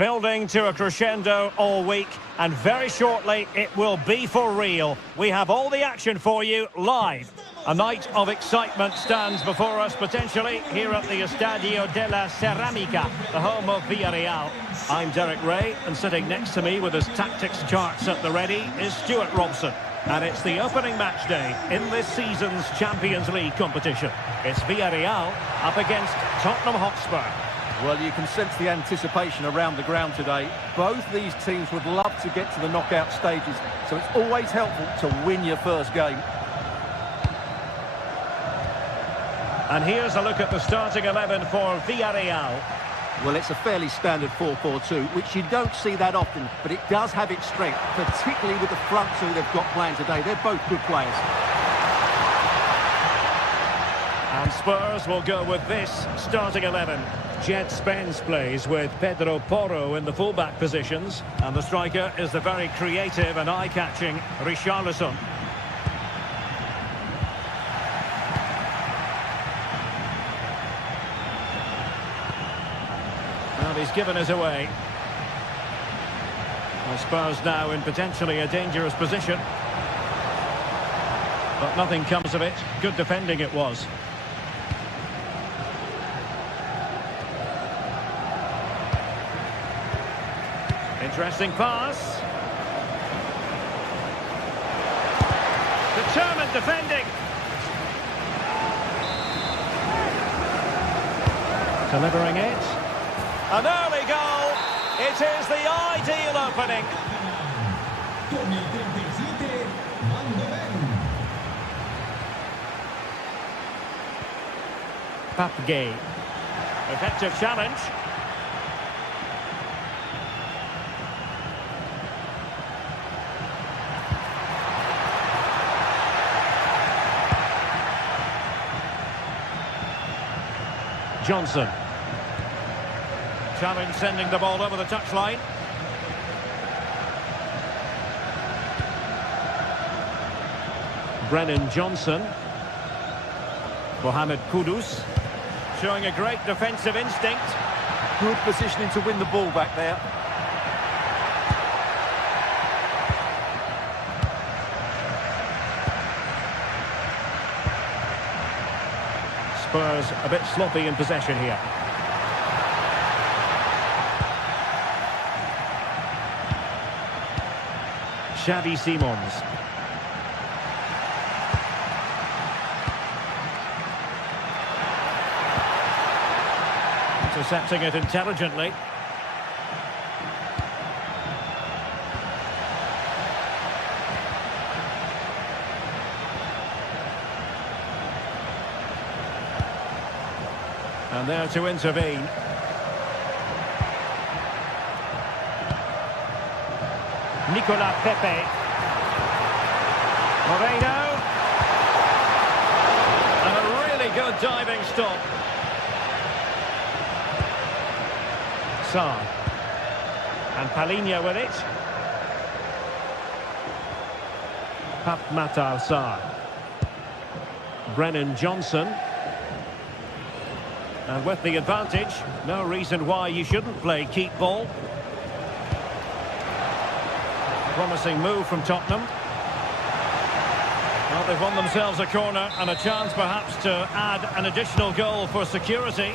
Building to a crescendo all week, and very shortly it will be for real. We have all the action for you live. A night of excitement stands before us potentially here at the Estadio de la Ceramica, the home of Villarreal. I'm Derek Ray, and sitting next to me with his tactics charts at the ready is Stuart Robson. And it's the opening match day in this season's Champions League competition. It's Villarreal up against Tottenham Hotspur. Well, you can sense the anticipation around the ground today. Both these teams would love to get to the knockout stages, so it's always helpful to win your first game. And here's a look at the starting 11 for Villarreal. Well, it's a fairly standard 4-4-2, which you don't see that often, but it does have its strength, particularly with the front two they've got playing today. They're both good players. And Spurs will go with this starting 11. Jet Spence plays with Pedro Porro in the fullback positions, and the striker is the very creative and eye-catching Richarlison. Well, he's given us away. Well, Spurs now in potentially a dangerous position, but nothing comes of it. Good defending it was. Interesting pass. Determined defending. Delivering it. An early goal. It is the ideal opening. Papgay. Effective challenge. Johnson. Challenge sending the ball over the touchline. Brennan Johnson. Mohamed Kudus. Showing a great defensive instinct. Good positioning to win the ball back there. Spurs a bit sloppy in possession here. Xavi Simons. Intercepting it intelligently. And there to intervene. Nicolas Pepe. Moreno. And a really good diving stop. Sarr. And Palhinha with it. Pape Matar Sarr. Brennan Johnson. And with the advantage, no reason why you shouldn't play keep ball. Promising move from Tottenham. Well, they've won themselves a corner and a chance perhaps to add an additional goal for security.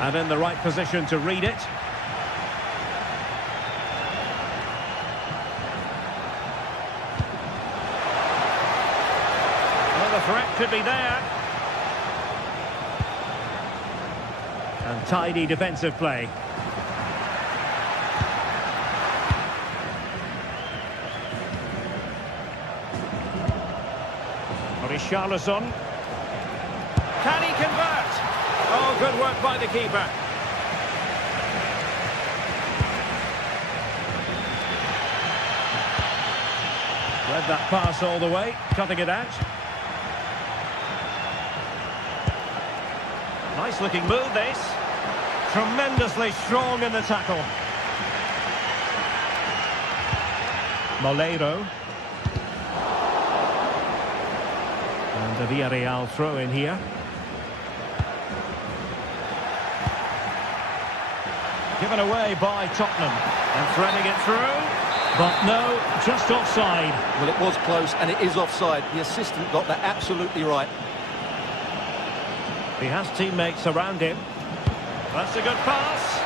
And in the right position to read it. Well, the threat could be there. And tidy defensive play. Richarlison. Can he convert? Oh, good work by the keeper. Read that pass all the way, cutting it out. Nice looking move this. Tremendously strong in the tackle. Moleiro. And a Villarreal throw in here. Given away by Tottenham. And threading it through. But no, just offside. Well, it was close, and it is offside. The assistant got that absolutely right. He has teammates around him. That's a good pass.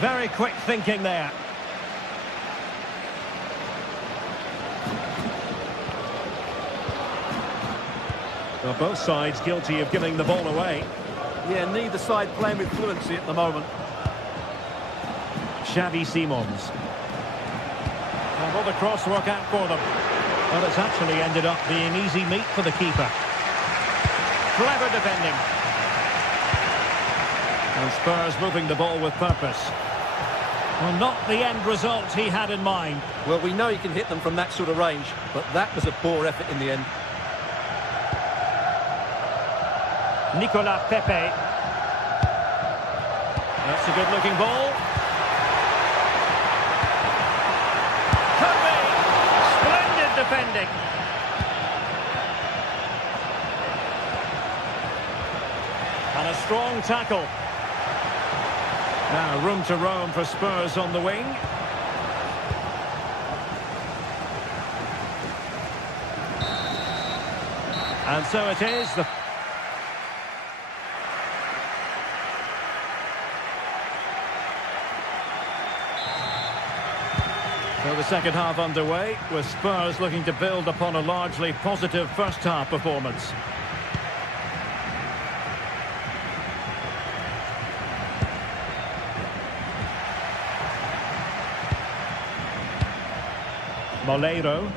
Very quick thinking there. Well, both sides guilty of giving the ball away. Yeah, neither side playing with fluency at the moment. Xavi Simons. And will the cross work out for them? Well, it's actually ended up being easy meat for the keeper. Clever defending. And Spurs moving the ball with purpose. Well, not the end result he had in mind. Well, we know he can hit them from that sort of range, but that was a poor effort in the end. Nicolas Pepe. That's a good-looking ball. Kobe! Splendid defending. And a strong tackle. Now, room to roam for Spurs on the wing. And so it is. So the second half underway, with Spurs looking to build upon a largely positive first half performance. Moleiro,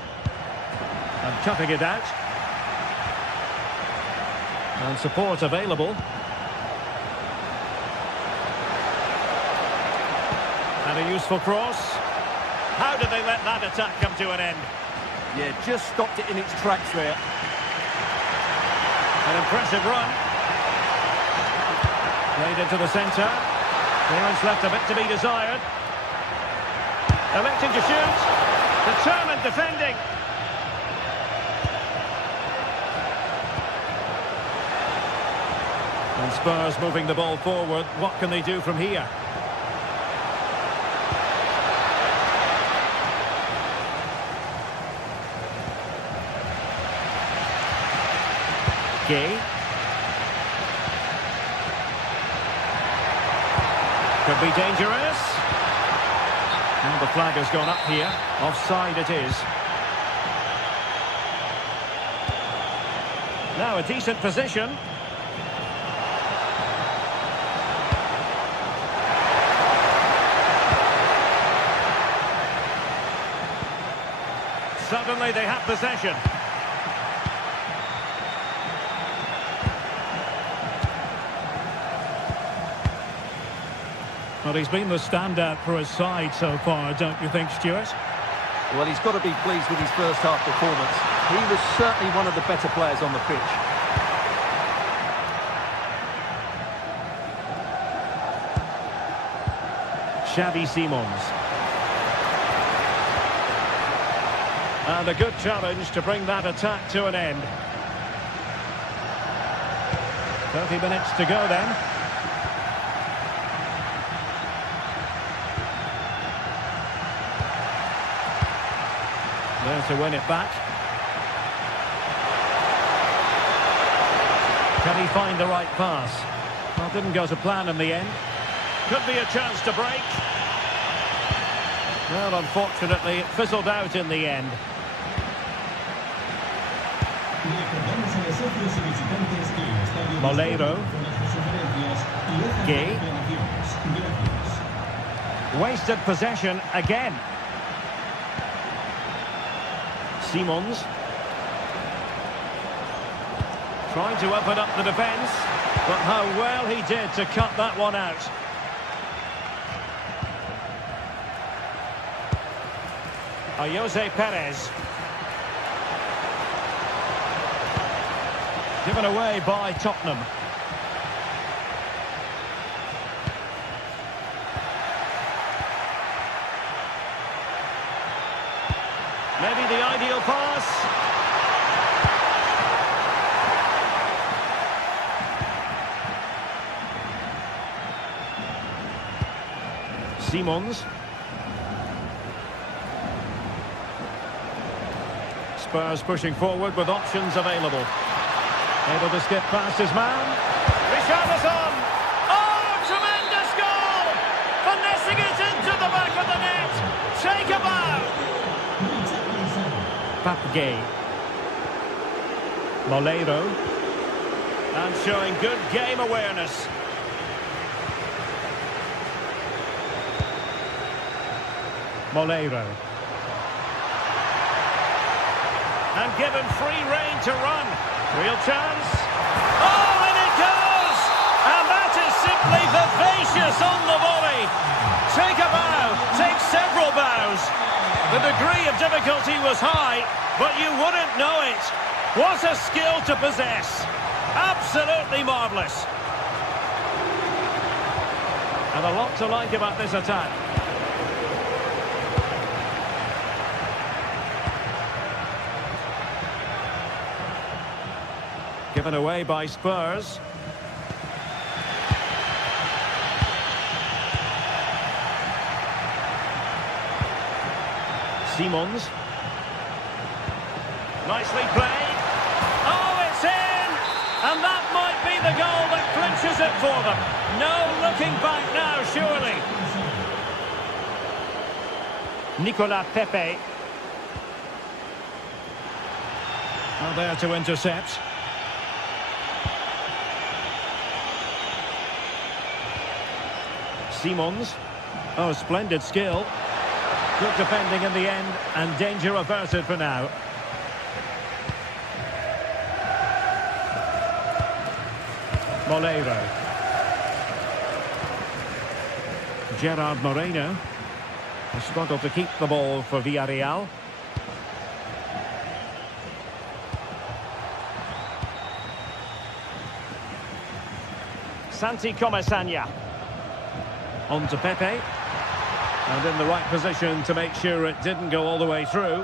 and cutting it out. And support available. And a useful cross. How did they let that attack come to an end? Yeah, just stopped it in its tracks there. An impressive run. Played into the centre. Clearance left a bit to be desired. Electing to shoot. Determined defending. And Spurs moving the ball forward. What can they do from here? Gay. Could be dangerous. And the flag has gone up here. Offside it is. Now a decent position. Suddenly they have possession. Well, he's been the standout for his side so far, don't you think, Stuart? Well, he's got to be pleased with his first half performance. He was certainly one of the better players on the pitch. Xavi Simons. And a good challenge to bring that attack to an end. 30 minutes to go then. There to win it back. Can he find the right pass? Well, didn't go to plan in the end. Could be a chance to break. Well, unfortunately, it fizzled out in the end. Moleiro. Gay. Wasted possession again. Simons. Trying to open up the defence, but how well he did to cut that one out. Jose Perez. Given away by Tottenham. Maybe the ideal pass. Simons. Spurs pushing forward with options available. Able to skip past his man. Richarlison! Oh, tremendous goal! Finessing it into the back of the net. Take a bow. Papgay. Moleiro. And showing good game awareness. Moleiro. And given free rein to run. Real chance. Oh, and it goes! And that is simply vivacious on the volley. Take a bow, take several bows. The degree of difficulty was high, but you wouldn't know it. What a skill to possess. Absolutely marvellous. And a lot to like about this attack. Given away by Spurs. Simons. Nicely played. Oh, it's in! And that might be the goal that clinches it for them. No looking back now, surely. Nicolas Pepe. Well, there to intercept. Simons. Oh, splendid skill. Good defending in the end, and danger averted for now. Moleiro. Gerard Moreno. A struggle to keep the ball for Villarreal. Santi Comesaña. On to Pepe. And in the right position to make sure it didn't go all the way through.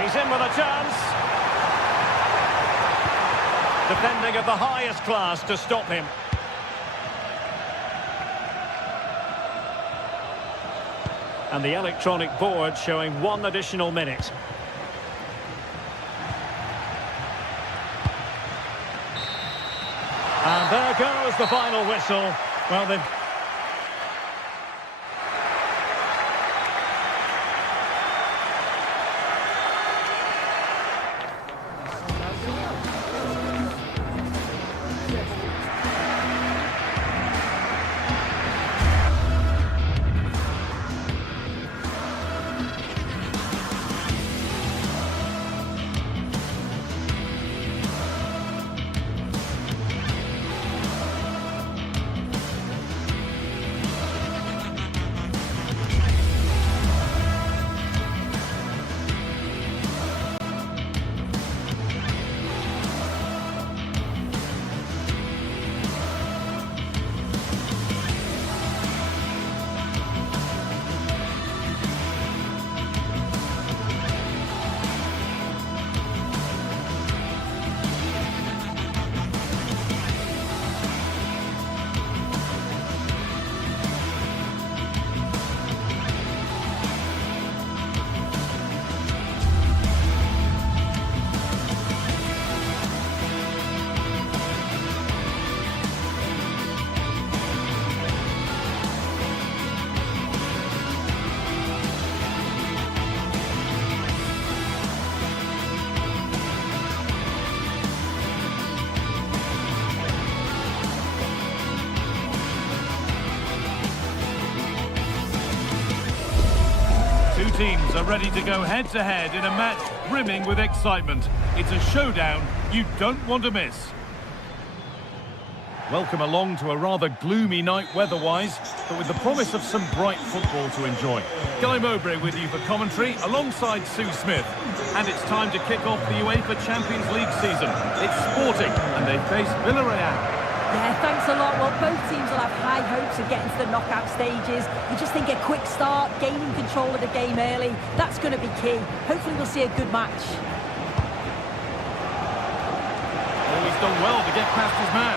He's in with a chance. Defending of the highest class to stop him. And the electronic board showing 1 additional minute. And there goes the final whistle. Well, they've... Two teams are ready to go head-to-head in a match brimming with excitement. It's a showdown you don't want to miss. Welcome along to a rather gloomy night weather-wise, but with the promise of some bright football to enjoy. Guy Mowbray with you for commentary, alongside Sue Smith. And it's time to kick off the UEFA Champions League season. It's Sporting, and they face Villarreal. Yeah, thanks a lot. Well, both teams will have high hopes of getting to the knockout stages. You just think a quick start, gaining control of the game early, that's going to be key. Hopefully we'll see a good match. Oh, he's done well to get past his man.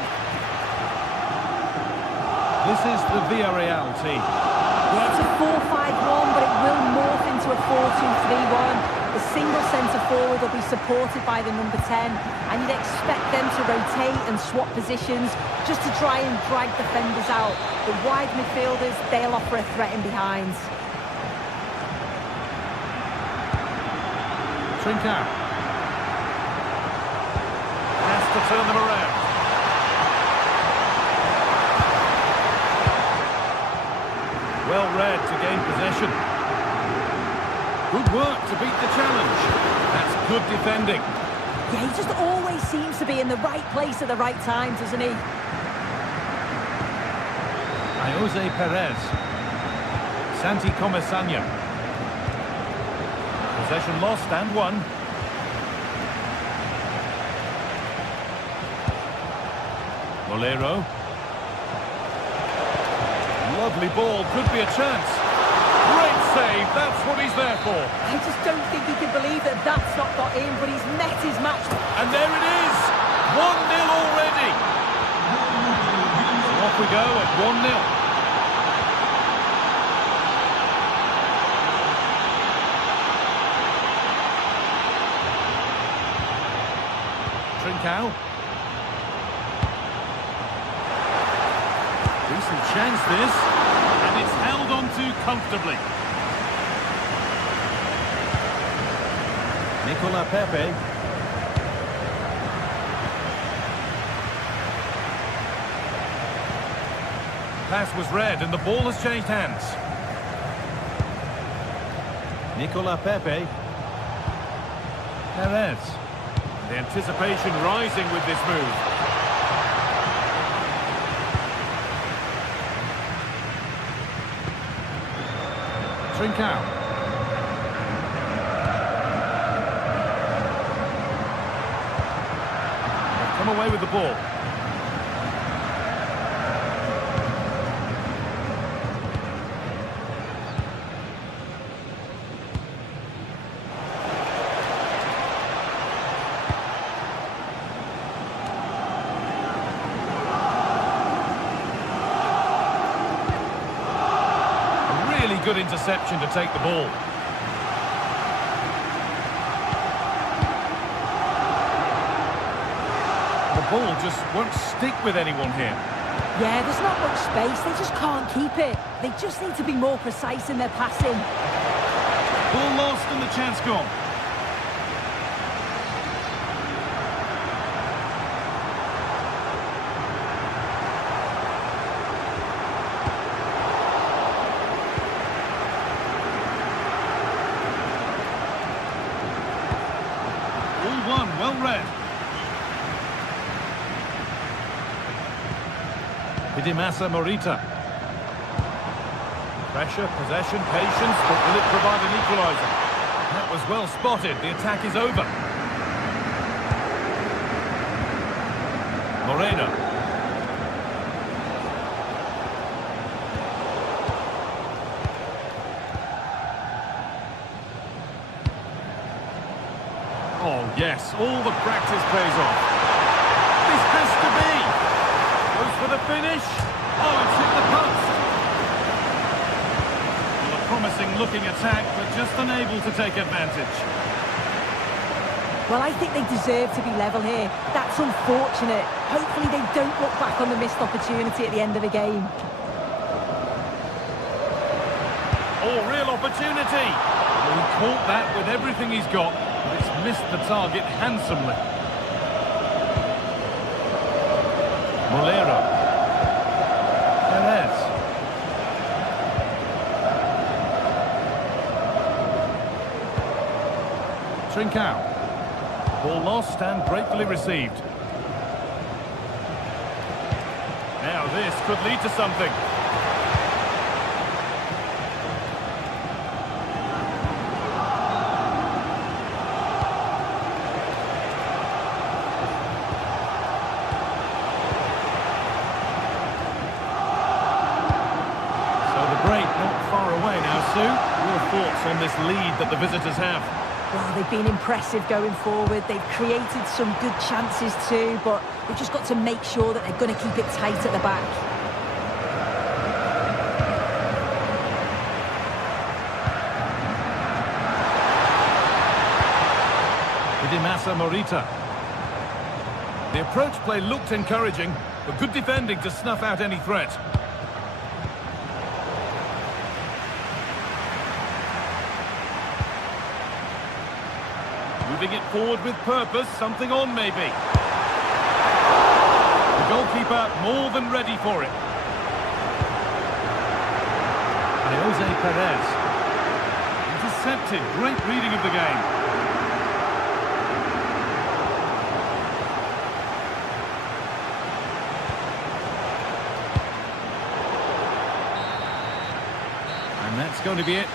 This is the Villarreal team. Yeah, it's a 4-5-1, but it will morph into a 4-2-3-1. The single centre-forward will be supported by the number 10, and you'd expect them to rotate and swap positions just to try and drag defenders out. The wide midfielders, they'll offer a threat in behind. Trincao. Has to turn them around. Well read to gain possession. Good work to beat the challenge. That's good defending. Yeah, he just always seems to be in the right place at the right time, doesn't he? Jose Perez. Santi Comesaña. Possession lost and won. Molero. Lovely ball, could be a chance. Great save, that's what he's there for. I just don't think he can believe that that's not got in, but he's met his match. And there it is, 1-0 already. So off we go at 1-0. Trincao. Decent chance this, and it's held on to comfortably. Nicola Pepe. Pass was read and the ball has changed hands. Nicola Pepe. Perez. The anticipation rising with this move. Trincao. They've come away with the ball. Good interception to take the ball. The ball just won't stick with anyone here. Yeah, there's not much space. They just can't keep it. They just need to be more precise in their passing. Ball lost and the chance gone. Well read. Hidimasa Morita. Pressure, possession, patience, but will it provide an equaliser? That was well spotted. The attack is over. Moreno. Oh, yes, all the practice pays off. This has to be. Goes for the finish. Oh, it's hit the post. Well, a promising-looking attack, but just unable to take advantage. Well, I think they deserve to be level here. That's unfortunate. Hopefully they don't look back on the missed opportunity at the end of the game. Oh, real opportunity. Well, he caught that with everything he's got. But it's missed the target handsomely. Molero. Perez. Trincao. Ball lost and gratefully received. Now this could lead to something. Your thoughts on this lead that the visitors have? Well, they've been impressive going forward. They've created some good chances too, but they've just got to make sure that they're going to keep it tight at the back. Dimasa Morita. The approach play looked encouraging, but good defending to snuff out any threat. Moving it forward with purpose, something on maybe. The goalkeeper more than ready for it. Jose Perez. Intercepted, great reading of the game. And that's going to be it.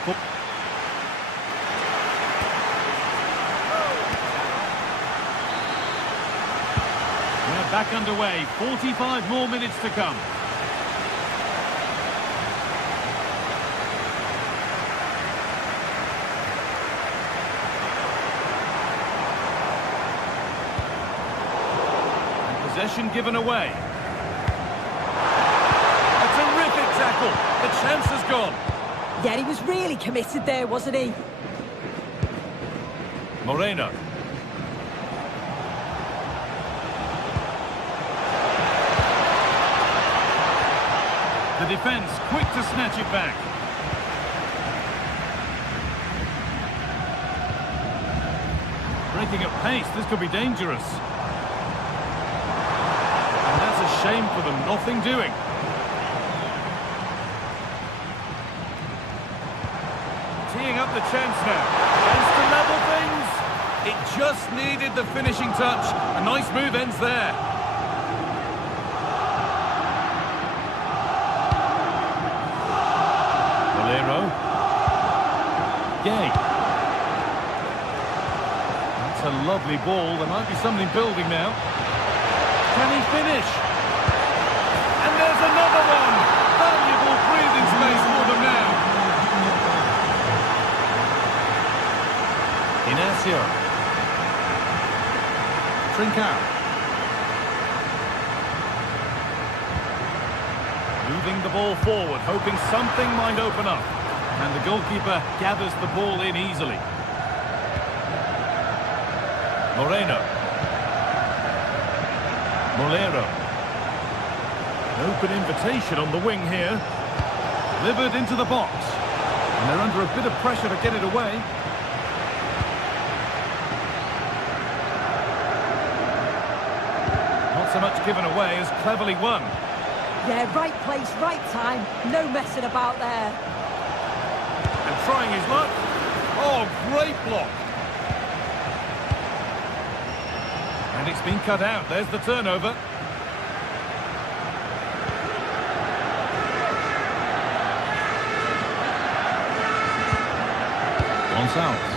We're back underway. 45 more minutes to come. And possession given away. A terrific tackle. The chance has gone. Yeah, he was really committed there, wasn't he? Moreno. The defence quick to snatch it back. Breaking at pace, this could be dangerous. And that's a shame for them, nothing doing. Teeing up the chance now. Chance to level things. It just needed the finishing touch. A nice move ends there. Valero. Gay. That's a lovely ball. There might be something building now. Can he finish? And there's another one. Valuable breathing space for them now. Inacio. Trincao. Moving the ball forward, hoping something might open up. And the goalkeeper gathers the ball in easily. Moreno. Molero. An open invitation on the wing here. Delivered into the box. And they're under a bit of pressure to get it away. Not so much given away as cleverly won. Yeah, right place, right time. No messing about there. And trying his luck. Oh, great block. And it's been cut out. There's the turnover. Gonzalez.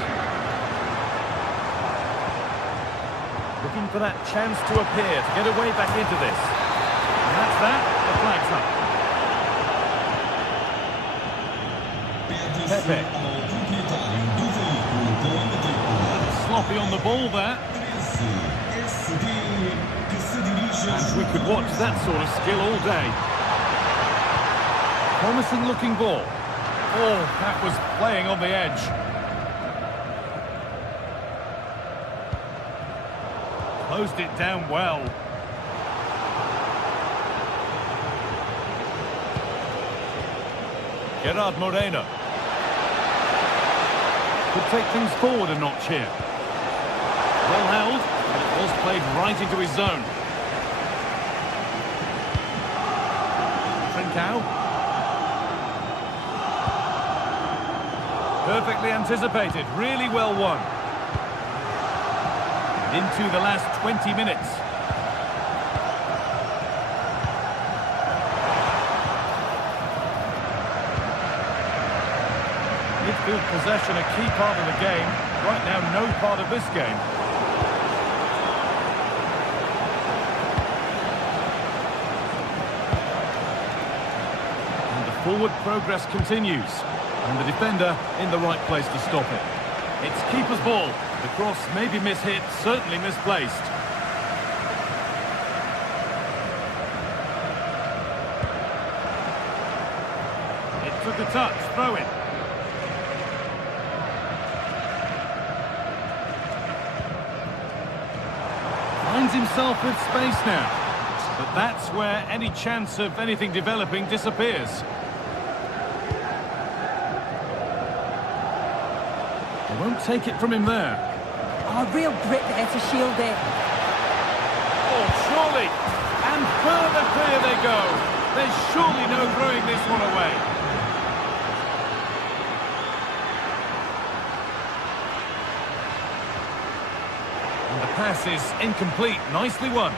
Looking for that chance to appear, to get away back into this. And that's that. The flag's up. Pepe. Sloppy on the ball there. And we could watch that sort of skill all day. Promising looking ball. Oh, that was playing on the edge. Closed it down well. Gerard Moreno. Could take things forward a notch here. Well held, but it was played right into his zone. Trincao. Perfectly anticipated, really well won. Into the last 20 minutes. Field possession a key part of the game. Right now, no part of this game. And the forward progress continues. And the defender in the right place to stop it. It's keeper's ball. The cross may be mishit, certainly misplaced. It took a touch, throw it. Finds himself with space now. But that's where any chance of anything developing disappears. They won't take it from him there. Oh, real grit there to shield it. Oh, surely. And further clear they go. There's surely no throwing this one away. And the pass is incomplete. Nicely won.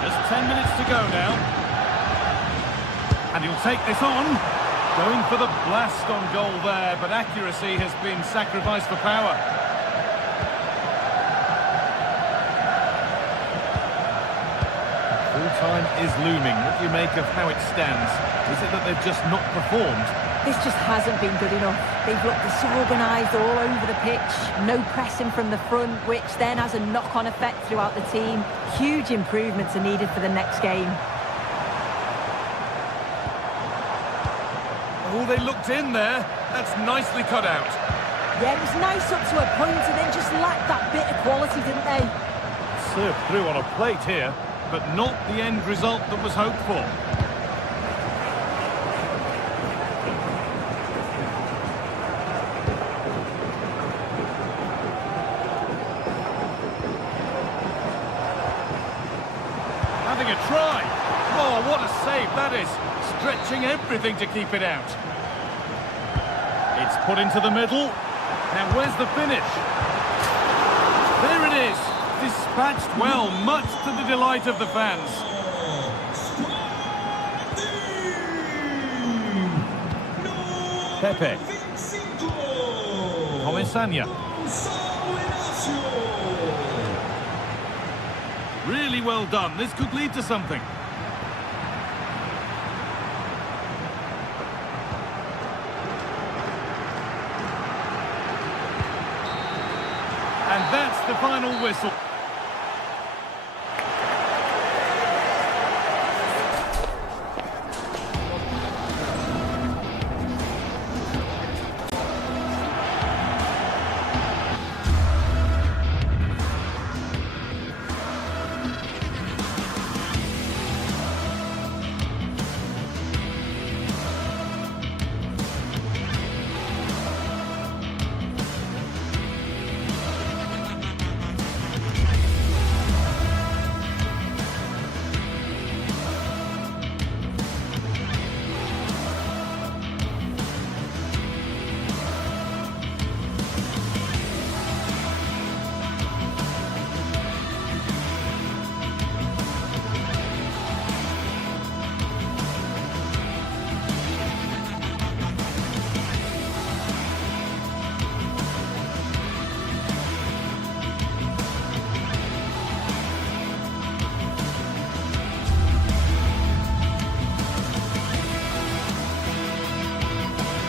Just 10 minutes to go now. And he'll take this on. Going for the blast on goal there, but accuracy has been sacrificed for power. Full time is looming. What do you make of how it stands? Is it that they've just not performed? This just hasn't been good enough. They've looked disorganised all over the pitch. No pressing from the front, which then has a knock-on effect throughout the team. Huge improvements are needed for the next game. Oh, they looked in there. That's nicely cut out. Yeah, it was nice up to a point and then just lacked that bit of quality, didn't they? Served through on a plate here, but not the end result that was hoped for. Having a try. Oh, what a save that is. Stretching everything to keep it out. It's put into the middle. Now where's the finish? There it is. Dispatched well, much to the delight of the fans. Pepe. Comisania. Really well done. This could lead to something. And that's the final whistle.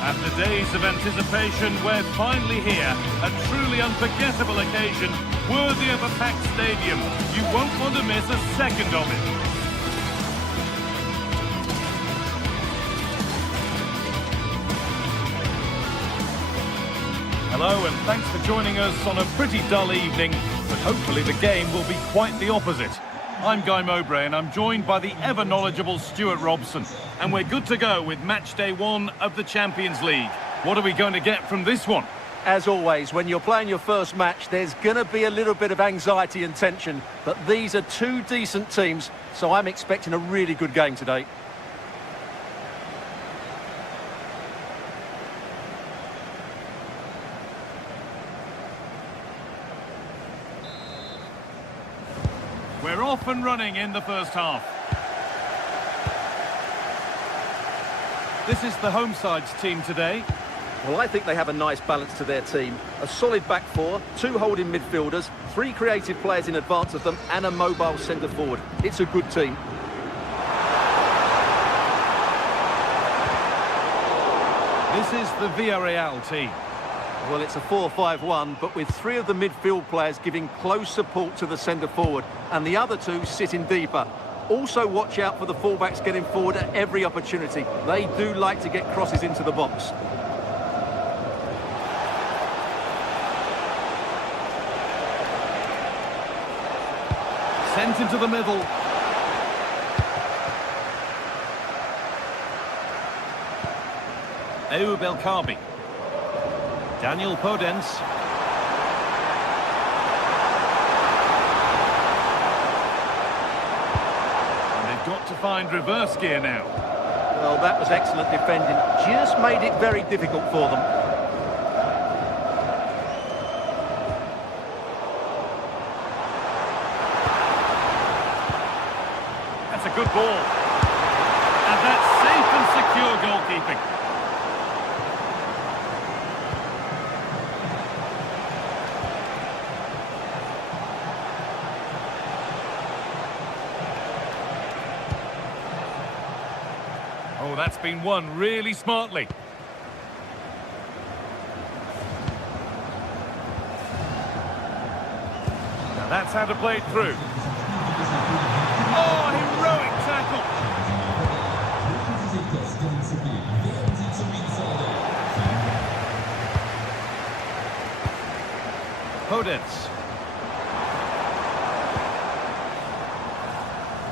After days of anticipation, we're finally here. A truly unforgettable occasion, worthy of a packed stadium. You won't want to miss a second of it. Hello, and thanks for joining us on a pretty dull evening, but hopefully the game will be quite the opposite. I'm Guy Mowbray, and I'm joined by the ever-knowledgeable Stuart Robson. And we're good to go with match day 1 of the Champions League. What are we going to get from this one? As always, when you're playing your first match, there's going to be a little bit of anxiety and tension. But these are two decent teams, so I'm expecting a really good game today. We're off and running in the first half. This is the home side's team today. Well, I think they have a nice balance to their team. A solid back four, 2 holding midfielders, 3 creative players in advance of them, and a mobile centre forward. It's a good team. This is the Villarreal team. Well, it's a 4-5-1, but with 3 of the midfield players giving close support to the centre forward, and the other 2 sitting deeper. Also watch out for the fullbacks getting forward at every opportunity. They do like to get crosses into the box. Sent into the middle. Ayoub El Kaabi. Daniel Podence. And they've got to find reverse gear now. Well, that was excellent defending. Just made it very difficult for them. That's a good ball. And that's safe and secure goalkeeping. Oh, that's been won really smartly. Now that's how to play it through. Oh, heroic tackle. Podence.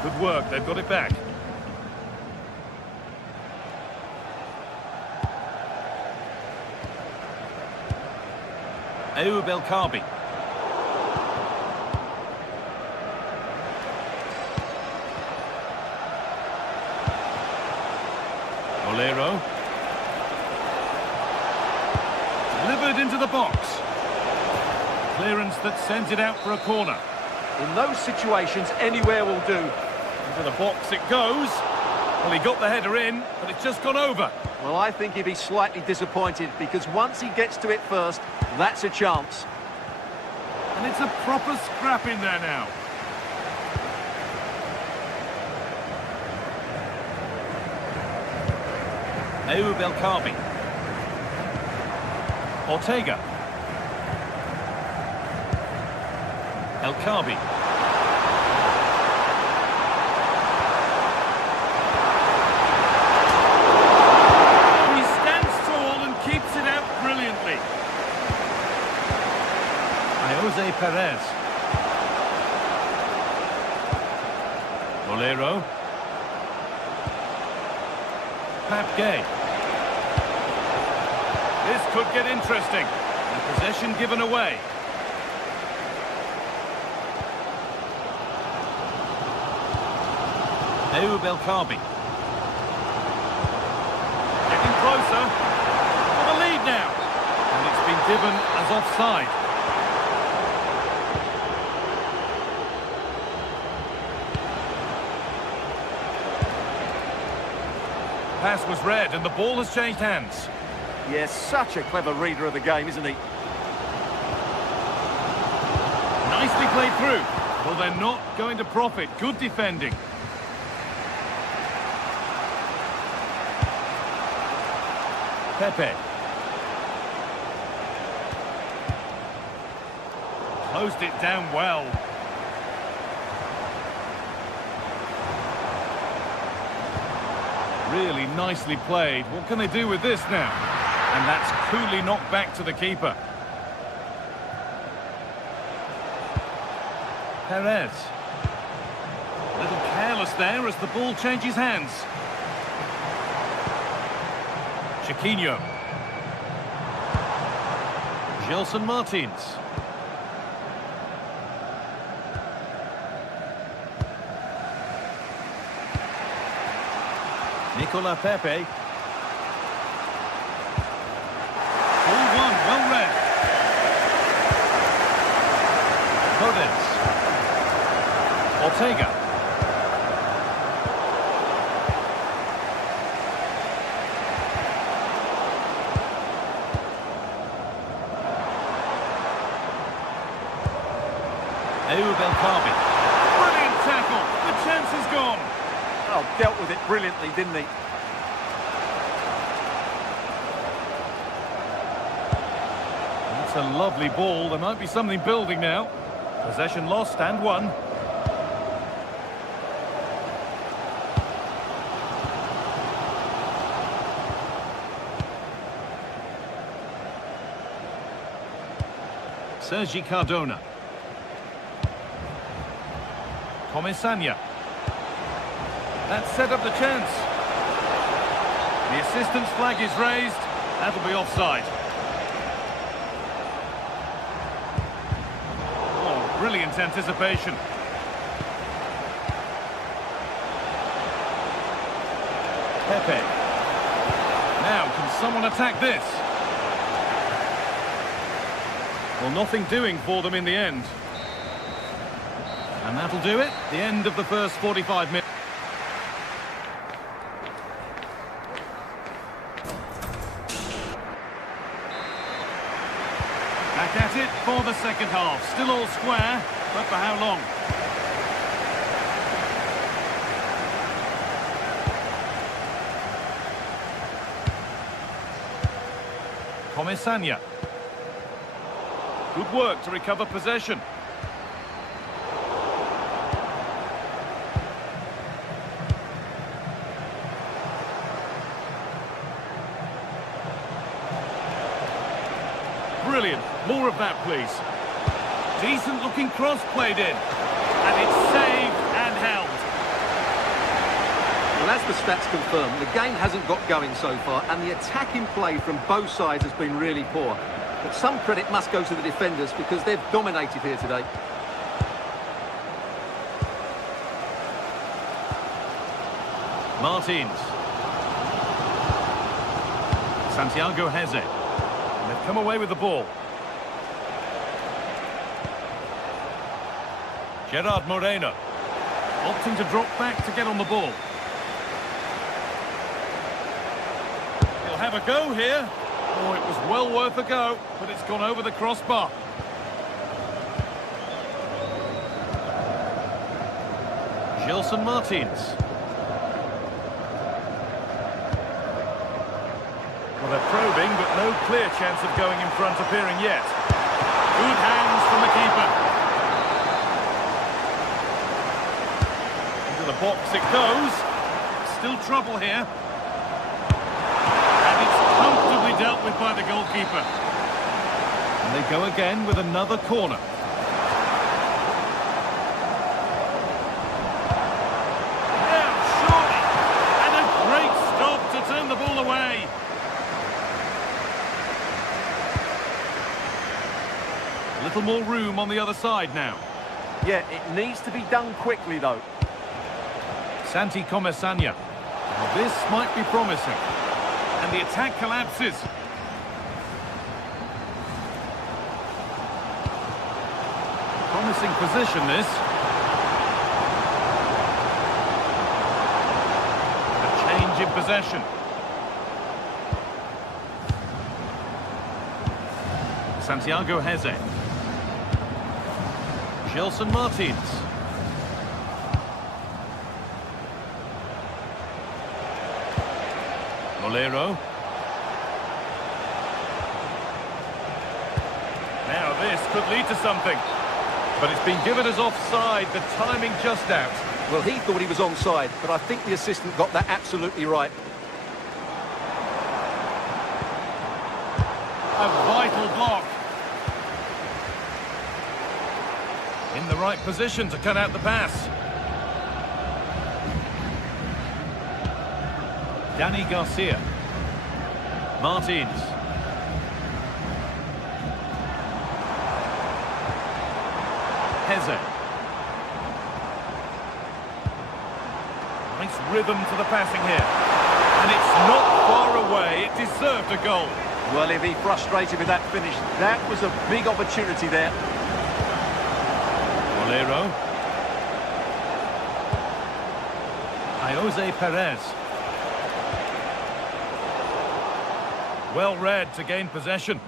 Good work, they've got it back. Ayoub El Kaabi. Olero. Delivered into the box. Clearance that sends it out for a corner. In those situations, anywhere will do. Into the box it goes. Well, he got the header in, but it's just gone over. Well, I think he'd be slightly disappointed because once he gets to it first, that's a chance. And it's a proper scrap in there now. Ayoub El Kaabi. Ortega. El Kaabi. He stands tall and keeps it out brilliantly. Jose Perez. Olero. Pap Gay. This could get interesting. And possession given away. Ayoub El Kaabi. Getting closer. For the lead now. And it's been given as offside. Pass was read and the ball has changed hands. Yes, such a clever reader of the game, isn't he? Nicely played through. Well, they're not going to profit. Good defending. Pepe. Closed it down well. Really nicely played. What can they do with this now? And that's coolly knocked back to the keeper. Perez. A little careless there as the ball changes hands. Chiquinho. Gelson Martins. Nicolas Pepe. Ball one, well read. Podence. Ortega. Belkabi. Brilliant tackle. The chance is gone. Oh, dealt with it brilliantly, didn't he? It's a lovely ball. There might be something building now. Possession lost and won. Sergi Cardona. Comesaña. That set up the chance. The assistant's flag is raised. That'll be offside. Oh, brilliant anticipation. Pepe. Now, can someone attack this? Well, nothing doing for them in the end. And that'll do it. The end of the first 45 minutes. Back at it for the second half. Still all square, but for how long? Comesaña. Good work to recover possession. Brilliant. More of that, please. Decent looking cross played in. And it's saved and held. Well, as the stats confirm, the game hasn't got going so far, and the attacking play from both sides has been really poor. But some credit must go to the defenders because they've dominated here today. Martins. Santiago Heze. And they've come away with the ball. Gerard Moreno. Opting to drop back to get on the ball. He'll have a go here. Oh, it was well worth a go, but it's gone over the crossbar. Gelson Martins. Well, they're probing, but no clear chance of going in front appearing yet. Good hands from the keeper. Into the box it goes. Still trouble here. Comfortably dealt with by the goalkeeper. And they go again with another corner. Now, surely. And a great stop to turn the ball away. A little more room on the other side now. Yeah, it needs to be done quickly, though. Santi Comesaña. Well, this might be promising. And the attack collapses. Promising position, this. A change in possession. Santiago Heze. Gelson Martins. Molero. Now this could lead to something. But it's been given as offside, the timing just out. Well, he thought he was onside, but I think the assistant got that absolutely right. A vital block. In the right position to cut out the pass. Dani Garcia. Martins. Heze. Nice rhythm to the passing here. And it's not far away. It deserved a goal. Well, he'll be frustrated with that finish. That was a big opportunity there. Molero. Jose Perez. Well read to gain possession.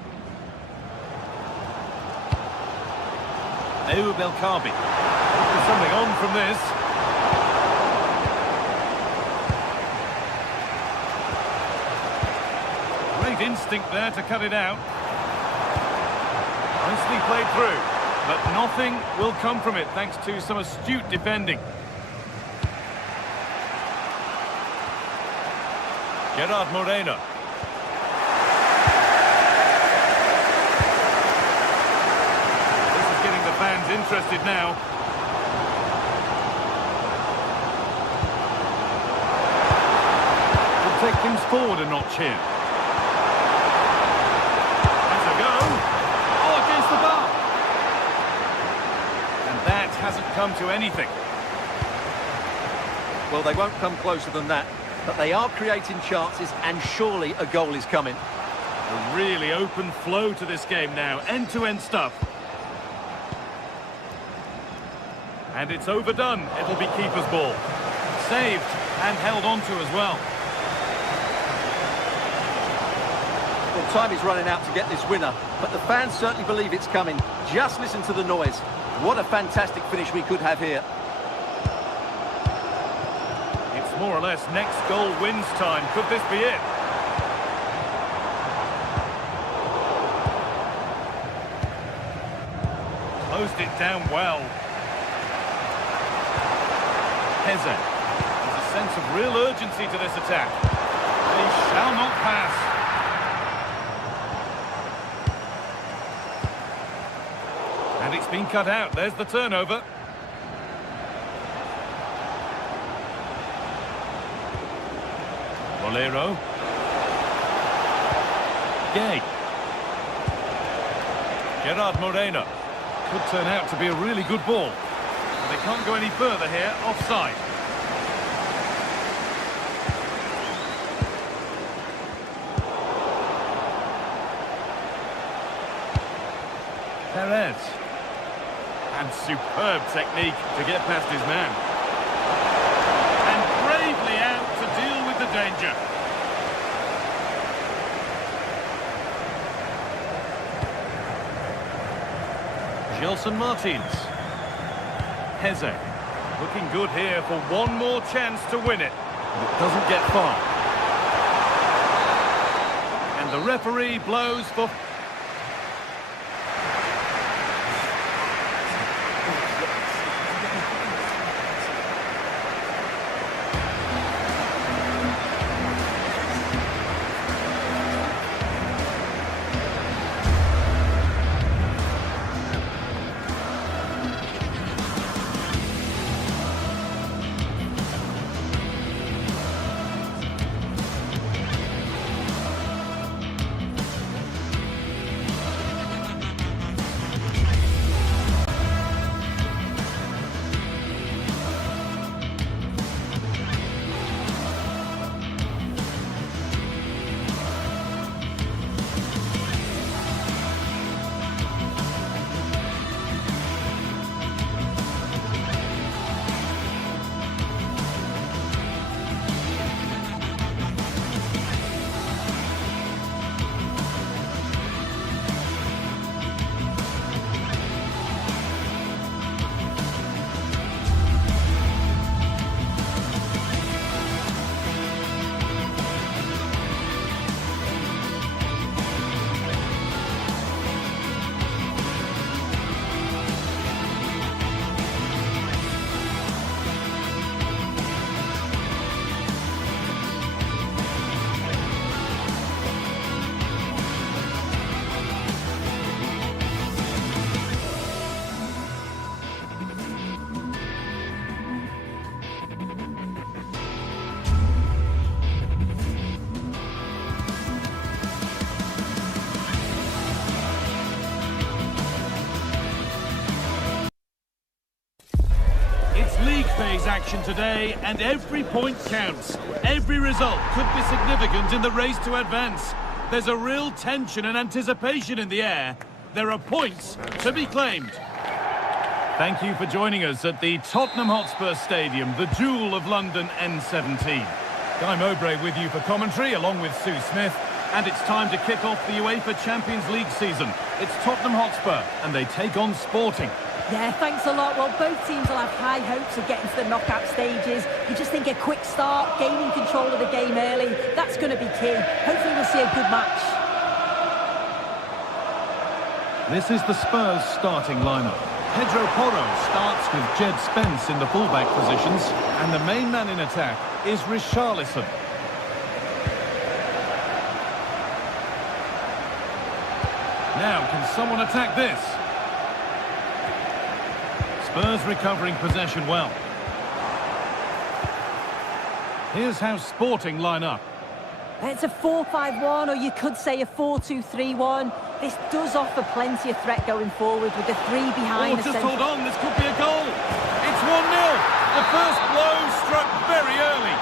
Belkabi. There's something on from this. Great instinct there to cut it out. Nicely played through, but nothing will come from it thanks to some astute defending. Gerard Moreno. This is getting the fans interested now. We'll take things forward a notch here. Has a go. Oh, against the bar. And that hasn't come to anything. Well, they won't come closer than that. But they are creating chances, and surely a goal is coming. A really open flow to this game now, end-to-end stuff. And it's overdone. It'll be keeper's ball. Saved and held onto as well. Well, time is running out to get this winner, but the fans certainly believe it's coming. Just listen to the noise. What a fantastic finish we could have here. More or less next goal wins time. Could this be it? Closed it down well. Heze. There's a sense of real urgency to this attack. They shall not pass. And it's been cut out. There's the turnover. Bolero. Gay. Gerard Moreno. Could turn out to be a really good ball. They can't go any further here. Offside. Perez. And superb technique to get past his man. And bravely out to deal with the danger. Gelson Martins. Heze. Looking good here for one more chance to win it. But it doesn't get far. And the referee blows for... Phase action today, and every point counts. Every result could be significant in the race to advance. There's a real tension and anticipation in the air. There are points to be claimed. Thank you for joining us at the Tottenham Hotspur Stadium, the jewel of London N17. Guy Mowbray with you for commentary, along with Sue Smith. And it's time to kick off the UEFA Champions League season. It's Tottenham Hotspur, and they take on Sporting. Yeah, thanks a lot. Well, both teams will have high hopes of getting to the knockout stages. You just think a quick start, gaining control of the game early, that's going to be key. Hopefully we'll see a good match. This is the Spurs starting lineup. Pedro Porro starts with Jed Spence in the fullback positions, and the main man in attack is Richarlison. Now, can someone attack this? Spurs recovering possession well. Here's how Sporting line up. It's a 4-5-1, or you could say a 4-2-3-1. This does offer plenty of threat going forward with the three behind the just centre. hold on, this could be a goal. It's 1-0. The first blow struck very early.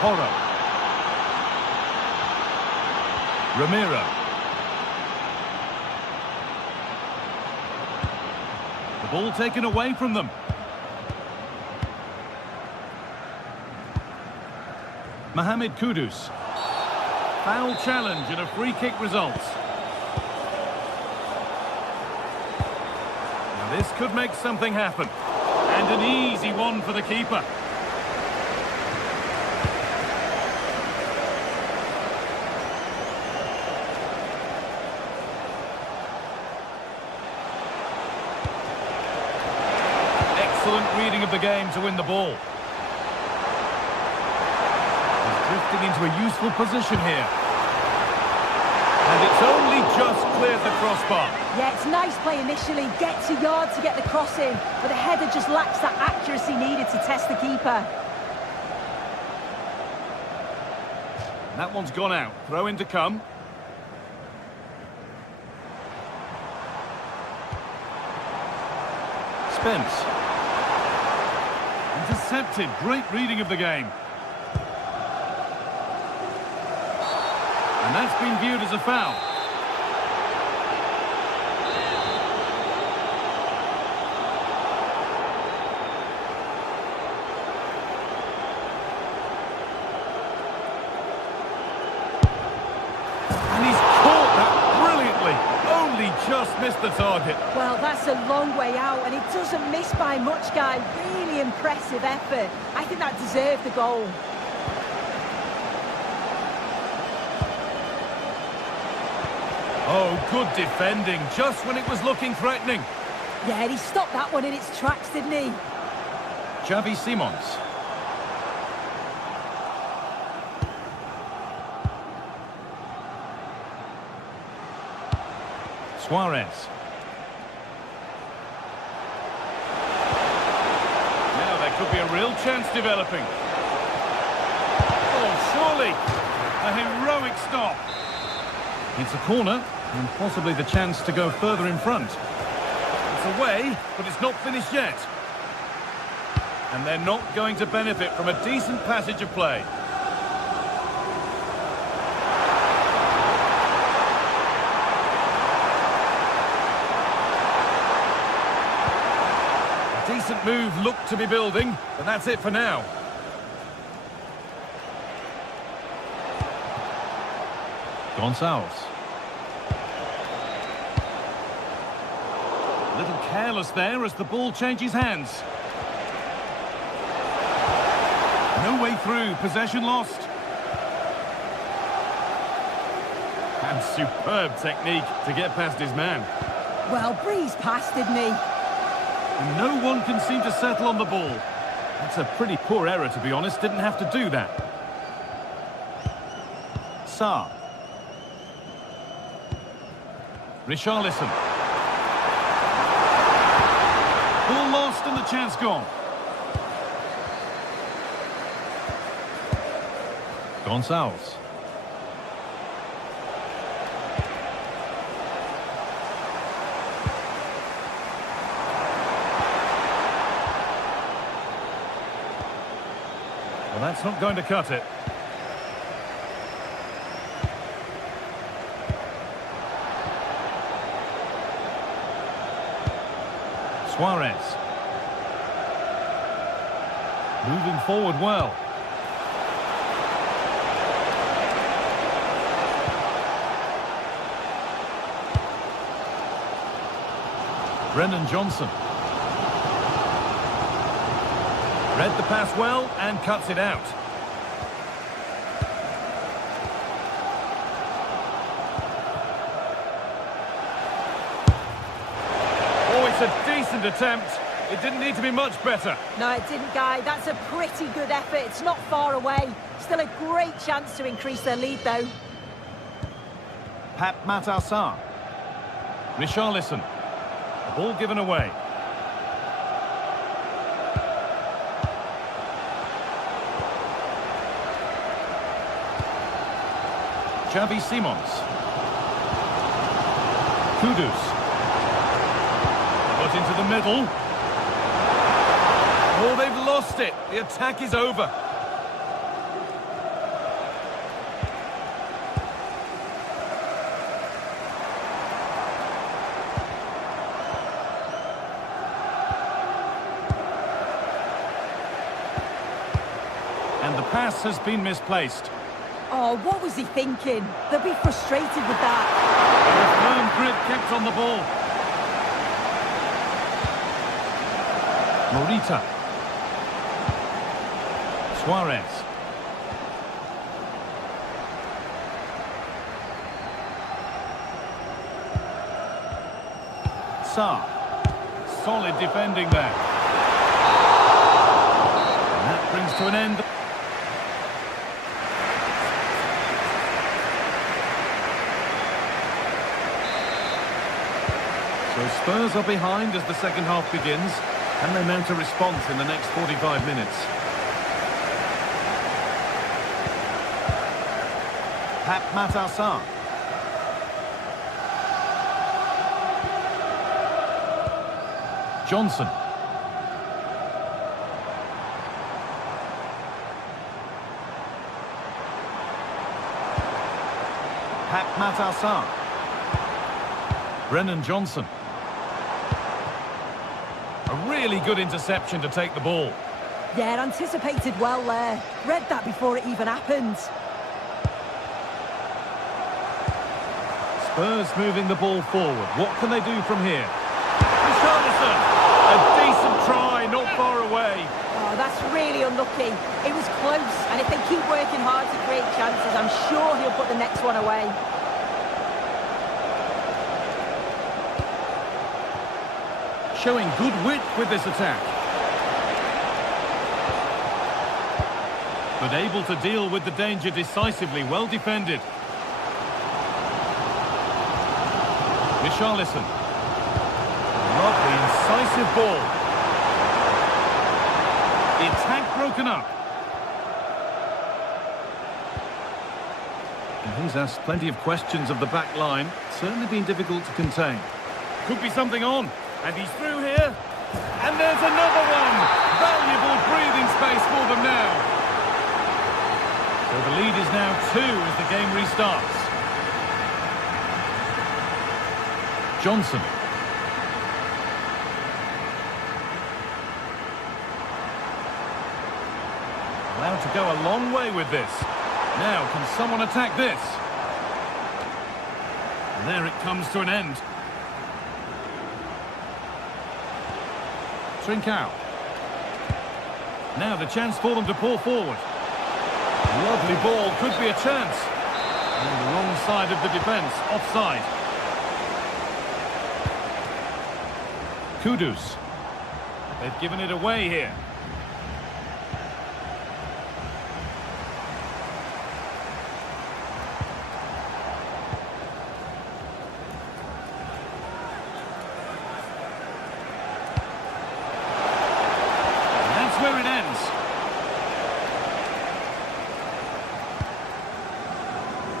Porro. Ramiro. The ball taken away from them. Mohamed Kudus. Foul challenge and a free kick results. Now this could make something happen. And an easy one for the keeper. Excellent reading of the game to win the ball. He's drifting into a useful position here. And it's only just cleared the crossbar. Yeah, it's nice play initially, gets a yard to get the cross in, but the header just lacks that accuracy needed to test the keeper. That one's gone out. Throw in to come. Spence. Intercepted. Great reading of the game. And that's been viewed as a foul. And he's caught that brilliantly. Only just missed the target. Well, that's a long way out, and it doesn't miss by much, guy. Really impressive effort. I think that deserved the goal. Oh, good defending, just when it was looking threatening. Yeah, and he stopped that one in its tracks, didn't he? Xavi Simons. Suarez. Now there could be a real chance developing. Oh, surely. A heroic stop. It's a corner, and possibly the chance to go further in front. It's away, but it's not finished yet. And they're not going to benefit from a decent passage of play. A decent move looked to be building, but that's it for now. Gonçalves. A little careless there as the ball changes hands. No way through, possession lost. And superb technique to get past his man. Well, breezed past, didn't he? And no one can seem to settle on the ball. That's a pretty poor error, to be honest. Didn't have to do that. Sarr. Richarlison. Ball lost and the chance gone. Gonçalves. Well, that's not going to cut it. Suarez. Moving forward well. Brennan Johnson. Read the pass well and cuts it out. Oh, it's a decent attempt. It didn't need to be much better. No, it didn't, Guy. That's a pretty good effort. It's not far away. Still a great chance to increase their lead, though. Pat Matassar. Richarlison. Ball given away. Xavi Simons. Kudus. Got into the middle. Oh, they've lost it. The attack is over. And the pass has been misplaced. Oh, what was he thinking? They'll be frustrated with that. A firm grip kept on the ball. Morita. Suarez. Sarr. Solid defending there. And that brings to an end. So Spurs are behind as the second half begins. Can they mount a response in the next 45 minutes? Pat Matassar. Johnson. Pat Matassar. Brennan Johnson. A really good interception to take the ball. Yeah, anticipated well there. Read that before it even happened. Spurs moving the ball forward. What can they do from here? Richarlison! A decent try, not far away. Oh, that's really unlucky. It was close, and if they keep working hard to create chances, I'm sure he'll put the next one away. Showing good width with this attack. But able to deal with the danger decisively, well defended. Richarlison. Lovely, incisive ball. The attack broken up. And he's asked plenty of questions of the back line. Certainly been difficult to contain. Could be something on. And he's through here. And there's another one. Valuable breathing space for them now. So the lead is now 2 as the game restarts. Johnson. Allowed to go a long way with this. Now, can someone attack this? And there it comes to an end. Trincao. Now the chance for them to pull forward. Lovely ball, could be a chance. On the wrong side of the defence, offside. Kudus. They've given it away here. Where it ends.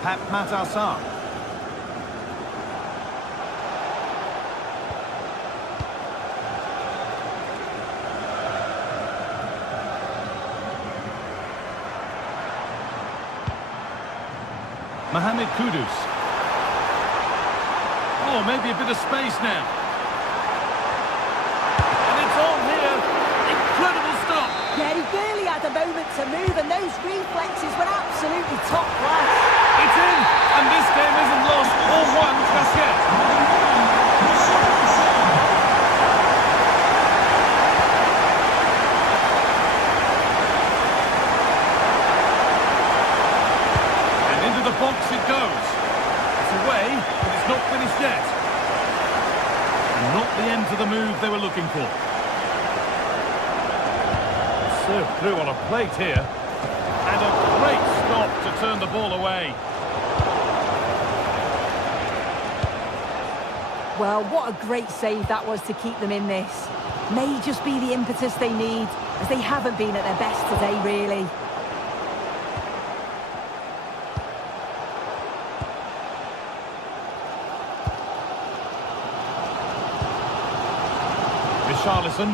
Pat Matassar. Mohamed Kudus. Oh, maybe a bit of space now. And it's on here. Incredible stop. Yeah, he barely the moment to move, and those reflexes were absolutely top class. It's in, and this game isn't lost or won just yet. And into the box it goes. It's away, but it's not finished yet. And not the end to the move they were looking for. Served through on a plate here. And a great stop to turn the ball away. Well, what a great save that was to keep them in this. May just be the impetus they need, as they haven't been at their best today, really. Richarlison.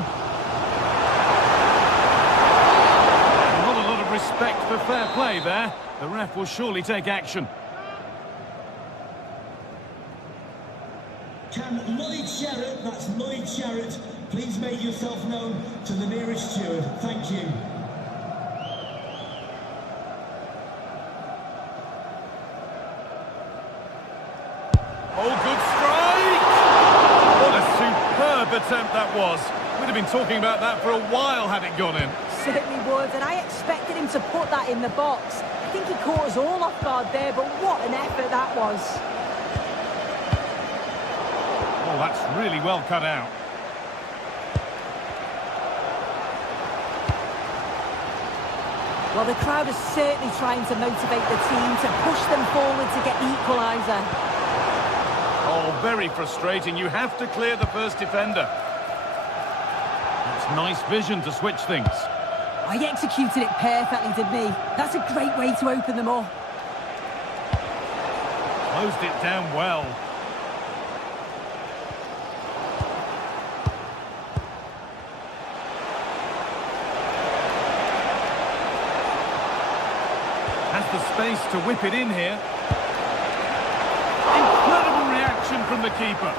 Not a lot of respect for fair play there. The ref will surely take action. Can Lloyd Sherratt, that's Lloyd Sherratt, please make yourself known to the nearest steward. Thank you. Oh, good strike! What a superb attempt that was. We'd have been talking about that for a while had it gone in. Certainly would, and I expected him to put that in the box. I think he caught us all off guard there, but what an effort that was. Oh, that's really well cut out. Well, the crowd is certainly trying to motivate the team to push them forward to get the equaliser. Oh, very frustrating. You have to clear the first defender. That's nice vision to switch things. He executed it perfectly, didn't he? That's a great way to open them up. Closed it down well. Has the space to whip it in here. Incredible reaction from the keeper.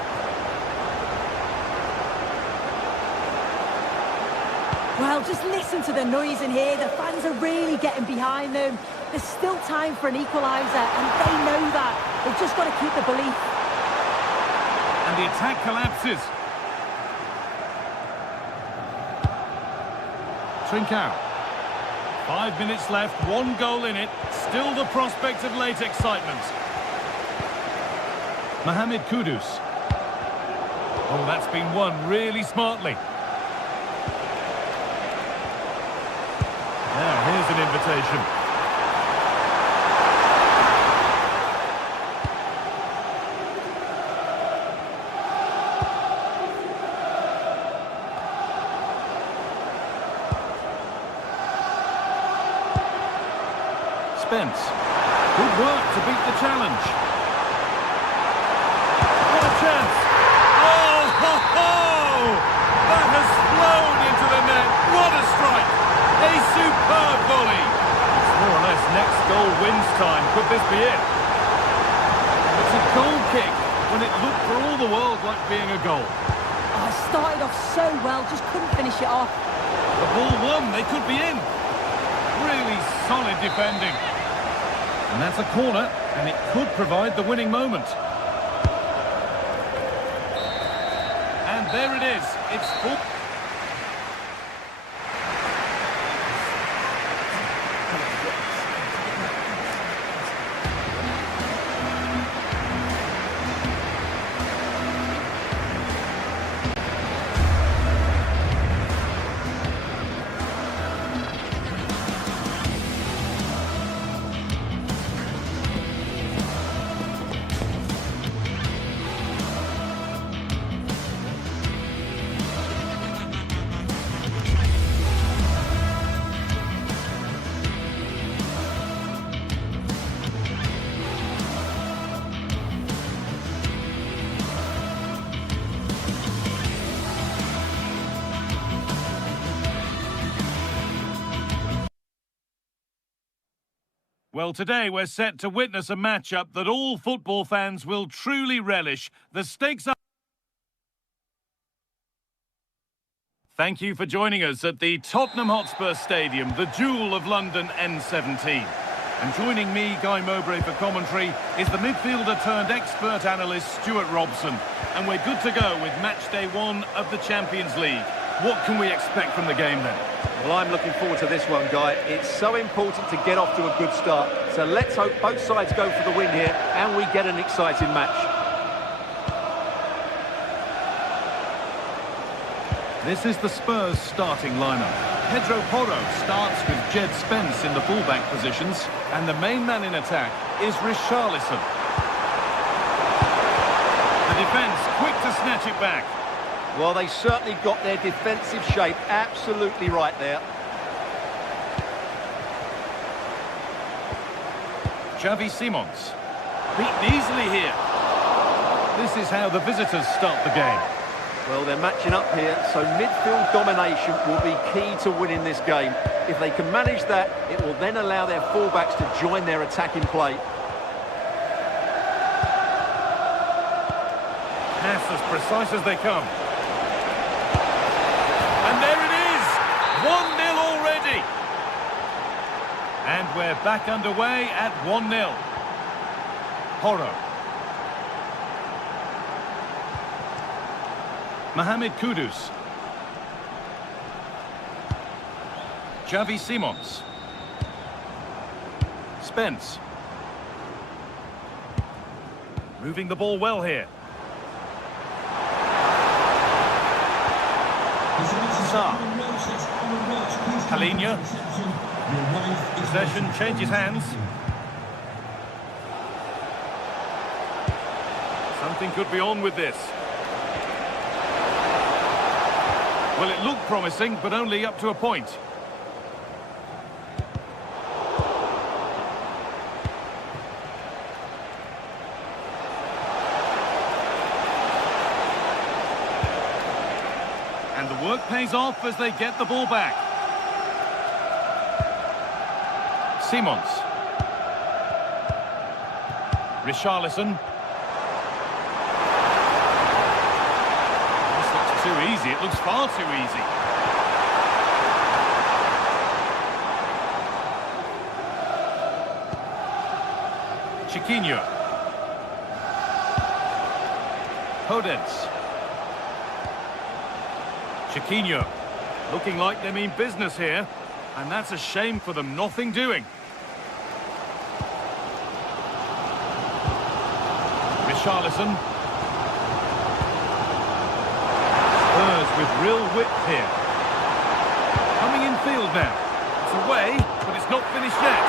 Well, just listen to the noise in here. The fans are really getting behind them. There's still time for an equaliser, and they know that. They've just got to keep the belief. And the attack collapses. Trincao. 5 minutes left, 1 goal in it. Still the prospect of late excitement. Mohamed Kudus. Oh, that's been won really smartly. Now, here's an invitation. Spence. Good work to beat the challenge. What a chance. Oh, ho, ho! That has flown into the net. What a strike. A superb volley. It's more or less next goal wins time. Could this be it? It's a goal kick when it looked for all the world like being a goal. Oh, it started off so well, just couldn't finish it off. The ball won, they could be in. Really solid defending. And that's a corner, and it could provide the winning moment. And there it is. It's full. Well, today we're set to witness a matchup that all football fans will truly relish. The stakes are... Thank you for joining us at the Tottenham Hotspur Stadium, the jewel of London N17. And joining me, Guy Mowbray, for commentary is the midfielder turned expert analyst Stuart Robson. And we're good to go with match day 1 of the Champions League. What can we expect from the game then? Well, I'm looking forward to this one, Guy. It's so important to get off to a good start. So let's hope both sides go for the win here and we get an exciting match. This is the Spurs starting lineup. Pedro Porro starts with Jed Spence in the fullback positions, and the main man in attack is Richarlison. The defence quick to snatch it back. Well, they certainly got their defensive shape absolutely right there. Xavi Simons. Beaten easily here. This is how the visitors start the game. Well, they're matching up here, so midfield domination will be key to winning this game. If they can manage that, it will then allow their fullbacks to join their attacking play. Pass as precise as they come. And there it is! 1-0 already! And we're back underway at 1-0. Porro. Mohamed Kudus. Xavi Simons. Spence. Moving the ball well here. Sa. Palhinha. Possession changes hands. Something could be on with this. Well, it looked promising, but only up to a point. And the work pays off as they get the ball back. Simons. Richarlison. Too easy, it looks far too easy. Chiquinho. Podence. Chiquinho. Looking like they mean business here. And that's a shame for them, nothing doing. Richarlison. With real width here. Coming in field now. It's away, but it's not finished yet.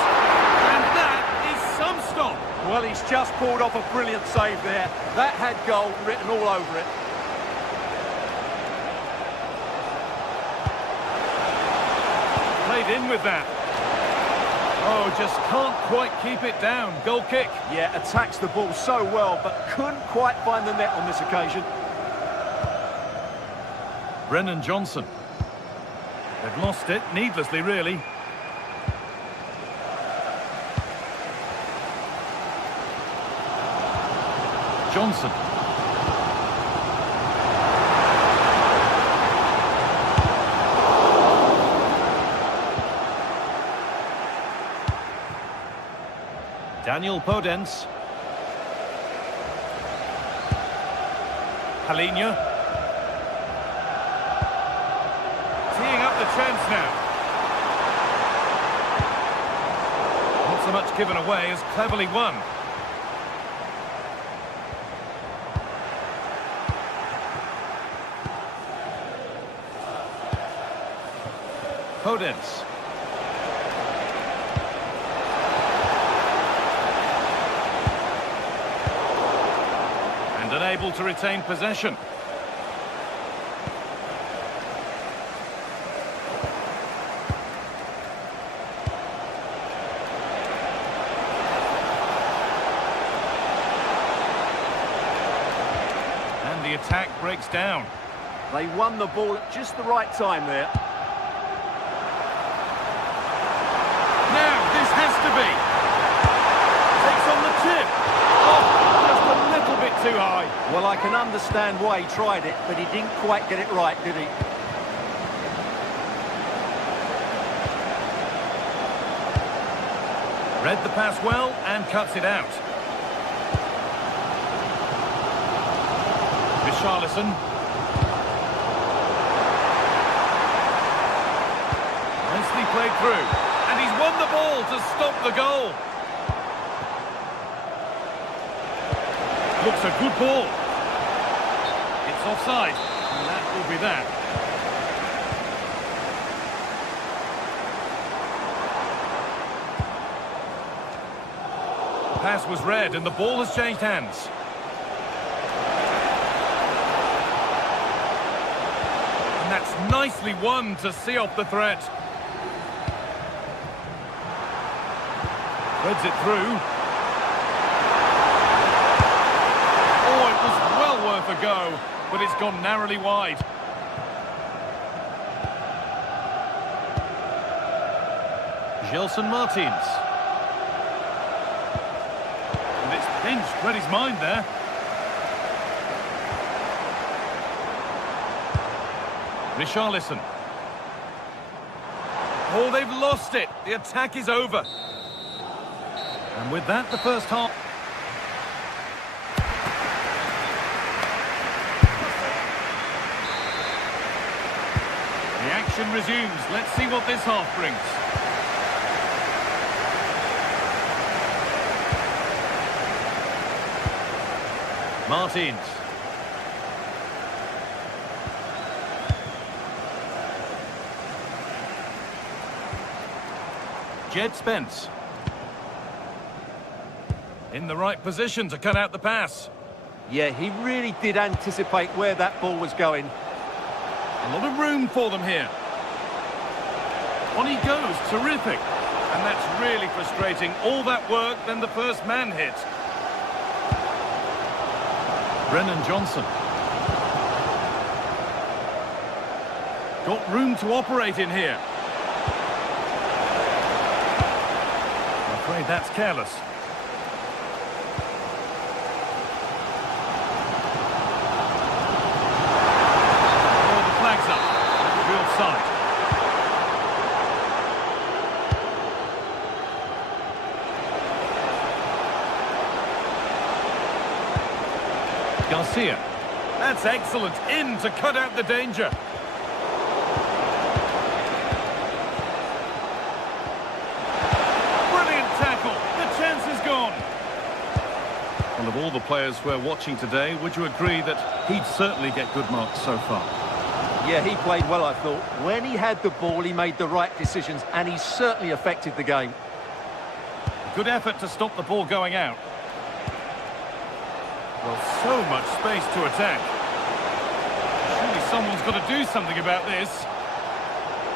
And that is some stop. Well, he's just pulled off a brilliant save there. That had goal written all over it. Played in with that. Oh, just can't quite keep it down. Goal kick. Yeah, attacks the ball so well, but couldn't quite find the net on this occasion. Brennan Johnson. They've lost it, needlessly really. Johnson. Daniel Podence. Palhinha. Chance now. Not so much given away as cleverly won. Podence. And unable to retain possession. The attack breaks down. They won the ball at just the right time there. Now, this has to be. Takes on the tip. Oh, just a little bit too high. Well, I can understand why he tried it, but he didn't quite get it right, did he? Read the pass well and cuts it out. Richarlison. Nicely played through. And he's won the ball to stop the goal. Looks a good ball. It's offside. And that will be that. The pass was read and the ball has changed hands. And that's nicely won to see off the threat. Threads it through. Oh, it was well worth a go, but it's gone narrowly wide. Gelson Martins. And it's pinched, read his mind there. Richarlison. Oh, they've lost it. The attack is over. And with that, the first half. The action resumes. Let's see what this half brings. Martins. Jed Spence. In the right position to cut out the pass. Yeah, he really did anticipate where that ball was going. A lot of room for them here. On he goes, terrific. And that's really frustrating. All that work, then the first man hit. Brennan Johnson. Got room to operate in here. I'm afraid that's careless. Side. Garcia. That's excellent. In to cut out the danger. Brilliant tackle. The chance is gone. Well, of all the players we're watching today, would you agree that he'd certainly get good marks so far? Yeah, he played well, I thought. When he had the ball, he made the right decisions, and he certainly affected the game. Good effort to stop the ball going out. Well, so much space to attack. Surely someone's got to do something about this.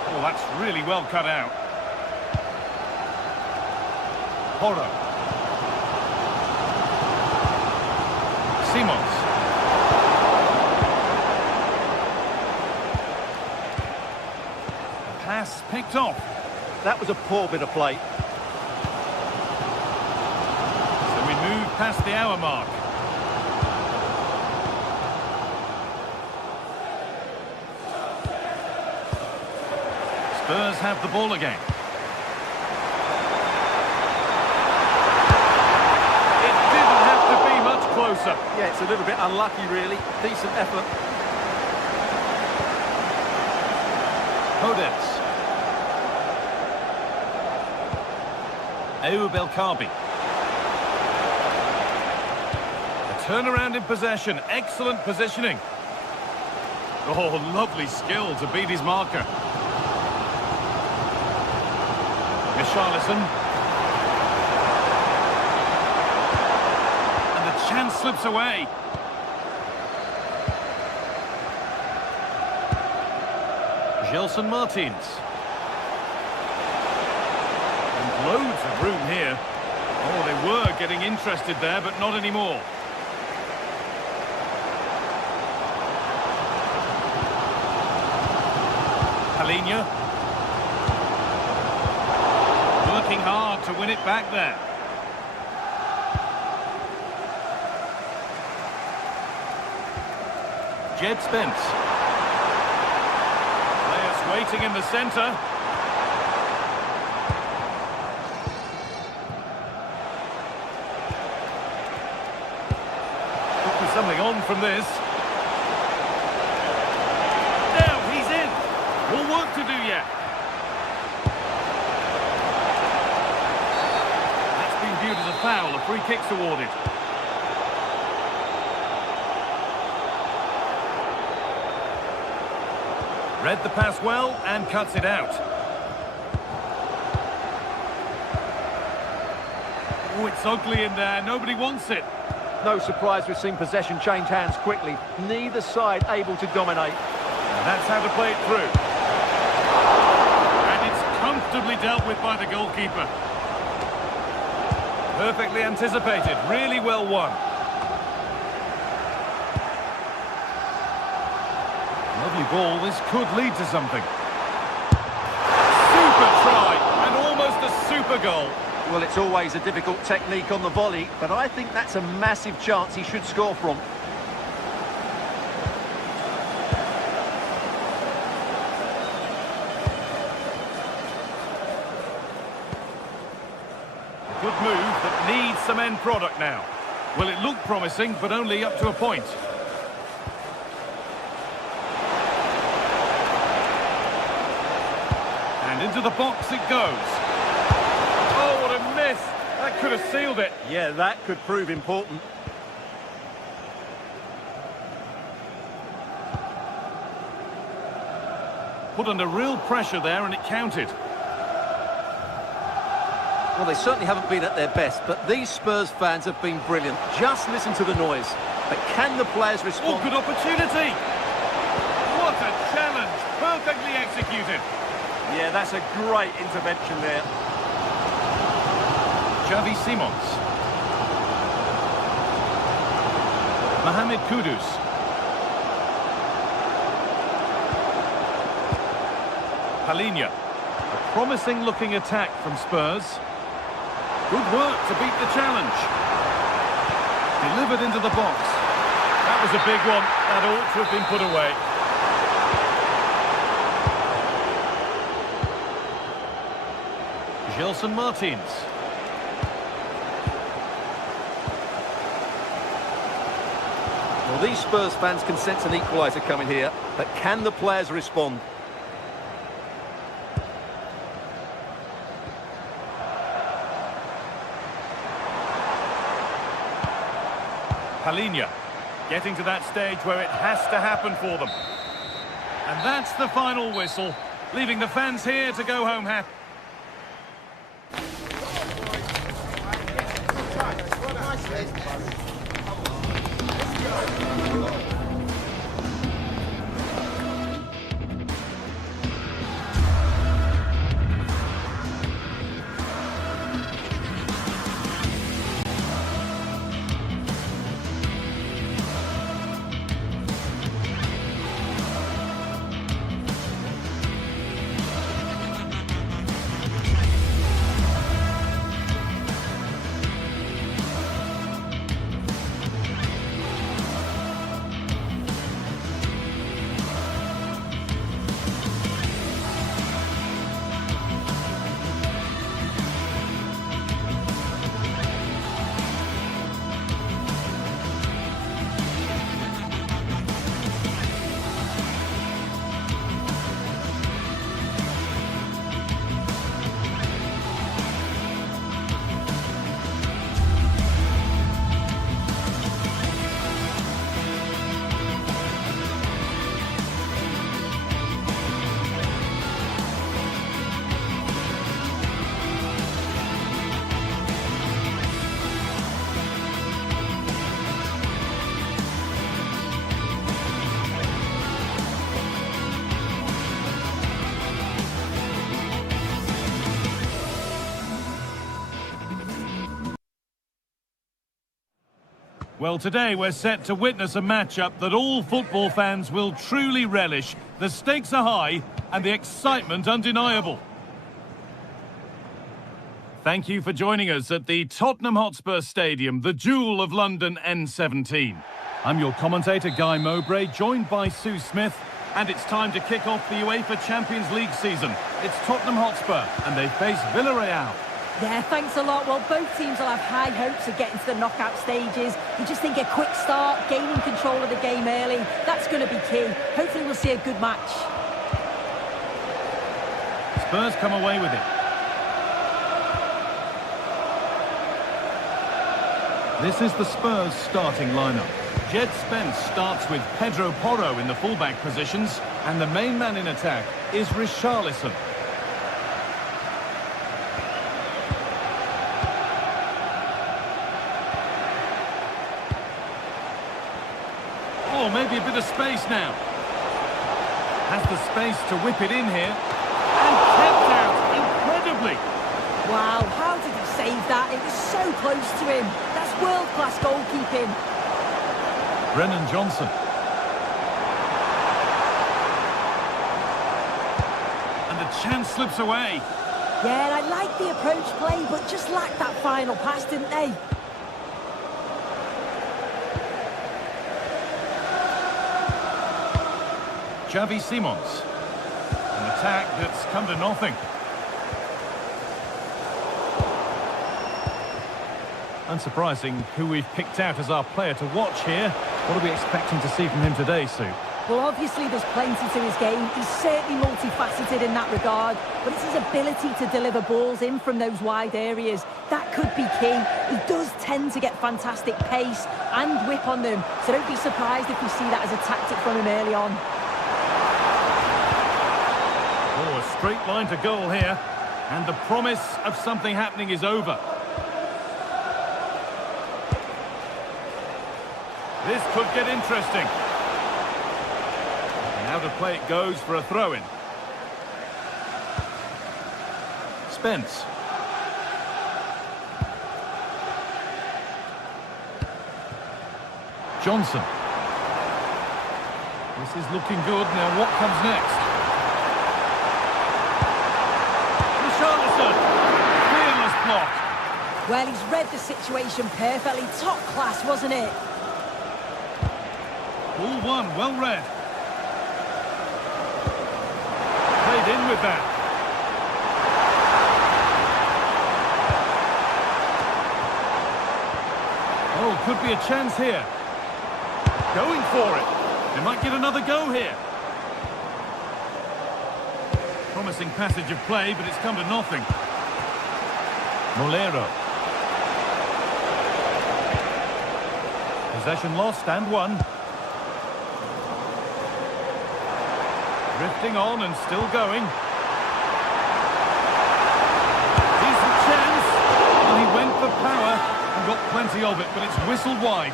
Oh, that's really well cut out. Porro. Simons. Pass picked off. That was a poor bit of play. So we move past the hour mark. Spurs have the ball again. It didn't have to be much closer. Yeah, it's a little bit unlucky, really. Decent effort. Hodets. Ayoub El Kaabi. A turnaround in possession. Excellent positioning. Oh, lovely skill to beat his marker. Richarlison. And the chance slips away. Gelson Martins. And loads of room here. Oh, they were getting interested there, but not anymore. Palhinha. Working hard to win it back there. Jed Spence. Players waiting in the centre. from this. Now he's in. More work to do yet. That's been viewed as a foul. A free kick's awarded. Read the pass well and cuts it out. Oh, it's ugly in there. Nobody wants it. No surprise we've seen possession change hands quickly. Neither side able to dominate. And that's how to play it through. And it's comfortably dealt with by the goalkeeper. Perfectly anticipated. Really well won. Lovely ball. This could lead to something. Super try and almost a super goal. Well, it's always a difficult technique on the volley, but I think that's a massive chance he should score from. Good move that needs some end product now. Well, it looked promising, but only up to a point. And into the box it goes. Oh, what a miss! That could have sealed it. Yeah, that could prove important. Put under real pressure there, and it counted. Well, they certainly haven't been at their best, but these Spurs fans have been brilliant. Just listen to the noise. But can the players respond? Oh, good opportunity! What a challenge! Perfectly executed. Yeah, that's a great intervention there. Xavi Simons. Mohamed Kudus. Palhinha. A promising looking attack from Spurs. Good work to beat the challenge. Delivered into the box. That was a big one. That ought to have been put away. Gelson Martins. Well, these Spurs fans can sense an equaliser coming here, but can the players respond? Palhinha getting to that stage where it has to happen for them. And that's the final whistle, leaving the fans here to go home happy. Well, today we're set to witness a matchup that all football fans will truly relish. The stakes are high and the excitement undeniable. Thank you for joining us at the Tottenham Hotspur Stadium, the jewel of London N17. I'm your commentator, Guy Mowbray, joined by Sue Smith, and it's time to kick off the UEFA Champions League season. It's Tottenham Hotspur, and they face Villarreal. Yeah, thanks a lot. Well, both teams will have high hopes of getting to the knockout stages. You just think a quick start, gaining control of the game early, that's going to be key. Hopefully we'll see a good match. Spurs come away with it. This is the Spurs starting lineup. Jed Spence starts with Pedro Porro in the fullback positions, and the main man in attack is Richarlison. Oh, maybe a bit of space now. Has the space to whip it in here. And kept out incredibly. Wow, how did he save that? It was so close to him. That's world-class goalkeeping. Brennan Johnson. And the chance slips away. Yeah, I like the approach play, but just lacked that final pass, didn't they? Xavi Simons. An attack that's come to nothing. Unsurprising who we've picked out as our player to watch here. What are we expecting to see from him today, Sue? Well, obviously there's plenty to his game. He's certainly multifaceted in that regard, but it's his ability to deliver balls in from those wide areas. That could be key. He does tend to get fantastic pace and whip on them, so don't be surprised if we see that as a tactic from him early on. Oh, a straight line to goal here. And the promise of something happening is over. This could get interesting. And out of play it goes for a throw-in. Spence. Johnson. This is looking good. Now what comes next? Richarlison. Fearless block. Well, he's read the situation perfectly. Top class, wasn't it? Ball one, well read. Played in with that. Oh, could be a chance here. Going for it. They might get another go here. Promising passage of play, but it's come to nothing. Molero. Possession lost and won. Drifting on and still going. Decent chance. And he went for power and got plenty of it, but it's whistled wide.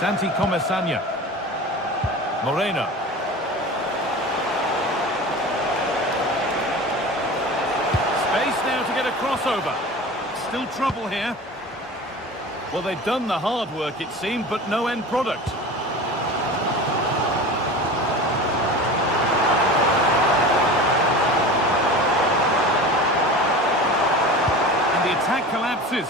Santi Comesaña. Moreno. Space now to get a crossover. Still trouble here. Well, they've done the hard work, it seemed, but no end product. And the attack collapses.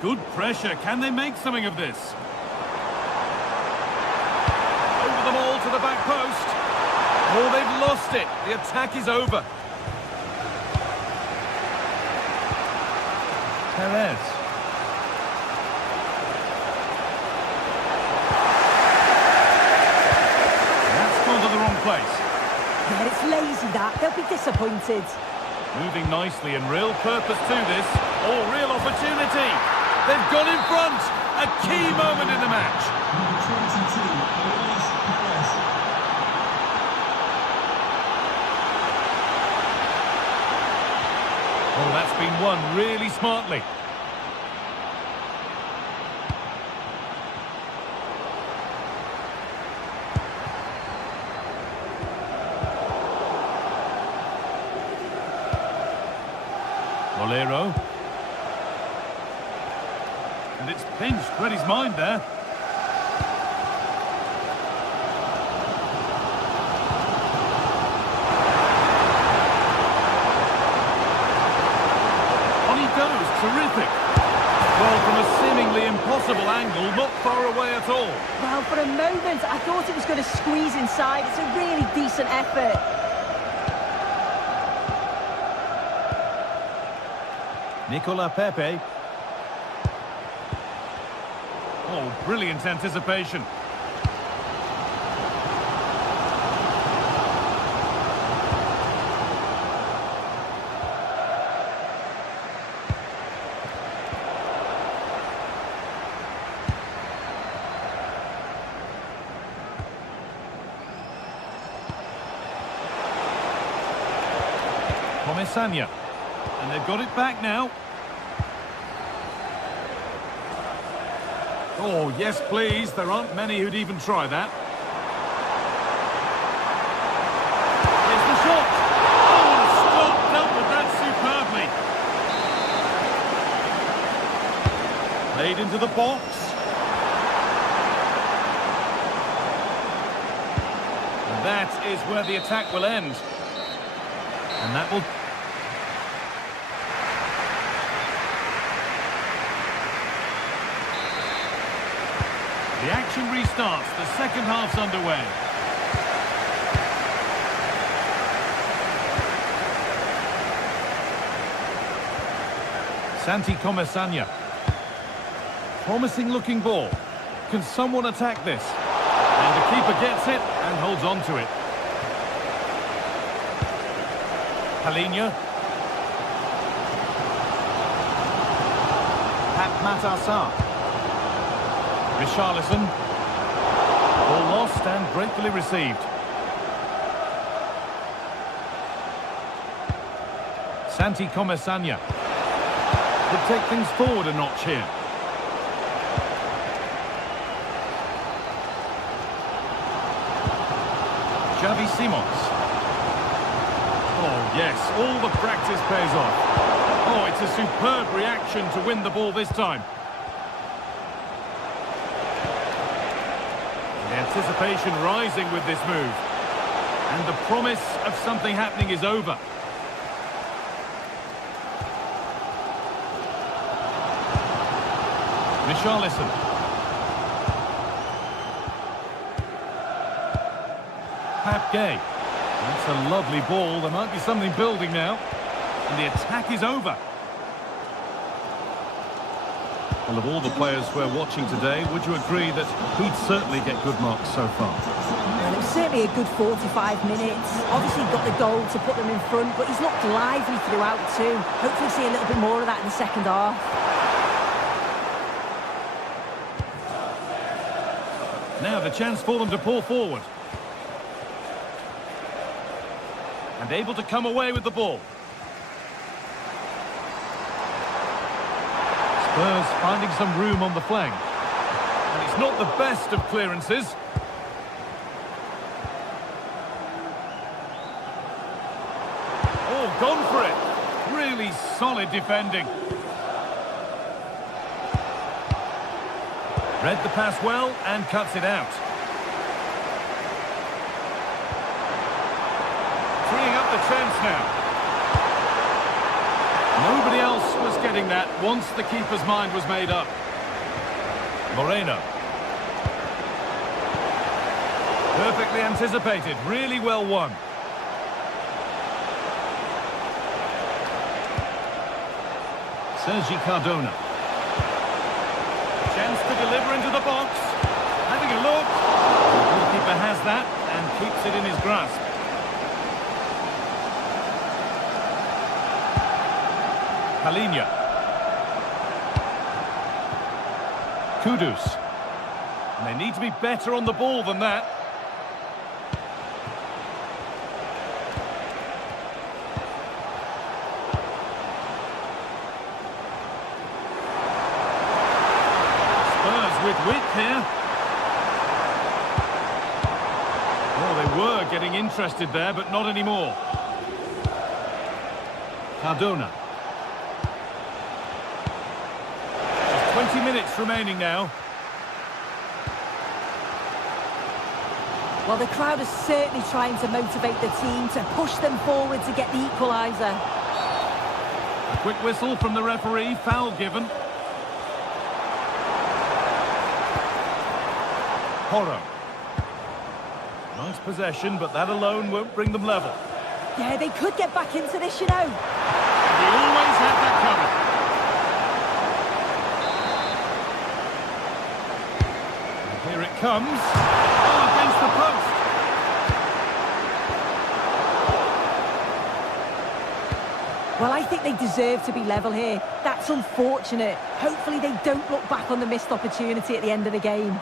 Good pressure. Can they make something of this? Over the ball to the back post. Oh, they've lost it. The attack is over. Perez. That's gone to the wrong place. Yeah, it's lazy that. They'll be disappointed. Moving nicely and real purpose to this. Oh, real opportunity. They've gone in front. A key moment in the match. Number 22, Perez. Oh, that's been won really smartly. Molero. And it's pinched. Read his mind there. goes. Terrific. Well, from a seemingly impossible angle, not far away at all. Well, for a moment, I thought it was going to squeeze inside. It's a really decent effort. Nicola Pepe. Oh, brilliant anticipation. Comesaña. And they've got it back now. Oh, yes, please. There aren't many who'd even try that. Here's the shot. Oh, stop. Dealt with that superbly. Played into the box. And that is where the attack will end. And that will... The action restarts. The second half's underway. Santi Comesaña. Promising looking ball. Can someone attack this? And the keeper gets it and holds on to it. Palinha. Pat Matassar. Richarlison. Ball lost and gratefully received. Santi Comesaña. Could take things forward a notch here. Xavi Simons. Oh yes, all the practice pays off. Oh, it's a superb reaction to win the ball this time. The anticipation rising with this move. And the promise of something happening is over. Richarlison. Pap Gay. That's a lovely ball. There might be something building now. And the attack is over. Well, of all the players we're watching today, would you agree that he'd certainly get good marks so far? Well, it was certainly a good 45 minutes. Obviously got the goal to put them in front, but he's looked lively throughout too. Hopefully see a little bit more of that in the second half. Now the chance for them to pull forward. And able to come away with the ball. Spurs finding some room on the flank. And it's not the best of clearances. Oh, gone for it. Really solid defending. Read the pass well and cuts it out. Freeing up the chance now. Nobody else was getting that once the keeper's mind was made up. Moreno. Perfectly anticipated, really well won. Sergi Cardona. Chance to deliver into the box. Having a look. The goalkeeper has that and keeps it in his grasp. Palinha. Kudus. And they need to be better on the ball than that. Spurs with width here. Oh, they were getting interested there, but not anymore. Cardona. 20 minutes remaining now. Well, the crowd is certainly trying to motivate the team to push them forward to get the equaliser. Quick whistle from the referee, foul given. Porro. Nice possession, but that alone won't bring them level. Yeah, they could get back into this, you know. They always have that covered. And here it comes. Oh, against the post. Well, I think they deserve to be level here. That's unfortunate. Hopefully they don't look back on the missed opportunity at the end of the game.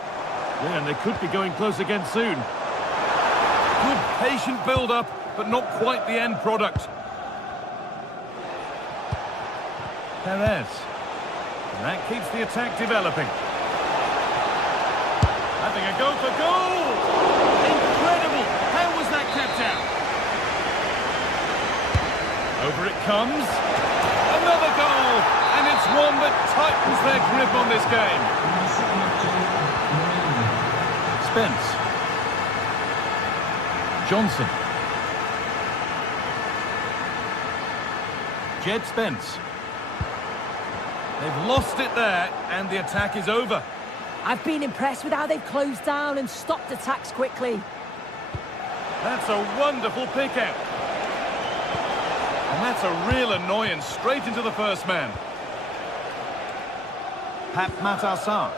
Yeah, and they could be going close again soon. Good, patient build-up, but not quite the end product. Perez. And that keeps the attack developing. Having a go for goal! Incredible! How was that kept out? Over it comes. Another goal! And it's one that tightens their grip on this game. Spence. Johnson. Jed Spence. They've lost it there, and the attack is over. I've been impressed with how they've closed down and stopped attacks quickly. That's a wonderful pick-out. And that's a real annoyance, straight into the first man. Pat Matassar.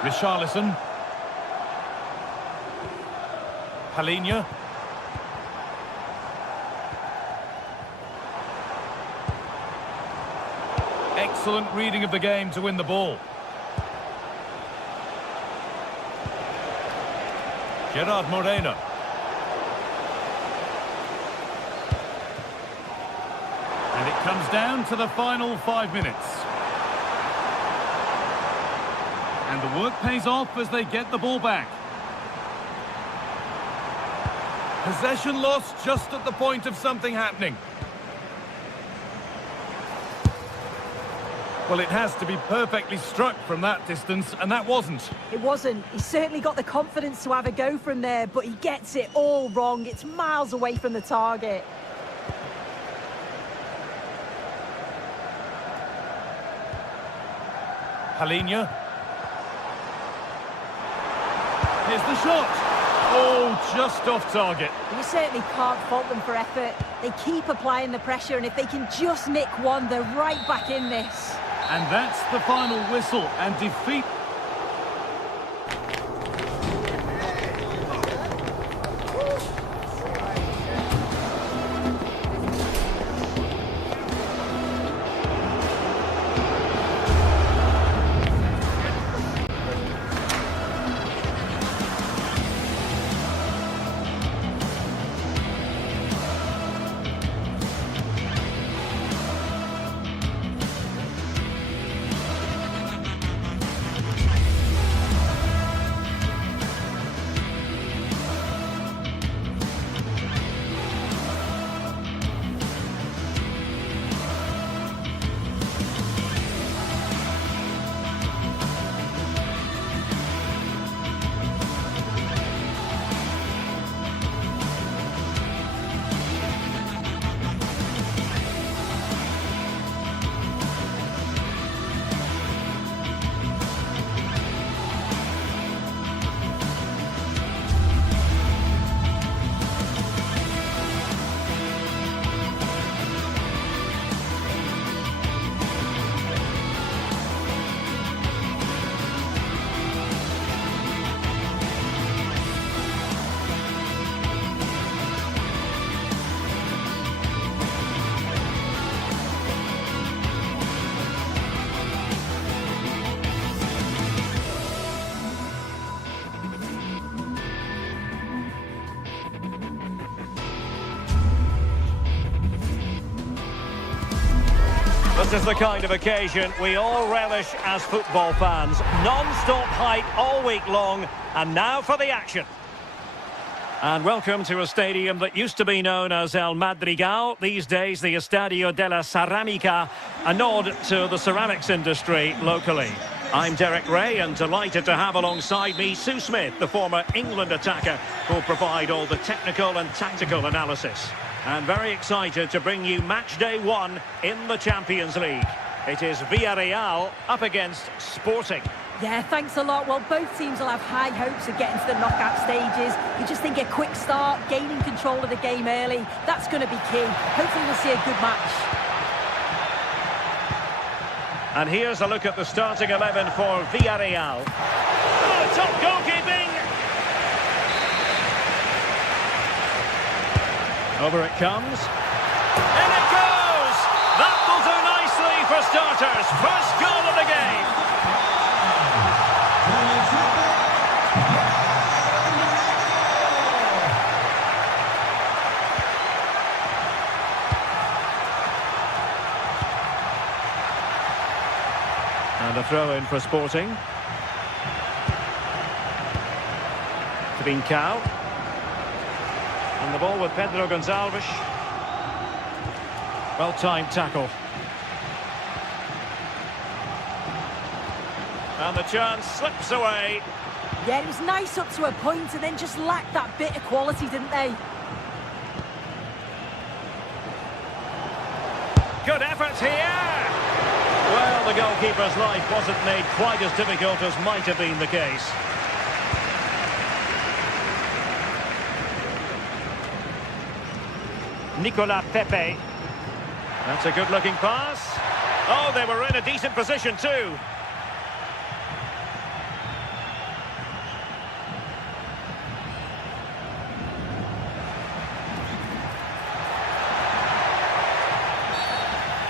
Richarlison. Palinha. Excellent reading of the game to win the ball. Gerard Moreno. And it comes down to the final 5 minutes. And the work pays off as they get the ball back. Possession lost just at the point of something happening. Well, it has to be perfectly struck from that distance, and that wasn't. It wasn't. He certainly got the confidence to have a go from there, but he gets it all wrong. It's miles away from the target. Palinha. Here's the shot. Oh, just off target. You certainly can't fault them for effort. They keep applying the pressure, and if they can just nick one, they're right back in this. And that's the final whistle, and defeat. This is the kind of occasion we all relish as football fans. Non-stop hype all week long, and now for the action. And welcome to a stadium that used to be known as El Madrigal, these days the Estadio de la Ceramica, a nod to the ceramics industry locally. I'm Derek Ray, and delighted to have alongside me Sue Smith, the former England attacker, who'll provide all the technical and tactical analysis. And very excited to bring you match day 1 in the Champions League. It is Villarreal up against Sporting. Yeah, thanks a lot. Well, both teams will have high hopes of getting to the knockout stages. You just think a quick start, gaining control of the game early, that's going to be key. Hopefully we'll see a good match. And here's a look at the starting 11 for Villarreal. Oh, top goalkeeping! Over it comes. In it goes! That will do nicely for starters. First goal of the game. And a throw-in for Sporting. Trincao. And the ball with Pedro Gonçalves. Well-timed tackle. And the chance slips away. Yeah, it was nice up to a point and then just lacked that bit of quality, didn't they? Good effort here! Well, the goalkeeper's life wasn't made quite as difficult as might have been the case. Nicolas Pepe. That's a good-looking pass. Oh, they were in a decent position too.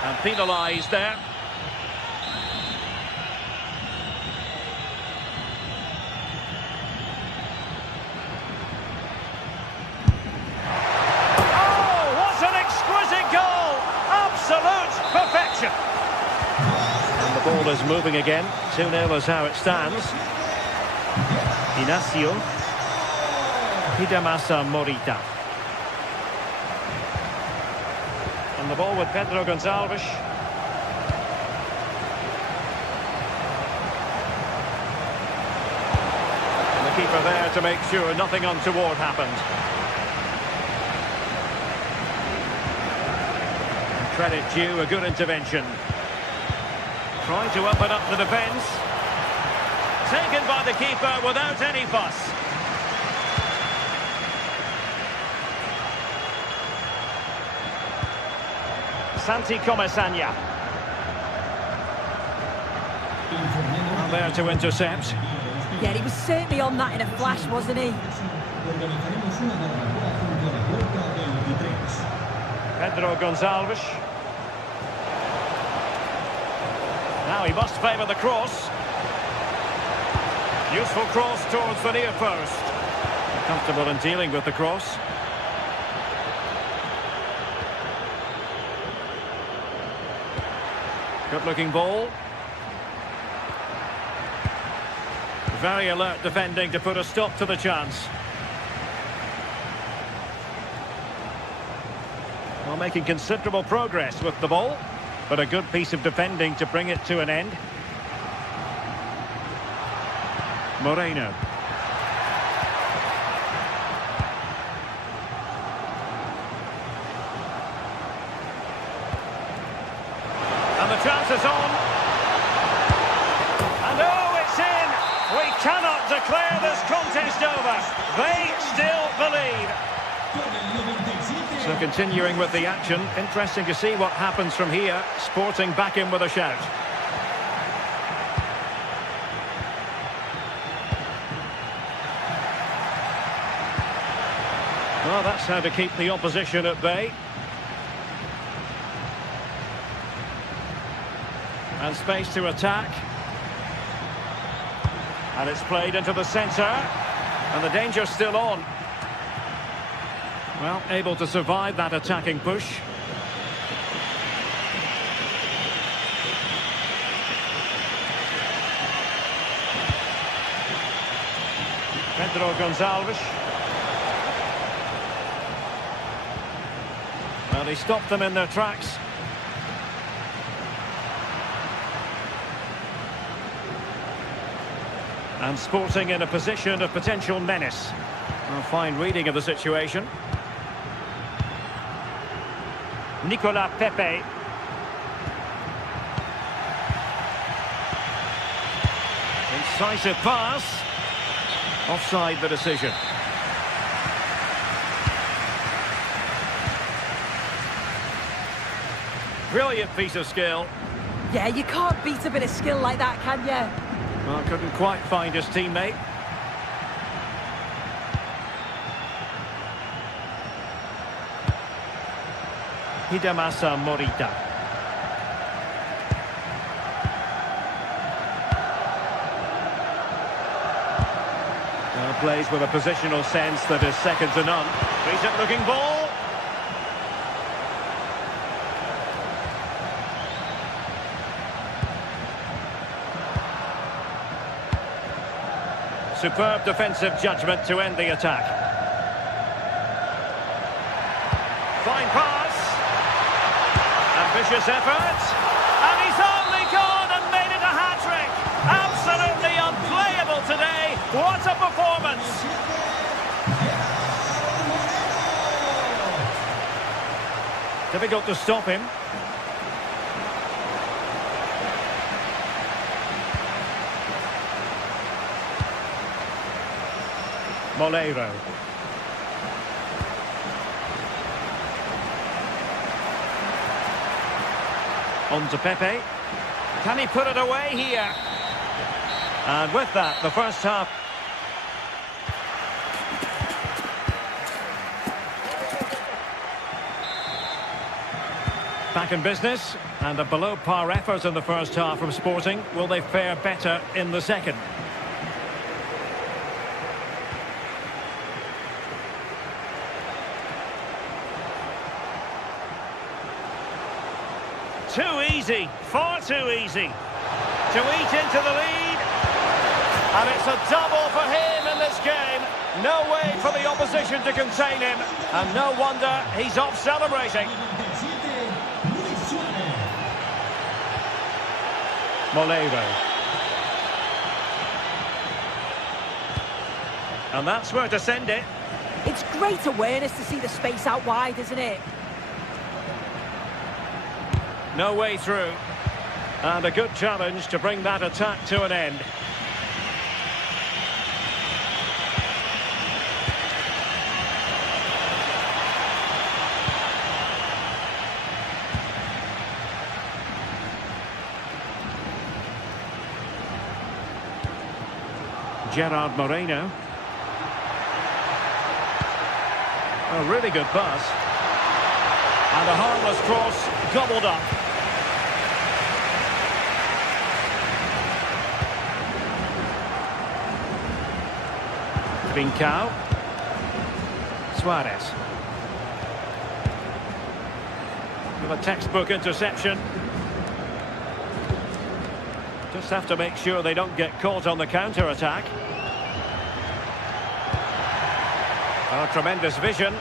And penalised there. Perfection. And the ball is moving again. 2-0 is how it stands. Inacio. Hidemasa Morita. And the ball with Pedro Gonçalves. And the keeper there to make sure nothing untoward happened. Credit due, a good intervention. Trying to open up the defence. Taken by the keeper without any fuss. Santi Comesaña. And there to intercept. Yeah, he was certainly on that in a flash, wasn't he? Pedro Gonçalves. Now he must favour the cross. Useful cross towards the near post. Comfortable in dealing with the cross. Good-looking ball. Very alert defending to put a stop to the chance. Well, making considerable progress with the ball, but a good piece of defending to bring it to an end. Moreno. And the chance is on. And oh, it's in! We cannot declare this contest over. They still believe. So continuing with the action, interesting to see what happens from here. Sporting back in with a shout. Well, that's how to keep the opposition at bay. And space to attack. And it's played into the centre. And the danger's still on. Well, able to survive that attacking push. Pedro Gonçalves. Well, he stopped them in their tracks. And Sporting in a position of potential menace. A fine reading of the situation. Nicolas Pepe. Incisive pass. Offside the decision. Brilliant piece of skill. Yeah, you can't beat a bit of skill like that, can you? Well, couldn't quite find his teammate. Hidemasa Morita. Now plays with a positional sense that is second to none. Decent looking ball. Superb defensive judgment to end the attack. Fine pass. Ambitious effort. And he's only gone and made it a hat-trick. Absolutely unplayable today. What a performance. Difficult to stop him. Moleiro. On to Pepe. Can he put it away here? And with that, the first half. Back in business, and a below-par effort in the first half from Sporting. Will they fare better in the second? Too easy, far too easy to eat into the lead. And it's a double for him in this game. No way for the opposition to contain him. And no wonder he's off celebrating. Moleiro. And that's where to send it. It's great awareness to see the space out wide, isn't it? No way through. And a good challenge to bring that attack to an end. Gerard Moreno. A really good pass. And a harmless cross gobbled up. Trincao. Suarez. With a textbook interception. Just have to make sure they don't get caught on the counter-attack. Oh, tremendous vision.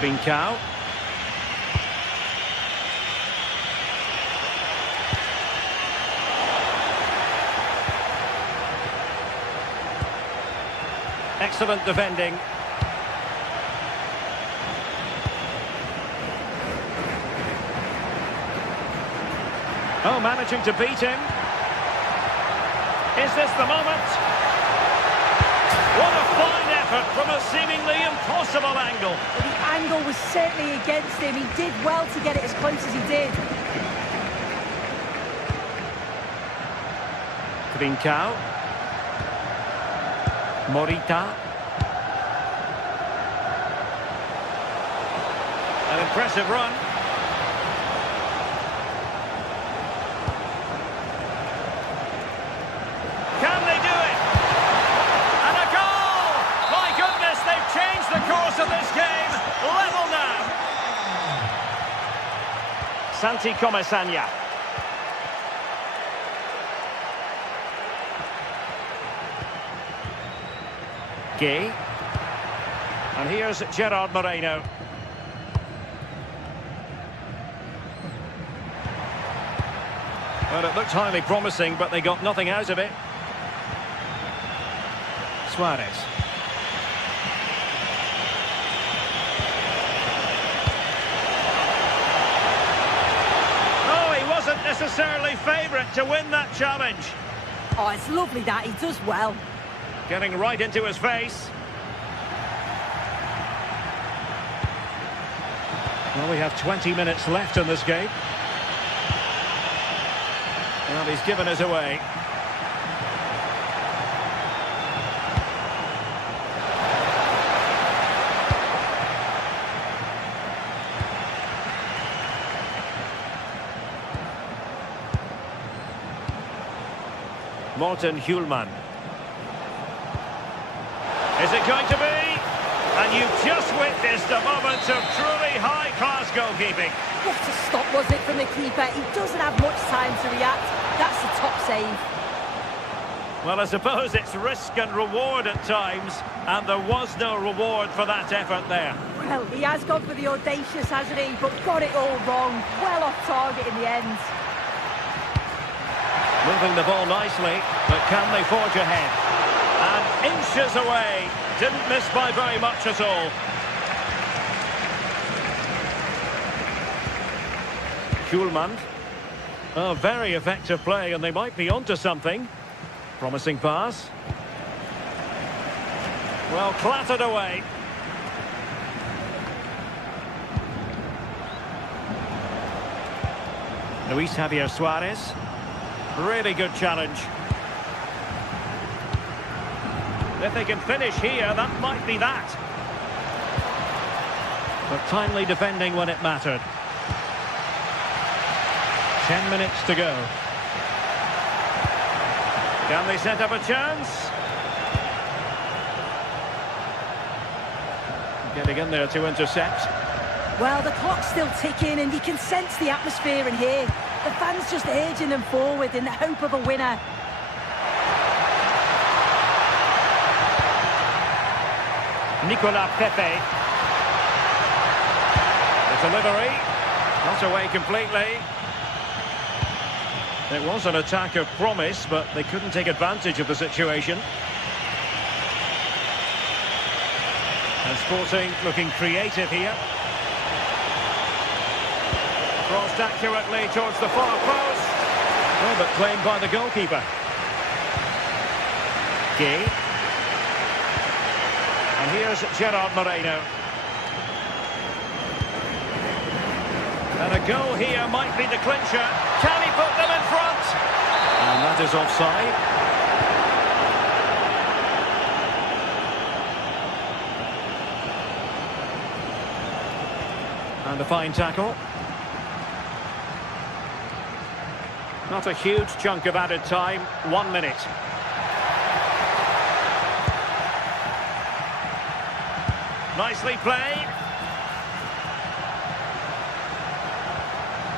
Trincao. Excellent defending. Oh, managing to beat him. Is this the moment? What a fine effort from a seemingly impossible angle. The angle was certainly against him. He did well to get it as close as he did. Trincao. Morita. An impressive run. Can they do it? And a goal! My goodness, they've changed the course of this game. Level now. Santi Comesanya. Gay. And here's Gerard Moreno. Well, it looked highly promising, but they got nothing out of it. Suarez. attempt to win that challenge. Oh, it's lovely that, he does well. Getting right into his face. Well, we have 20 minutes left in this game. Well, he's given us away. Morten Hjulman. Is it going to be? And you've just witnessed a moment of truly high-class goalkeeping. What a stop was it from the keeper. He doesn't have much time to react. That's the top save. Well, I suppose it's risk and reward at times, and there was no reward for that effort there. Well, he has gone for the audacious, hasn't he? But got it all wrong. Well off target in the end. Moving the ball nicely, but can they forge ahead? And inches away. Didn't miss by very much at all. Hjulman. Oh, very effective play, and they might be onto something. Promising pass. Well, clattered away. Luis Javier Suarez. Really good challenge. If they can finish here, that might be that. But timely defending when it mattered. 10 minutes to go. Can they set up a chance? Getting in there to intercept. Well, the clock's still ticking and you can sense the atmosphere in here. The fans just urging them forward in the hope of a winner. Nicolas Pepe. The delivery. Not away completely. It was an attack of promise, but they couldn't take advantage of the situation. And Sporting looking creative here. Crossed accurately towards the far post. Oh, but claimed by the goalkeeper. Gay. And here's Gerard Moreno. And a goal here might be the clincher. Can he put them in front? And that is offside. And a fine tackle. Not a huge chunk of added time. 1 minute. Nicely played.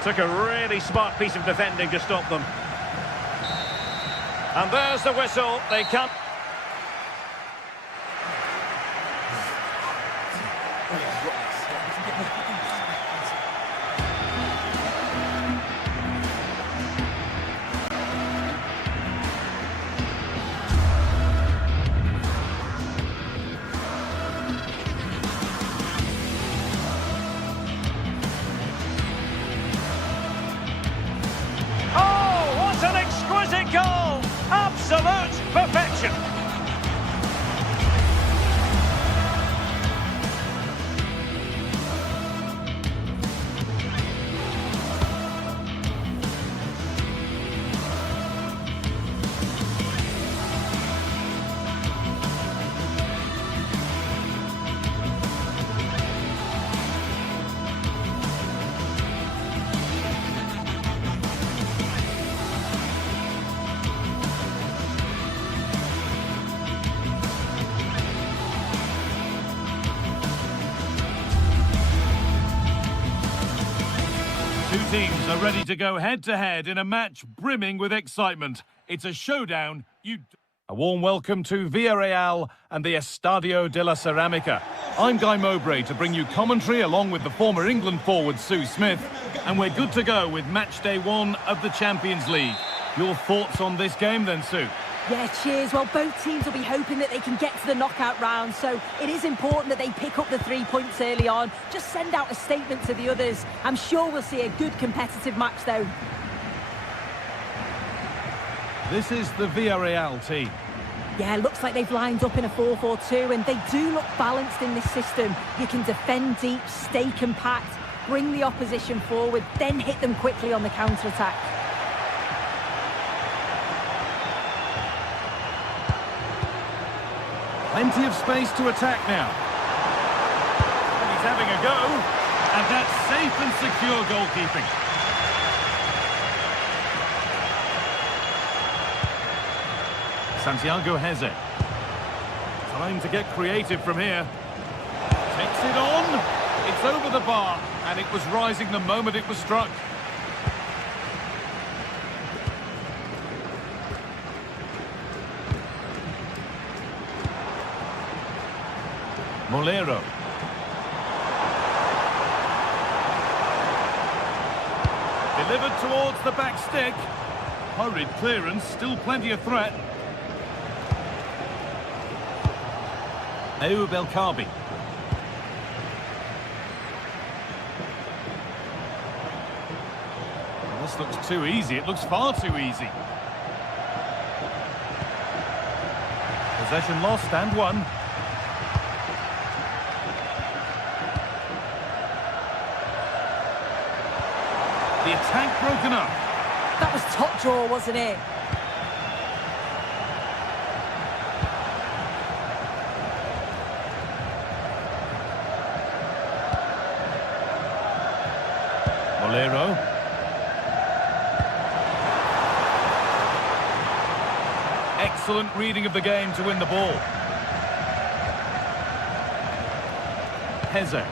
Took a really smart piece of defending to stop them. And there's the whistle. They can't. Goal! Absolute perfection! Two teams are ready to go head-to-head in a match brimming with excitement. It's a showdown. A warm welcome to Villarreal and the Estadio de la Ceramica. I'm Guy Mowbray to bring you commentary along with the former England forward Sue Smith. And we're good to go with match day 1 of the Champions League. Your thoughts on this game then, Sue? Yeah, cheers. Well, both teams will be hoping that they can get to the knockout round, so it is important that they pick up the 3 points early on. Just send out a statement to the others. I'm sure we'll see a good competitive match, though. This is the Villarreal team. Yeah, looks like they've lined up in a 4-4-2, and they do look balanced in this system. You can defend deep, stay compact, bring the opposition forward, then hit them quickly on the counter-attack. Plenty of space to attack now. And he's having a go. And that's safe and secure goalkeeping. Santiago Heze. Time to get creative from here. Takes it on. It's over the bar. And it was rising the moment it was struck. Molero. Delivered towards the back stick. Hurried clearance, still plenty of threat. Ayoub El Kaabi. This looks too easy. It looks far too easy. Possession lost and won. The attack broken up. That was top draw, wasn't it? Molero. Excellent reading of the game to win the ball. Heze.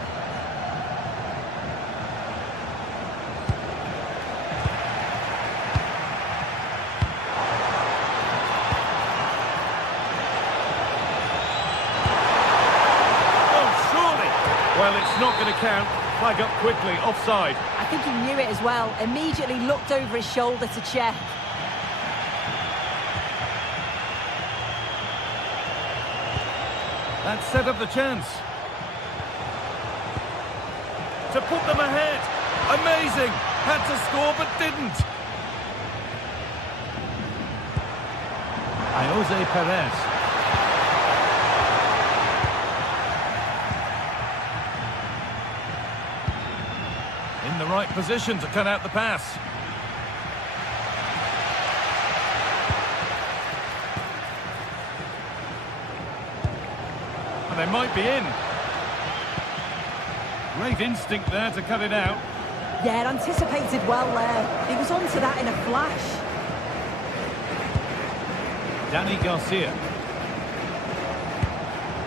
Well, it's not going to count. Flag up quickly, offside. I think he knew it as well. Immediately looked over his shoulder to check. That set up the chance. To put them ahead. Amazing. Had to score but didn't. Jose Perez. In the right position to cut out the pass. And they might be in. Great instinct there to cut it out. Yeah, anticipated well there. He was onto that in a flash. Dani Garcia.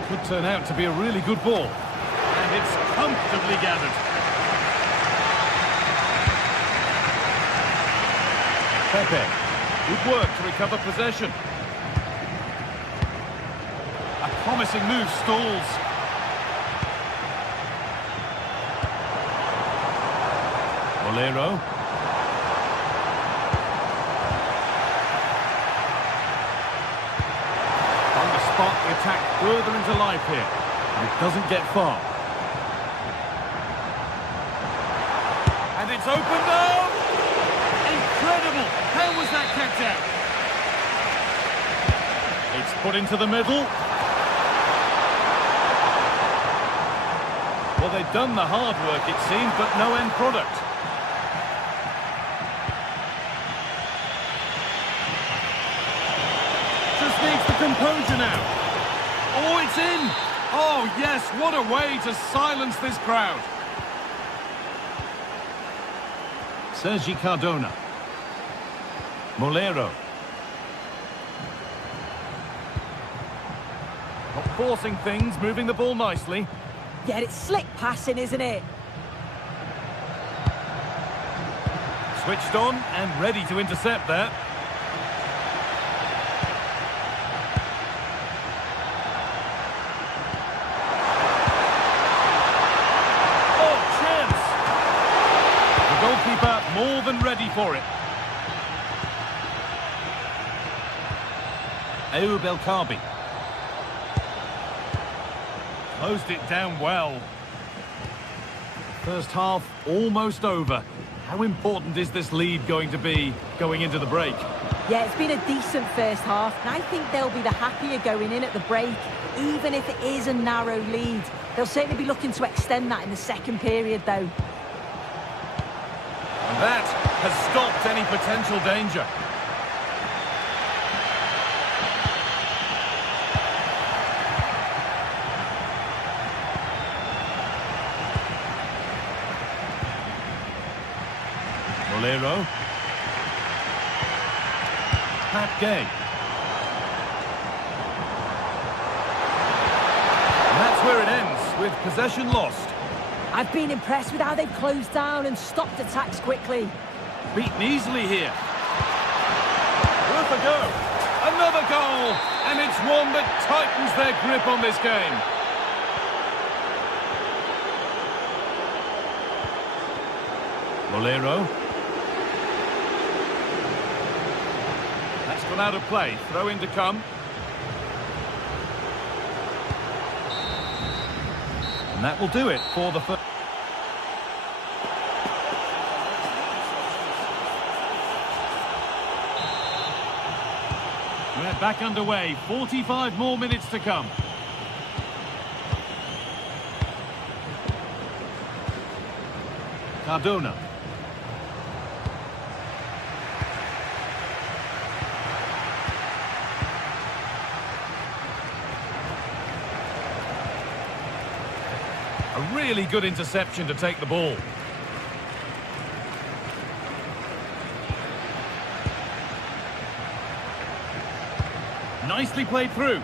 Could turn out to be a really good ball. And it's comfortably gathered. Pepe. Good work to recover possession. A promising move stalls. Molero. On the spot, the attack further into life here. And it doesn't get far. And it's opened up! Incredible! How was that kept out? It's put into the middle. Well, they've done the hard work, it seems, but no end product. Just needs the composure now. Oh, it's in! Oh, yes, what a way to silence this crowd. Sergi Cardona. Molero. Not forcing things, moving the ball nicely. Yeah, it's slick passing, isn't it? Switched on and ready to intercept that. Oh, chance! The goalkeeper more than ready for it. Ayoub El Kaabi. Closed it down well. First half almost over. How important is this lead going to be going into the break? Yeah, it's been a decent first half, and I think they'll be the happier going in at the break, even if it is a narrow lead. They'll certainly be looking to extend that in the second period, though. And that has stopped any potential danger. Molero. Pat Gay. And that's where it ends, with possession lost. I've been impressed with how they've closed down and stopped attacks quickly. Beaten easily here. Worth a go. Another goal, and it's one that tightens their grip on this game. Molero. That's gone out of play. Throw in to come. And that will do it for the first. We're back underway. 45 more minutes to come. Cardona. A really good interception to take the ball. Nicely played through.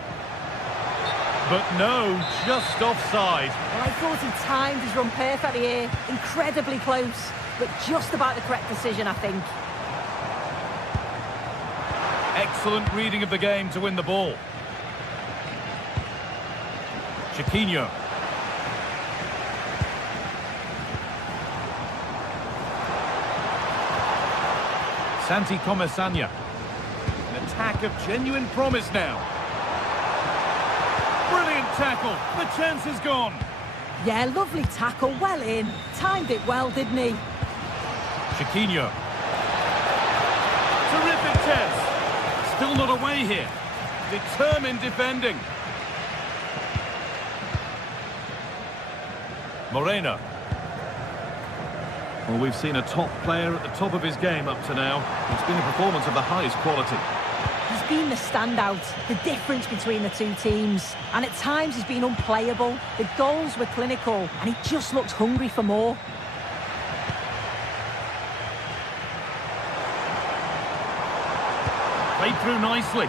But no, just offside. Well, I thought he timed his run perfectly here. Incredibly close, but just about the correct decision, I think. Excellent reading of the game to win the ball. Chiquinho. Santi Comesaña. An attack of genuine promise now. Brilliant tackle. The chance is gone. Yeah, lovely tackle. Well in. Timed it well, didn't he? Chiquinho. Terrific test. Still not away here. Determined defending. Moreno. Well, we've seen a top player at the top of his game up to now. It's been a performance of the highest quality. He's been the standout, the difference between the two teams. And at times he's been unplayable. The goals were clinical, and he just looked hungry for more. Played through nicely.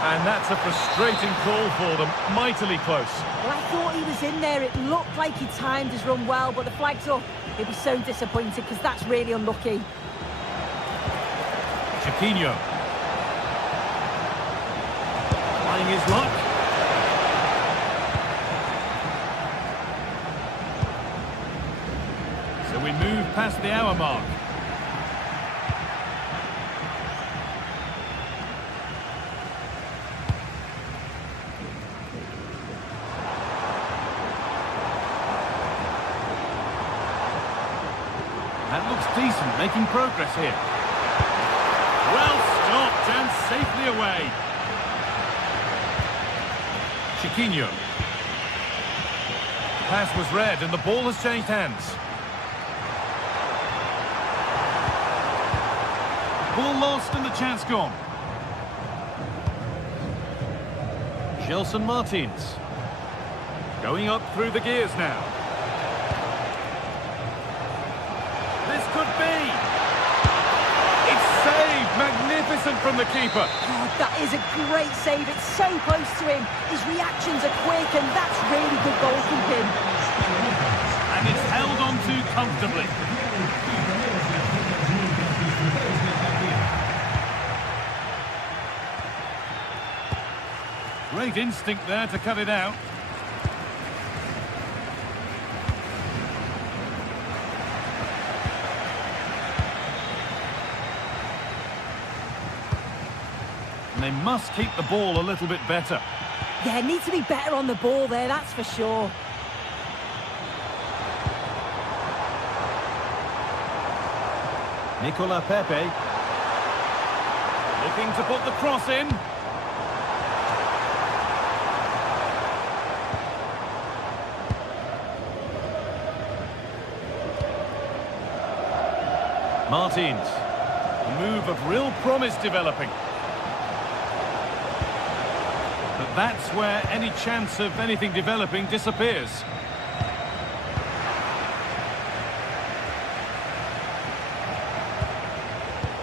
And that's a frustrating call for them. Mightily close. Well, I thought he was in there. It looked like he timed his run well, but the flag's up. He'll be so disappointed because that's really unlucky. Chiquinho. Trying his luck. So we move past the hour mark. That looks decent, making progress here. Well stopped and safely away. Chiquinho. The pass was read and the ball has changed hands. Ball lost and the chance gone. Gelson Martins. Going up through the gears now. This could be. It's saved. Magnificent from the keeper. Oh, that is a great save. It's so close to him. His reactions are quick, and that's really good goalkeeping. And it's held on to comfortably. Great instinct there to cut it out. And they must keep the ball a little bit better. Yeah, need to be better on the ball there, that's for sure. Nicola Pepe. Looking to put the cross in. Martins. A move of real promise developing. But that's where any chance of anything developing disappears.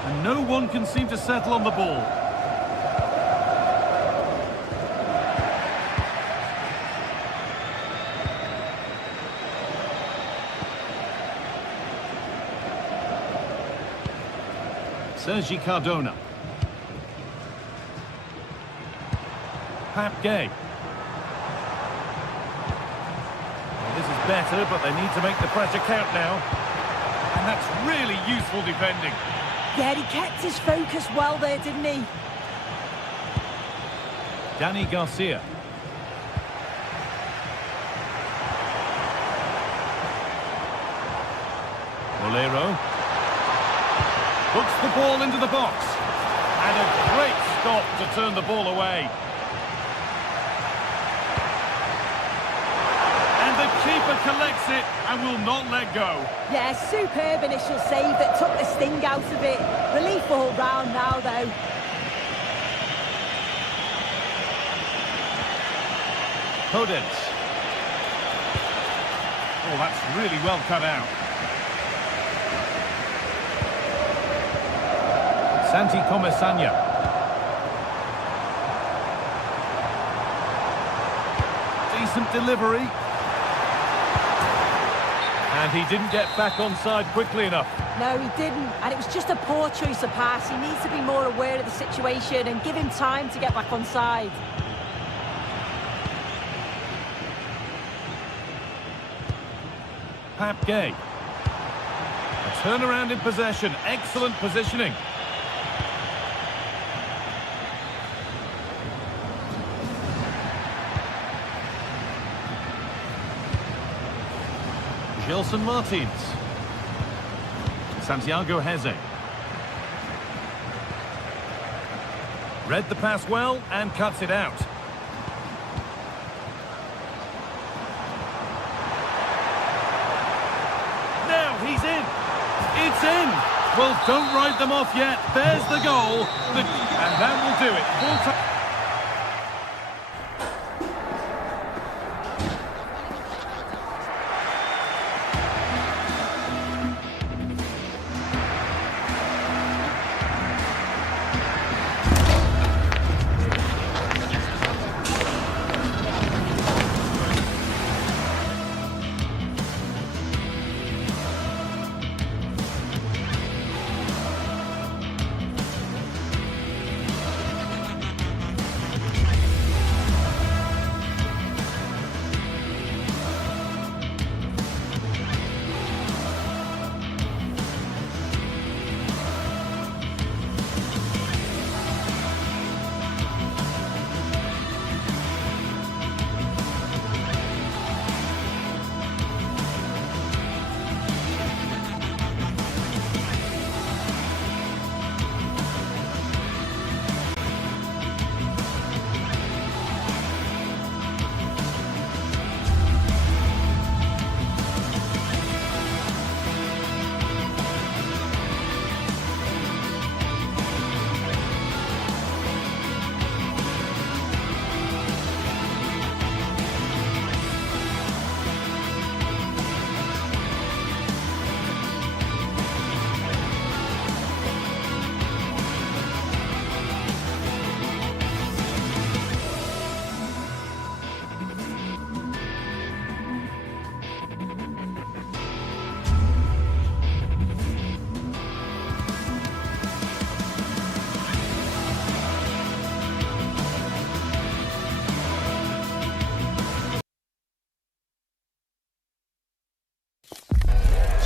And no one can seem to settle on the ball. Sergi Cardona. Pap Gay. Well, this is better, but they need to make the pressure count now. And that's really useful defending. Yeah, he kept his focus well there, didn't he? Danny Garcia. Molero. Puts the ball into the box. And a great stop to turn the ball away. And the keeper collects it and will not let go. Yeah, superb initial save that took the sting out of it. Relief all round now, though. Podence. Oh, that's really well cut out. Santi Comesaña. Decent delivery. And he didn't get back onside quickly enough. No, he didn't. And it was just a poor choice of pass. He needs to be more aware of the situation and give him time to get back onside. Pap Gay. A turnaround in possession. Excellent positioning. Gelson Martins. Santiago Heze. Read the pass well and cuts it out. Now he's in. It's in. Well, don't write them off yet. There's the goal. And that will do it. Full time.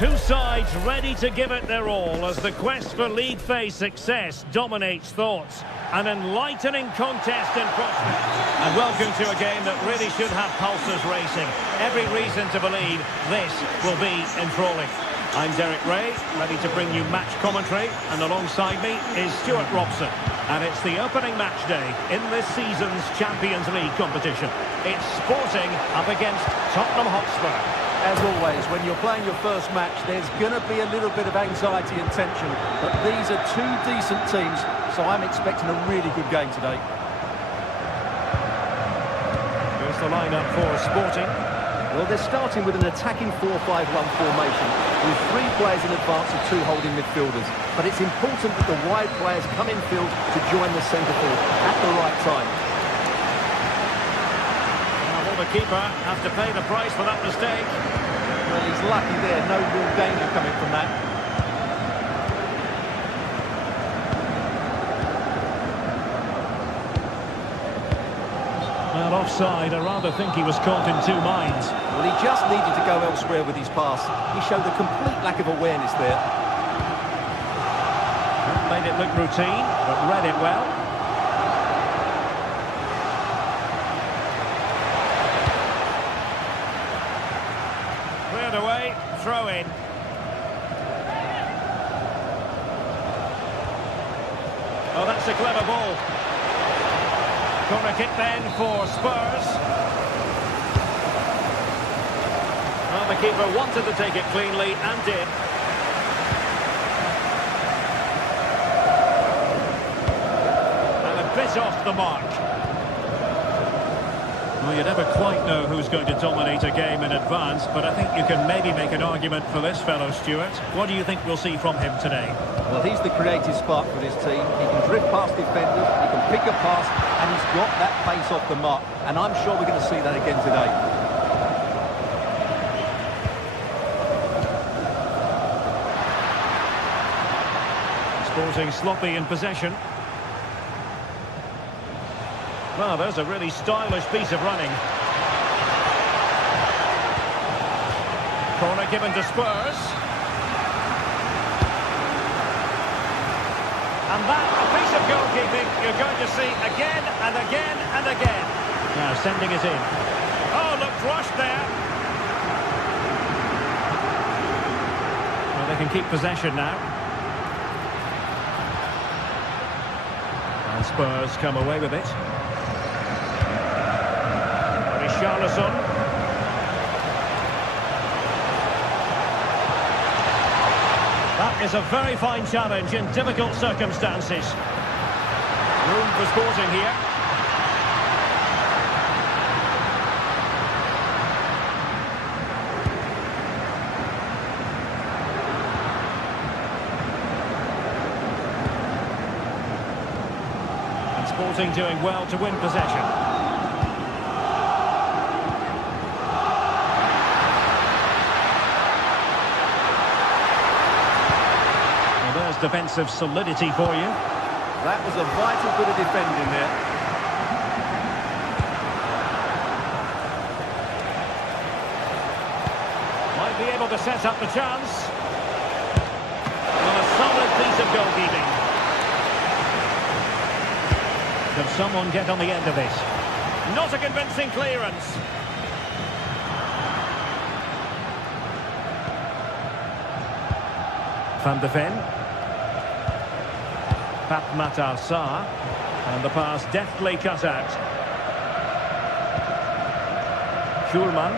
Two sides ready to give it their all as the quest for league phase success dominates thoughts. An enlightening contest in prospect. And welcome to a game that really should have pulses racing. Every reason to believe this will be enthralling. I'm Derek Ray, ready to bring you match commentary, and alongside me is Stuart Robson. And it's the opening match day in this season's Champions League competition. It's Sporting up against Tottenham Hotspur. As always, when you're playing your first match, there's going to be a little bit of anxiety and tension. But these are two decent teams, so I'm expecting a really good game today. Here's the lineup for Sporting. Well, they're starting with an attacking 4-5-1 formation, with 3 players in advance of 2 holding midfielders. But it's important that the wide players come in field to join the centre forward at the right time. Will the keeper have to pay the price for that mistake? Well, he's lucky there, no real danger coming from that. Well, offside, I rather think he was caught in 2 minds. Well, he just needed to go elsewhere with his pass. He showed a complete lack of awareness there. Made it look routine, but read it well. Cleared away, throw in. Oh, that's a clever ball. Corner kick then for Spurs. Well, the keeper wanted to take it cleanly and did. And a bit off the mark. Well, you never quite know who's going to dominate a game in advance, but I think you can maybe make an argument for this fellow, Stuart. What do you think we'll see from him today? Well, he's the creative spark for this team. He can drift past defenders, he can pick a pass, and he's got that pace off the mark. And I'm sure we're going to see that again today. Sporting sloppy in possession. Well, there's a really stylish piece of running. Corner given to Spurs. And that, a piece of goalkeeping you're going to see again and again and again. Now sending it in. Oh, looked rushed there. Well, they can keep possession now. And Spurs come away with it. Richarlison. That is a very fine challenge in difficult circumstances. Room for Sporting here. And Sporting doing well to win possession. Defensive solidity for you. That was a vital bit of defending there. Might be able to set up the chance. Well, a solid piece of goalkeeping. Can someone get on the end of this? Not a convincing clearance. Van de Ven. Matar Sarr, and the pass deftly cut out. Schulman.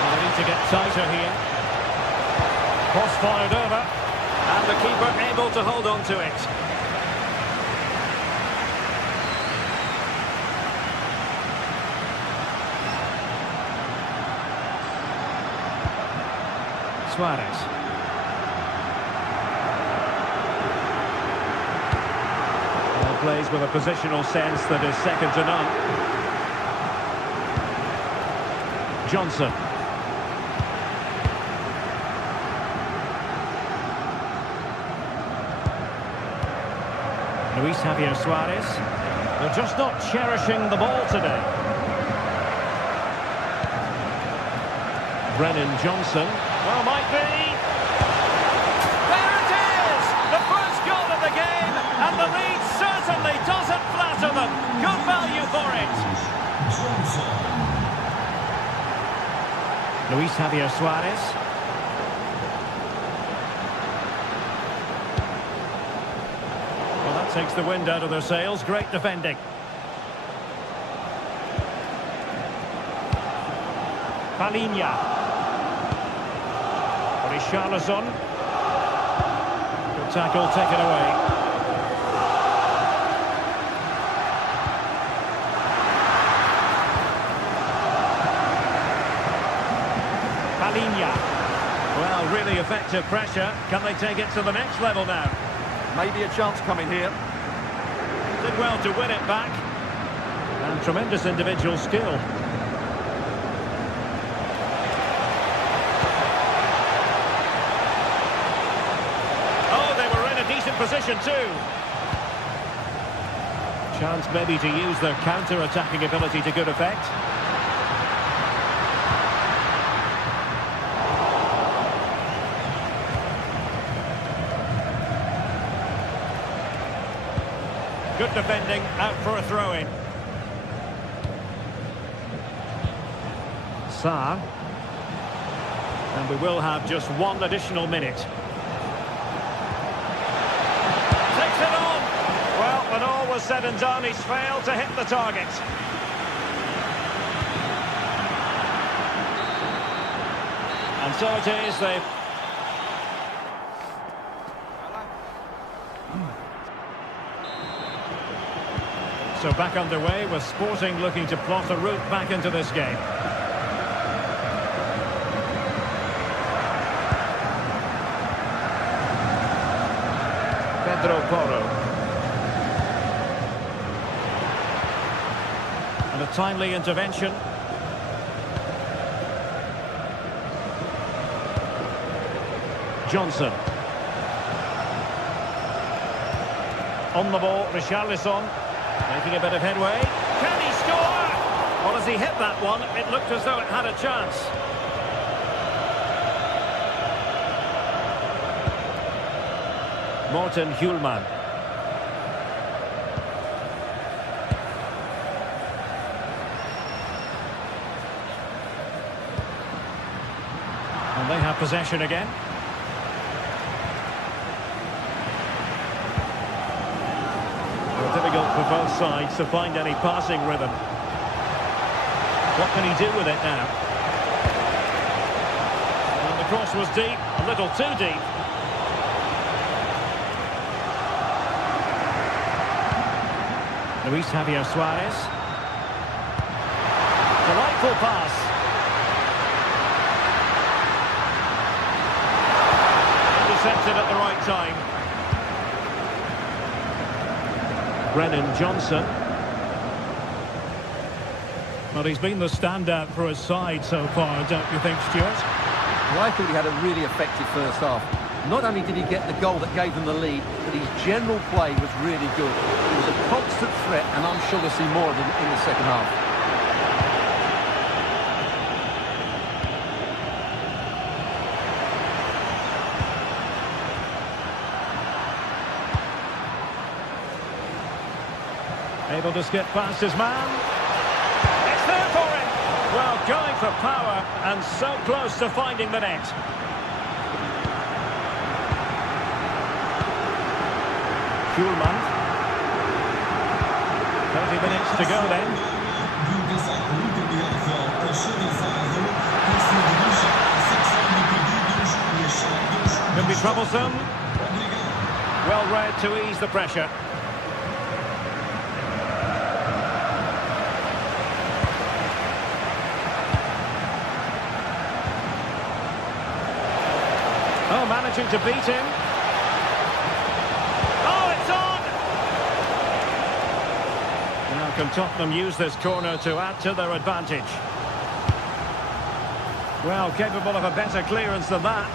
They need to get tighter here. Cross fired over, and the keeper able to hold on to it. Suarez. Well, plays with a positional sense that is second to none. Johnson. Luis Javier Suarez. They're just not cherishing the ball today. Brennan Johnson. Well, might be. There it is! The first goal of the game, Javier Suarez. Well, that takes the wind out of their sails. Great defending. Palinha. Richarlison. Good tackle taken away. Palinha. Well, really effective pressure. Can they take it to the next level now? Maybe a chance coming here. Did well to win it back. And tremendous individual skill. Oh, they were in a decent position too. Chance maybe to use their counter-attacking ability to good effect. Good defending, out for a throw-in. Sarr. And we will have just one additional minute. Takes it on! Well, when all was said and done, he's failed to hit the target. And so it is, they've... So back underway with Sporting looking to plot a route back into this game. Pedro Porro. And a timely intervention. Johnson. On the ball, Richarlison. Making a bit of headway. Can he score? Well, as he hit that one, it looked as though it had a chance. Morten Hjulman. And they have possession again. Difficult for both sides to find any passing rhythm. What can he do with it now? And the cross was deep, a little too deep. Luis Javier Suarez. Delightful pass. Intercepted at the right time. Brennan Johnson. Well, he's been the standout for his side so far, don't you think, Stuart? Well, I thought he had a really effective first half. Not only did he get the goal that gave them the lead, but his general play was really good. He was a constant threat, and I'm sure we'll see more of him in the second half. Able to skip past his man. It's there for him. Well, going for power and so close to finding the net. Hjulman. 30 minutes to go then. Could be troublesome. Well read to ease the pressure. Oh, managing to beat him. Oh, it's on! Now can Tottenham use this corner to add to their advantage? Well, capable of a better clearance than that.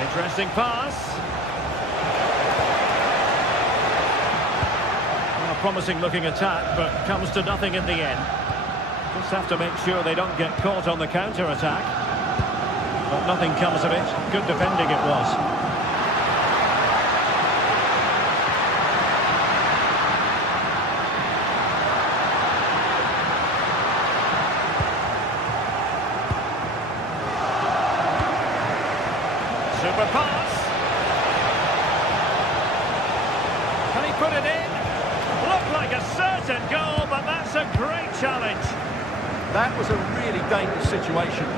Interesting pass. Well, a promising looking attack, but comes to nothing in the end. Just have to make sure they don't get caught on the counter-attack. But nothing comes of it. Good defending it was. Clever pass. Can he put it in? Looked like a certain goal, but that's a great challenge. That was a really dangerous situation.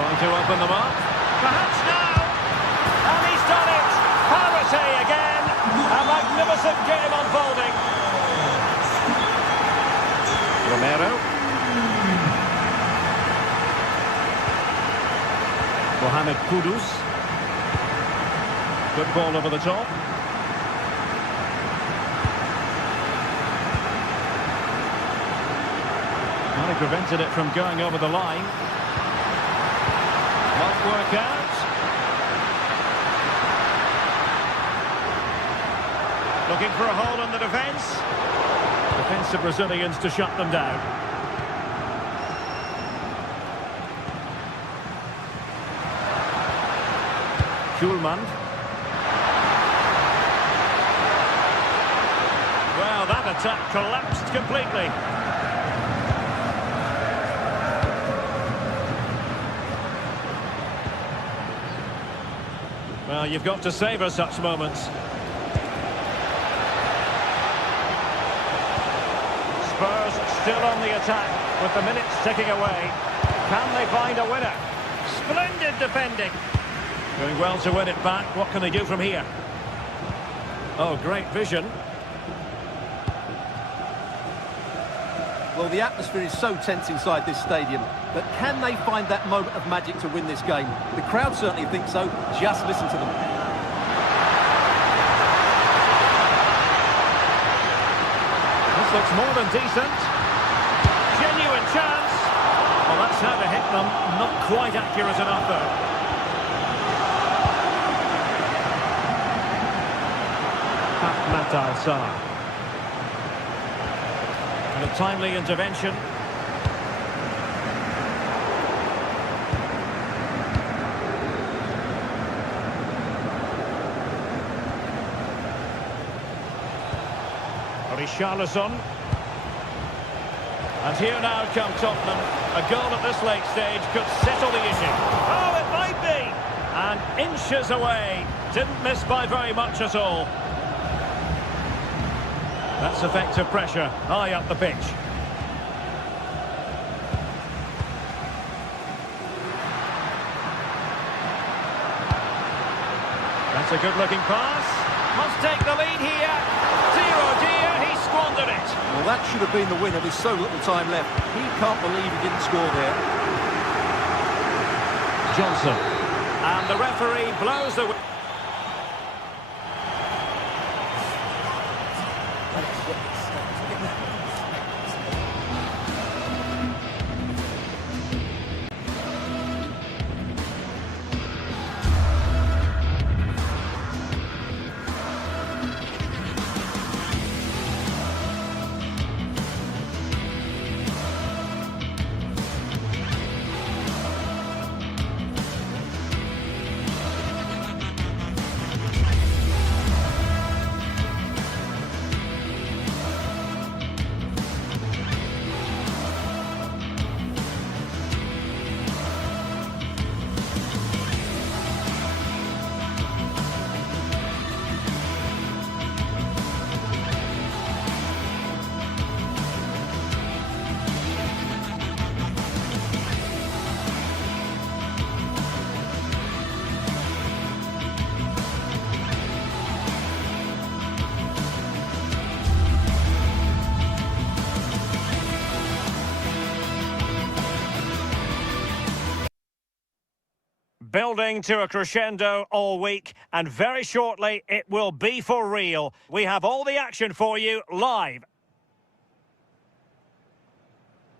Trying to open them up. Perhaps now. And he's done it. Parity again. A magnificent game unfolding. Romero. Mohamed Kudus. Good ball over the top. Well, he prevented it from going over the line. Won't work out. Looking for a hole in the defence. Defensive Brazilians to shut them down. Schulman. Well, that attack collapsed completely. Well, you've got to savour such moments. Spurs still on the attack with the minutes ticking away. Can they find a winner? Splendid defending. Doing well to win it back. What can they do from here? Oh, great vision. Well, the atmosphere is so tense inside this stadium, but can they find that moment of magic to win this game? The crowd certainly think so. Just listen to them. This looks more than decent. Genuine chance. Well, that's how to hit them. Not quite accurate enough, though. Matar. And a timely intervention. Richarlison. And here now come Tottenham. A goal at this late stage could settle the issue. Oh, it might be! And inches away. Didn't miss by very much at all. That's effective pressure, high up the pitch. That's a good-looking pass. Must take the lead here. Dear oh dear, he squandered it. Well, that should have been the winner. There's so little time left. He can't believe he didn't score there. Johnson. And the referee blows the... Building to a crescendo all week, and very shortly it will be for real. We have all the action for you live.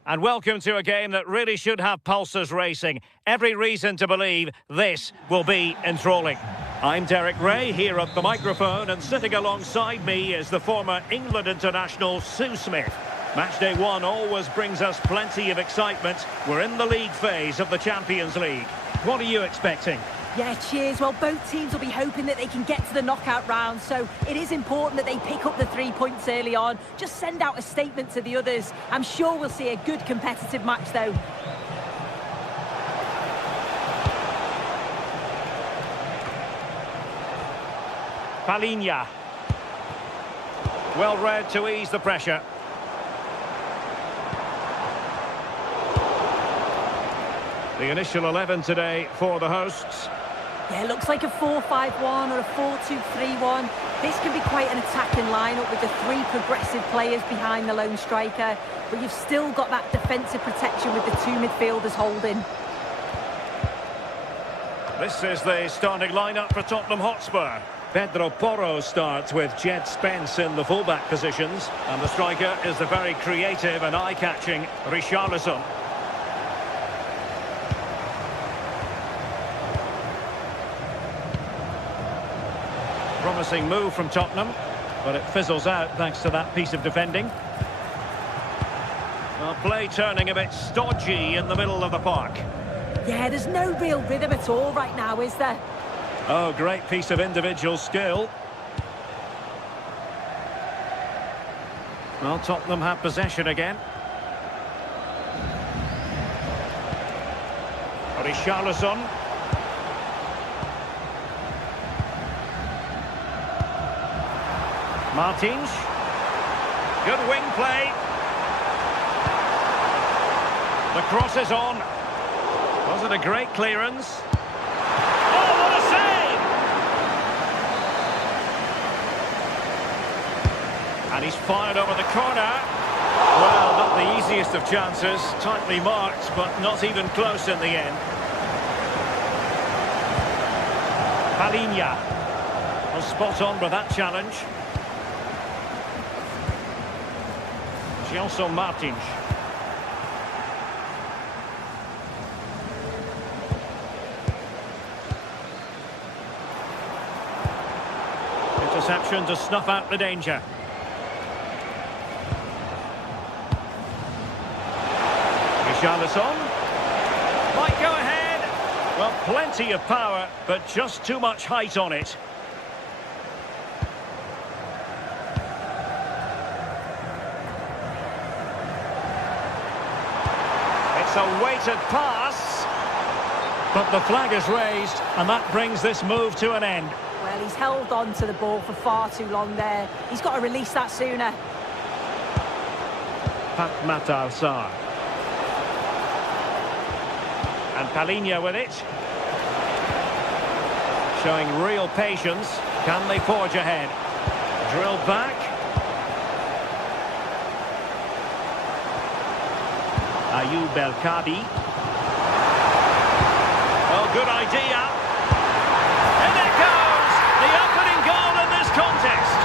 And welcome to a game that really should have pulses racing. Every reason to believe this will be enthralling. I'm Derek Ray here at the microphone, and sitting alongside me is the former England international Sue Smith. Matchday 1 always brings us plenty of excitement. We're in the league phase of the Champions League. What are you expecting? Yeah, cheers. Well, both teams will be hoping that they can get to the knockout round, so it is important that they pick up the 3 points early on. Just send out a statement to the others. I'm sure we'll see a good competitive match, though. Palinha. Well read to ease the pressure. The initial 11 today for the hosts. Yeah, it looks like a 4-5-1 or a 4-2-3-1. This can be quite an attacking lineup with the three progressive players behind the lone striker, but you've still got that defensive protection with the two midfielders holding. This is the starting lineup for Tottenham Hotspur. Pedro Porro starts with Jed Spence in the fullback positions, and the striker is the very creative and eye-catching Richarlison. Promising move from Tottenham, but it fizzles out thanks to that piece of defending. Well, play turning a bit stodgy in the middle of the park. Yeah, there's no real rhythm at all right now, is there? Oh, great piece of individual skill. Well, Tottenham have possession again. Richarlison. Martins. Good wing play. The cross is on. Was it a great clearance? Oh, what a save! And he's fired over the corner. Well, not the easiest of chances. Tightly marked, but not even close in the end. Palinha was spot on with that challenge. Gelson Martins. Interception to snuff out the danger. Richarlison might go ahead. Well, plenty of power, but just too much height on it. It's a weighted pass, but the flag is raised, and that brings this move to an end. Well, he's held on to the ball for far too long there. He's got to release that sooner. Pat Matar Sarr. And Palinha with it. Showing real patience. Can they forge ahead? Drilled back. Ayoub El Kabi. Oh, good idea. And there goes the opening goal in this contest.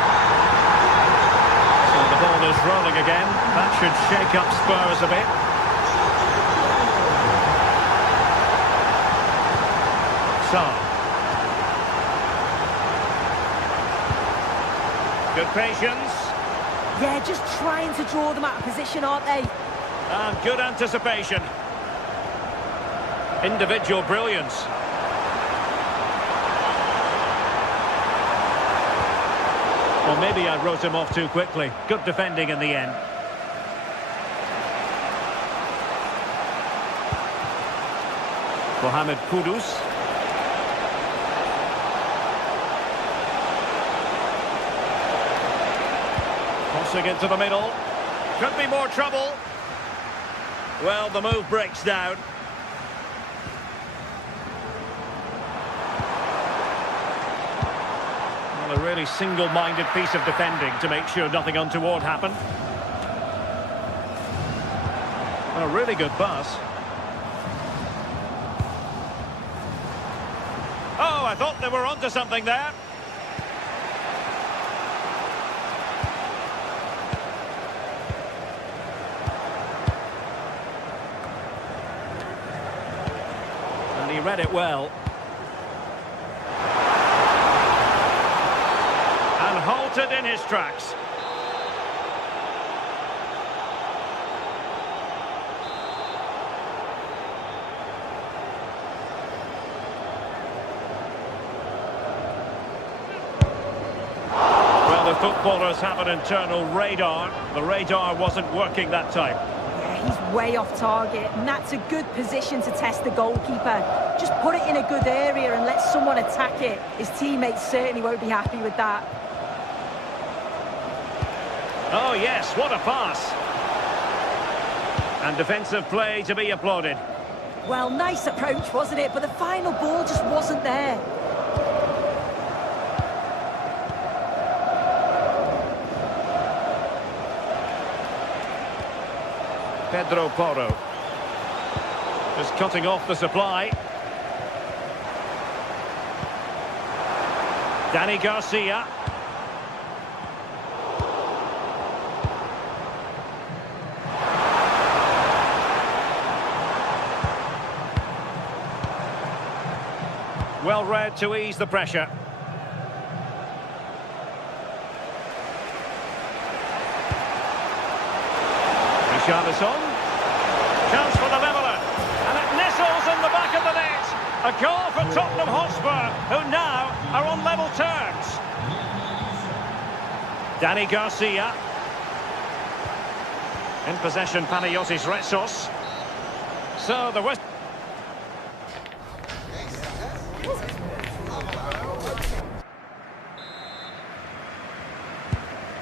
So the ball is rolling again. That should shake up Spurs a bit. Sarr. Good patience. Yeah, just trying to draw them out of position, aren't they? And good anticipation. Individual brilliance. Well, maybe I wrote him off too quickly. Good defending in the end. Mohamed Kudus. Crossing into the middle. Could be more trouble. Well, the move breaks down. Well, a really single-minded piece of defending to make sure nothing untoward happened. A really good pass. Oh, I thought they were onto something there. And he read it well. And halted in his tracks. Footballers have an internal radar. The radar wasn't working that time. Yeah, he's way off target, and that's a good position to test the goalkeeper. Just put it in a good area and let someone attack it. His teammates certainly won't be happy with that. Oh yes, what a pass. And defensive play to be applauded. Well, nice approach, wasn't it? But the final ball just wasn't there. Pedro Porro. Just cutting off the supply. Danny Garcia. Well read to ease the pressure. Richarlison. Chance for the leveller. And it nestles in the back of the net. A goal for Tottenham Hotspur, who now are on level terms. Danny Garcia. In possession, Panagiotis Retsos. So the West...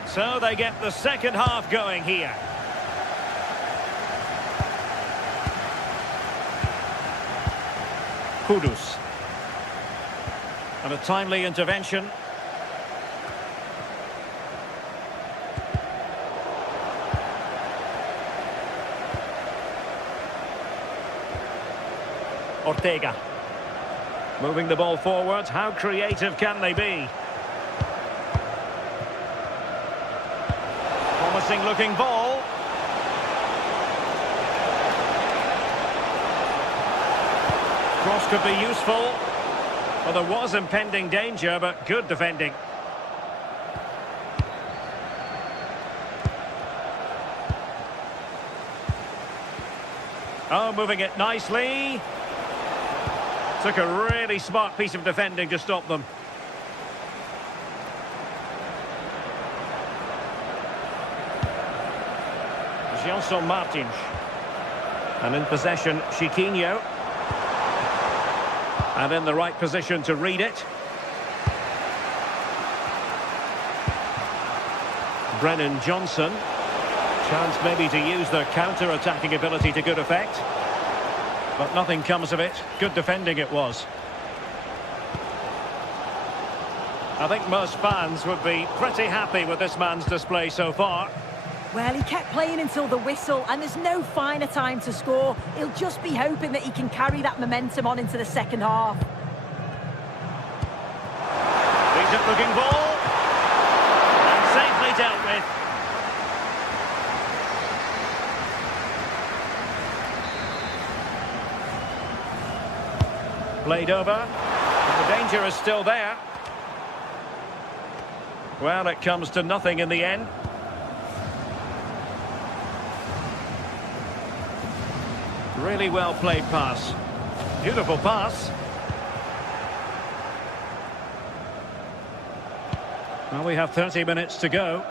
So they get the second half going here. Kudus. And a timely intervention. Ortega. Moving the ball forward. How creative can they be? Promising looking ball. Cross could be useful. Well, there was impending danger, but good defending. Oh, moving it nicely. Took a really smart piece of defending to stop them. Gelson Martins. And in possession, Chiquinho. And in the right position to read it. Brennan Johnson. Chance maybe to use their counter-attacking ability to good effect. But nothing comes of it. Good defending it was. I think most fans would be pretty happy with this man's display so far. Well, he kept playing until the whistle, and there's no finer time to score. He'll just be hoping that he can carry that momentum on into the second half. Decent looking ball. And safely dealt with. Played over. And the danger is still there. Well, it comes to nothing in the end. Really well played pass. Beautiful pass. Well, we have 30 minutes to go.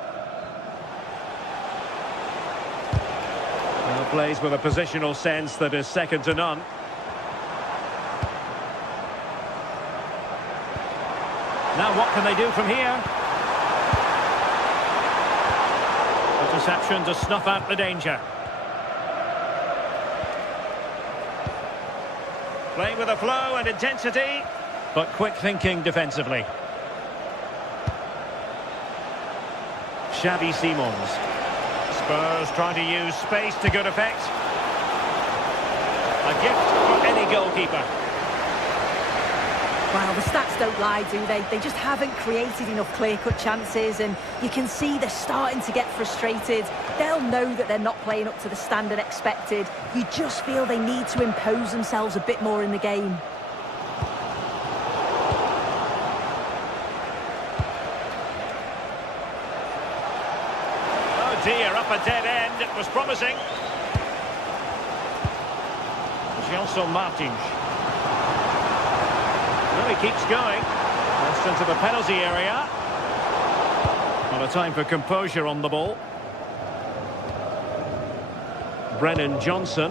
Well, plays with a positional sense that is second to none. Now what can they do from here? Interception to snuff out the danger. Playing with a flow and intensity, but quick thinking defensively. Xavi Simons. Spurs trying to use space to good effect. A gift for any goalkeeper. Well, the stats don't lie, do they? They just haven't created enough clear-cut chances, and you can see they're starting to get frustrated. They'll know that they're not playing up to the standard expected. You just feel they need to impose themselves a bit more in the game. Oh dear, up a dead end. It was promising. Gelson Martins. Well, he keeps going. Just into the penalty area. Not a time for composure on the ball. Brennan Johnson.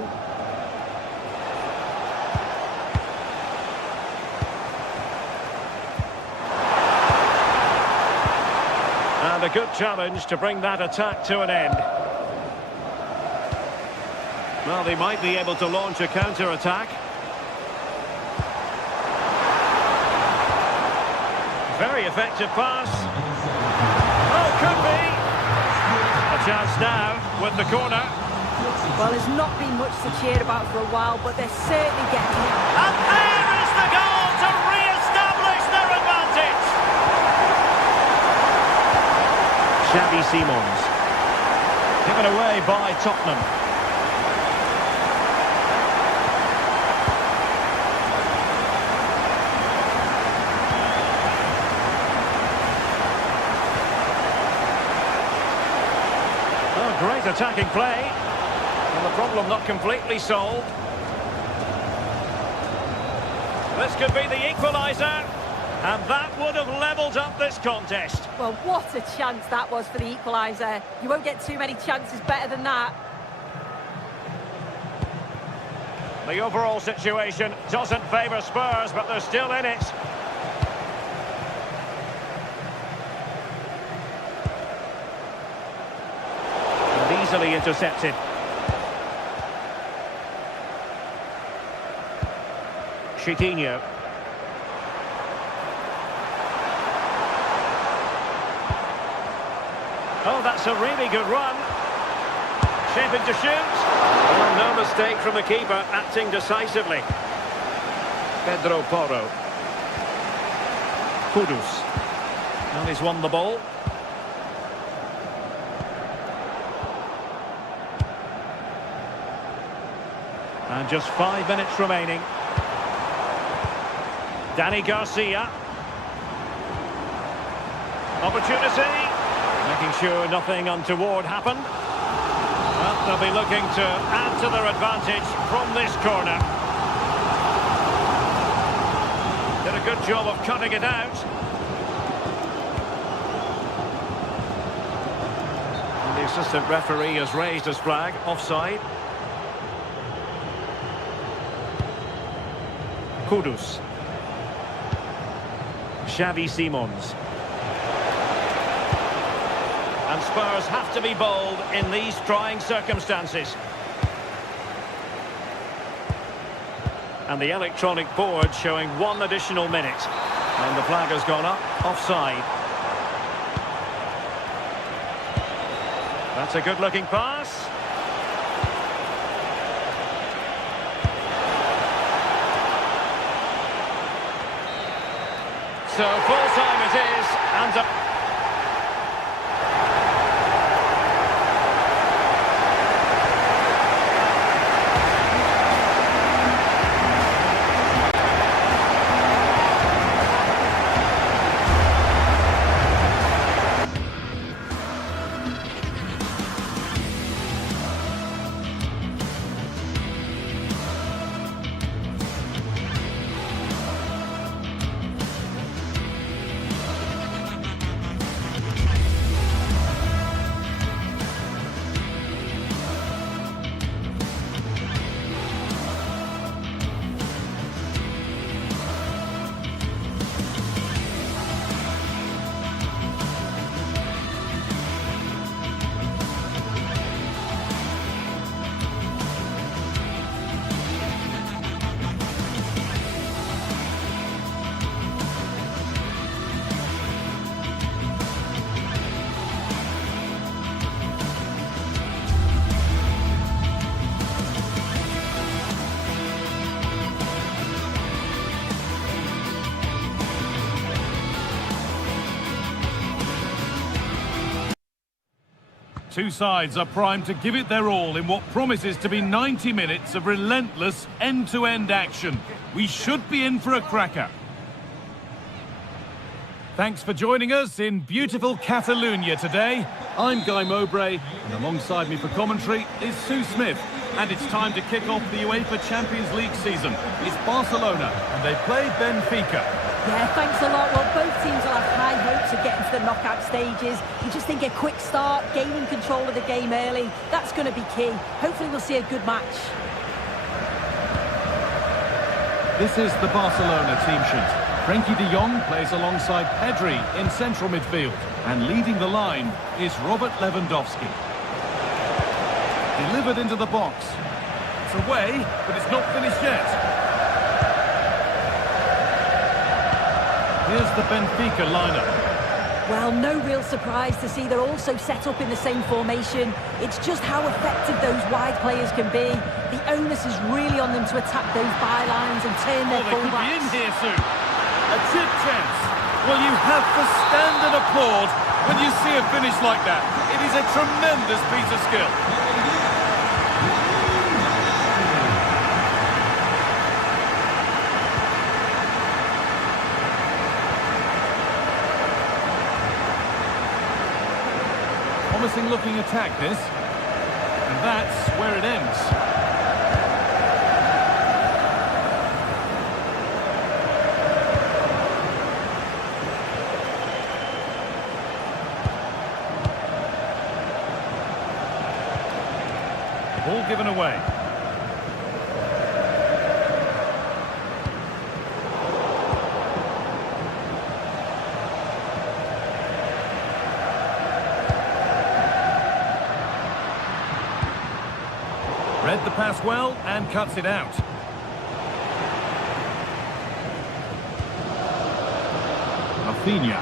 And a good challenge to bring that attack to an end. Well, they might be able to launch a counter-attack. Very effective pass. Oh, could be. A chance now with the corner. Well, there's not been much to cheer about for a while, but they're certainly getting it. And there is the goal to re-establish their advantage. Xavi Simons. Given away by Tottenham. Great attacking play, and the problem not completely solved. This could be the equaliser, and that would have levelled up this contest. Well, what a chance that was for the equaliser. You won't get too many chances better than that. The overall situation doesn't favour Spurs, but they're still in it. Easily intercepted. Chiquinho. Oh, that's a really good run. Shaping to shoot. Well, no mistake from the keeper, acting decisively. Pedro Porro. Kudus. And he's won the ball. And just 5 minutes remaining. Danny Garcia. Opportunity. Making sure nothing untoward happened. Well, they'll be looking to add to their advantage from this corner. Did a good job of cutting it out. And the assistant referee has raised his flag, offside. Kudus. Xavi Simons. And Spurs have to be bold in these trying circumstances. And the electronic board showing 1 additional minute. And the flag has gone up, offside. That's a good-looking pass. So full time it is, and Two sides are primed to give it their all in what promises to be 90 minutes of relentless end-to-end action. We should be in for a cracker. Thanks for joining us in beautiful Catalonia today. I'm Guy Mowbray, and alongside me for commentary is Sue Smith. And it's time to kick off the UEFA Champions League season. It's Barcelona, and they play Benfica. Yeah, thanks a lot. Well, both teams will have high hopes of getting to the knockout stages. You just think a quick start, gaining control of the game early, that's going to be key. Hopefully we'll see a good match. This is the Barcelona team sheet. Frenkie de Jong plays alongside Pedri in central midfield. And leading the line is Robert Lewandowski. Delivered into the box. It's away, but it's not finished yet. Here's the Benfica lineup. Well, no real surprise to see they're also set up in the same formation. It's just how effective those wide players can be. The onus is really on them to attack those bylines and turn their They could be fullbacks. in here soon. A chip chance. Well, you have to stand and applaud when you see a finish like that. It is a tremendous piece of skill. Promising looking attack this, and that's where it ends. Ball given away. Read the pass well and cuts it out. Rafinha.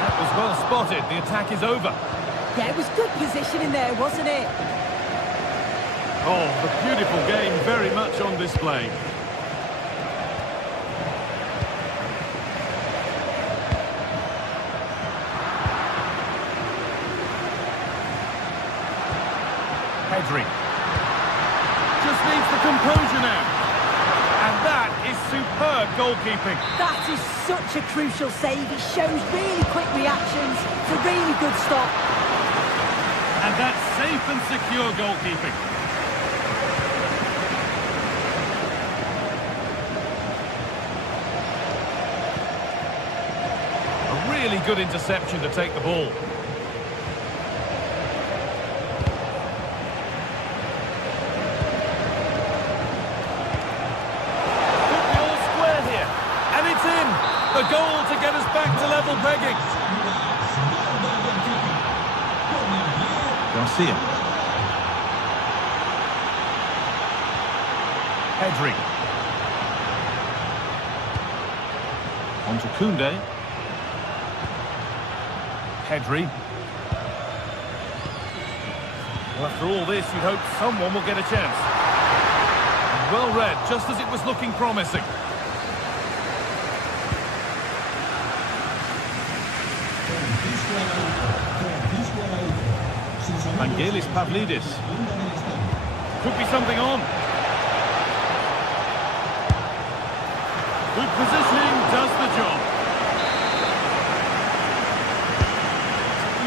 That was well spotted. The attack is over. Yeah, it was good positioning there, wasn't it? Oh, the beautiful game very much on display. Pedri. Just needs the composure now. And that is superb goalkeeping. That is such a crucial save. It shows really quick reactions. It's a really good stop. And that's safe and secure goalkeeping. A really good interception to take the ball. Put the all square here. And it's in. The goal to get us back to level pegging. Garcia. Pedri. On to Koundé. Pedri. Well, after all this, you'd hope someone will get a chance. Well read, just as it was looking promising. Vangelis Pavlidis. Could be something on. Good positioning, does the job.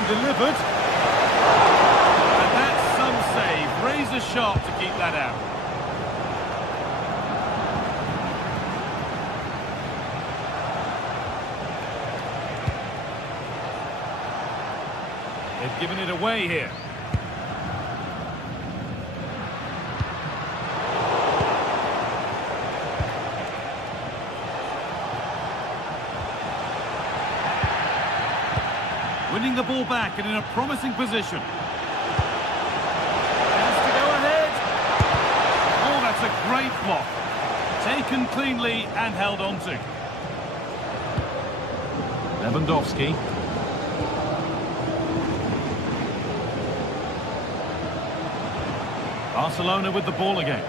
Delivered. And that's some save. Razor sharp to keep that out. They've given it away here. Winning the ball back and in a promising position. Has to go ahead. Oh, that's a great block. Taken cleanly and held on to. Lewandowski. Barcelona with the ball again.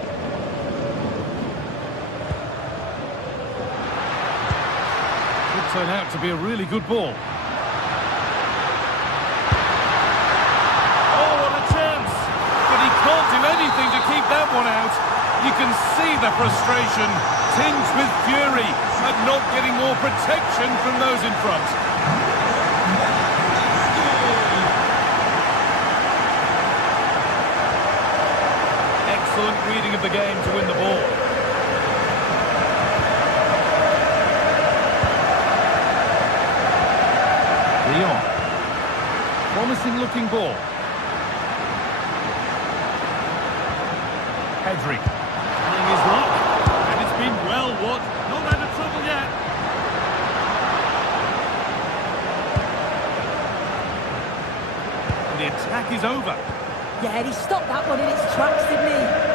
Could turn out to be a really good ball. Can't do anything to keep that one out. You can see the frustration, tinged with fury at not getting more protection from those in front. Excellent reading of the game to win the ball. promising-looking ball. Pedri. Trying his luck. And it's been well watched. Not out of trouble yet. And the attack is over. Yeah, he stopped that one in its tracks, didn't he?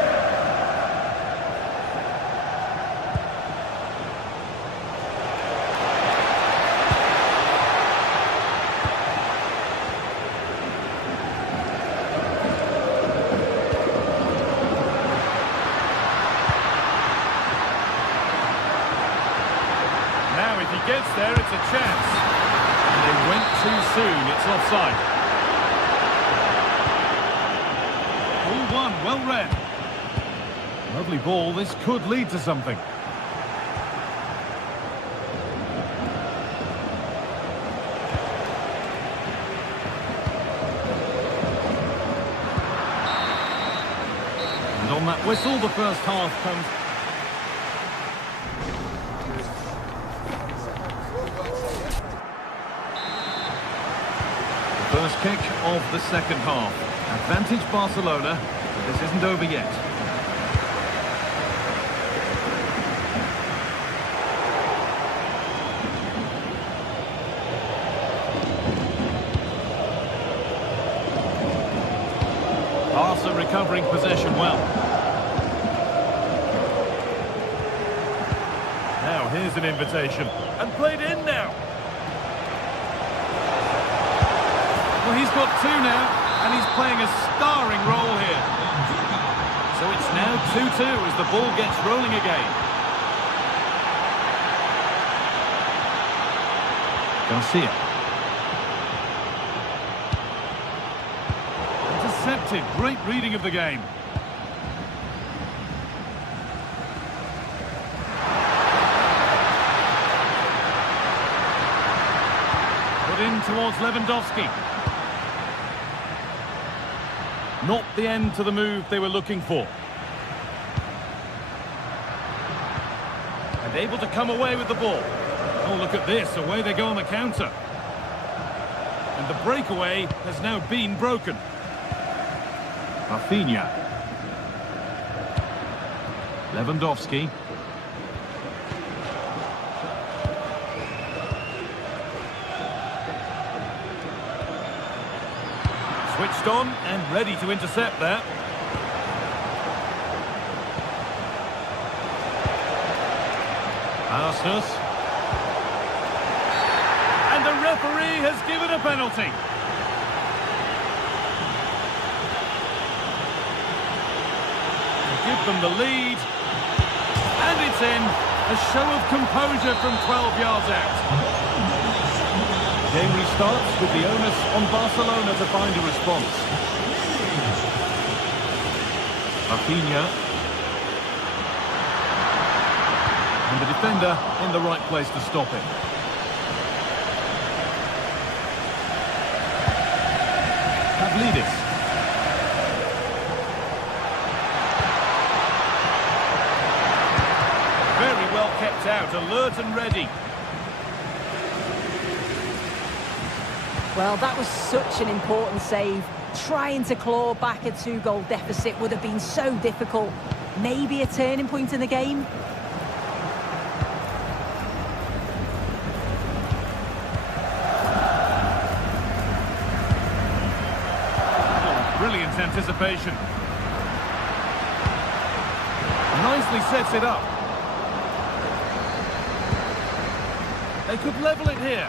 Now, if he gets there, it's a chance. And they went too soon. It's offside. All one, well read. Lovely ball. This could lead to something. And on that whistle, the first half comes. First kick of the second half. Advantage Barcelona, but this isn't over yet. Barca recovering possession well. Now here's an invitation. And played in now. Well, he's got two now, and he's playing a starring role here. So it's now 2-2 as the ball gets rolling again. Garcia. Intercepted. Great reading of the game. Put in towards Lewandowski. Not the end to the move they were looking for. And able to come away with the ball. Oh, look at this. Away they go on the counter. And the breakaway has now been broken. Rafinha. Lewandowski. Switched on and ready to intercept there. Arsenal. And the referee has given a penalty. To give them the lead. And it's in. A show of composure from 12 yards out. Game restarts with the onus on Barcelona to find a response. Rafinha. And the defender in the right place to stop it. Pavlidis. Very well kept out, alert and ready. Well, that was such an important save. Trying to claw back a two-goal deficit would have been so difficult. Maybe a turning point in the game. Oh, brilliant anticipation. Nicely sets it up. They could level it here.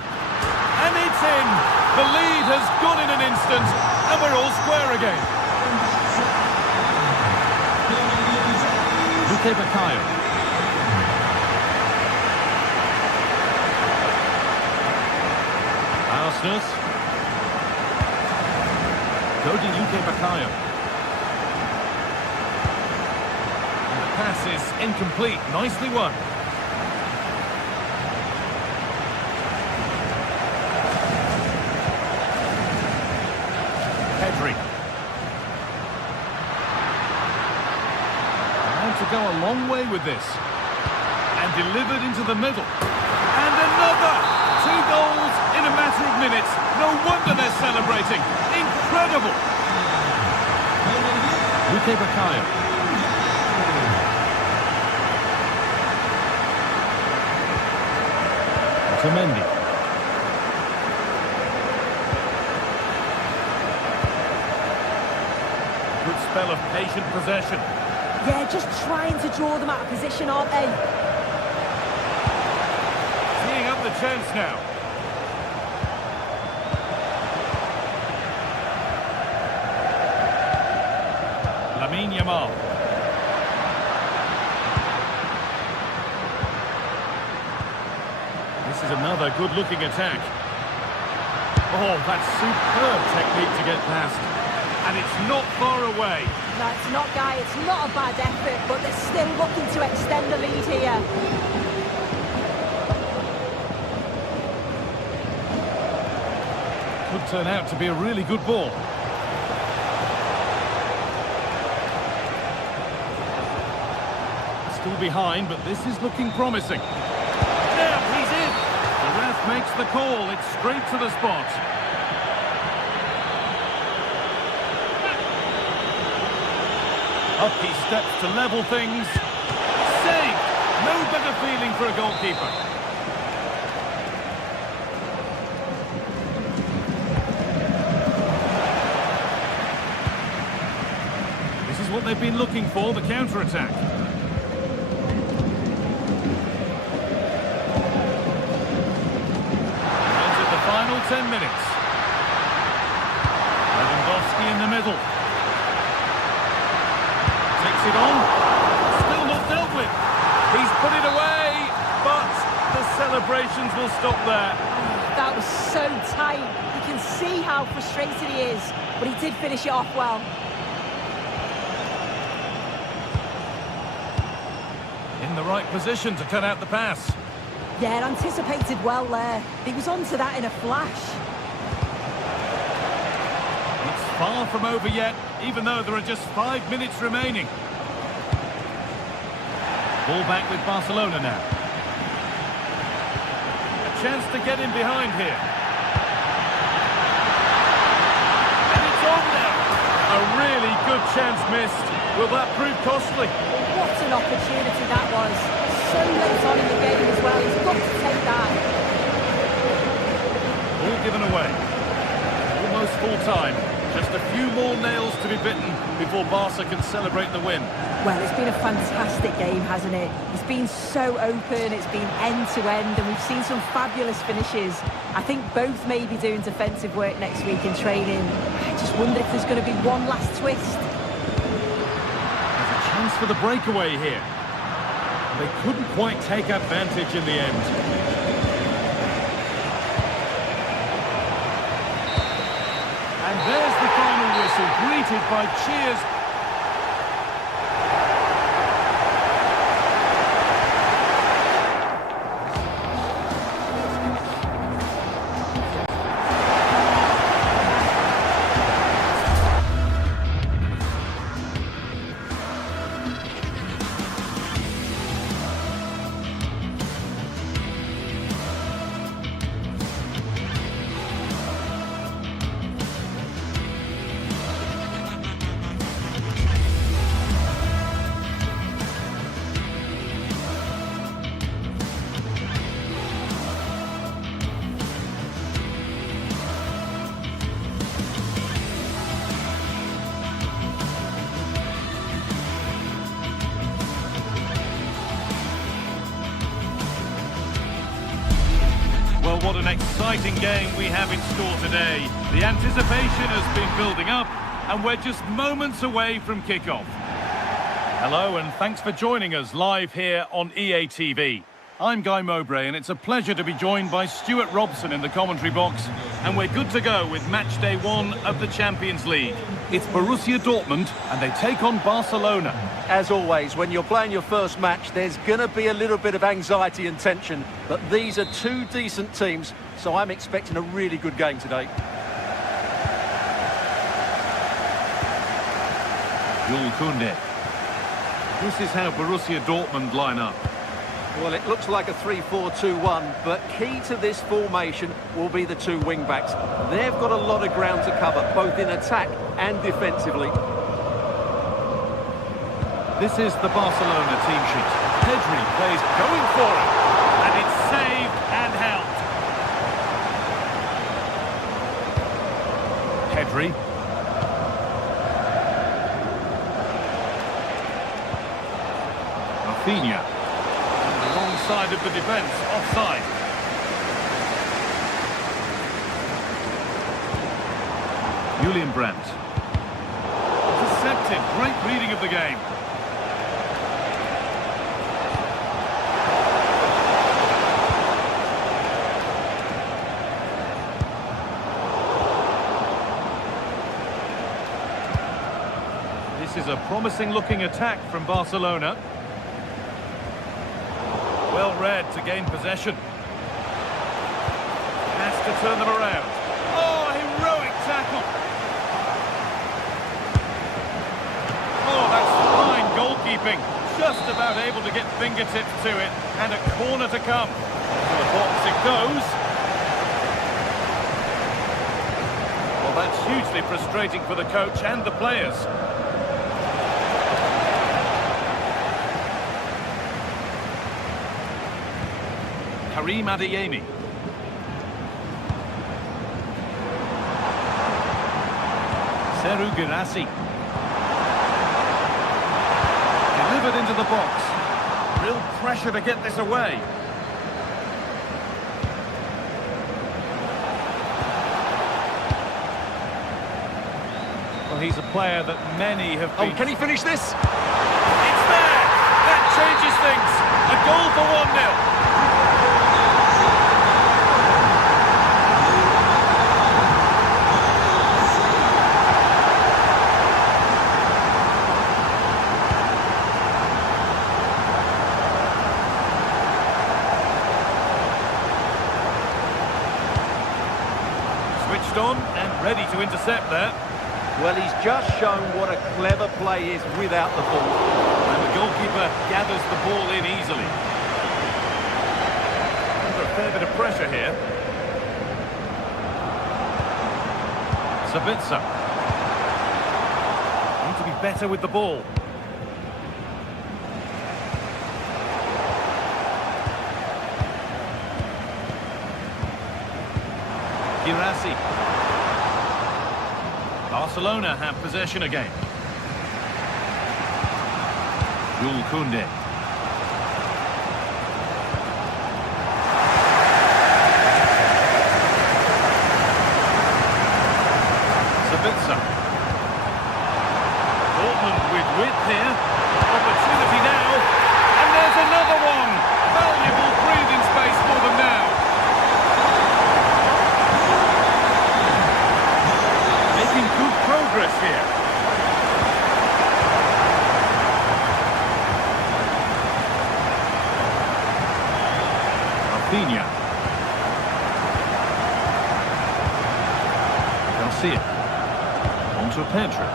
And it's in. The lead has gone in an instant, and we're all square again. Luque Baccaio. Arsenal. Cody Luque Baccaio. And the pass is incomplete. Nicely won. Pedri. And to go a long way with this. And delivered into the middle. And another! 2 goals in in a matter of minutes. No wonder they're celebrating. Incredible! Luke Bakayo. Mendy. Good spell of patient possession. Yeah, just trying to draw them out of position, aren't they? Teeing up the chance now. Lamine Yamal. This is another good-looking attack. Oh, that's superb technique to get past. And it's not far away. No, it's not, Guy. It's not a bad effort, but they're still looking to extend the lead here. Could turn out to be a really good ball. Still behind, but this is looking promising. Now he's in. The ref makes the call. It's straight to the spot. Up he steps to level things. Saved! No better feeling for a goalkeeper. This is what they've been looking for, the counter-attack. Into the final 10 minutes. Lewandowski in the middle. Takes it on. Still not dealt with. He's put it away, but the celebrations will stop there. That was so tight. You can see how frustrated he is, but he did finish it off well. In the right position to cut out the pass. Yeah, anticipated well there. He was onto that in a flash. It's far from over yet, even though there are just 5 minutes remaining. Ball back with Barcelona now. A chance to get in behind here. And it's on now. A really good chance missed. Will that prove costly? What an opportunity that was. So late on in the game as well. He's got to take that. All given away. Almost full time. Just a few more nails to be bitten before Barca can celebrate the win. Well, it's been a fantastic game, hasn't it? It's been so open, it's been end-to-end, and we've seen some fabulous finishes. I think both may be doing defensive work next week in training. I just wonder if there's going to be one last twist. There's a chance for the breakaway here. They couldn't quite take advantage in the end. And there's the final whistle, greeted by cheers. Well, what an exciting game we have in store today. The anticipation has been building up, and we're just moments away from kickoff. Hello, and thanks for joining us live here on EA TV. I'm Guy Mowbray, and it's a pleasure to be joined by Stuart Robson in the commentary box, and we're good to go with match day 1 of the Champions League. It's Borussia Dortmund, and they take on Barcelona. As always, when you're playing your first match, there's going to be a little bit of anxiety and tension, but these are two decent teams, so I'm expecting a really good game today. Jules Koundé. This is how Borussia Dortmund line up. Well, it looks like a 3-4-2-1, but key to this formation will be the two wing-backs. They've got a lot of ground to cover, both in attack and defensively. This is the Barcelona team sheet. Pedri plays going for it, and it's saved and held. Pedri. Rafinha. Side of the defence, offside. Julian Brandt. Intercepted, great reading of the game. This is a promising looking attack from Barcelona. Well read to gain possession. Has to turn them around. Oh, heroic tackle. Oh, that's fine goalkeeping. Just about able to get fingertips to it. And a corner to come. To the box it goes. Well, that's hugely frustrating for the coach and the players. Karim Adeyemi. Serhou Guirassy. Delivered into the box. Real pressure to get this away. Well, he's a player that many have been... Oh, can he finish this? It's there! That changes things. A goal for 1-0. Switched on and ready to intercept there. Well, he's just shown what a clever play is without the ball. And the goalkeeper gathers the ball in easily. Under a fair bit of pressure here. Sabitzer. Need to be better with the ball. Guirassy. Barcelona have possession again. Jules Koundé. Sabitzer. Dortmund with width here. Opportunity now. And there's another one. Valuable breathing space for them now. Making good progress here. Rafinha. Garcia. On to Pedri.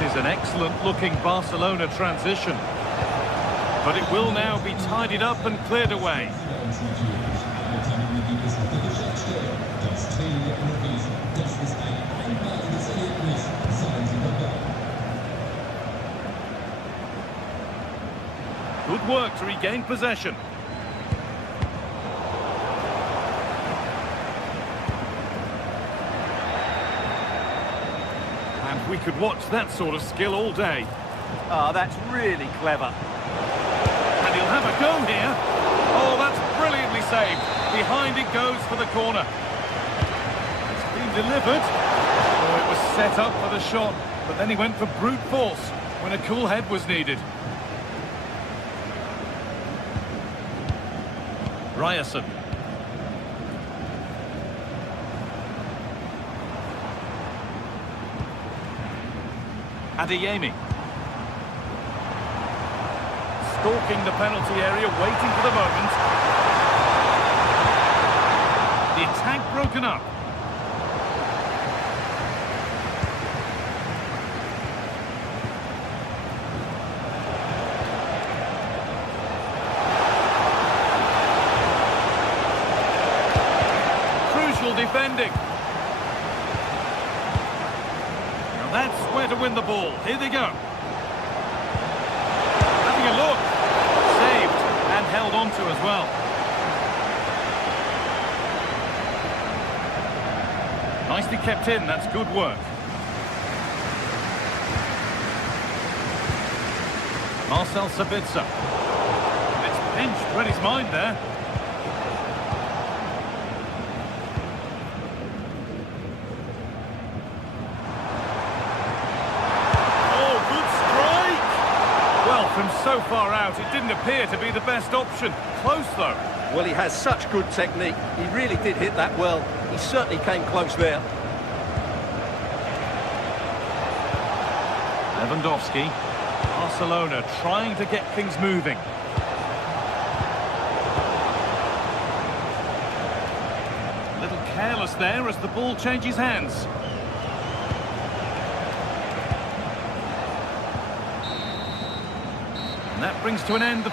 This is an excellent-looking Barcelona transition. But it will now be tidied up and cleared away. Good work to regain possession. And we could watch that sort of skill all day. Ah, that's really clever. And he'll have a go here. Oh, that's brilliantly saved. Behind it goes for the corner. It's been delivered. Oh, it was set up for the shot, but then he went for brute force when a cool head was needed. Ryerson. Adeyemi. Stalking the penalty area, waiting for the moment. The attack broken up. defending. Now that's where to win the ball. Here they go. Having a look. Saved and held on to as well. Nicely kept in, that's good work. Marcel Sabitzer. It's pinched, read his mind there. Oh, good strike! Well, from so far out, it didn't appear to be the best option. Close, though. Well, he has such good technique. He really did hit that well. He certainly came close there. Lewandowski. Barcelona trying to get things moving. A little careless there as the ball changes hands. And that brings to an end the...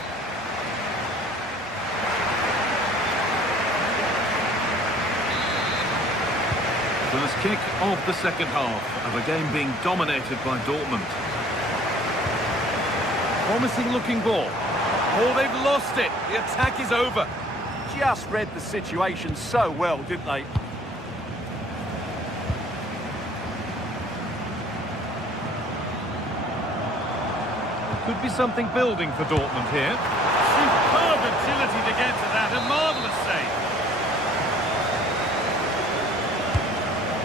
First kick of the second half of a game being dominated by Dortmund. Promising looking ball. Oh, they've lost it. The attack is over. Just read the situation so well, didn't they? Could be something building for Dortmund here. Superb agility to get to that. A marvellous save.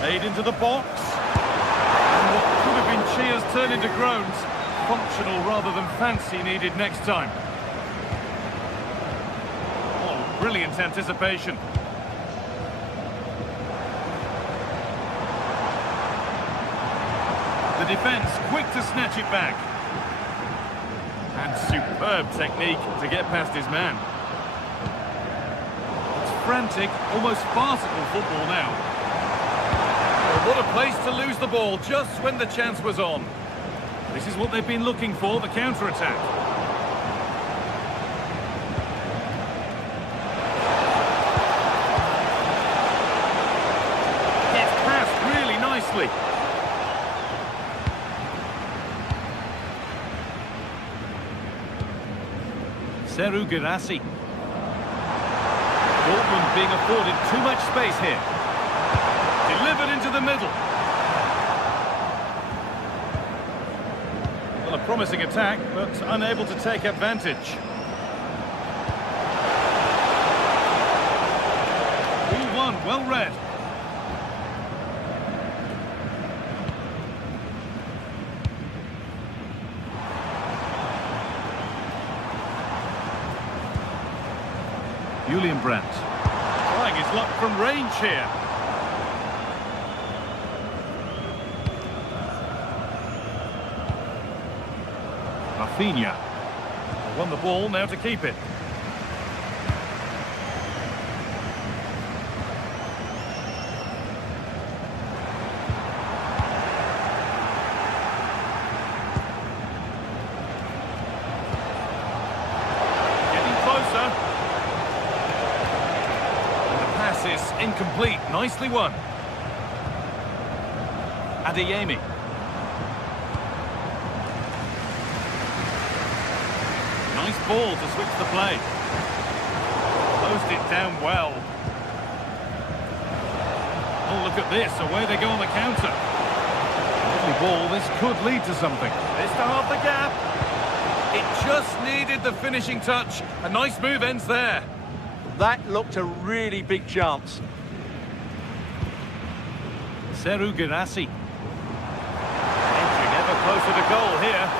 Made into the box. And what could have been cheers turned into groans. Functional rather than fancy needed next time. Oh, brilliant anticipation. The defence quick to snatch it back. And superb technique to get past his man. It's frantic, almost farcical football now. Oh, what a place to lose the ball just when the chance was on. This is what they've been looking for, the counter-attack. Gets passed really nicely. Serhou Guirassy. Dortmund being afforded too much space here. Delivered into the middle. Well, a promising attack, but unable to take advantage. 2-1, well read. Julian Brandt. Trying his luck from range here. Rafinha. Won the ball, now to keep it. Getting closer. And the pass is incomplete. Nicely won. Adeyemi. Nice ball to switch the play. Closed it down well. Oh, look at this. Away they go on the counter. Lovely ball. This could lead to something. This to half the gap. It just needed the finishing touch. A nice move ends there. That looked a really big chance. Serhou Guirassy. Edging ever closer to goal here.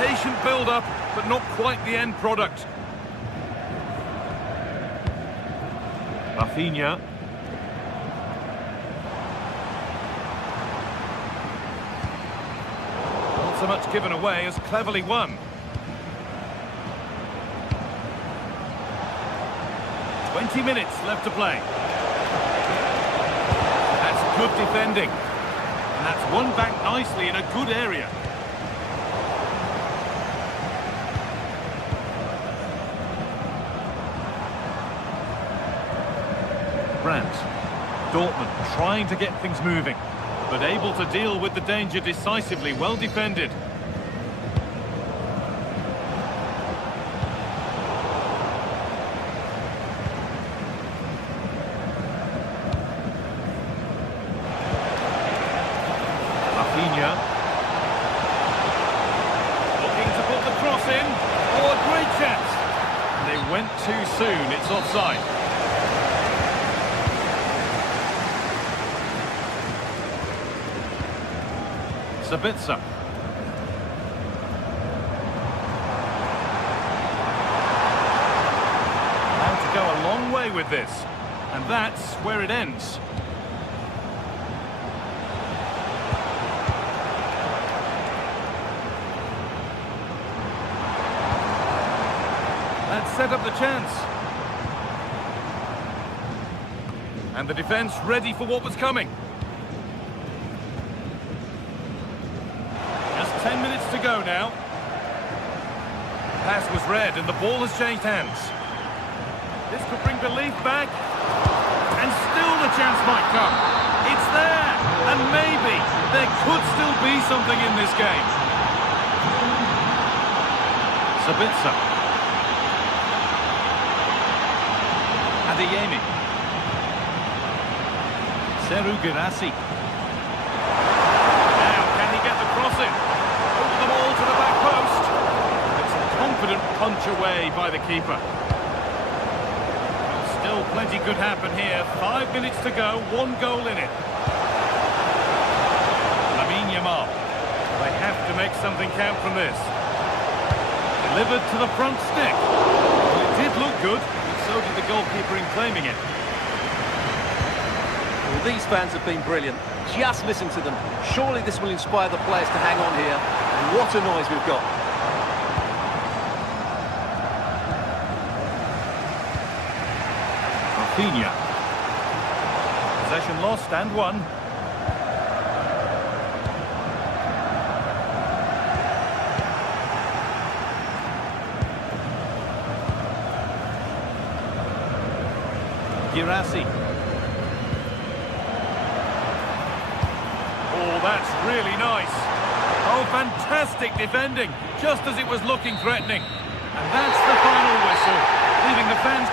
Patient build-up, but not quite the end product. Rafinha. Not so much given away as cleverly won. 20 minutes left to play. That's good defending. And that's won back nicely in a good area. Dortmund trying to get things moving, but able to deal with the danger decisively. Well defended. Looking to put the cross in. Oh, a great chance. They went too soon. It's offside. Sabitzer. How to go a long way with this. And that's where it ends. That set up the chance. And the defence ready for what was coming. Just 10 minutes to go now. Pass was read and the ball has changed hands. This could bring belief back. And still the chance might come. It's there. And maybe there could still be something in this game. Sabitzer. Adeyemi. Seru Girassi. Now, can he get the cross in? Over the ball to the back post. It's a confident punch away by the keeper. Still plenty could happen here. 5 minutes to go, 1 goal in it. Lamine Yamal. They have to make something count from this. Delivered to the front stick. Well, it did look good. So did the goalkeeper in claiming it. Well, these fans have been brilliant. Just listen to them. Surely this will inspire the players to hang on here. And what a noise we've got. Rafinha. Possession lost and won. Girassi. Oh, that's really nice. Oh, fantastic defending, just as it was looking threatening. And that's the final whistle, leaving the fans...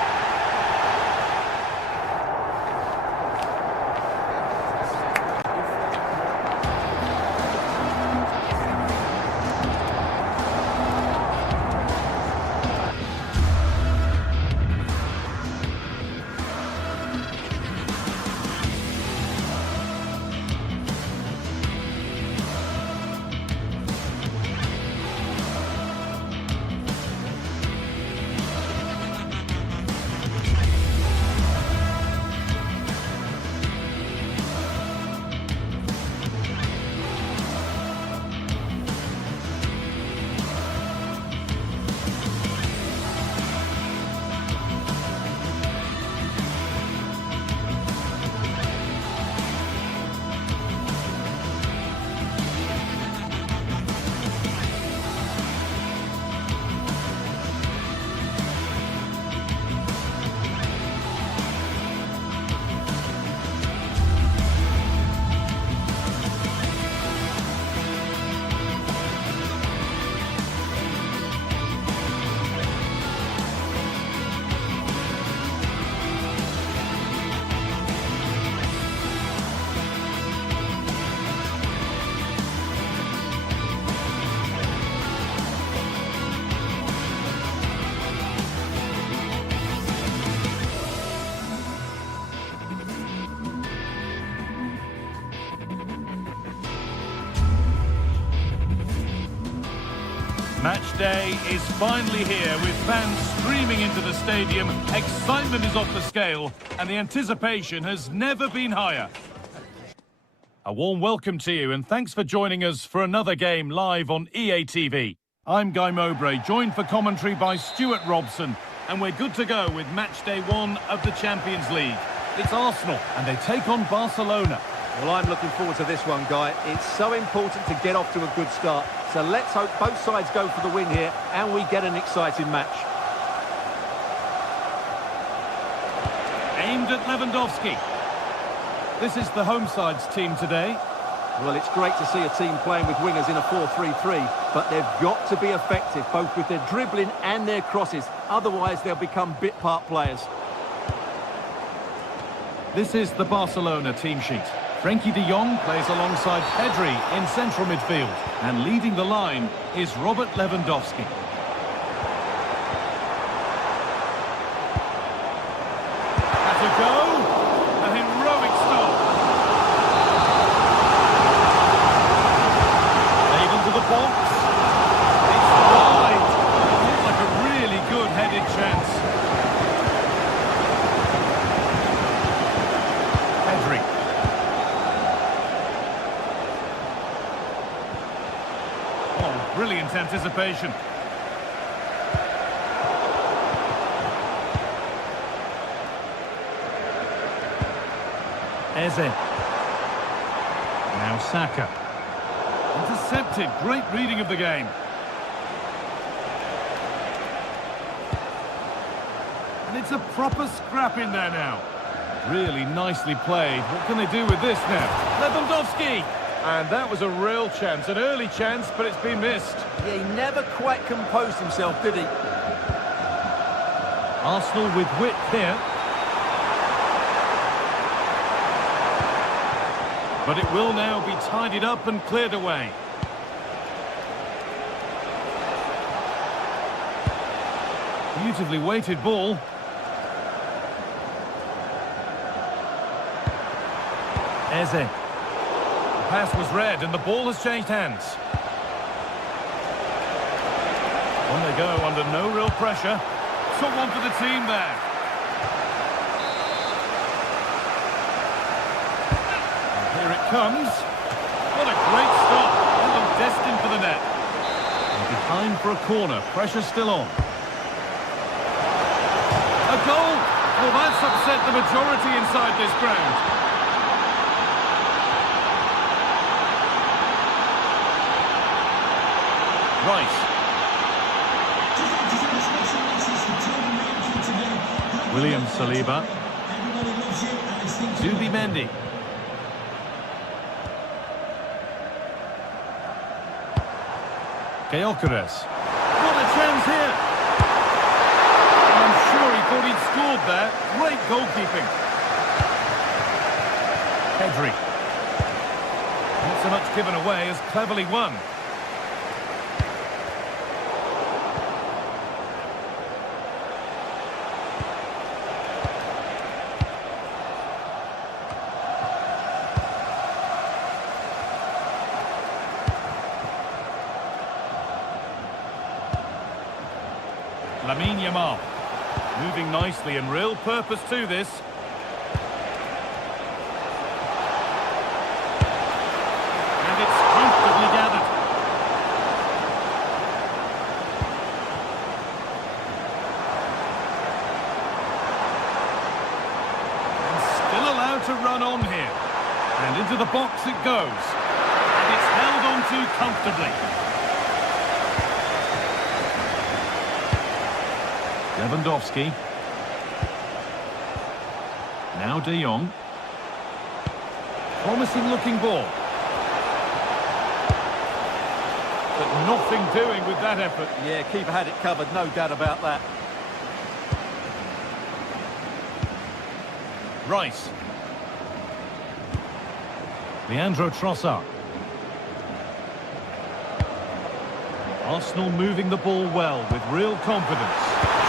Match day is finally here with fans streaming into the stadium. Excitement is off the scale and the anticipation has never been higher. A warm welcome to you and thanks for joining us for another game live on EA TV. I'm Guy Mowbray, joined for commentary by Stuart Robson, and we're good to go with match day 1 of the Champions League. It's Arsenal and they take on Barcelona. Well, I'm looking forward to this one, Guy. It's so important to get off to a good start. So let's hope both sides go for the win here and we get an exciting match. Aimed at Lewandowski. This is the home side's team today. Well, it's great to see a team playing with wingers in a 4-3-3, but they've got to be effective, both with their dribbling and their crosses. Otherwise, they'll become bit-part players. This is the Barcelona team sheet. Frenkie de Jong plays alongside Pedri in central midfield. And leading the line is Robert Lewandowski. Has a go. A heroic stop. The box. It's wide. Looks like a really good headed chance. Pedri. Oh, brilliant anticipation. Eze. Now Saka. Intercepted. Great reading of the game. And it's a proper scrap in there now. Really nicely played. What can they do with this now? Lewandowski! And that was a real chance. An early chance, but it's been missed. Yeah, he never quite composed himself, did he? Arsenal with width here. But it will now be tidied up and cleared away. Beautifully weighted ball. Eze. The pass was read and the ball has changed hands. On they go under no real pressure. Someone for the team there. Here it comes. What a great stop. Destined for the net. And behind for a corner. Pressure still on. A goal. Well, that's upset the majority inside this ground. Rice. William Saliba. Zubimendi. Gyökeres. What a chance here! I'm sure he thought he'd scored there. Great goalkeeping. Pedri. Not so much given away as cleverly won. Lamine Yamal, moving nicely and real purpose to this. And it's comfortably gathered. And still allowed to run on here. And into the box it goes. And it's held on to comfortably. Lewandowski. Now De Jong. Promising looking ball. But nothing doing with that effort. Yeah, keeper had it covered, no doubt about that. Rice. Leandro Trossard. Arsenal moving the ball well with real confidence.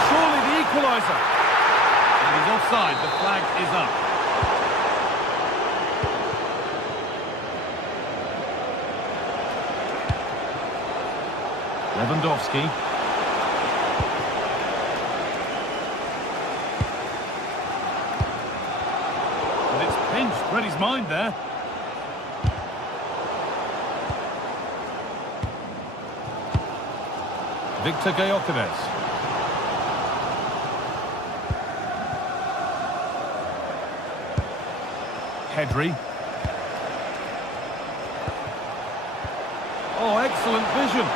Surely the equaliser. And he's offside. The flag is up. Lewandowski. And it's pinched. Read his mind there. Victor Gyökeres. Pedri. Oh, excellent vision.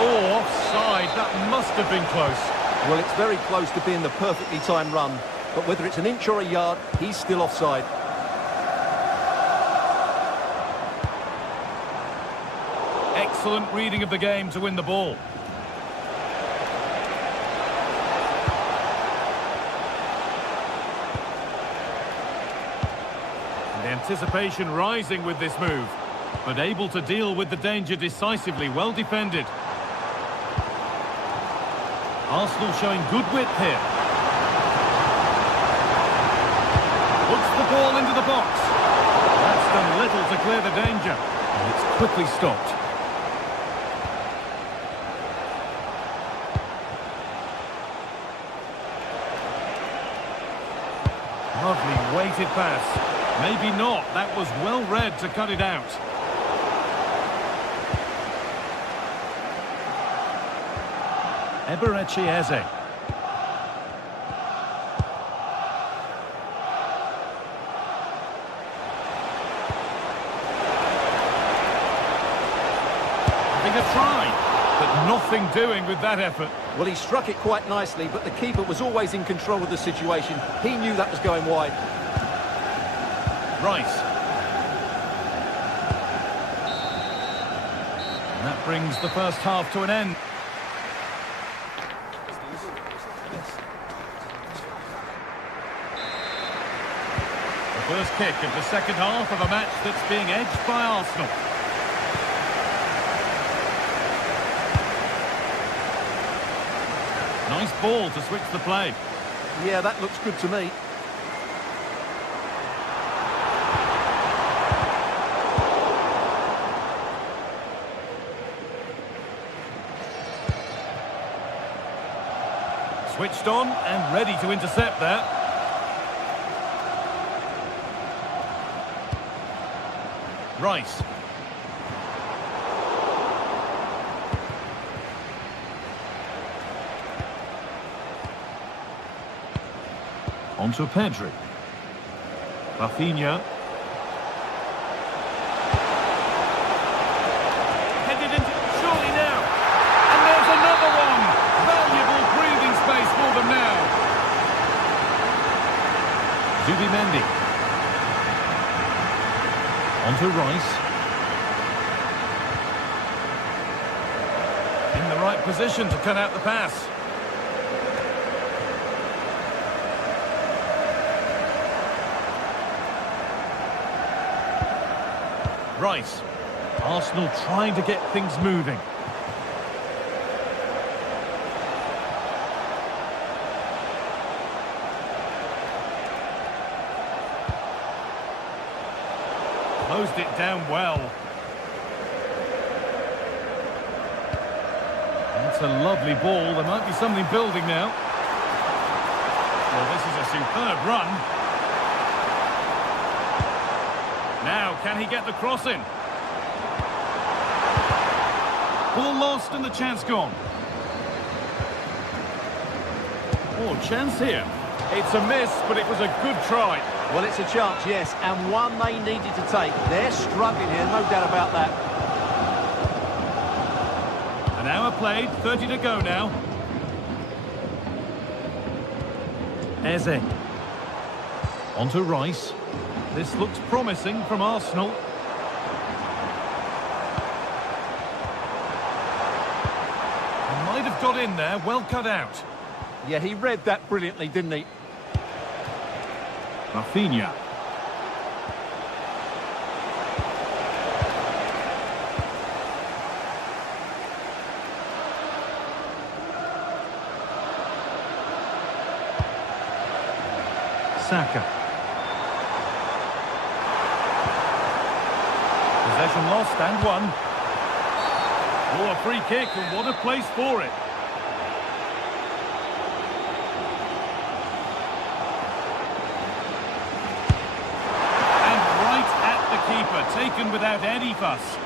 Oh, offside. That must have been close. Well, it's very close to being the perfectly timed run, but whether it's an inch or a yard, he's still offside. excellent reading of the game to win the ball. And the anticipation rising with this move, but able to deal with the danger decisively. Well defended. Arsenal showing good width here. Puts the ball into the box. That's done little to clear the danger. And it's quickly stopped. Lovely weighted pass. Maybe not. That was well read to cut it out. Eberechi Eze. Having a try, but nothing doing with that effort. Well, he struck it quite nicely, but the keeper was always in control of the situation. He knew that was going wide. Rice. And that brings the first half to an end. The first kick of the second half of a match that's being edged by Arsenal. Nice ball to switch the play. Yeah, that looks good to me. Switched on and ready to intercept there. Rice. On to Pedri. Rafinha. Headed into... Surely now. And there's another one. Valuable breathing space for them now. Zubimendi. On to Rice. In the right position to cut out the pass. Rice. Arsenal trying to get things moving. Closed it down well. That's a lovely ball. There might be something building now. Well, this is a superb run. Now, can he get the cross in? Ball lost and the chance gone. Oh, chance here. It's a miss, but it was a good try. Well, it's a chance, yes, and one they needed to take. They're struggling here, no doubt about that. An hour played, 30 to go now. Eze. On to Rice. This looks promising from Arsenal. Might have got in there, well cut out. Yeah, he read that brilliantly, didn't he? Rafinha. Saka. Possession lost and won. Oh, a free kick, and what a place for it. And right at the keeper, taken without any fuss.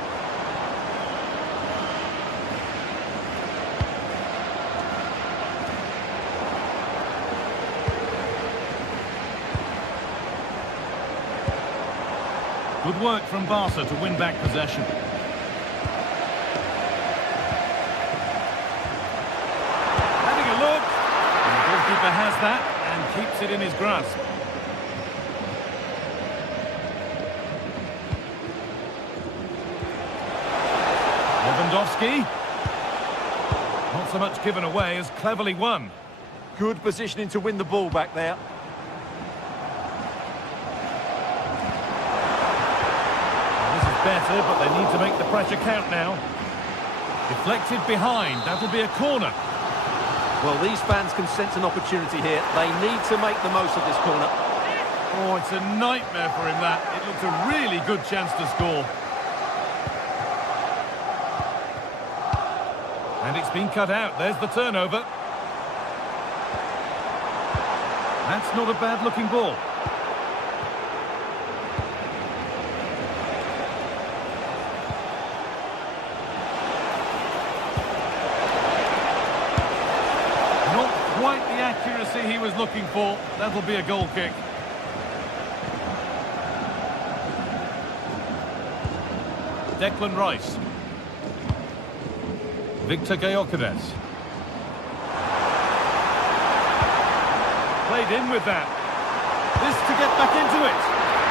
Good work from Barca to win back possession. Having a look. And the goalkeeper has that and keeps it in his grasp. Well, the Lewandowski. Not so much given away as cleverly won. Good positioning to win the ball back there. This is better, but they need to make the pressure count now. Deflected behind, that'll be a corner. Well, these fans can sense an opportunity here. They need to make the most of this corner. Oh, it's a nightmare for him, that. It looked a really good chance to score. And it's been cut out. There's the turnover. That's not a bad-looking ball. Not quite the accuracy he was looking for. That'll be a goal kick. Declan Rice. Victor Gyökeres. Played in with that. This to get back into it.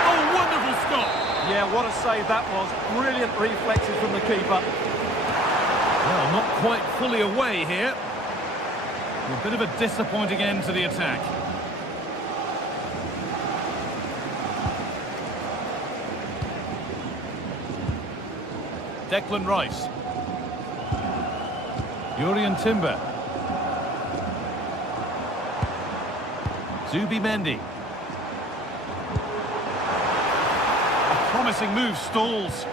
Oh, wonderful stop. Yeah, what a save that was. Brilliant reflexes from the keeper. Well, not quite fully away here. A bit of a disappointing end to the attack. Declan Rice. Jurrien Timber. Zubimendi. A promising move stalls.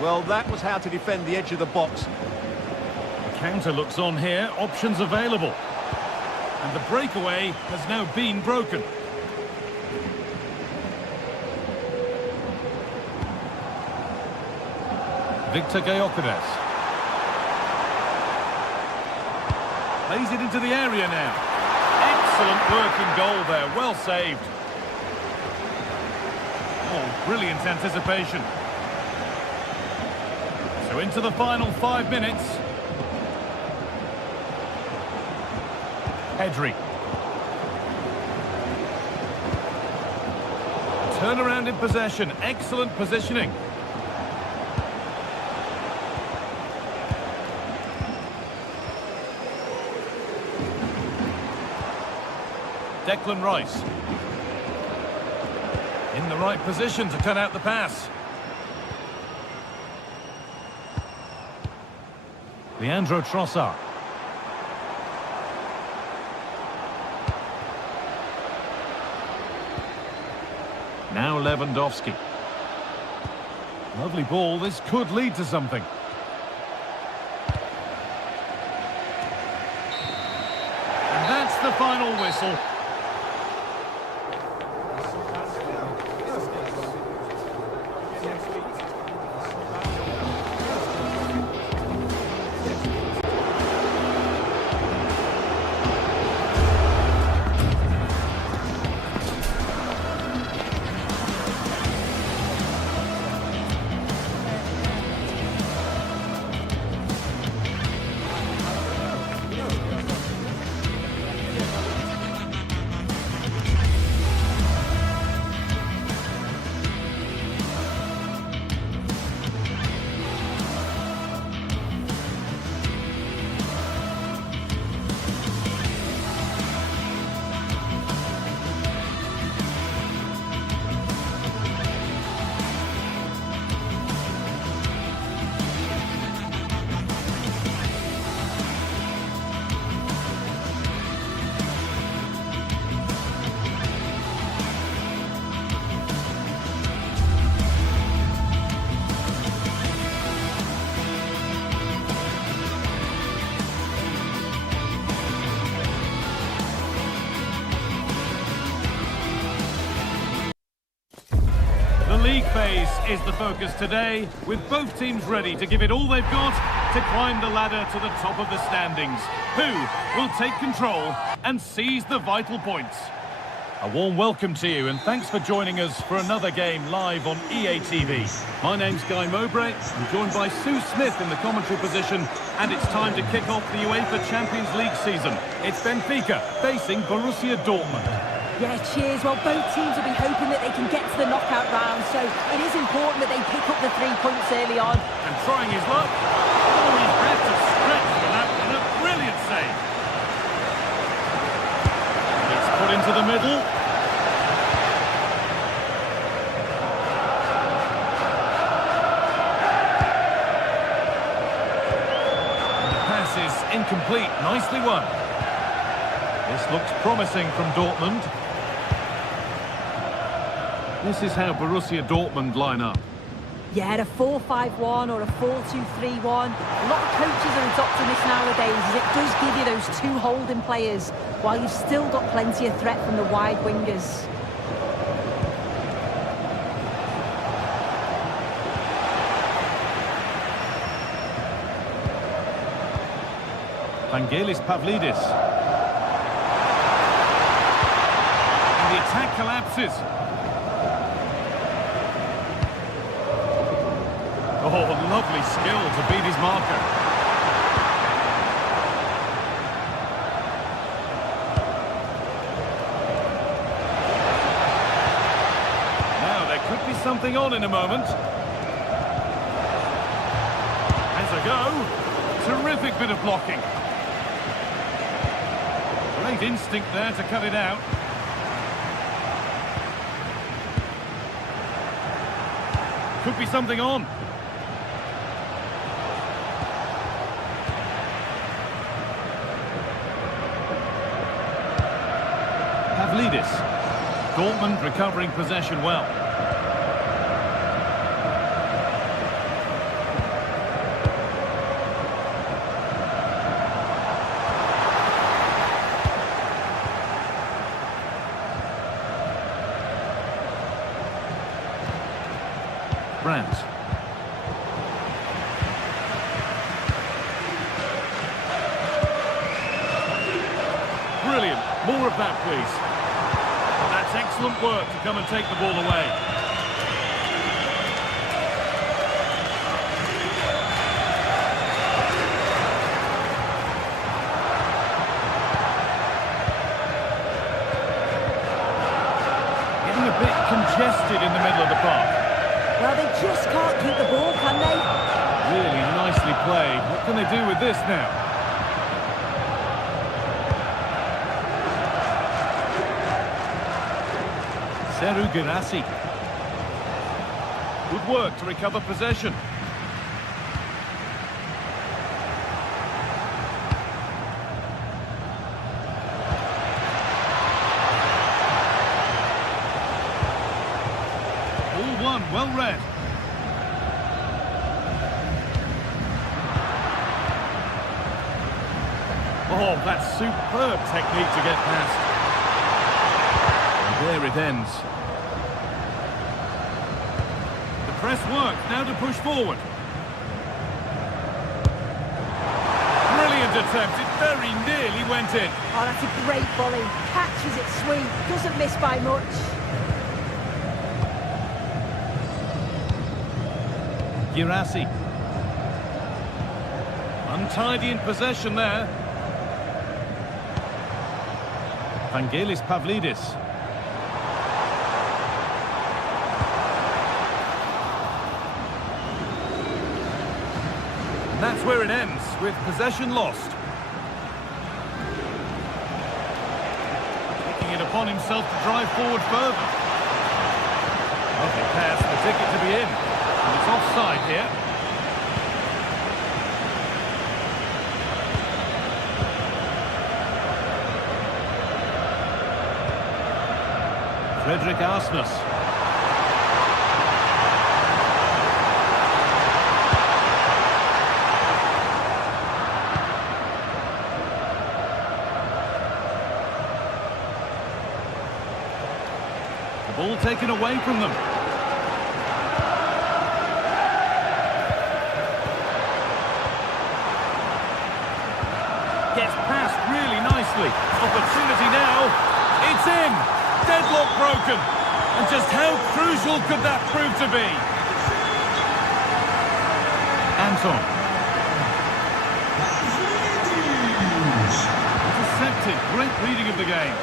Well, that was how to defend the edge of the box. The counter looks on here, options available. And the breakaway has now been broken. Victor Gyökeres. Plays it into the area now. Excellent working goal there, well saved. Oh, brilliant anticipation. So into the final 5 minutes. Pedri. Turnaround in possession, excellent positioning. Declan Rice. In the right position to cut out the pass. Leandro Trossard. Now Lewandowski. Lovely ball, this could lead to something. And that's the final whistle. The league phase is the focus today, with both teams ready to give it all they've got to climb the ladder to the top of the standings. Who will take control and seize the vital points? A warm welcome to you, and thanks for joining us for another game live on EA TV. My name's Guy Mowbray. I'm joined by Sue Smith in the commentary position, and it's time to kick off the UEFA Champions League season. It's Benfica facing Borussia Dortmund. Yeah, cheers. Well, both teams will be hoping that they can get to the knockout round, so it is important that they pick up the 3 points early on. And trying his luck. Oh, He's had to stretch for that one. A brilliant save. It's put into the middle. The pass is incomplete. Nicely won. This looks promising from Dortmund. This is how Borussia Dortmund line up. Yeah, a 4-5-1 or a 4-2-3-1. A lot of coaches are adopting this nowadays, as it does give you those two holding players, while you've still got plenty of threat from the wide wingers. Vangelis Pavlidis. And the attack collapses. Oh, lovely skill to beat his marker. Now, there could be something on in a moment. Has a go. Terrific bit of blocking. Great instinct there to cut it out. Could be something on. Pavlidis. Dortmund recovering possession well. Brandt. Brilliant. More of that, please. That's excellent work to come and take the ball away. Getting a bit congested in the middle of the park. Well, they just can't keep the ball, can they? Really nicely played. What can they do with this now? Seru Girassi. Good work to recover possession. All one, well read. Oh, that's superb technique to get past. And there it ends. The press worked, now to push forward. Brilliant attempt, it very nearly went in. Oh, that's a great volley. Catches it sweet, doesn't miss by much. Girassi. Untidy in possession there. Vangelis Pavlidis. And that's where it ends, with possession lost. Taking it upon himself to drive forward further. Lovely pass, the ticket to be in. And it's offside here. Frederick Arsnus. The ball taken away from them. Gets past really nicely. Opportunity now. It's in. Deadlock broken. And just how crucial could that prove to be? Anton. Intercepted. Great reading of the game.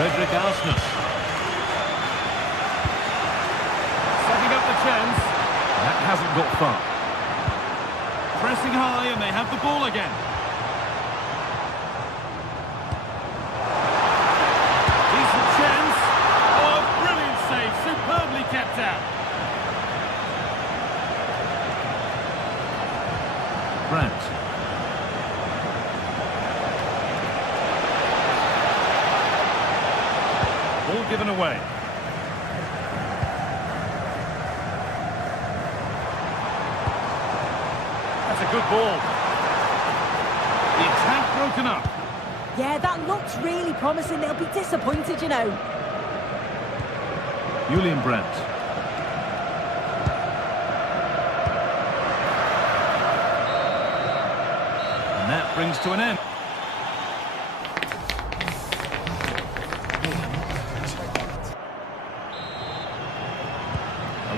Arsenal. Setting up the chance. That hasn't got far. Pressing high and they have the ball again. Decent chance. Oh, brilliant save. Superbly kept out. Brandt. Ball given away. That's a good ball. The attack broken up. Yeah, that looks really promising. They'll be disappointed, you know. Julian Brandt. And that brings to an end.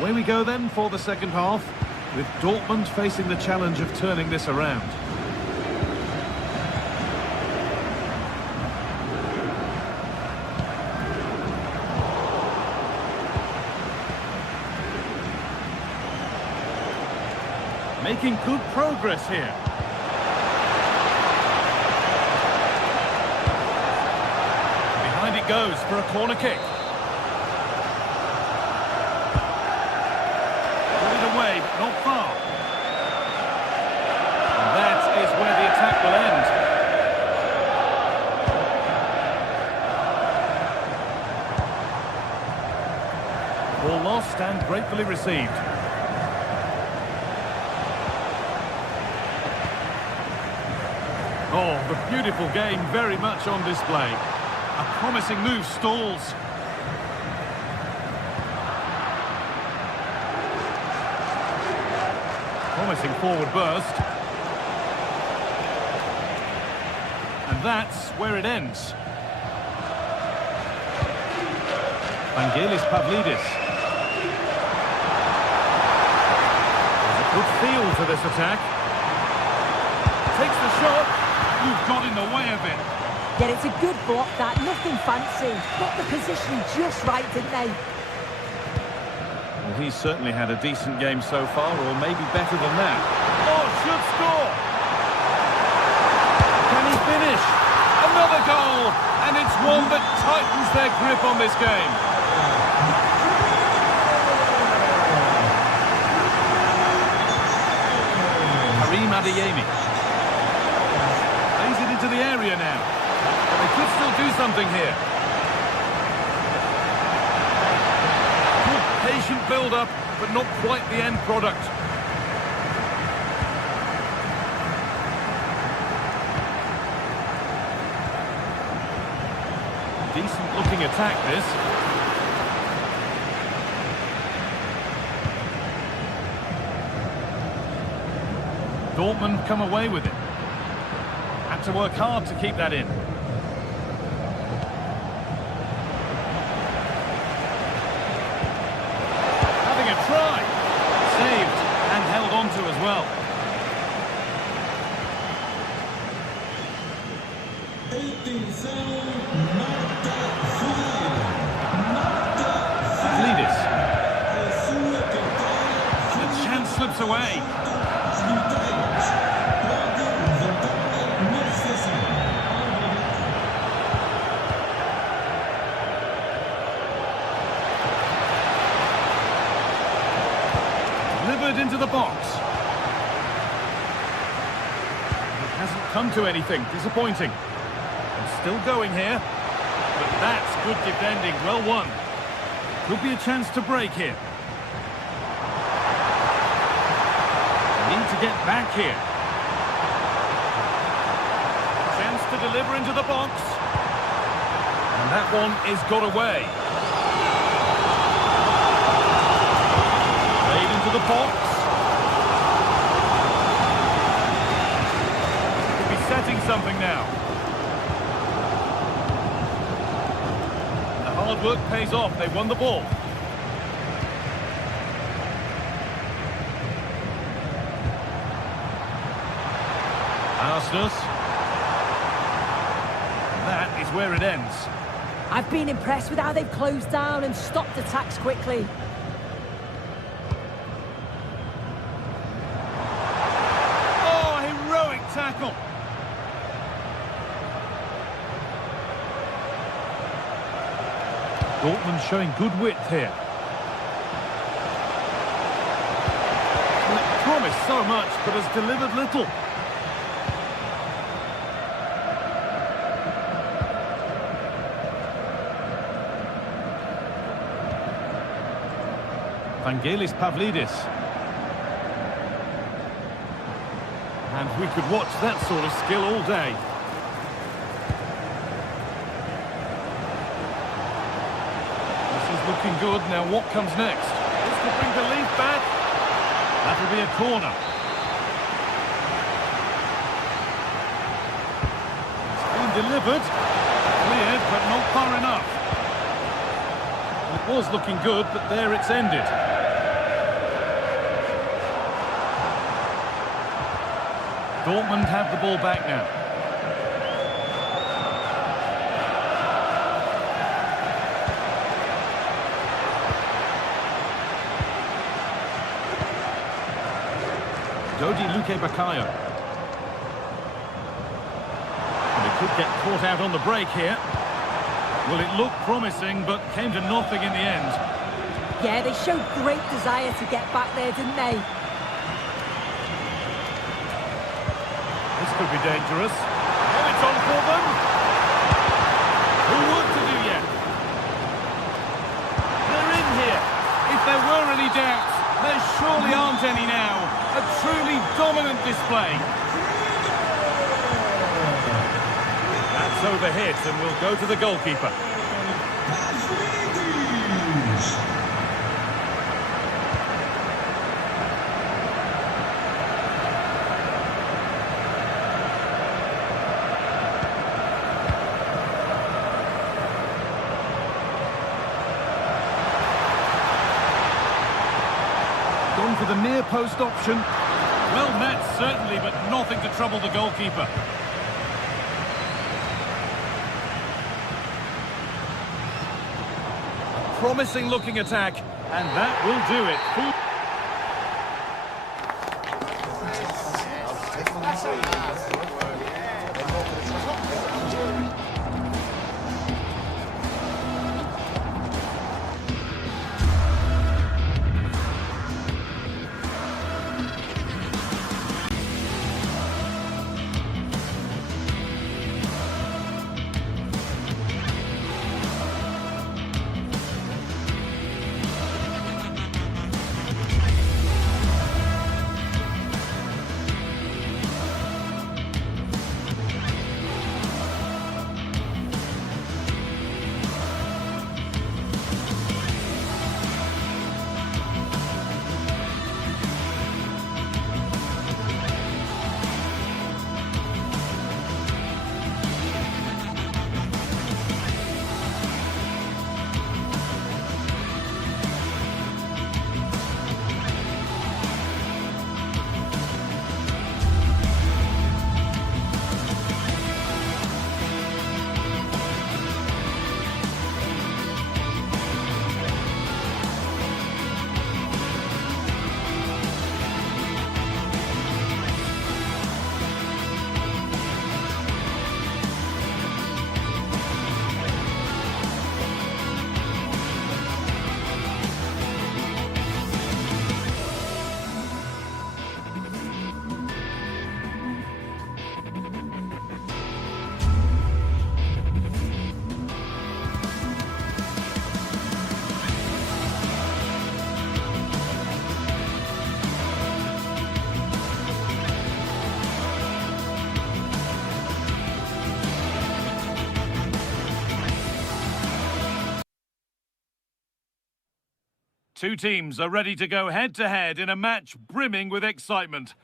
Away we go then for the second half, with Dortmund facing the challenge of turning this around. Making good progress here. Behind it goes for a corner kick. Put it away, but not far. And that is where the attack will end. Ball lost and gratefully received. Oh, the beautiful game very much on display. A promising move stalls. Promising forward burst. And that's where it ends. Vangelis Pavlidis. There's a good feel to this attack. Takes the shot. You've got in the way of it. Yeah, it's a good block, that. Nothing fancy. Got the position just right, didn't they? Well, he's certainly had a decent game so far, or maybe better than that. Oh, should score! Can he finish? Another goal! And it's one that tightens their grip on this game. Karim Adeyemi. Plays it into the area now. They could still do something here. Good patient build-up, but not quite the end product. Decent-looking attack, this. Dortmund come away with it. Had to work hard to keep that in. Having a try. Saved and held on to as well. Pavlidis. The chance slips away. Delivered into the box. It hasn't come to anything. Disappointing. And still going here. But that's good defending. Well won. Could be a chance to break here. They need to get back here. Chance to deliver into the box. And that one is got away. The box. Could be setting something now. The hard work pays off. They won the ball. Arsenal. That is where it ends. I've been impressed with how they've closed down and stopped attacks quickly. Oh, heroic tackle. Dortmund showing good width here. Well, it promised so much, but has delivered little. Vangelis Pavlidis. And we could watch that sort of skill all day. This is looking good. Now what comes next? This could bring belief back. That'll be a corner. It's been delivered. Cleared, but not far enough. It was looking good, but there it's ended. Dortmund have the ball back now. Dodi Luque Bakayo. And they could get caught out on the break here. Well, it looked promising, but came to nothing in the end. Yeah, they showed great desire to get back there, didn't they? This could be dangerous. Oh, it's on for them. Who work to do yet? They're in here. If there were any doubts, there surely aren't any now. A truly dominant display. That's overhit and will go to the goalkeeper. Gone for the near post option. Well met, certainly, but nothing to trouble the goalkeeper. A promising looking attack, and that will do it. Two teams are ready to go head-to-head in a match brimming with excitement.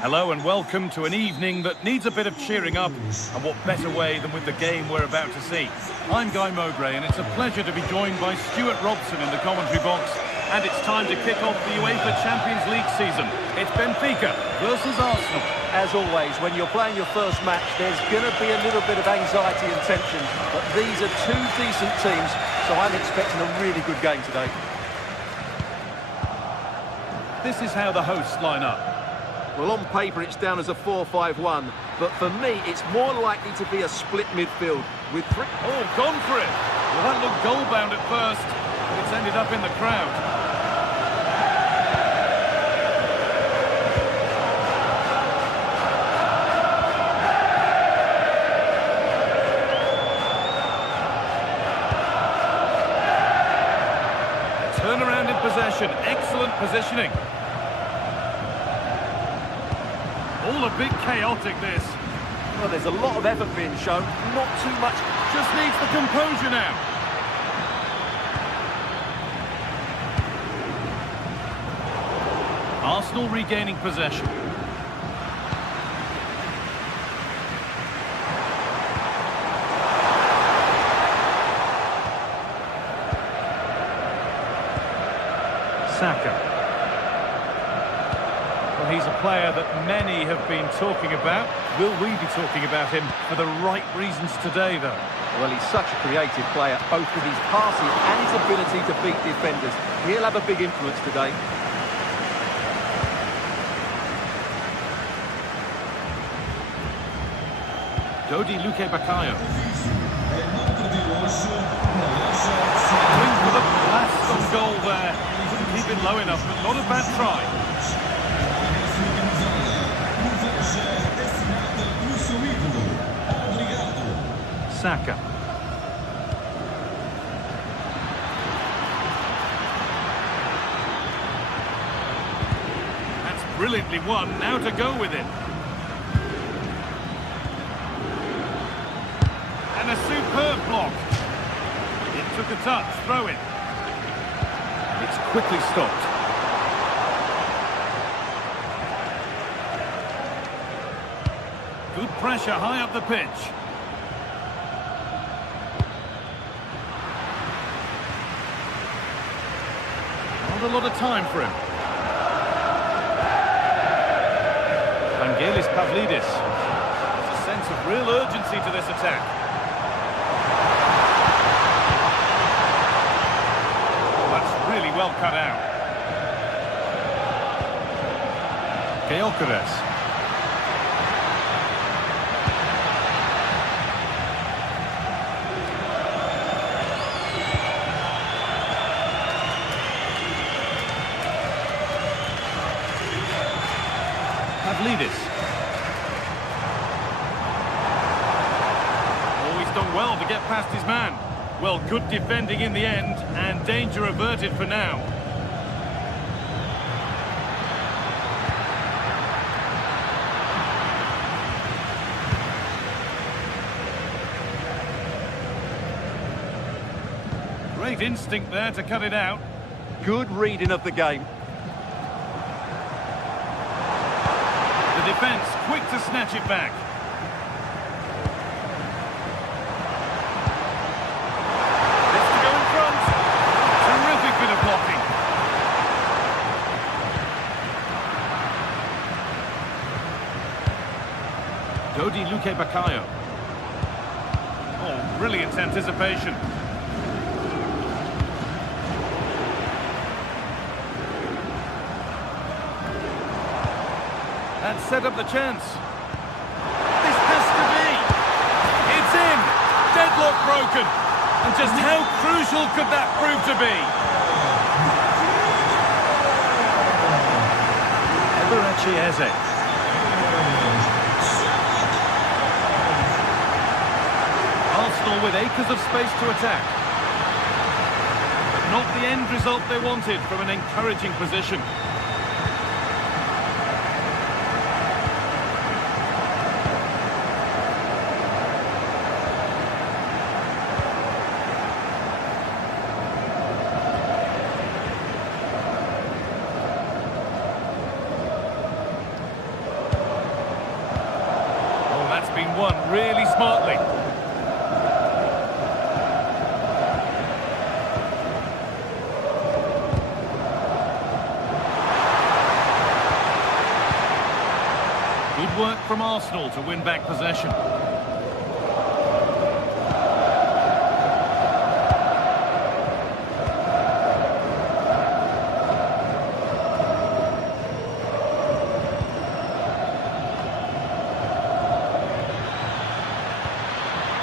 Hello and welcome to an evening that needs a bit of cheering up, and what better way than with the game we're about to see. I'm Guy Mowbray, and it's a pleasure to be joined by Stuart Robson in the commentary box And it's time to kick off the UEFA Champions League season. It's Benfica versus Arsenal. As always, when you're playing your first match, there's going to be a little bit of anxiety and tension. But these are two decent teams, so I'm expecting a really good game today. This is how the hosts line up. Well, on paper, it's down as a 4-5-1. But for me, it's more likely to be a split midfield with three... Oh, gone for it. Well, that looked goal-bound at first, but it's ended up in the crowd. Turnaround in possession, excellent positioning. All a bit chaotic, this. Well, there's a lot of effort being shown, not too much. Just needs the composure now. Arsenal regaining possession. Saka. Well, he's a player that many have been talking about. Will we be talking about him for the right reasons today, though? Well, he's such a creative player, both with his passing and his ability to beat defenders. He'll have a big influence today. Dodi Luque Bakayo. Wing for the blast on goal there. Couldn't keep it low enough, but not a bad try. Saka. That's brilliantly won. Now to go with it. And a superb block. It took a touch. Throw it. It's quickly stopped. Good pressure high up the pitch. Not a lot of time for him. Vangelis Pavlidis. There's a sense of real urgency to this attack. Oh, that's really well cut out. Gyökeres. Pavlidis. Oh, he's done well to get past his man. Well, good defending in the end, and danger averted for now. Great instinct there to cut it out. Good reading of the game. The defence quick to snatch it back. It's to go in front. Terrific bit of blocking. Dodi Luque Bakayo. Oh, brilliant anticipation. And set up the chance. This has to be. It's in. Deadlock broken. And just how crucial could that prove to be? Eberechi Eze. Arsenal with acres of space to attack. But not the end result they wanted from an encouraging position. Been won really smartly. Arsenal to win back possession.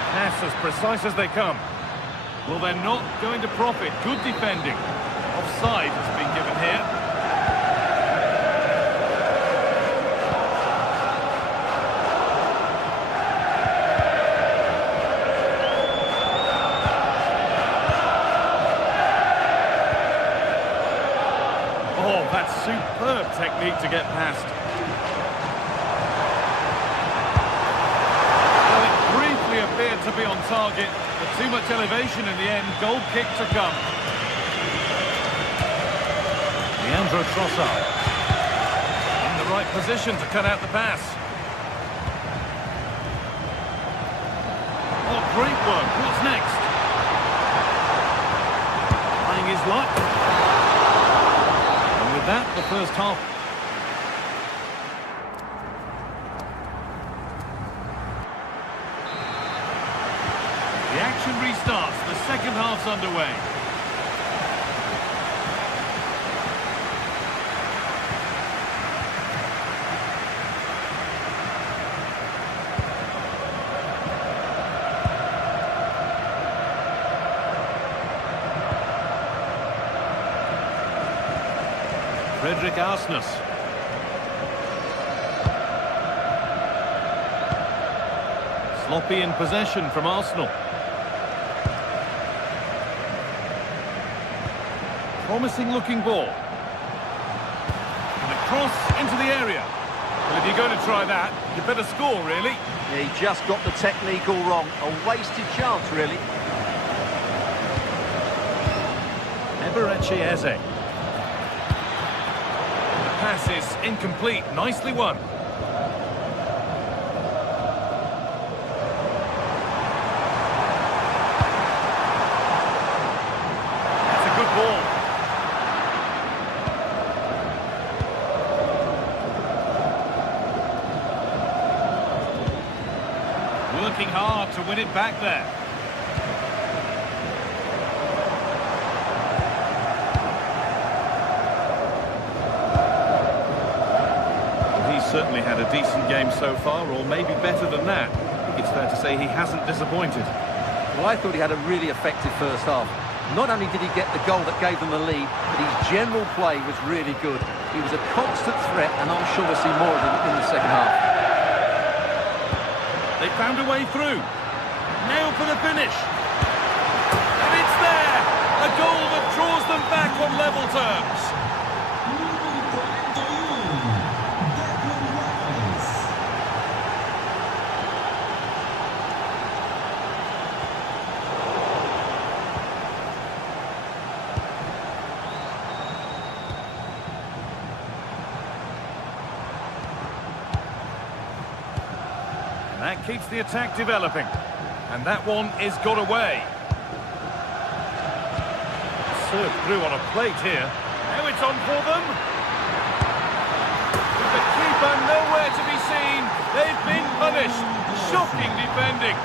Pass as precise as they come. Well, they're not going to profit. Good defending. Offside has been given here. Oh, that's superb technique to get past. Well, it briefly appeared to be on target, but too much elevation in the end. Goal kick to come. Leandro Trossard. In the right position to cut out the pass. Oh, great work. What's next? Trying his luck. And with that, the first half. The action restarts. The second half's underway. Frederick Arsnes. Sloppy in possession from Arsenal. Promising looking ball. And a cross into the area. Well, if you're going to try that, you better score, really. He just got the technique all wrong. A wasted chance, really. Eberechi Eze. Pass is incomplete. Nicely won. That's a good ball. Working hard to win it back there. Certainly had a decent game so far, or maybe better than that. I think it's fair to say he hasn't disappointed. Well, I thought he had a really effective first half. Not only did he get the goal that gave them the lead, but his general play was really good. He was a constant threat, and I'm sure we'll see more of him in the second half. They found a way through. Nailed for the finish. And it's there! A goal that draws them back on level terms. That keeps the attack developing. And that one is got away. Served through on a plate here. Now it's on for them. With the keeper nowhere to be seen. They've been punished. Shocking defending.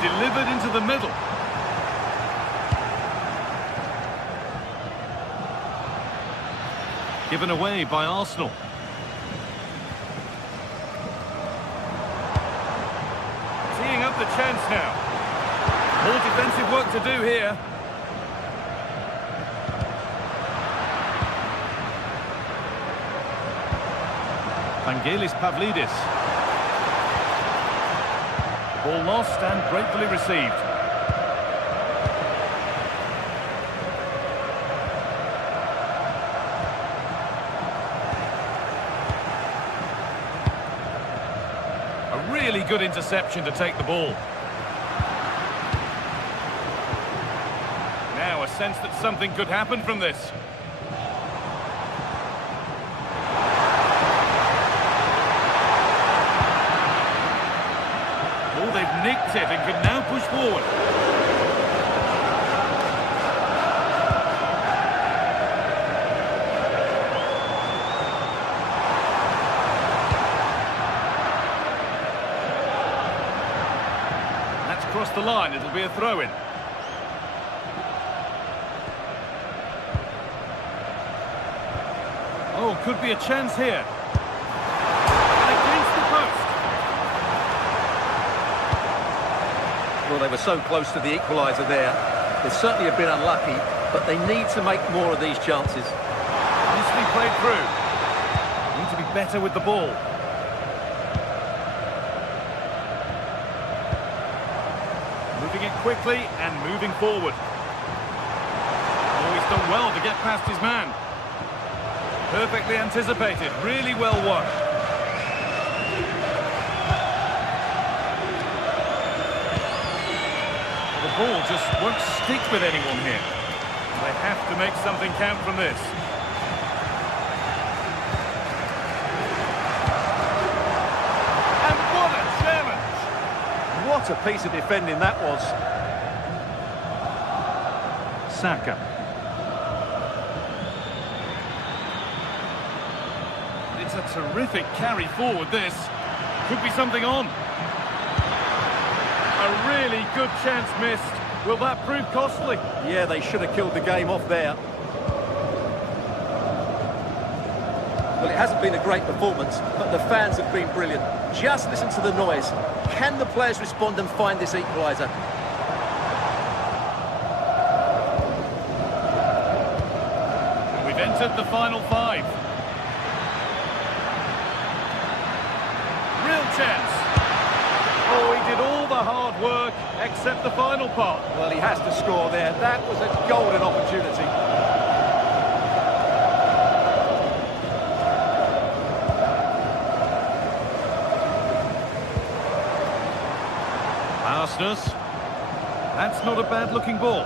Delivered into the middle. Given away by Arsenal. Teeing up the chance now. More defensive work to do here. Vangelis Pavlidis. Ball lost and gratefully received. A really good interception to take the ball. Now a sense that something could happen from this. kept it and can now push forward. That's crossed the line, it'll be a throw-in. Oh, could be a chance here. And against the post. Well, they were so close to the equaliser there. They're certainly a bit unlucky, but they need to make more of these chances. Nicely played through. Need to be better with the ball. Moving it quickly and moving forward. Oh, he's done well to get past his man. Perfectly anticipated, really well won. The ball just won't stick with anyone here. They have to make something count from this. And what a challenge! What a piece of defending that was. Saka. It's a terrific carry forward, this. Could be something on. A really good chance missed. Will that prove costly? Yeah, they should have killed the game off there. Well, it hasn't been a great performance, but the fans have been brilliant. Just listen to the noise. Can the players respond and find this equaliser? We've entered the final 5. Real chance. Oh, he did all the hard work, except the final part. Well, he has to score there. That was a golden opportunity. Arsenal. That's not a bad-looking ball.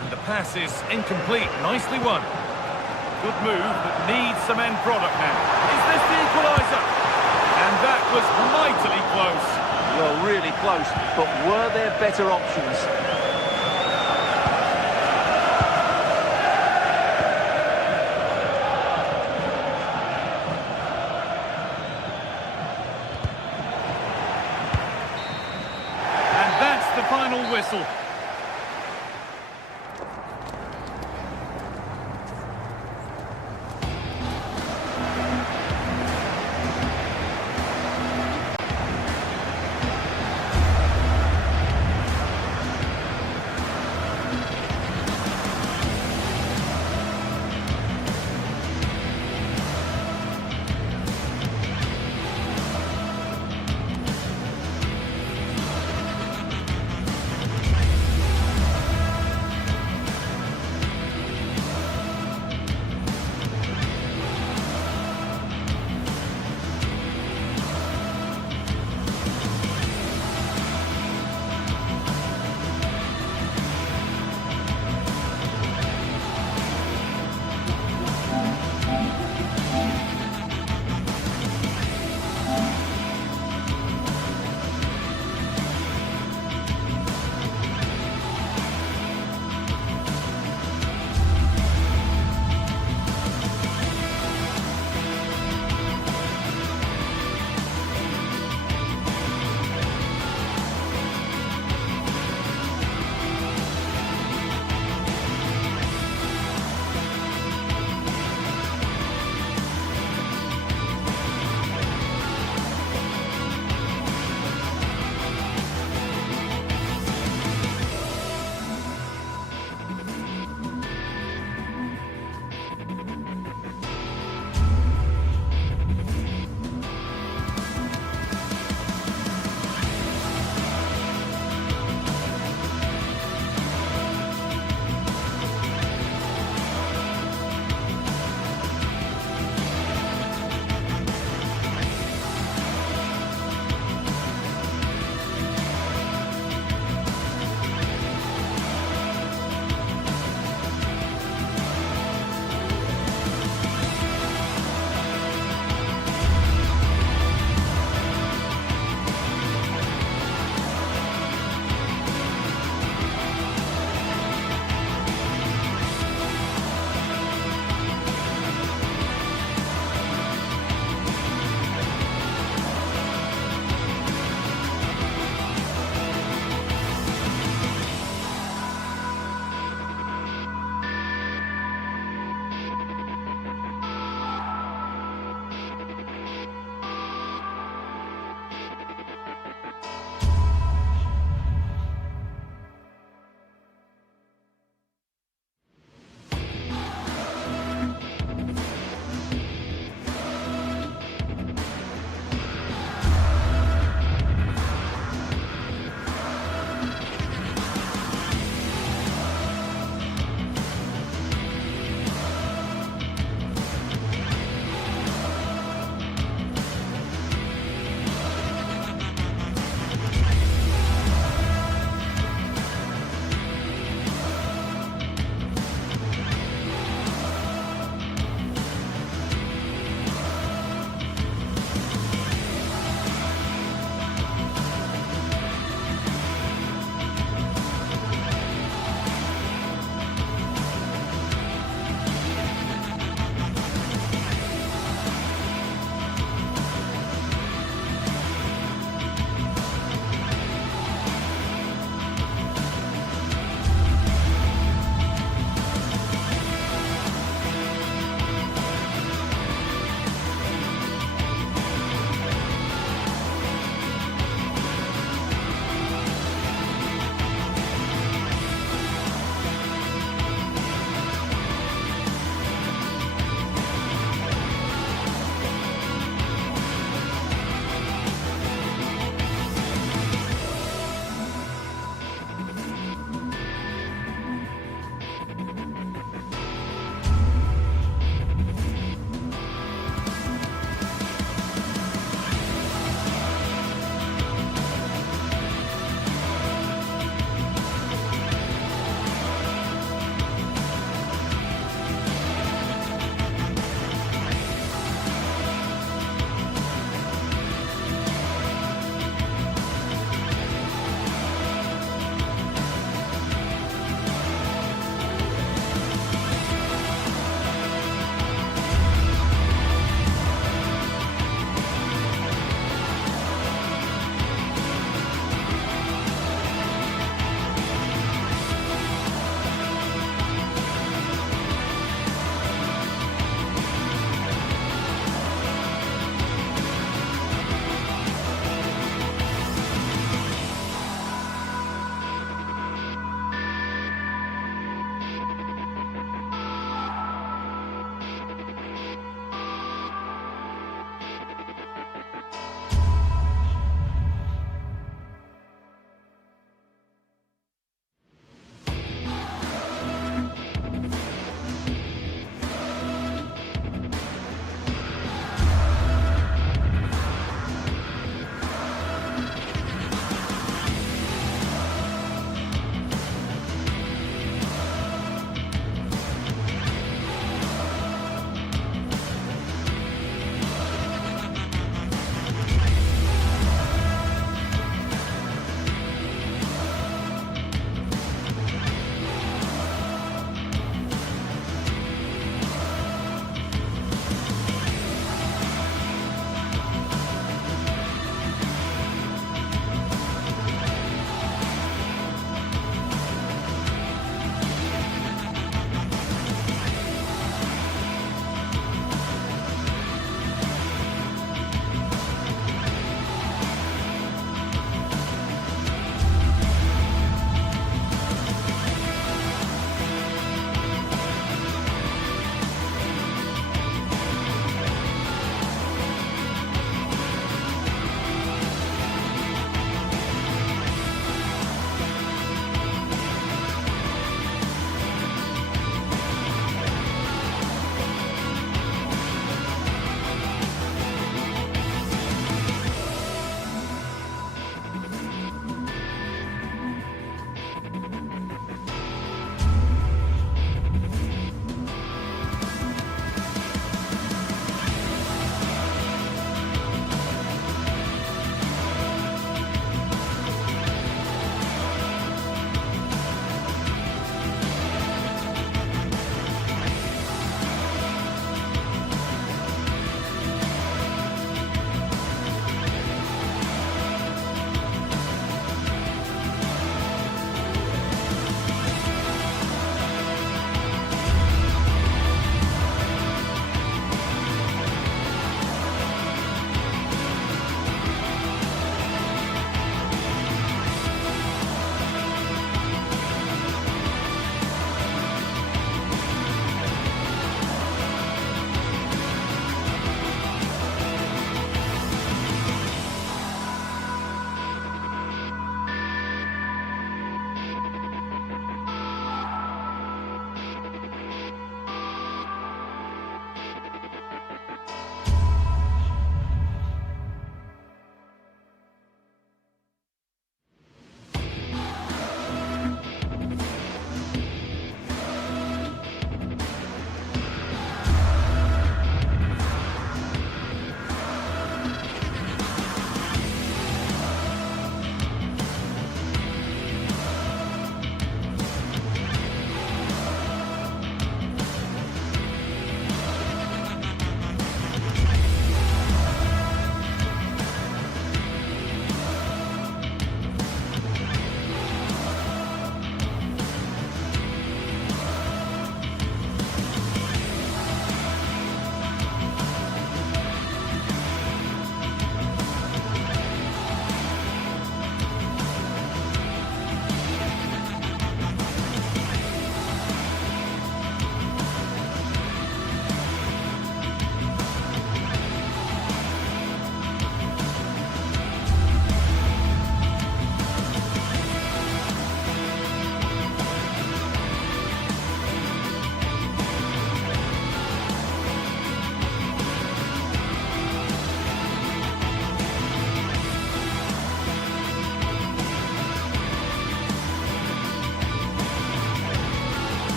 And the pass is incomplete. Nicely won. Good move, but needs some end product now. Is this the equaliser? And that was mightily close. Well, really close, but were there better options? And that's the final whistle.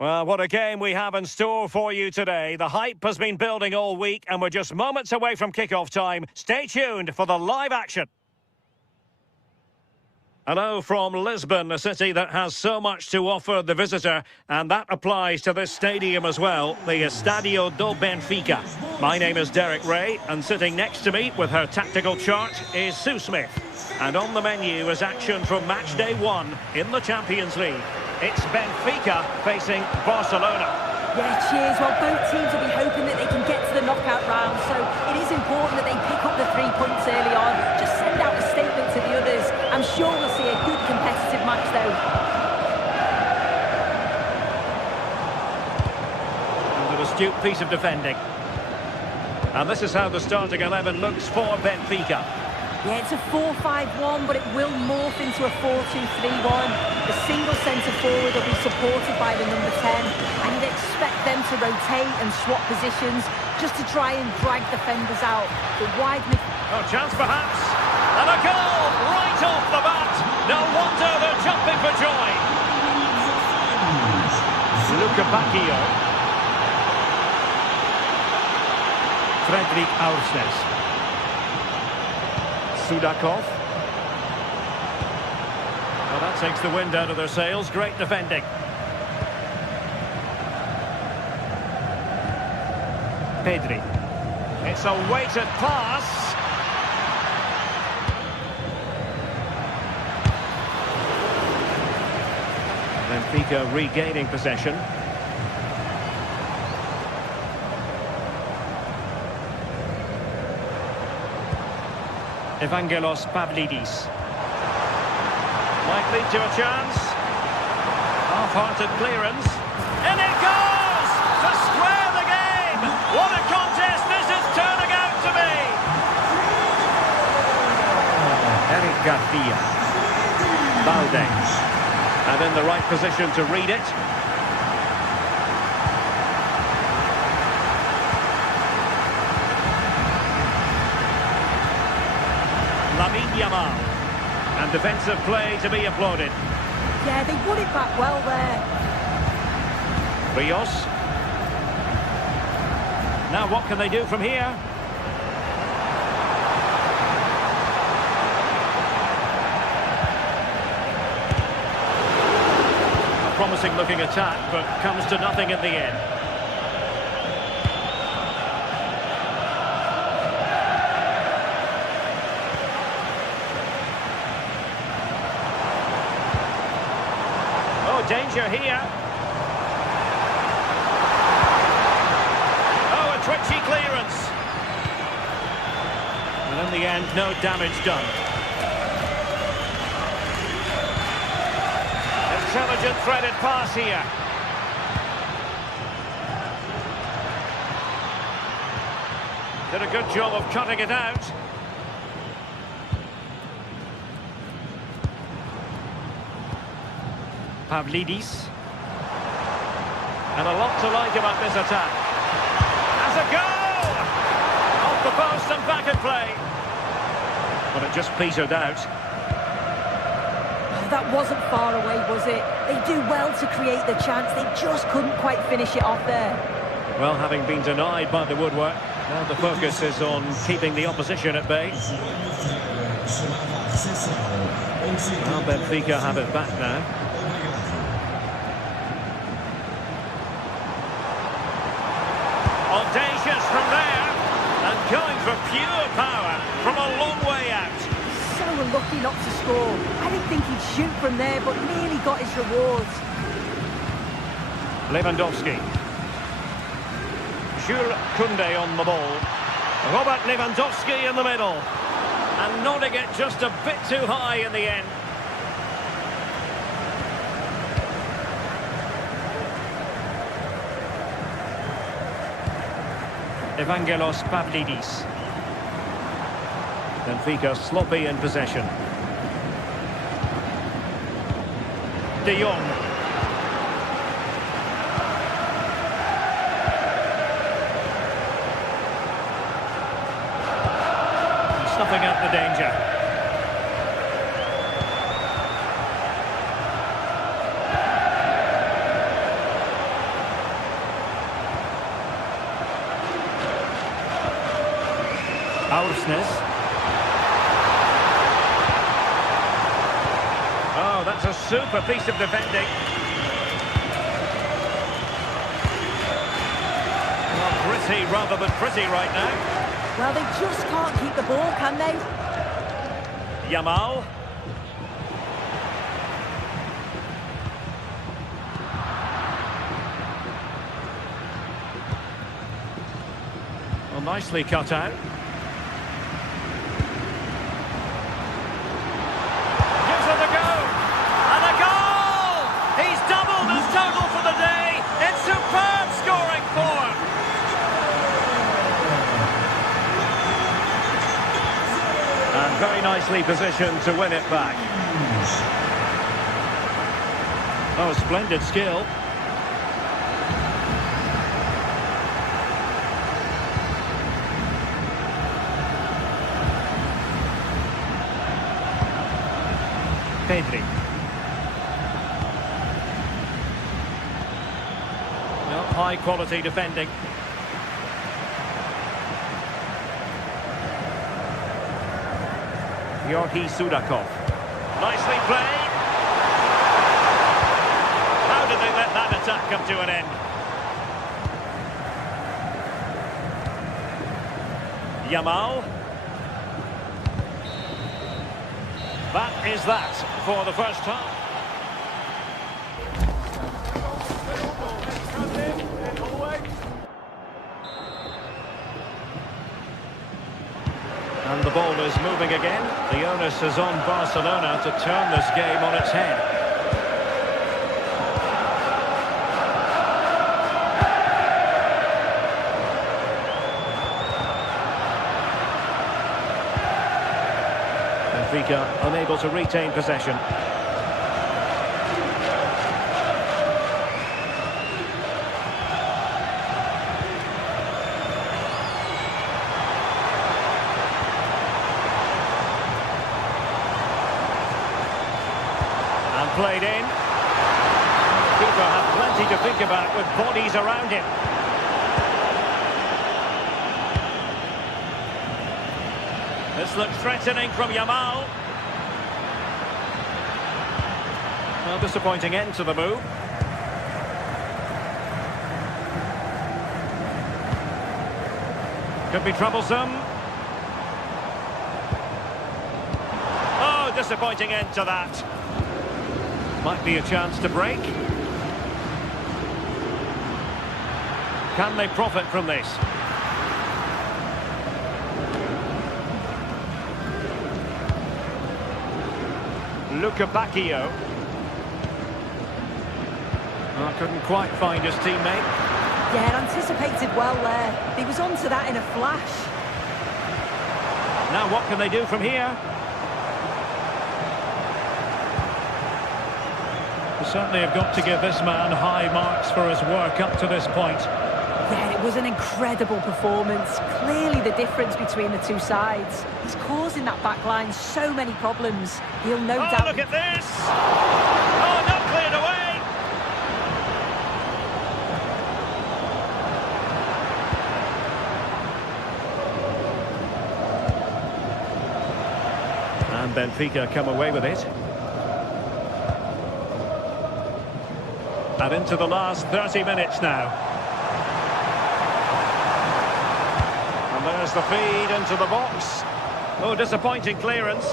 Well, what a game we have in store for you today. The hype has been building all week and we're just moments away from kick-off time. Stay tuned for the live action. Hello from Lisbon, a city that has so much to offer the visitor, and that applies to this stadium as well, the Estadio do Benfica. My name is Derek Ray, and sitting next to me with her tactical chart is Sue Smith. And on the menu is action from match day 1 in the Champions League. It's Benfica facing Barcelona. Yeah, cheers. Well, both teams will be hoping that they can get to the knockout round, so it is important that they pick up the 3 points early on. Just send out a statement to the others. I'm sure we'll see a good competitive match, though. And an astute piece of defending. And this is how the starting 11 looks for Benfica. Yeah, it's a 4-5-1, but it will morph into a 4-2-3-1. The single centre forward will be supported by the number 10, and you'd expect them to rotate and swap positions just to try and drag defenders out. The wide mid... Oh, chance perhaps. And a goal right off the bat. No wonder they're jumping for joy. Luca Bacchio. Fredrik Aursnes. Sudakov. Well, that takes the wind out of their sails. Great defending. Pedri. It's a weighted pass. Benfica regaining possession. Evangelos Pavlidis. Might lead to a chance. Half-hearted clearance. And it goes! To square the game! What a contest this is turning out to be! Eric Garcia. Balde. And in the right position to read it. Yamal. And defensive play to be applauded. Yeah, they won it back well there. Rios. Now what can they do from here? A promising looking attack, but comes to nothing in the end. Danger here. Oh, a twitchy clearance. And in the end, no damage done. Intelligent threaded pass here. Did a good job of cutting it out. Pavlidis. And a lot to like about this attack. As a goal! Off the post and back in play. But it just petered out. Oh, that wasn't far away, was it? They do well to create the chance. They just couldn't quite finish it off there. Well, having been denied by the woodwork, now the focus is on keeping the opposition at bay. Well, Benfica have it back now. Audacious from there, and going for pure power from a long way out. So unlucky not to score. I didn't think he'd shoot from there, but nearly got his rewards. Lewandowski. Jules Koundé on the ball. Robert Lewandowski in the middle. And nodding it just a bit too high in the end. Evangelos Pavlidis. Benfica sloppy in possession. De Jong. Snuffing out the danger. closeness. Oh, that's a super piece of defending. Well, gritty rather than pretty right now. Well, they just can't keep the ball, can they? Yamal. Well, nicely cut out. Gives it a go. And a goal! He's doubled his total for the day. It's superb scoring form. And very nicely positioned to win it back. Oh, splendid skill. Pedri. Well, high quality defending. Georgi Sudakov. Nicely played. How did they let that attack come to an end? Yamal. That is that for the first half. And the ball is moving again. The onus is on Barcelona to turn this game on its head. Benfica unable to retain possession. And played in. The keeper had plenty to think about with bodies around him. This looks threatening from Yamal. Well, disappointing end to the move. Could be troublesome. Oh, disappointing end to that. Might be a chance to break. Can they profit from this? Luca Bacchio. Well, couldn't quite find his teammate. Yeah, anticipated well there. He was onto that in a flash. Now what can they do from here? They certainly have got to give this man high marks for his work up to this point. Yeah, it was an incredible performance. Clearly the difference between the two sides. He's causing that back line so many problems. He'll no doubt... look at this! Oh, not cleared away! And Benfica come away with it. And into the last 30 minutes now. And there's the feed into the box. Oh, disappointing clearance.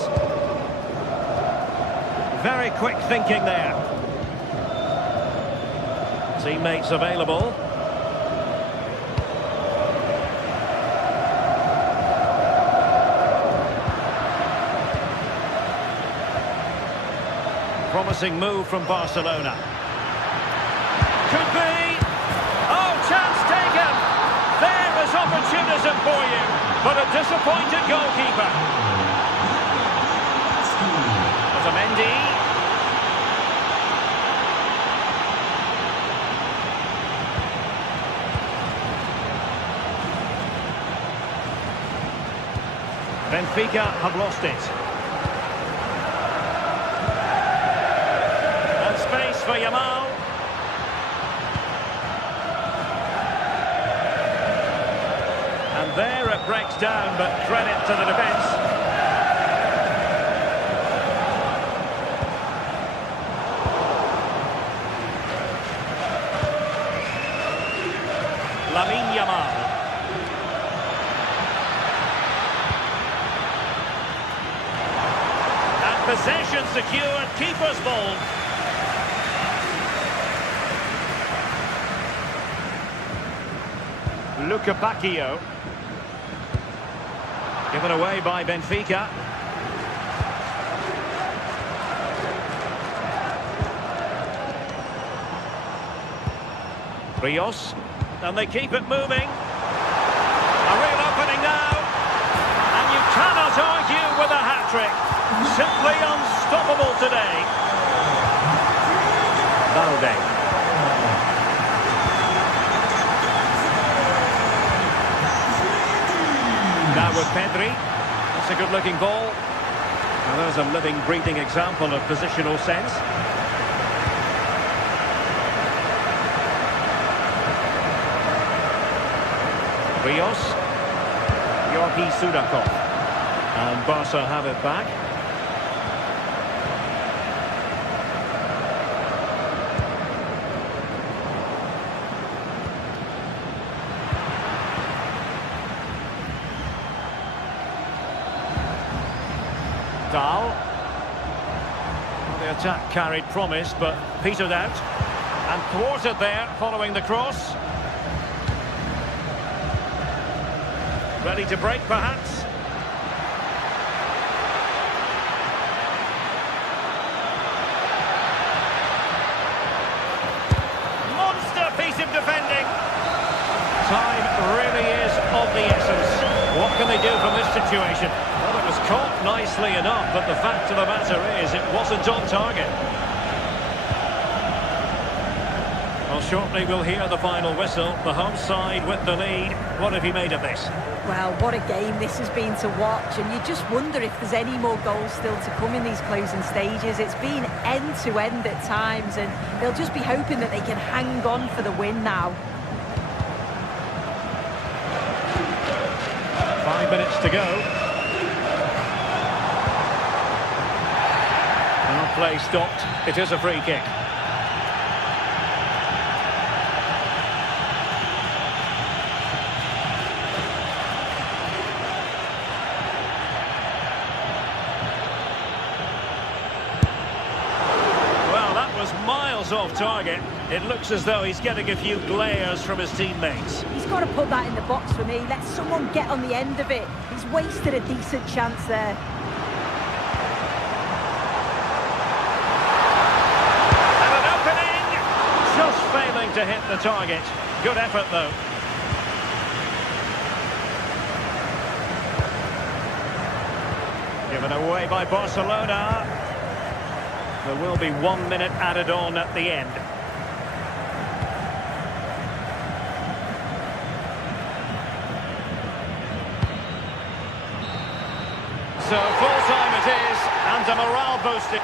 Very quick thinking there. Teammates available. Promising move from Barcelona. Could be. Oh, chance taken. There is opportunism for you, but a disappointed goalkeeper. Otamendi. Benfica have lost it. And space for Yamal. And there it breaks breaks down, but credit to the defence. Lamine Yamal. And possession secured, keeper's ball. Luca Bacchio. Given away by Benfica. Rios. And they keep it moving. A real opening now. And you cannot argue with a hat-trick. Simply unstoppable today. Valde. Now with Pedri. That's a good-looking ball. Well, there's a living, breathing example of positional sense. Rios. Yorgi Sudakov. And Barca have it back. Dahl. Well, the attack carried promise, but petered out. And thwarted there, following the cross. Ready to break, perhaps. Monster piece of defending. Time really is of the essence. What can they do from this situation? Well, it was caught nicely enough, but the fact of the matter is it wasn't on target. Well, shortly we'll hear the final whistle. The home side with the lead. What have you made of this? Well, what a game this has been to watch, and you just wonder if there's any more goals still to come in these closing stages. It's been end-to-end at times, and they'll just be hoping that they can hang on for the win now. 5 minutes to go. Well, play stopped. It is a free kick. Miles off target. It looks as though he's getting a few glares from his teammates. He's got to put that in the box for me. Let someone get on the end of it. He's wasted a decent chance there. And an opening! Just failing to hit the target. Good effort, though. Given away by Barcelona. There will be 1 minute added on at the end. So full time it is, and a morale boosting.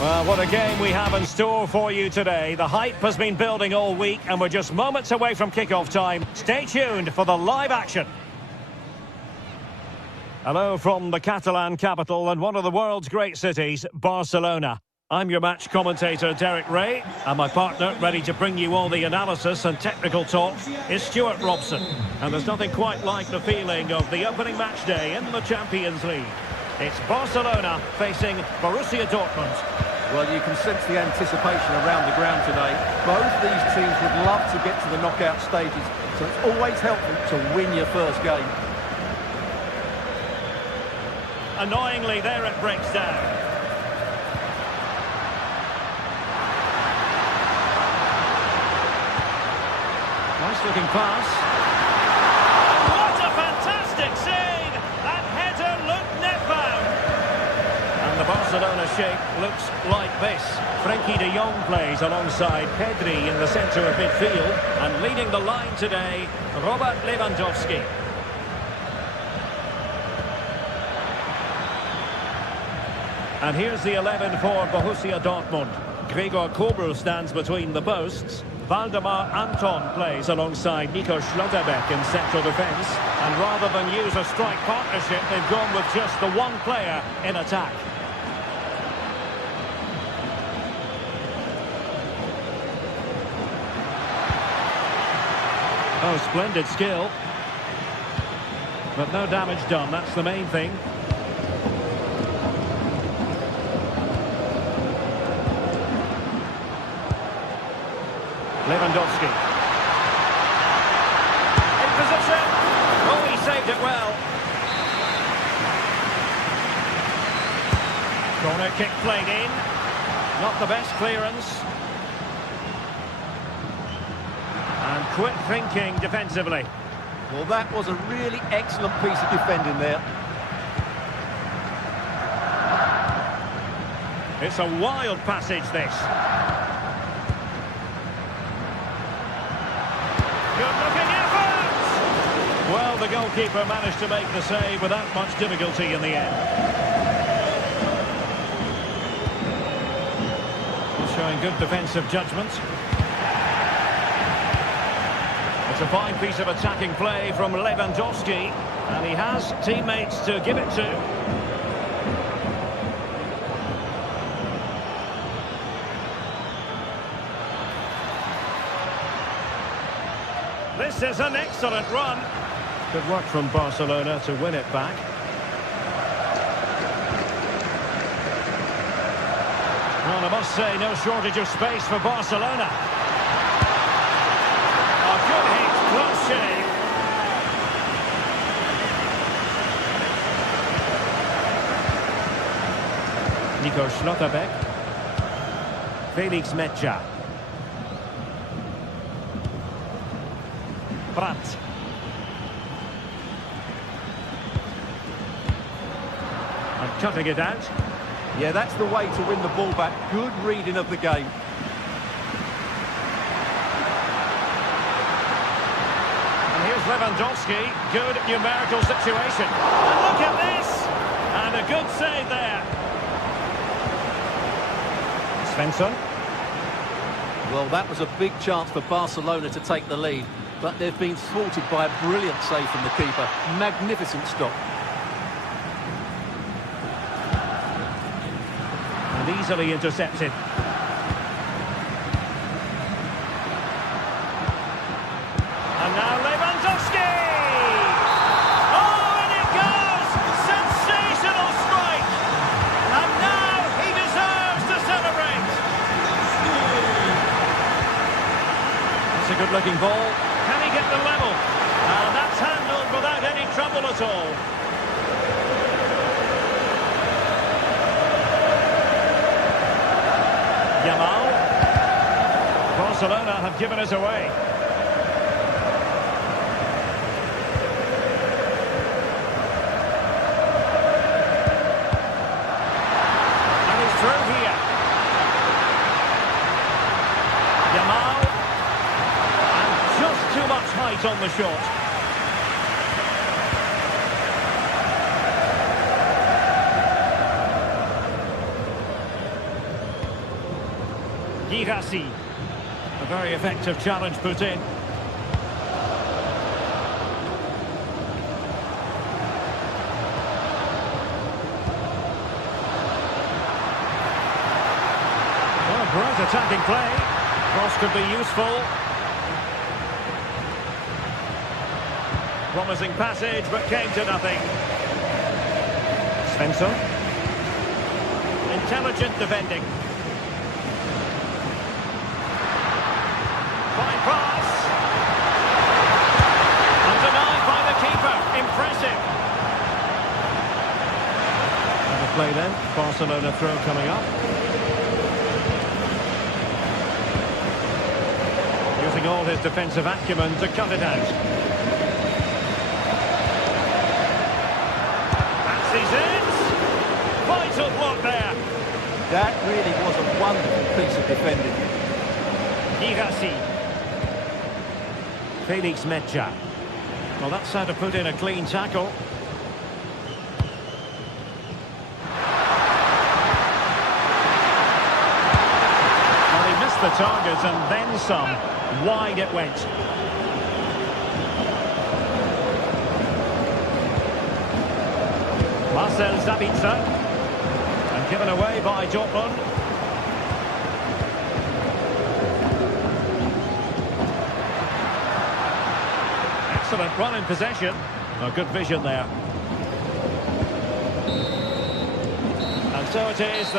Well, what a game we have in store for you today. The hype has been building all week, and we're just moments away from kick-off time. Stay tuned for the live action. Hello from the Catalan capital and one of the world's great cities, Barcelona. I'm your match commentator, Derek Ray, and my partner, ready to bring you all the analysis and technical talk, is Stuart Robson. And there's nothing quite like the feeling of the opening match day in the Champions League. It's Barcelona facing Borussia Dortmund. Well, you can sense the anticipation around the ground today. Both these teams would love to get to the knockout stages, so it's always helpful to win your first game. Annoyingly, there it breaks down. Nice looking pass. What a fantastic save! That header looked net-bound. And the Barcelona shape looks like this. Frenkie de Jong plays alongside Pedri in the centre of midfield. And leading the line today, Robert Lewandowski. And here's the 11 for Borussia Dortmund. Gregor Kobel stands between the posts. Valdemar Anton plays alongside Nico Schlotterbeck in central defence. And rather than use a strike partnership, they've gone with just the one player in attack. Oh, splendid skill. But no damage done, that's the main thing. Lewandowski. In position. Oh, he saved it well. Corner kick played in. Not the best clearance. And quick thinking defensively. Well, that was a really excellent piece of defending there. It's a wild passage, this. Good-looking effort! Well, the goalkeeper managed to make the save without much difficulty in the end. Showing good defensive judgment. It's a fine piece of attacking play from Lewandowski, and he has teammates to give it to. This is an excellent run. Good work from Barcelona to win it back. Well, I must say, no shortage of space for Barcelona. A good hit, close shave. Nico Schlotterbeck. Felix Mecha. Brandt. And cutting it out. Yeah, that's the way to win the ball back. Good reading of the game. And here's Lewandowski. Good numerical situation. And look at this! And a good save there. Svensson. Well, that was a big chance for Barcelona to take the lead, but they've been thwarted by a brilliant save from the keeper. Magnificent stop. And easily intercepted. And now Lewandowski! Oh, and it goes! Sensational strike! And now he deserves to celebrate! That's a good-looking ball. Can he get the level? And that's handled without any trouble at all. Yamal. Barcelona have given us away. And he's through here. Yamal. And just too much height on the shot. Girassi. A very effective challenge put in. Great attacking play. Cross could be useful. Promising passage, but came to nothing. Svensson. Intelligent defending. Fine pass. Undenied by the keeper. Impressive. Have a play then. Barcelona throw coming up. Using all his defensive acumen to cut it out. Fancies it. Vital block there. That really was a wonderful piece of defending. Girassi. Felix Mecha. Well, that's how to put in a clean tackle. Well, he missed the target and then some. Wide it went. Marcel Sabitzer. And given away by Dortmund. Excellent run in possession. Oh, good vision there. And so it is.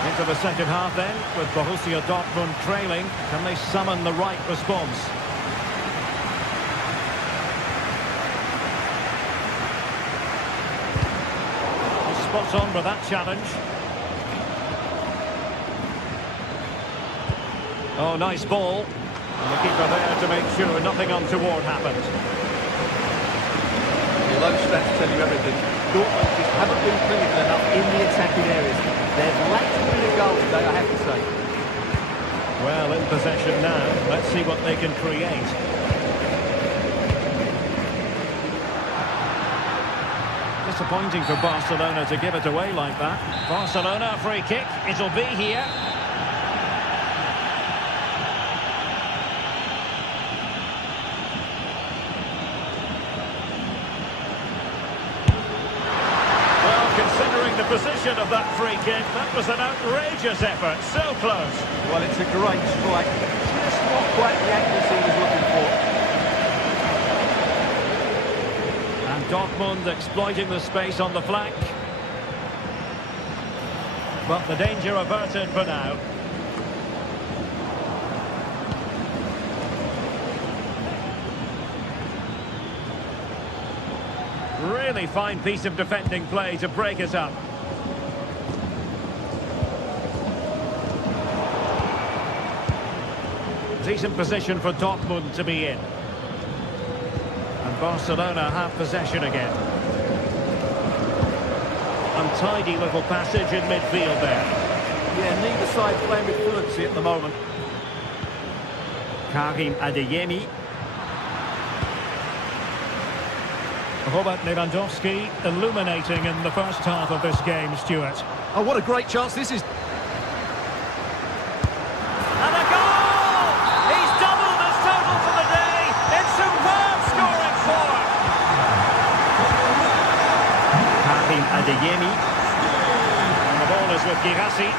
Into the second half then, with Borussia Dortmund trailing. Can they summon the right response? He's spot on with that challenge. Oh, nice ball. And the keeper there to make sure nothing untoward happened. Well, those stats tell you everything. Dortmund just haven't been clinical enough in the attacking areas. They've lacked a bit of goal today, I have to say. Well, in possession now. Let's see what they can create. Disappointing for Barcelona to give it away like that. Barcelona, free kick. It'll be here. The position of that free kick, that was an outrageous effort, so close. Well, it's a great strike, just not quite the accuracy he was looking for. And Dortmund exploiting the space on the flank. But the danger averted for now. Really fine piece of defending play to break it up. Decent position for Dortmund to be in. And Barcelona have possession again. Untidy little passage in midfield there. Yeah, neither side playing with fluency at the moment. Karim Adeyemi. Robert Lewandowski illuminating in the first half of this game, Stuart. Oh, what a great chance this is. And a goal! He's doubled his total for the day. It's superb scoring form. Karim Adeyemi. And the ball is with Girassi.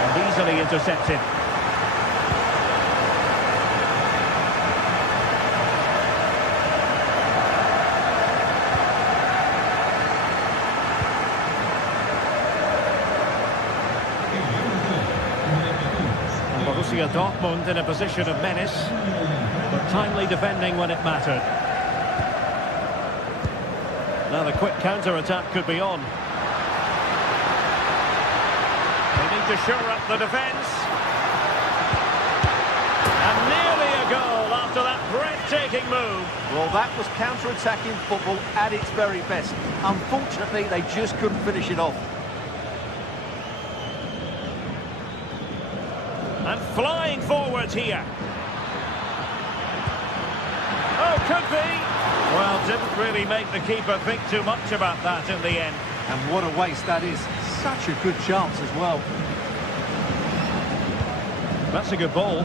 And easily intercepted. Borussia Dortmund in a position of menace, but timely defending when it mattered. Now the quick counter-attack could be on. They need to shore up the defence. And nearly a goal after that breathtaking move. Well, that was counter-attacking football at its very best. Unfortunately, they just couldn't finish it off. And flying forwards here. Oh, could be. Well, didn't really make the keeper think too much about that in the end. And what a waste that is. Such a good chance as well. That's a good ball.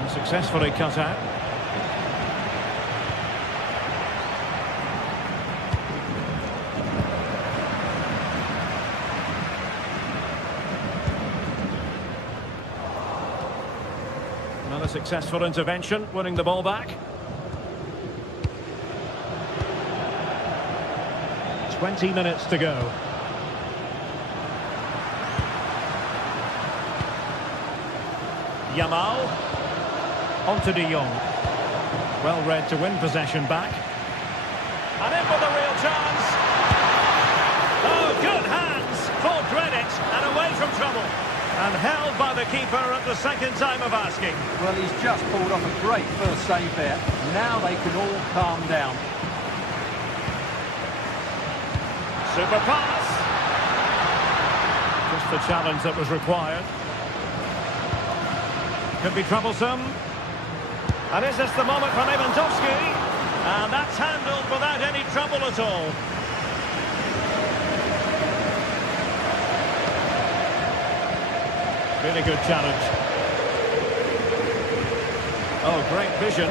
And Successfully cut out. Another successful intervention, winning the ball back. 20 minutes to go. Yamal. On to De Jong. Well read to win possession back. And in with a real chance. Oh, good hands. Full credit and away from trouble. And held by the keeper at the second time of asking. Well, he's just pulled off a great first save there. Now they can all calm down. Super pass. Just the challenge that was required. Could be troublesome. And is this the moment for Lewandowski? And that's handled without any trouble at all. Really good challenge. Oh, great vision.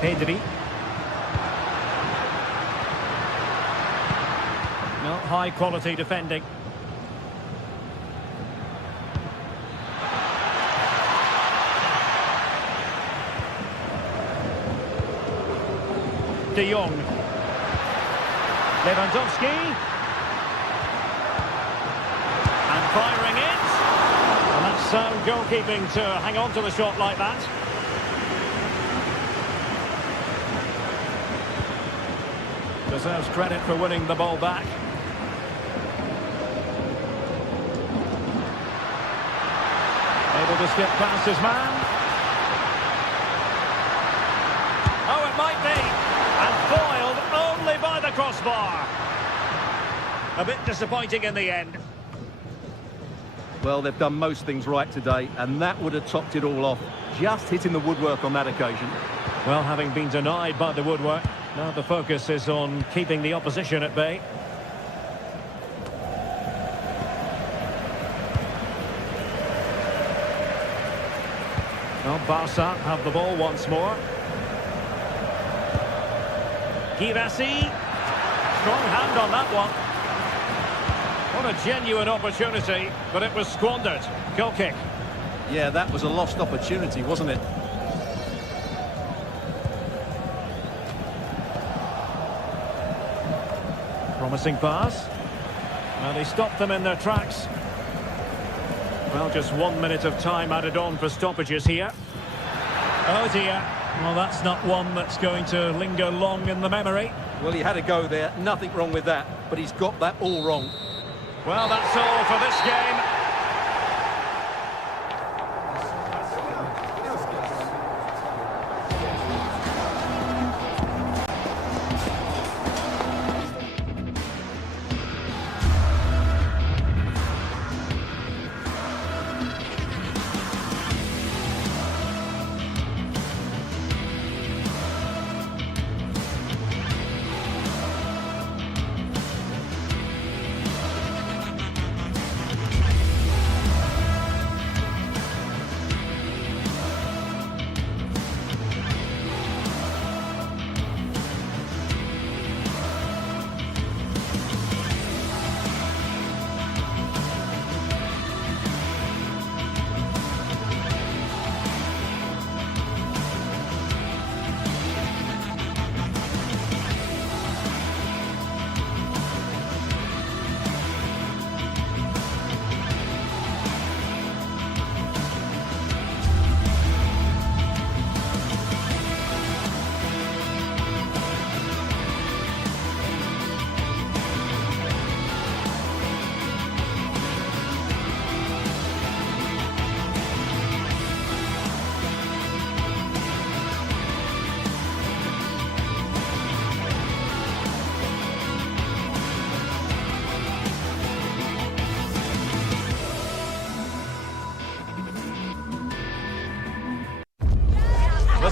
Pedri. No, high quality defending. De Jong. Lewandowski. And firing it. And that's sound goalkeeping to hang on to the shot like that. Deserves credit for winning the ball back. Able to skip past his man. Oh, it might be. And foiled only by the crossbar. A bit disappointing in the end. Well, they've done most things right today, and that would have topped it all off. Just hitting the woodwork on that occasion. Well, having been denied by the woodwork, now the focus is on keeping the opposition at bay. Well, Barca have the ball once more. Girassi. Strong hand on that one. What a genuine opportunity, but it was squandered. Goal kick. Yeah, that was a lost opportunity, wasn't it? Promising pass. And he stopped them in their tracks. Well, just 1 minute of time added on for stoppages here. Oh dear. Well, that's not one that's going to linger long in the memory. Well, he had a go there. Nothing wrong with that. But he's got that all wrong. Well, that's all for this game.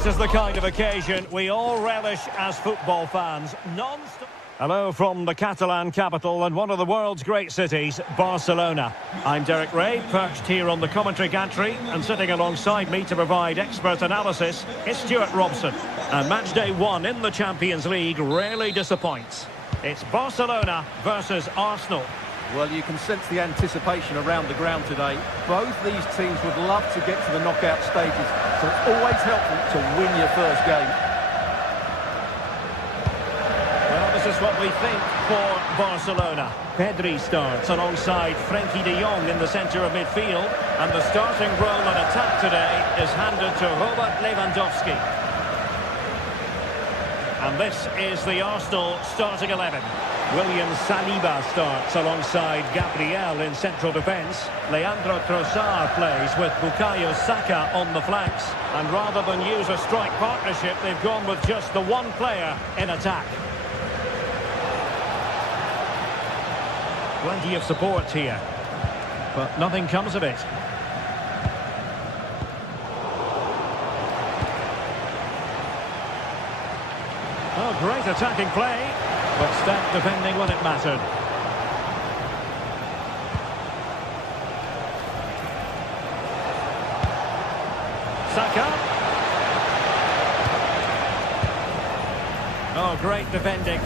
This is the kind of occasion we all relish as football fans. Non-stop. Hello from the Catalan capital and one of the world's great cities, Barcelona. I'm Derek Ray, perched here on the commentary gantry, and sitting alongside me to provide expert analysis is Stuart Robson. And match day 1 in the Champions League rarely disappoints. It's Barcelona versus Arsenal. Well, you can sense the anticipation around the ground today. Both these teams would love to get to the knockout stages, so it's always helpful to win your first game. This is what we think for Barcelona. Pedri starts alongside Frenkie de Jong in the centre of midfield, and the starting role in attack today is handed to Robert Lewandowski. And this is the Arsenal starting 11. William Saliba starts alongside Gabriel in central defence. Leandro Trossard plays with Bukayo Saka on the flanks. And rather than use a strike partnership, they've gone with just the one player in attack. Plenty of support here, but nothing comes of it. Oh, great attacking play, but stout defending when it mattered. Saka. Oh, great defending.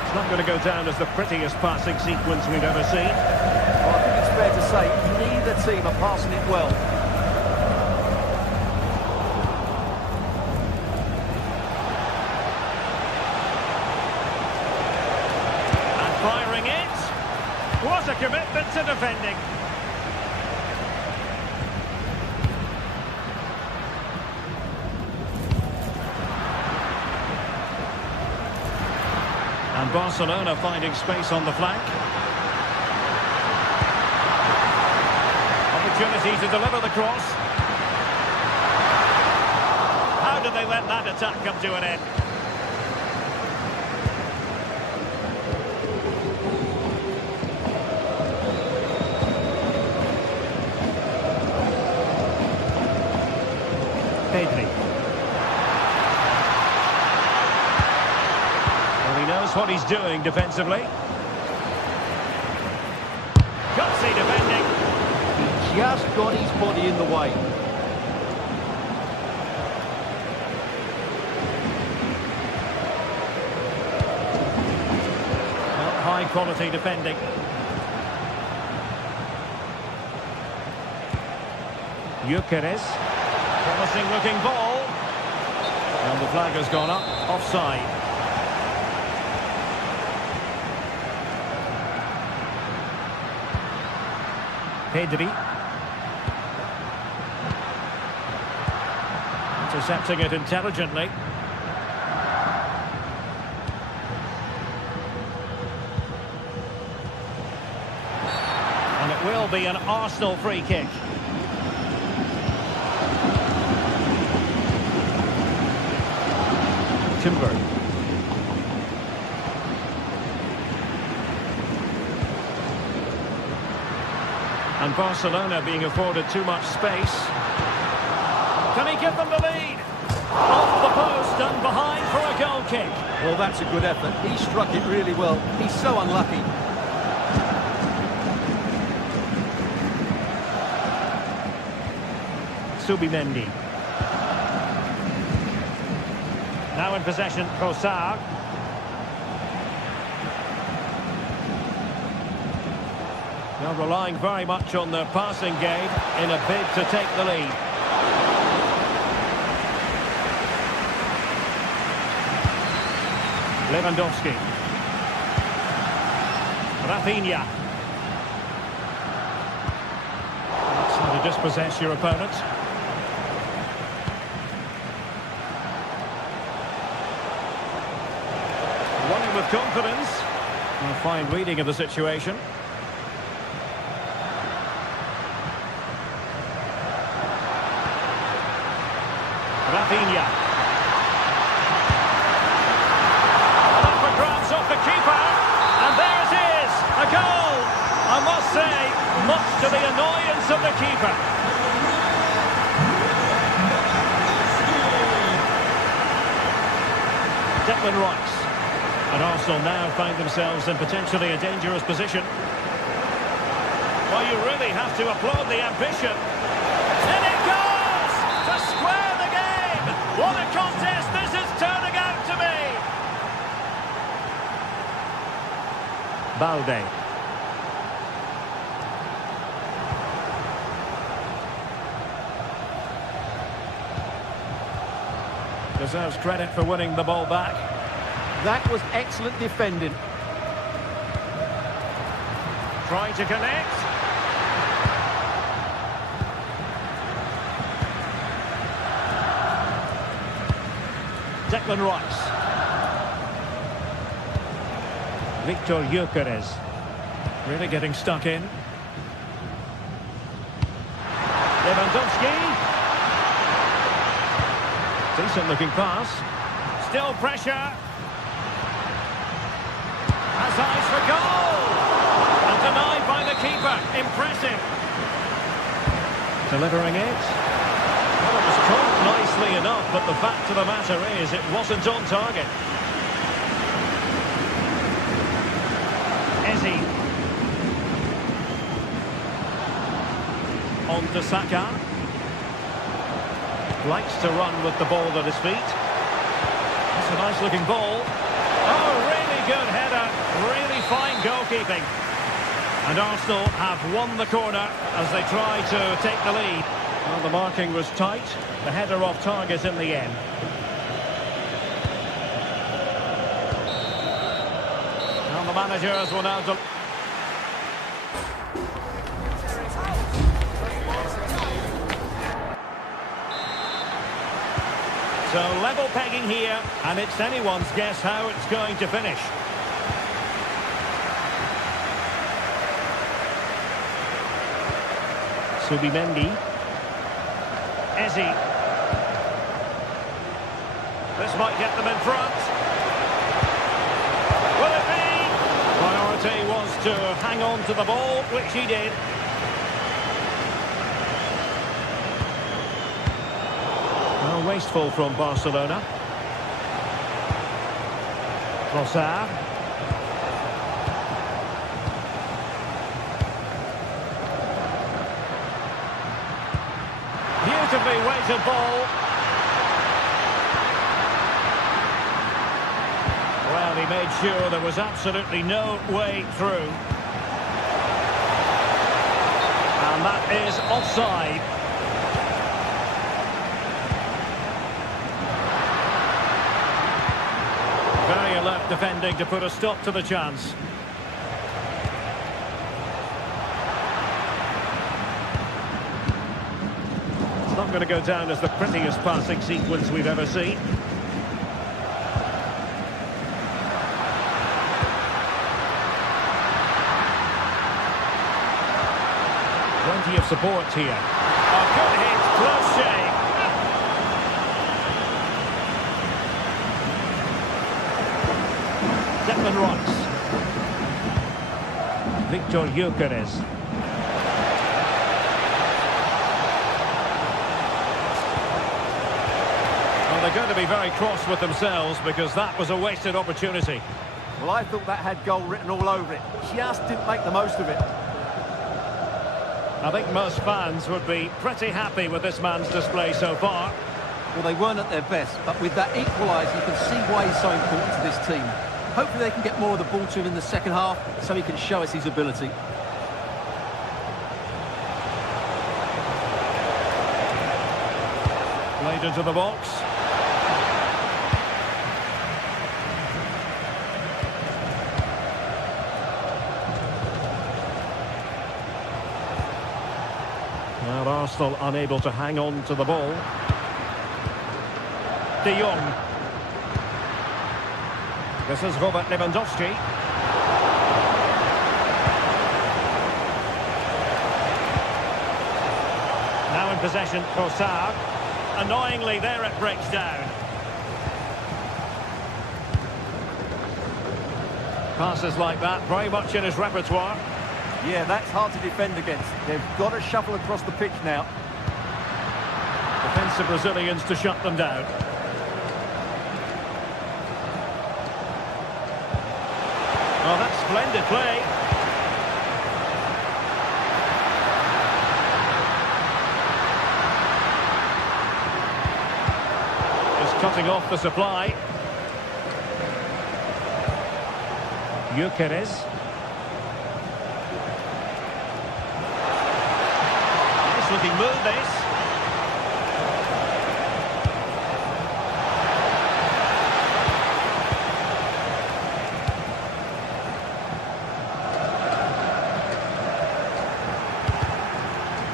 It's not going to go down as the prettiest passing sequence we've ever seen. Well, I think it's fair to say neither team are passing it well. And firing it. What a commitment to defending. And Barcelona finding space on the flank. Opportunity to deliver the cross. How did they let that attack come to an end? Pedri. Knows what he's doing defensively. Gutsy defending. He just got his body in the way. Well, high quality defending. Gyökeres. Promising looking ball. And the flag has gone up. Offside. Pedri. Intercepting it intelligently. And it will be an Arsenal free kick. Timber. And Barcelona being afforded too much space. Can he give them the lead? Off the post and behind for a goal kick. Well, that's a good effort. He struck it really well. He's so unlucky. Subimendi. Now in possession, Trossard. They're relying very much on their passing game in a bid to take the lead. Lewandowski. Rafinha. That's how to dispossess your opponent. Running with confidence. A fine reading of the situation. Rafinha. And up for grabs off the keeper. And there it is, a goal. I must say, much to the annoyance of the keeper. Declan Rice. And Arsenal now find themselves in potentially a dangerous position. Well, you really have to applaud the ambition. And it goes to square the game. What a contest this is turning out to be. Balde. Deserves credit for winning the ball back. That was excellent defending. Trying to connect. Declan Rice. Victor Gyökeres. Really getting stuck in. Lewandowski. Decent looking pass. Still pressure. Has eyes for goal. And denied by the keeper. Impressive. Delivering it. Well, it was caught nicely enough, but the fact of the matter is it wasn't on target. Eze. On to Saka. Likes to run with the ball at his feet. That's a nice looking ball. Oh, really good header. Really fine goalkeeping. And Arsenal have won the corner as they try to take the lead. Well, the marking was tight. The header off target in the end. And the managers will now... So level pegging here, and it's anyone's guess how it's going to finish. Subimendi. Eze. This might get them in front. Will it be? Priority was to hang on to the ball, which he did. Well, wasteful from Barcelona. Trossard. Beautifully weighted ball. Well, he made sure there was absolutely no way through. And that is offside. Very alert defending to put a stop to the chance. It's not going to go down as the prettiest passing sequence we've ever seen. Plenty of support here. A good hit, close shave. Declan Rice. Victor Gyökeres. Well, they're going to be very cross with themselves because that was a wasted opportunity. Well, I thought that had goal written all over it. Just didn't make the most of it. I think most fans would be pretty happy with this man's display so far. Well, they weren't at their best, but with that equaliser, you can see why he's so important to this team. Hopefully they can get more of the ball to him in the second half so he can show us his ability. Played into the box. Well, Arsenal unable to hang on to the ball. De Jong. This is Robert Lewandowski. Now in possession, Trossard. Annoyingly, there it breaks down. Passes like that, very much in his repertoire. Yeah, that's hard to defend against. They've got to shuffle across the pitch now. Defensive Brazilians to shut them down. Splendid play. Just cutting off the supply. Gyökeres. Nice looking move, this.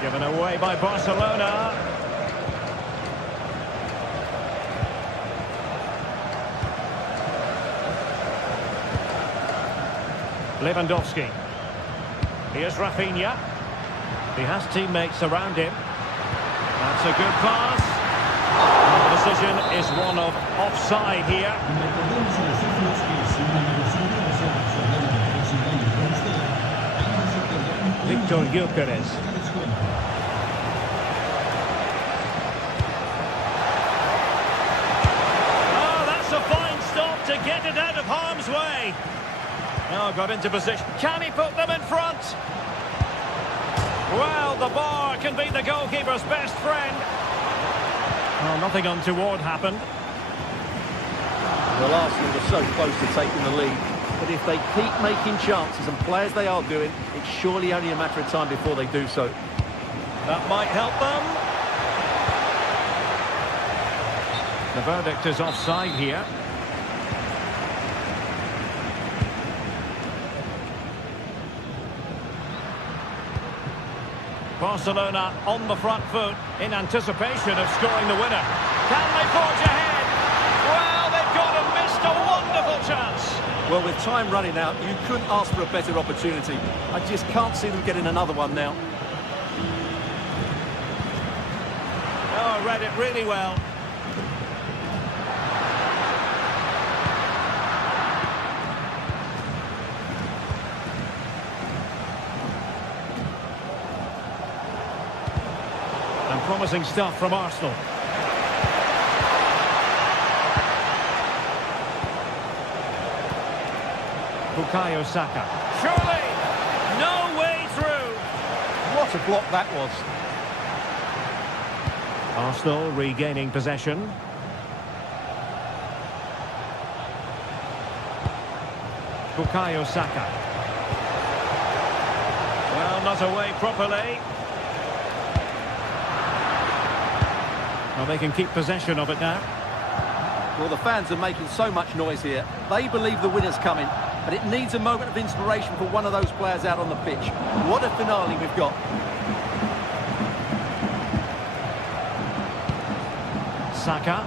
Given away by Barcelona. Lewandowski. Here's Rafinha. He has teammates around him. That's a good pass. And the decision is one of offside here. Victor Gyökeres. Oh, that's a fine stop to get it out of harm's way. Oh, got into position. Can he put them in front? Well, the bar can be the goalkeeper's best friend. Well, nothing untoward happened. Well, Arsenal were so close to taking the lead, but if they keep making chances and play as they are doing, it's surely only a matter of time before they do so. That might help them. The verdict is offside here. Barcelona on the front foot in anticipation of scoring the winner. Can they forge ahead? Well, they've got and missed a wonderful chance. Well, with time running out, you couldn't ask for a better opportunity. I just can't see them getting another one now. Oh, read it really well. And promising stuff from Arsenal. Bukayo Saka. Surely! No way through! What a block that was. Arsenal regaining possession. Bukayo Saka. Well, not away properly. Well, they can keep possession of it now. Well, the fans are making so much noise here. They believe the winner's coming, but it needs a moment of inspiration for one of those players out on the pitch. What a finale we've got. Saka.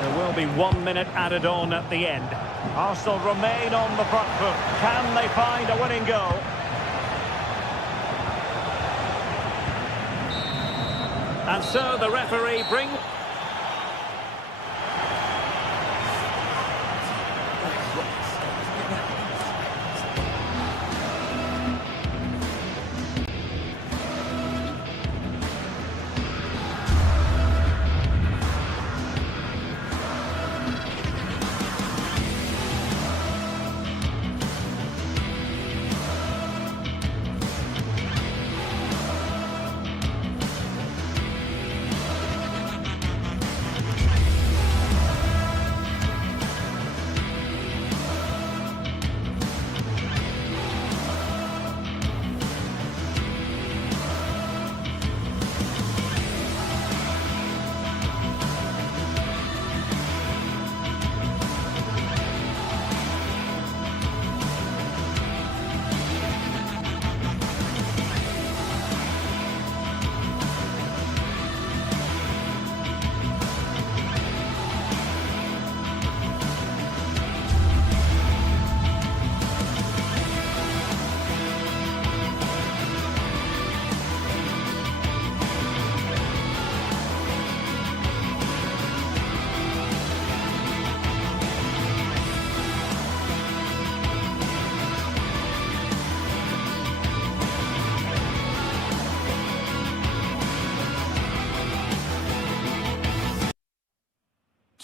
There will be 1 minute added on at the end. Arsenal remain on the front foot. Can they find a winning goal? And so the referee brings...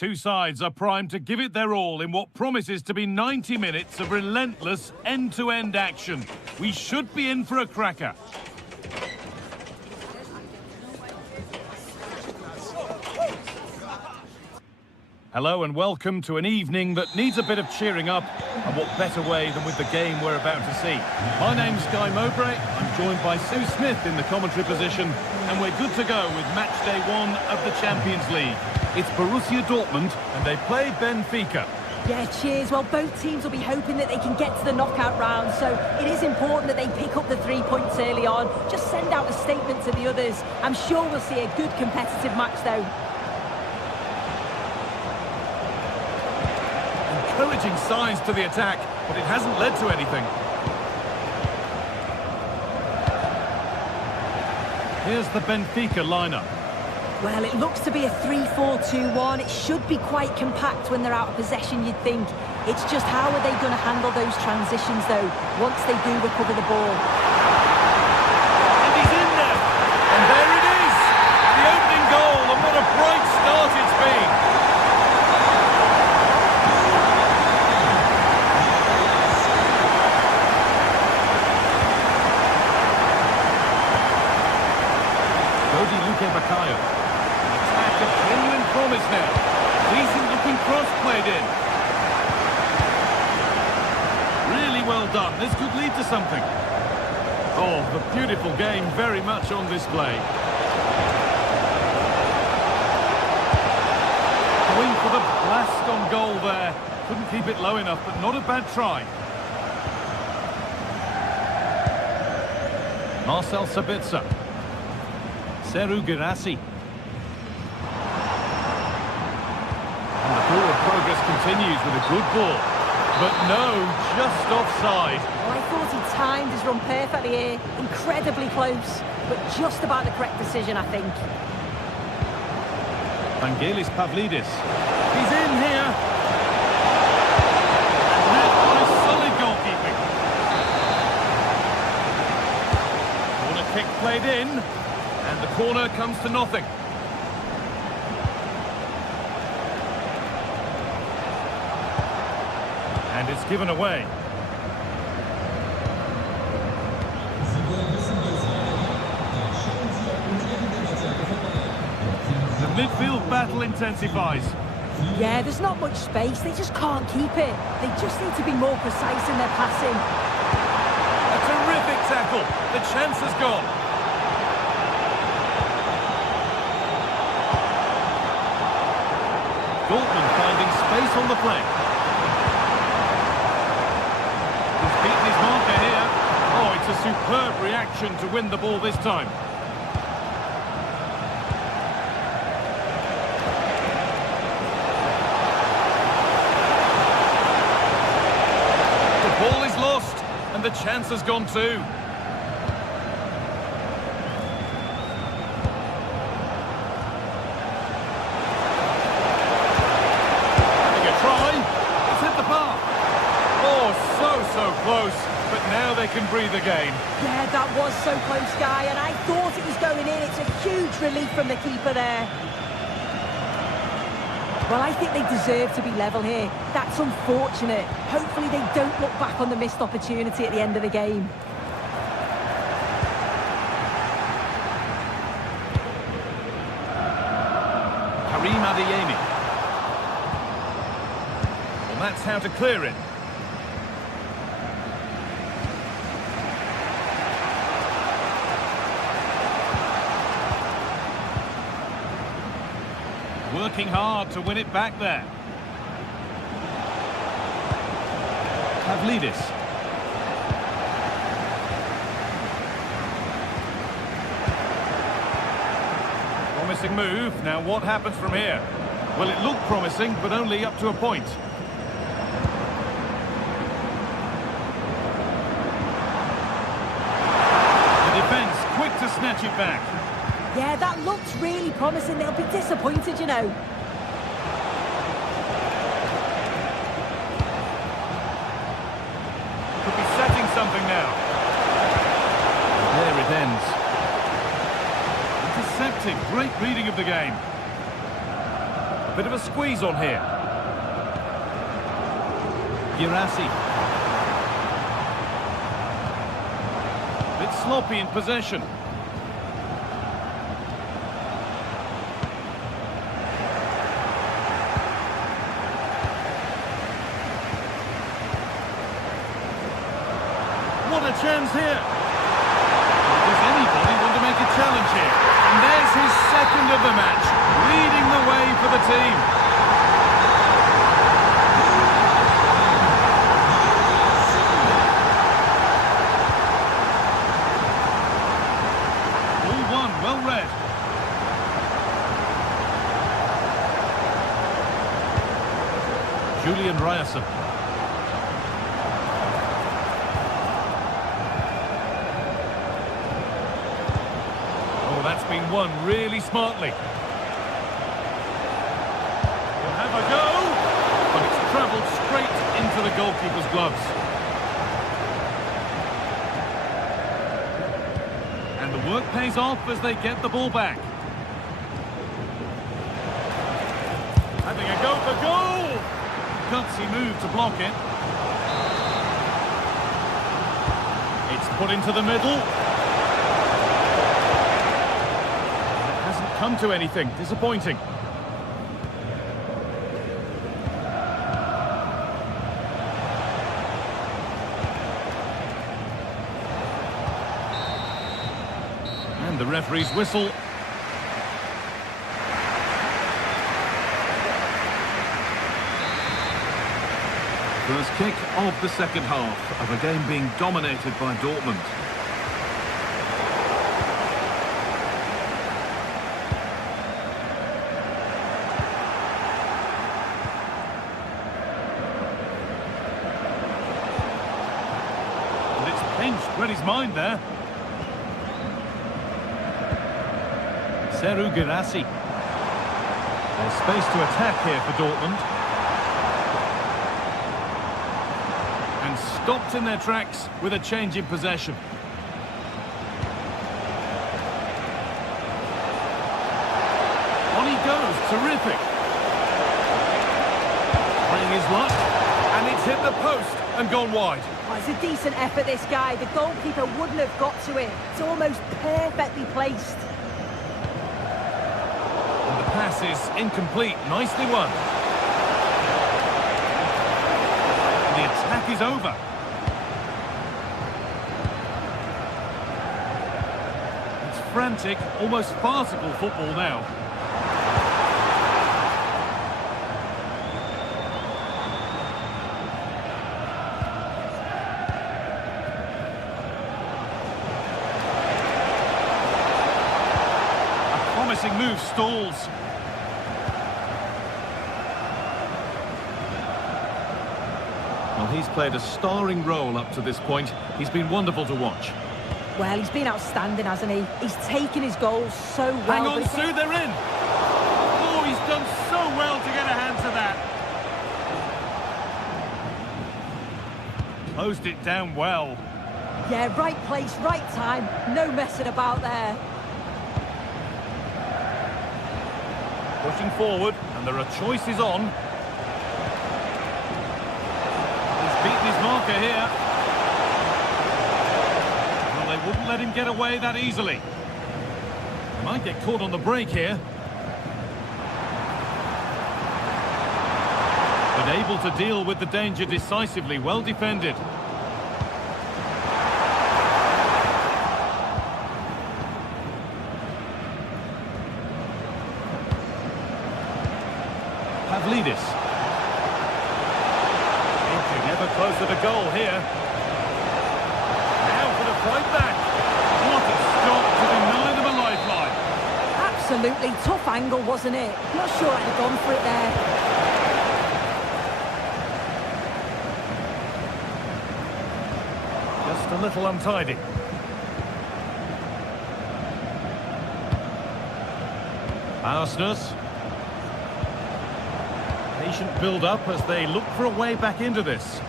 Two sides are primed to give it their all in what promises to be 90 minutes of relentless end-to-end action. We should be in for a cracker. Hello and welcome to an evening that needs a bit of cheering up, and what better way than with the game we're about to see. My name's Guy Mowbray, I'm joined by Sue Smith in the commentary position, and we're good to go with match day 1 of the Champions League. It's Borussia Dortmund and they play Benfica. Yeah, cheers. Well, both teams will be hoping that they can get to the knockout round, so it is important that they pick up the 3 points early on. Just send out a statement to the others. I'm sure we'll see a good competitive match though. Encouraging signs to the attack, but it hasn't led to anything. Here's the Benfica lineup. Well, it looks to be a 3-4-2-1. It should be quite compact when they're out of possession, you'd think. It's just how are they going to handle those transitions, though, once they do recover the ball. And he's in there! And there it is! The opening goal, and what a bright start it's been! Bakayo. Attack of genuine promise now. Decent looking cross played in. Really well done. This could lead to something. Oh, the beautiful game very much on display. Going for the blast on goal there. Couldn't keep it low enough, but not a bad try. Marcel Sabitzer. Seru Girassi. And the forward progress continues with a good ball. But no, just offside. Oh, I thought he timed his run perfectly here. Incredibly close, but just about the correct decision, I think. Vangelis Pavlidis. He's in here. And met by solid goalkeeping. Corner kick played in. And the corner comes to nothing. And it's given away. The midfield battle intensifies. Yeah, there's not much space. They just can't keep it. They just need to be more precise in their passing. A terrific tackle. The chance has gone. Dortmund finding space on the flank. He's beaten his marker here. Oh, it's a superb reaction to win the ball this time. The ball is lost, and the chance has gone too. So close, but now they can breathe again. Yeah, that was so close, Guy, and I thought it was going in. It's a huge relief from the keeper there. Well, I think they deserve to be level here. That's unfortunate. Hopefully they don't look back on the missed opportunity at the end of the game. Karim Adeyemi. Well, that's how to clear it. Working hard to win it back there. Pavlidis. Promising move. Now what happens from here? Well, it looked promising, but only up to a point. The defence quick to snatch it back. Yeah, that looked really promising. They'll be disappointed, you know. Could be setting something now. There it ends. Intercepted. Great reading of the game. A bit of a squeeze on here. Girassi. Bit sloppy in possession. What a chance here. Does anybody want to make a challenge here? And there's his second of the match, leading the way for the team. All one, well read. Julian Ryerson. That's been won really smartly. He'll have a go, but it's travelled straight into the goalkeeper's gloves. And the work pays off as they get the ball back. Having a go for goal! Gutsy move to block it. It's put into the middle. Come to anything. Disappointing. And the referee's whistle. First kick of the second half of a game being dominated by Dortmund. Read his mind there. Serhou Guirassy. There's space to attack here for Dortmund. And stopped in their tracks with a change in possession. On he goes, terrific. Playing his luck, and it's hit the post and gone wide. Oh, it's a decent effort, this guy. The goalkeeper wouldn't have got to it. It's almost perfectly placed. And the pass is incomplete. Nicely won. And the attack is over. It's frantic, almost farcical football now. Move stalls. Well, he's played a starring role up to this point. He's been wonderful to watch. Well, he's been outstanding, hasn't he? He's taken his goals so well. Hang on, Sue, they're in! Oh, he's done so well to get a hand to that. Closed it down well. Yeah, right place, right time. No messing about there. Pushing forward, and there are choices on. He's beaten his marker here. Well, they wouldn't let him get away that easily. He might get caught on the break here. But able to deal with the danger decisively, well defended. Pavlidis. Inching ever closer to goal here. Now for the fight back. What a stop to deny them a lifeline. Absolutely tough angle, wasn't it? Not sure I'd have gone for it there. Just a little untidy. Arsenal. Patient build-up as they look for a way back into this.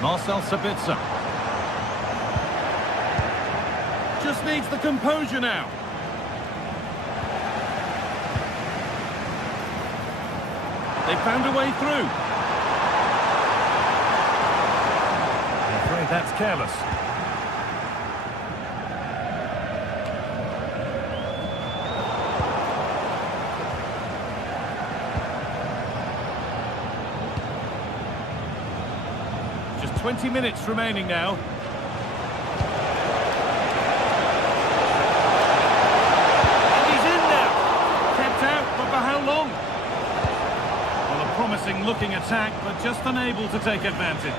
Marcel Sabitzer. Just needs the composure now. They found a way through. I'm afraid that's careless. Just 20 minutes remaining now. Looking attack, but just unable to take advantage.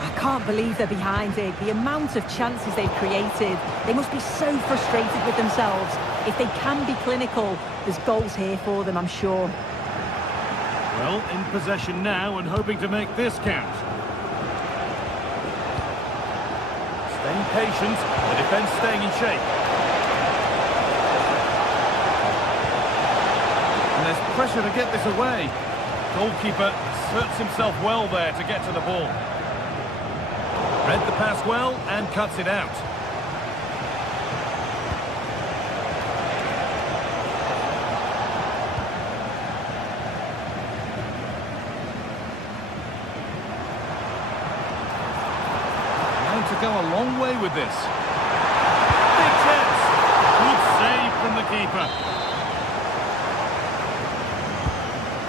I can't believe they're behind it. The amount of chances they've created. They must be so frustrated with themselves. If they can be clinical, there's goals here for them, I'm sure. Well, in possession now and hoping to make this count. Staying patient, the defence staying in shape. There's pressure to get this away. Goalkeeper asserts himself well there to get to the ball. Read the pass well and cuts it out. Going to go a long way with this. Big chance. Good save from the keeper.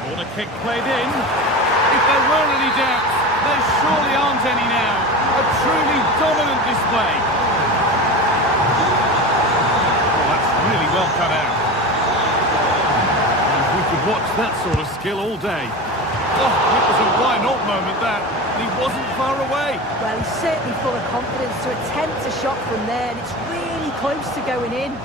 Corner kick played in. If there were any doubts, there surely aren't any now. A truly dominant display. Oh, that's really well cut out. And we could watch that sort of skill all day. Oh, it was a why-not moment, that. He wasn't far away. Well, he's certainly full of confidence to attempt a shot from there, and it's really close to going in.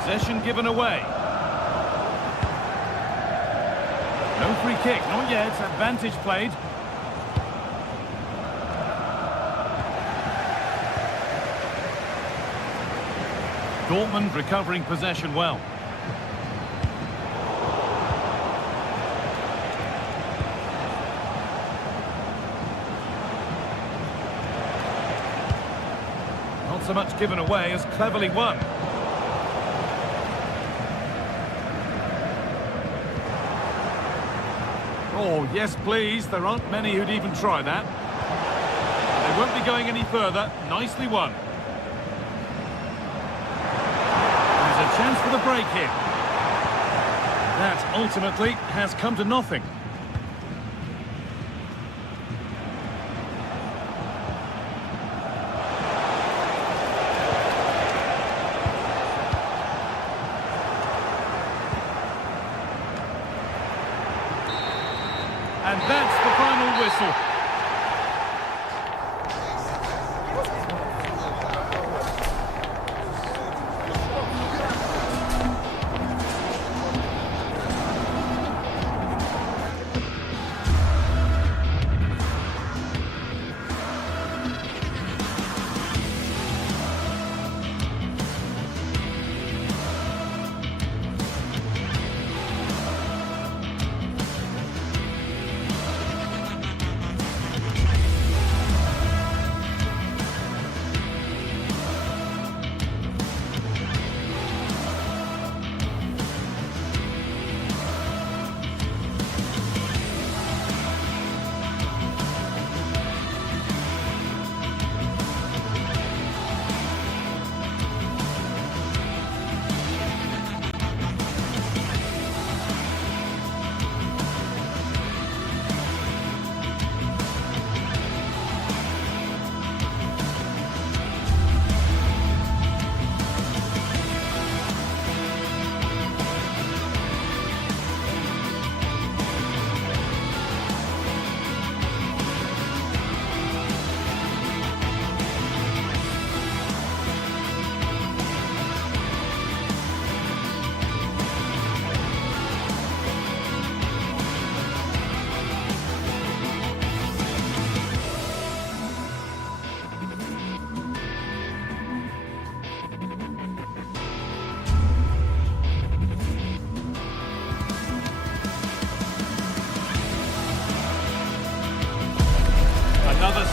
Possession given away. No free kick, not yet. Advantage played. Dortmund recovering possession well. Not so much given away as cleverly won. Oh, yes, please. There aren't many who'd even try that. They won't be going any further. Nicely won. There's a chance for the break here. That ultimately has come to nothing. And that's the final whistle.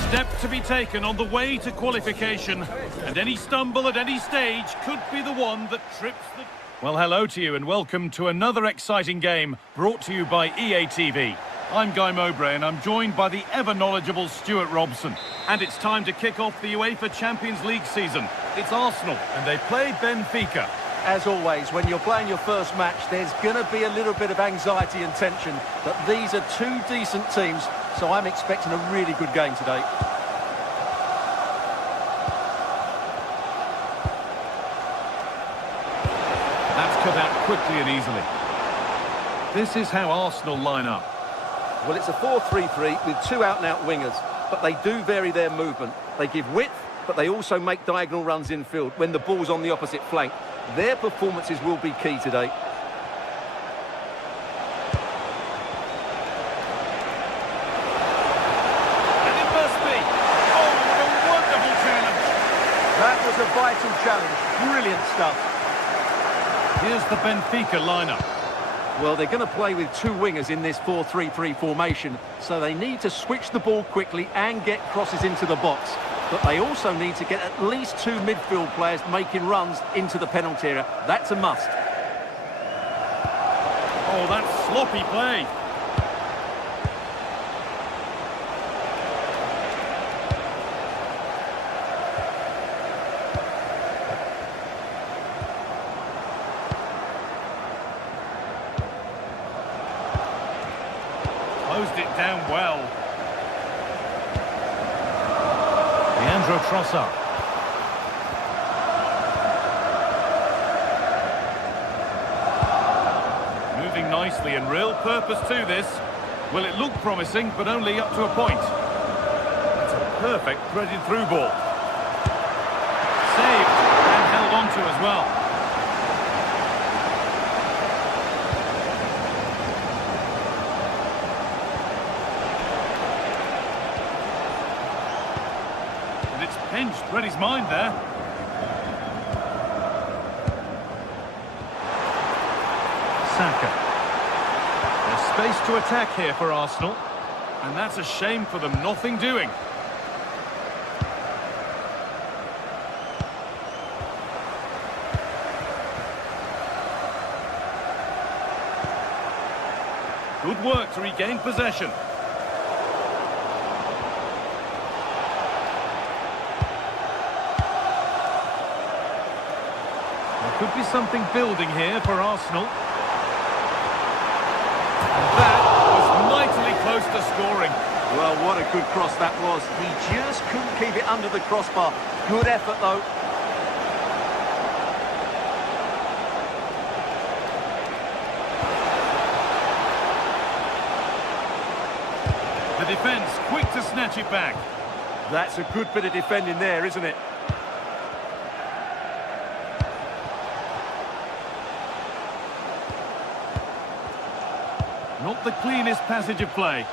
step to be taken on the way to qualification, and any stumble at any stage could be the one that trips the... Well, hello to you and welcome to another exciting game brought to you by EA TV. I'm Guy Mowbray and I'm joined by the ever-knowledgeable Stuart Robson. And it's time to kick off the UEFA Champions League season. It's Arsenal and they play Benfica. As always, when you're playing your first match, there's going to be a little bit of anxiety and tension, but these are two decent teams, so I'm expecting a really good game today. That's cut out quickly and easily. This is how Arsenal line up. Well, it's a 4-3-3 with two out-and-out wingers, but they do vary their movement. They give width, but they also make diagonal runs infield when the ball's on the opposite flank. Their performances will be key today. And it must be. Oh, what a wonderful challenge. That was a vital challenge. Brilliant stuff. Here's the Benfica lineup. Well, they're going to play with two wingers in this 4-3-3 formation, so they need to switch the ball quickly and get crosses into the box. But they also need to get at least two midfield players making runs into the penalty area. That's a must. Oh, that's sloppy play. Closed it down well. Leandro Trossard. Moving nicely and real purpose to this. Well, it looked promising, but only up to a point. It's a perfect threaded through ball. Saved and held on to as well. Pinched, read his mind there. Saka. There's space to attack here for Arsenal. And that's a shame for them, nothing doing. Good work to regain possession. Could be something building here for Arsenal. That was mightily close to scoring. Well, what a good cross that was. He just couldn't keep it under the crossbar. Good effort, though. The defence quick to snatch it back. That's a good bit of defending there, isn't it? Not the cleanest passage of play.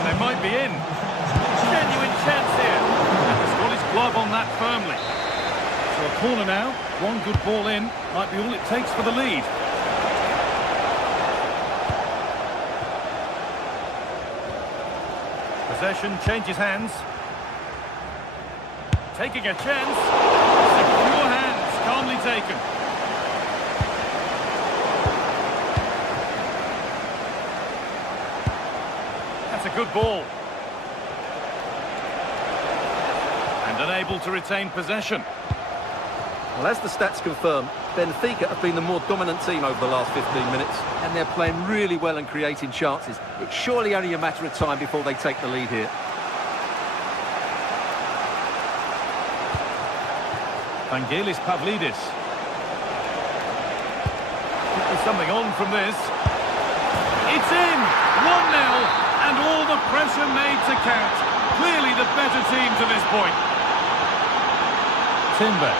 They might be in. Genuine chance here. And he's got his glove on that firmly. So a corner now. One good ball in. Might be all it takes for the lead. Possession changes hands. Taking a chance. Secure hands, calmly taken. That's a good ball. And unable to retain possession. Well, as the stats confirm, Benfica have been the more dominant team over the last 15 minutes, and they're playing really well and creating chances. It's surely only a matter of time before they take the lead here. Vangelis Pavlidis. Could be something on from this. It's in! 1-0, and all the pressure made to count. Clearly the better team to this point. Timber.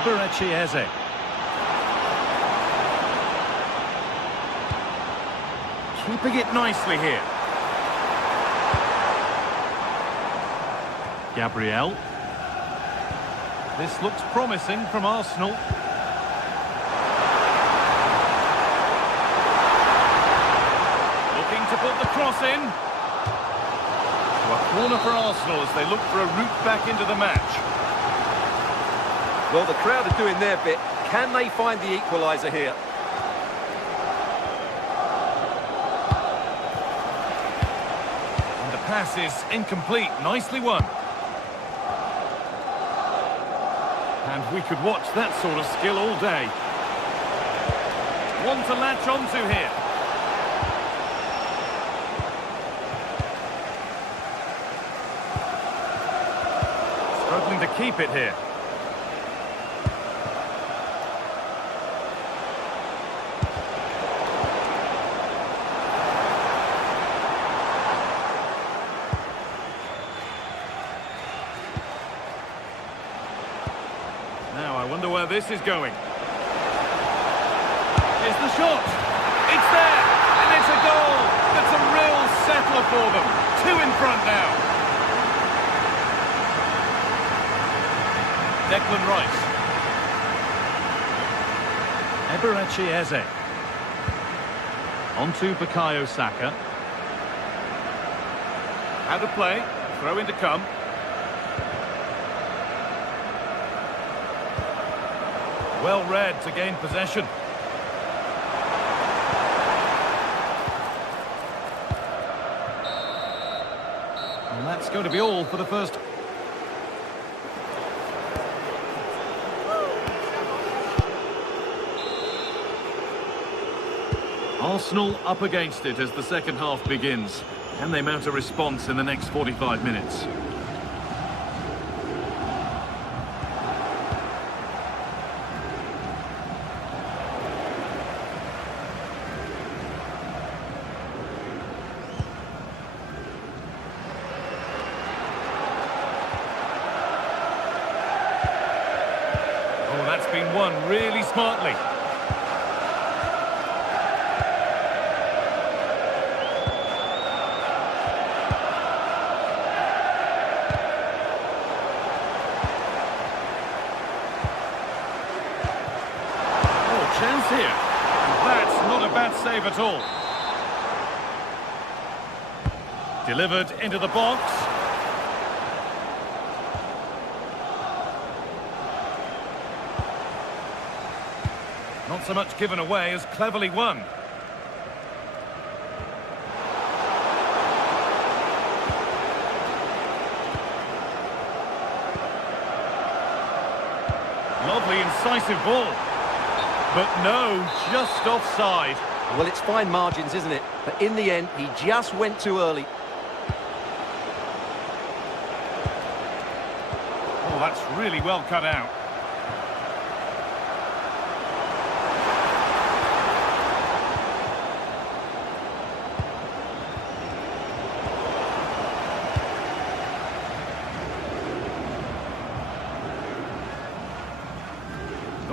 Eberechi Eze. Keeping it nicely here. Gabriel. This looks promising from Arsenal. Looking to put the cross in. So a corner for Arsenal as they look for a route back into the match. Well, the crowd are doing their bit. Can they find the equaliser here? And the pass is incomplete. Nicely won. And we could watch that sort of skill all day. One to latch onto here. Struggling to keep it here. Now, I wonder where this is going. Here's the shot. It's there, and it's a goal. That's a real settler for them. 2 in front now. Declan Rice. Eberechi Eze. On to Bukayo Saka. Out of play. Throw in to come. Well read to gain possession. And that's going to be all for the first. Arsenal up against it as the second half begins. Can they mount a response in the next 45 minutes? Oh, that's been won really smartly. Chance here. That's not a bad save at all. Delivered into the box. Not so much given away as cleverly won. Lovely incisive ball. But no, just offside. Well, it's fine margins, isn't it? But in the end, he just went too early. Oh, that's really well cut out.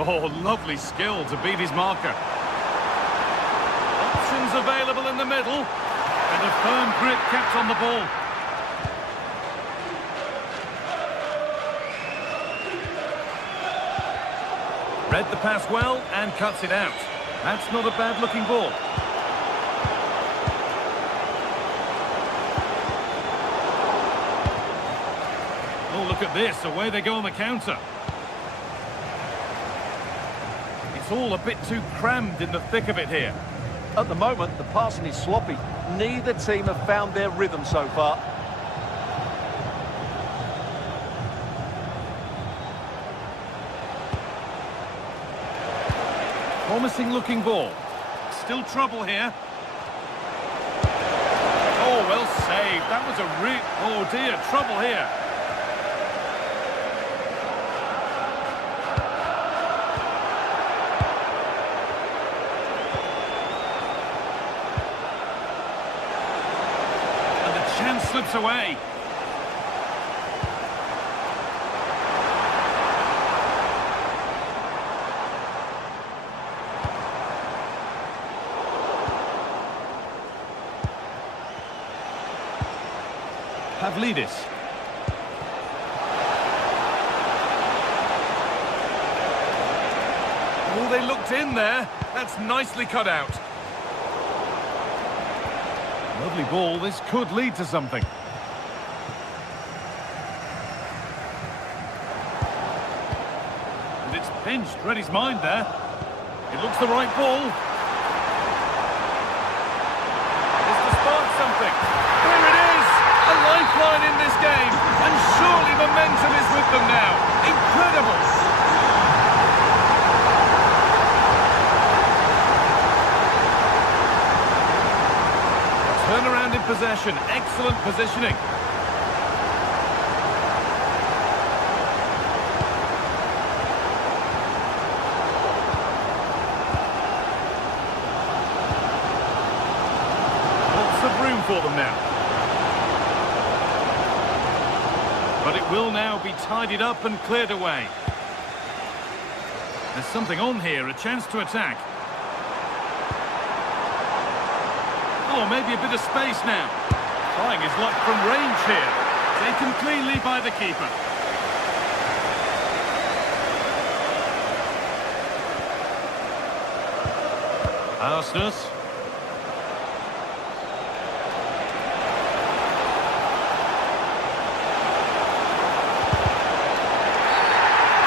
Oh, lovely skill to beat his marker. Options available in the middle. And a firm grip kept on the ball. Read the pass well and cuts it out. That's not a bad looking ball. Oh, look at this. Away they go on the counter. It's all a bit too crammed in the thick of it here. At the moment, the passing is sloppy. Neither team have found their rhythm so far. Promising looking ball. Still trouble here. Oh, well saved. That was a oh dear, trouble here. Chance slips away. Pavlidis. they looked in there. That's nicely cut out. Lovely ball. This could lead to something. And it's pinched. Read his mind there. It looks the right ball. It's to spark something. There it is! A lifeline in this game. And surely momentum is with them now. Incredible! Turnaround in possession. Excellent positioning. Lots of room for them now. But it will now be tidied up and cleared away. There's something on here, a chance to attack. Oh, maybe a bit of space now. Trying his luck from range here. Taken cleanly by the keeper. Arsenal.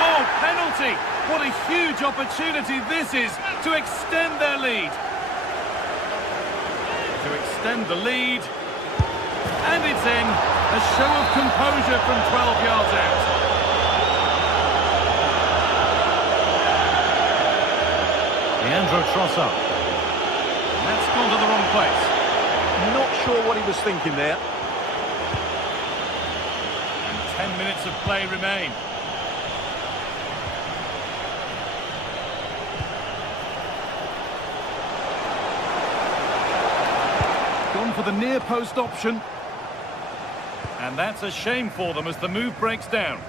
Oh, penalty! What a huge opportunity this is to extend their lead. To extend the lead, and it's in. A show of composure from 12 yards out. Leandro Trossard. That's gone to the wrong place. Not sure what he was thinking there. And 10 minutes of play remain. Gone for the near post option. And that's a shame for them as the move breaks down.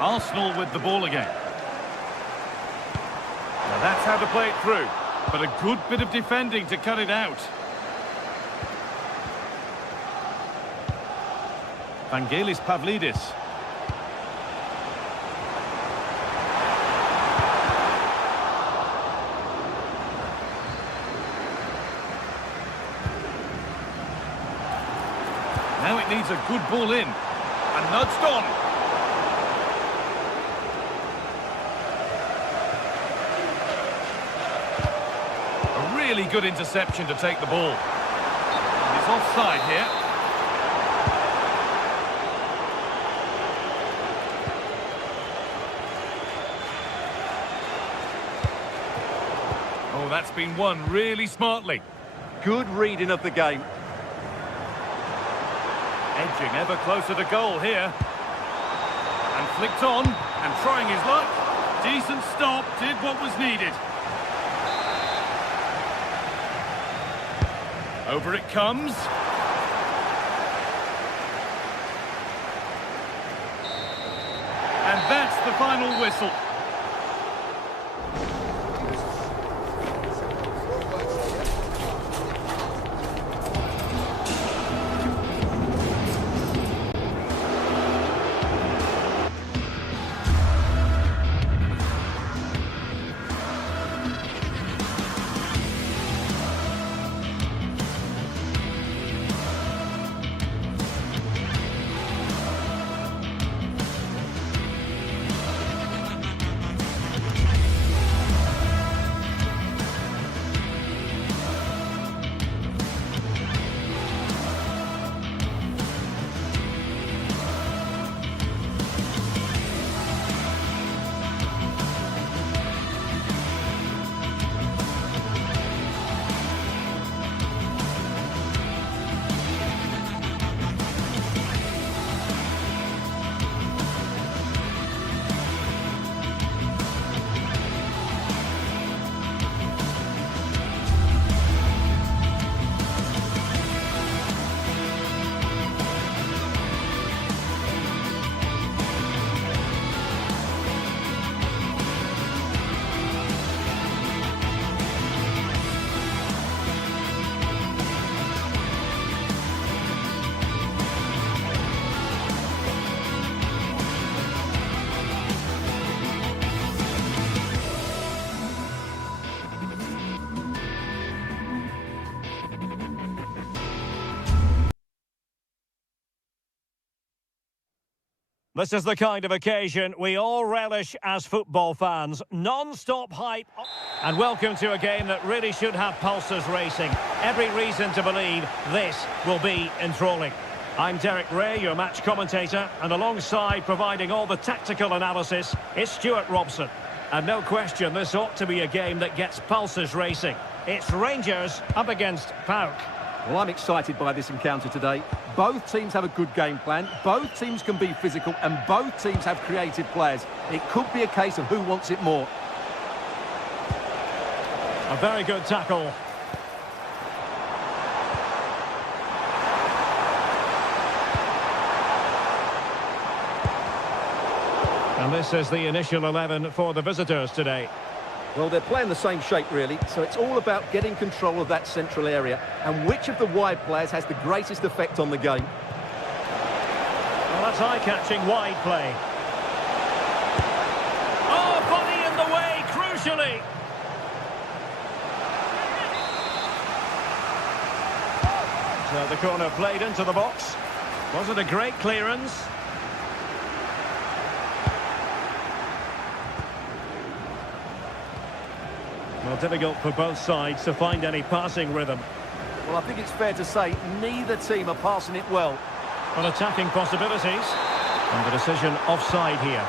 Arsenal with the ball again. Now that's how to play it through. But a good bit of defending to cut it out. Vangelis Pavlidis. Now it needs a good ball in. And nudged on. A really good interception to take the ball. And he's offside here. Oh, that's been won really smartly. Good reading of the game. Edging ever closer to goal here. And flicked on, and trying his luck. Decent stop, did what was needed. Over it comes. And that's the final whistle. This is the kind of occasion we all relish as football fans. Non-stop hype. And welcome to a game that really should have pulses racing. Every reason to believe this will be enthralling. I'm Derek Ray, your match commentator, and alongside providing all the tactical analysis is Stuart Robson. And no question, this ought to be a game that gets pulses racing. It's Rangers up against PAOK. Well, I'm excited by this encounter today. Both teams have a good game plan, both teams can be physical, and both teams have creative players. It could be a case of who wants it more. A very good tackle. And this is the initial 11 for the visitors today. Well, they're playing the same shape, really, so it's all about getting control of that central area and which of the wide players has the greatest effect on the game. Well, that's eye-catching wide play. Oh, body in the way, crucially. So the corner played into the box. Was it a great clearance? Well, difficult for both sides to find any passing rhythm. Well, I think it's fair to say neither team are passing it well. Well, attacking possibilities. And the decision offside here.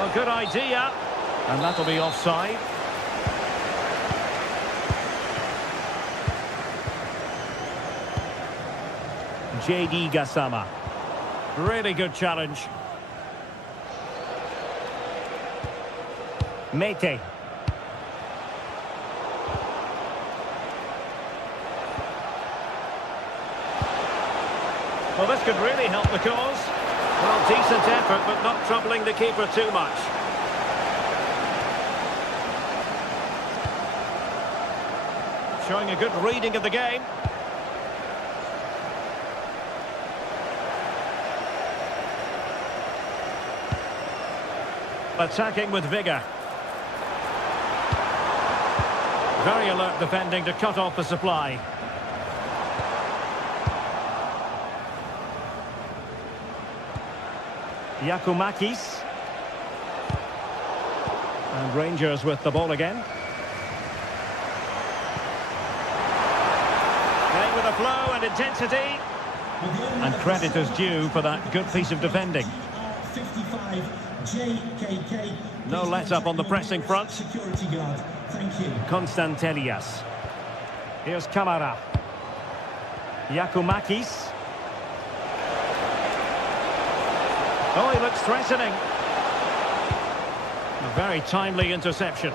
Oh, good idea. And that'll be offside. JD Gassama. Really good challenge. Mete. Well, this could really help the cause. Well, decent effort, but not troubling the keeper too much. Showing a good reading of the game. Attacking with vigour. Very alert defending to cut off the supply. Giacomakis. And Rangers with the ball again. Playing with a flow and intensity. And credit is due for that good piece of defending. 55 JKK. No let-up on the pressing front. Security guard. Thank you. Konstantelias. Here's Kamara. Giacomakis. Oh, he looks threatening. A very timely interception.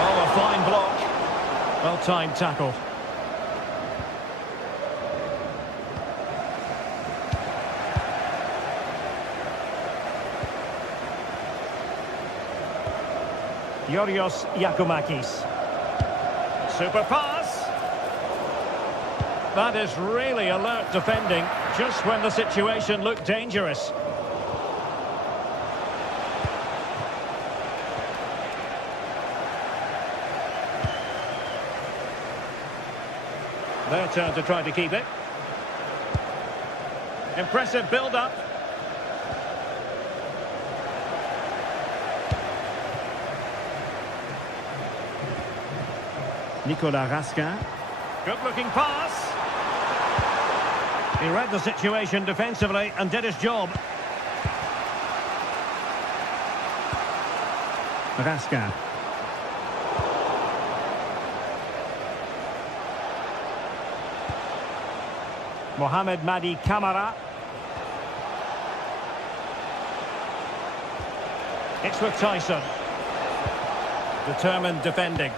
Oh, a fine block. Well-timed tackle. Yorios Giacomakis. Super pass. That is really alert defending, just when the situation looked dangerous. Their turn to try to keep it. Impressive build-up. Nicolas Raskin. Good-looking pass. He read the situation defensively and did his job. Raskin. Mohamed Madi Kamara. It's with Tyson. Determined defending.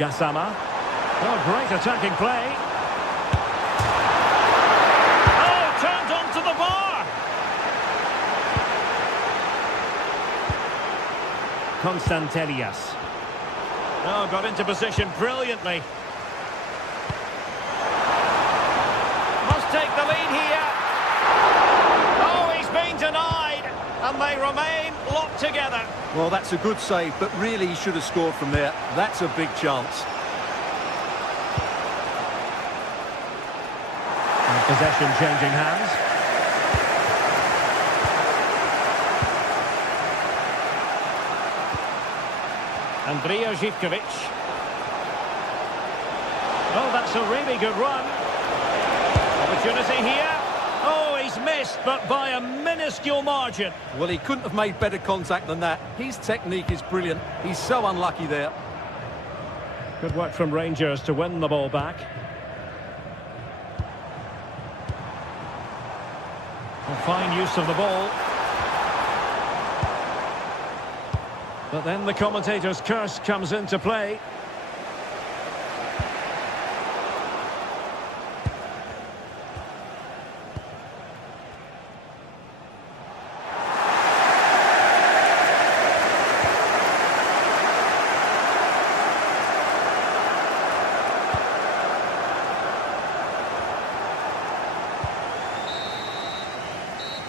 Gassama. Oh, great attacking play. Oh, turned onto the bar. Constantelias. Oh, got into position brilliantly. Must take the lead here. Oh, he's been denied, and they remain locked together. Well, that's a good save, but really he should have scored from there. That's a big chance. And possession changing hands. Andrija Zivkovic. Oh, that's a really good run. Opportunity here. Oh, he's missed, but by a minuscule margin. Well, he couldn't have made better contact than that. His technique is brilliant. He's so unlucky there. Good work from Rangers to win the ball back. A fine use of the ball. But then the commentator's curse comes into play.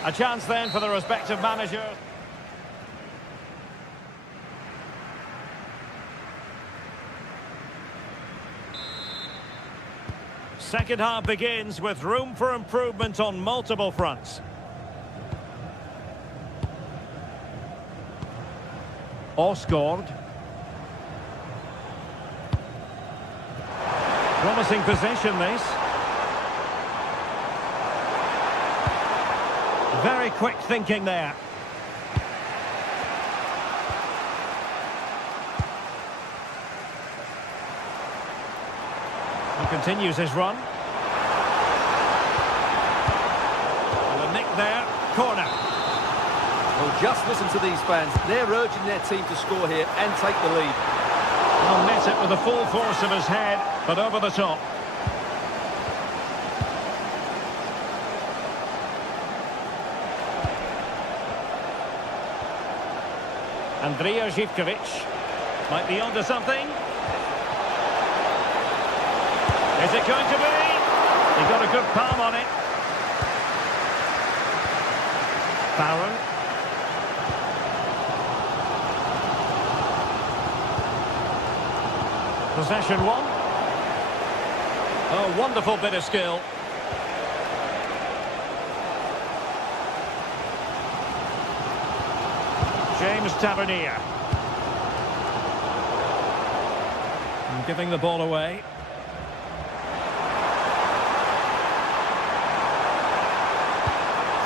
A chance then for the respective managers. Second half begins with room for improvement on multiple fronts. Osgård. Promising possession, this. Very quick thinking there. He continues his run. And a nick there. Corner. Well, just listen to these fans. They're urging their team to score here and take the lead. Well, met it with the full force of his head, but over the top. Andrija Zivkovic might be onto something. Is it going to be? He got a good palm on it. Barron. Possession one. Oh, wonderful bit of skill. James Tavernier. And giving the ball away.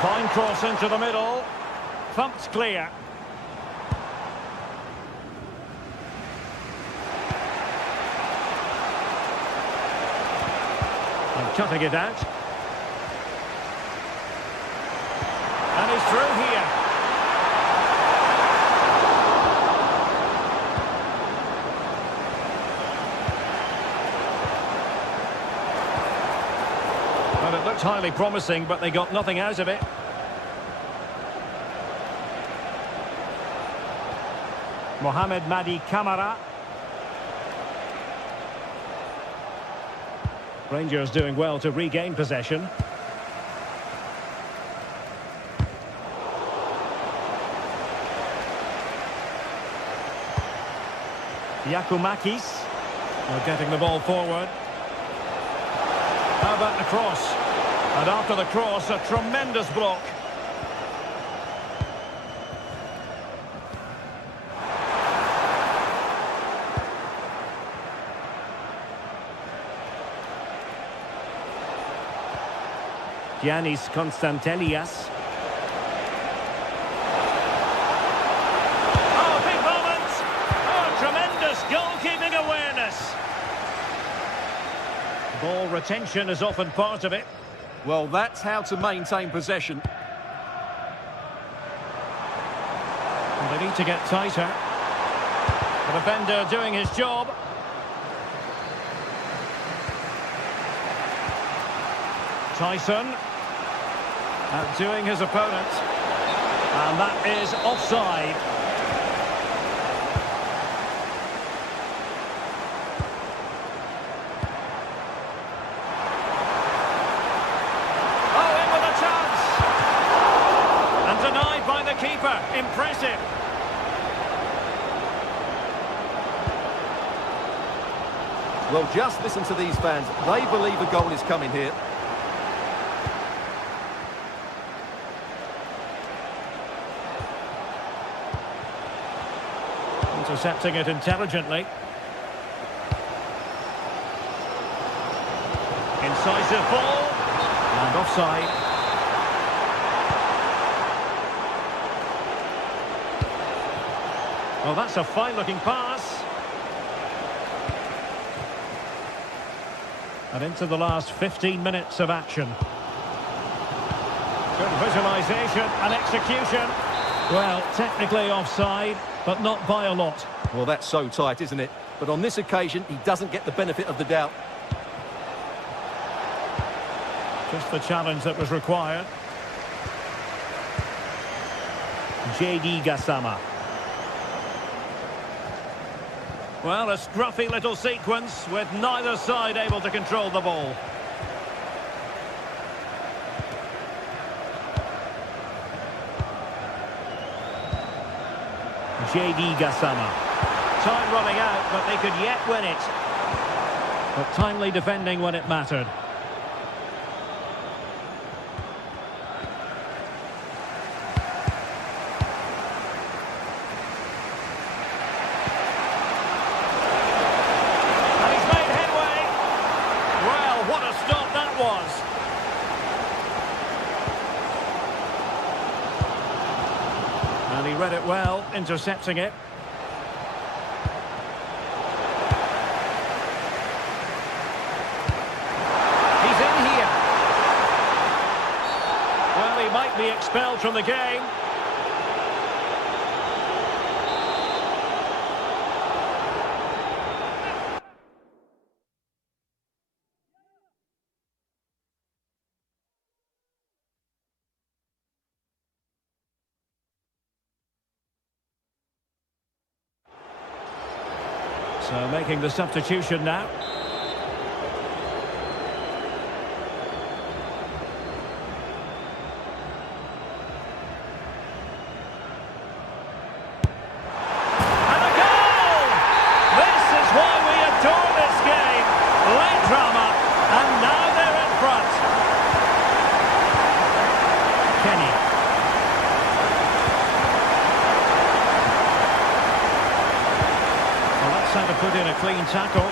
Fine cross into the middle. Thumped clear. And cutting it out. And he's through here. Well, it looked highly promising, but they got nothing out of it. Mohamed Madi Camara. Rangers doing well to regain possession. Giacomakis. Getting the ball forward. How about the cross? And after the cross, a tremendous block. Giannis Constantelias. Oh, big moment! Oh, tremendous goalkeeping awareness. Ball retention is often part of it. Well, that's how to maintain possession. And they need to get tighter. The defender doing his job. Tyson outdoing his opponent. And that is offside. header. Impressive. Well, just listen to these fans. They believe a goal is coming here. Intercepting it intelligently. Incisive ball. And offside. Well, that's a fine-looking pass. And into the last 15 minutes of action. Good visualisation and execution. Well, technically offside, but not by a lot. Well, that's so tight, isn't it? But on this occasion, he doesn't get the benefit of the doubt. Just the challenge that was required. JD Gassama. Well, a scruffy little sequence with neither side able to control the ball. JD Gassama. Time running out, but they could yet win it. But timely defending when it mattered. And he read it well, intercepting it. He's in here. Well, he might be expelled from the game. So making the substitution now. And a goal! This is why we adore this game. Late drama, and now they're in front. Kenny. Trying to put in a clean tackle.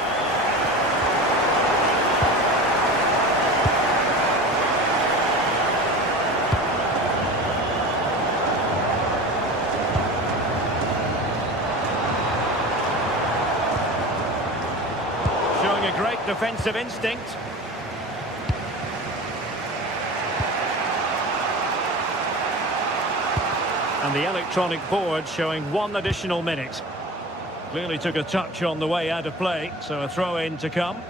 Showing a great defensive instinct. And the electronic board showing 1 additional minute. Clearly took a touch on the way out of play, so a throw-in to come.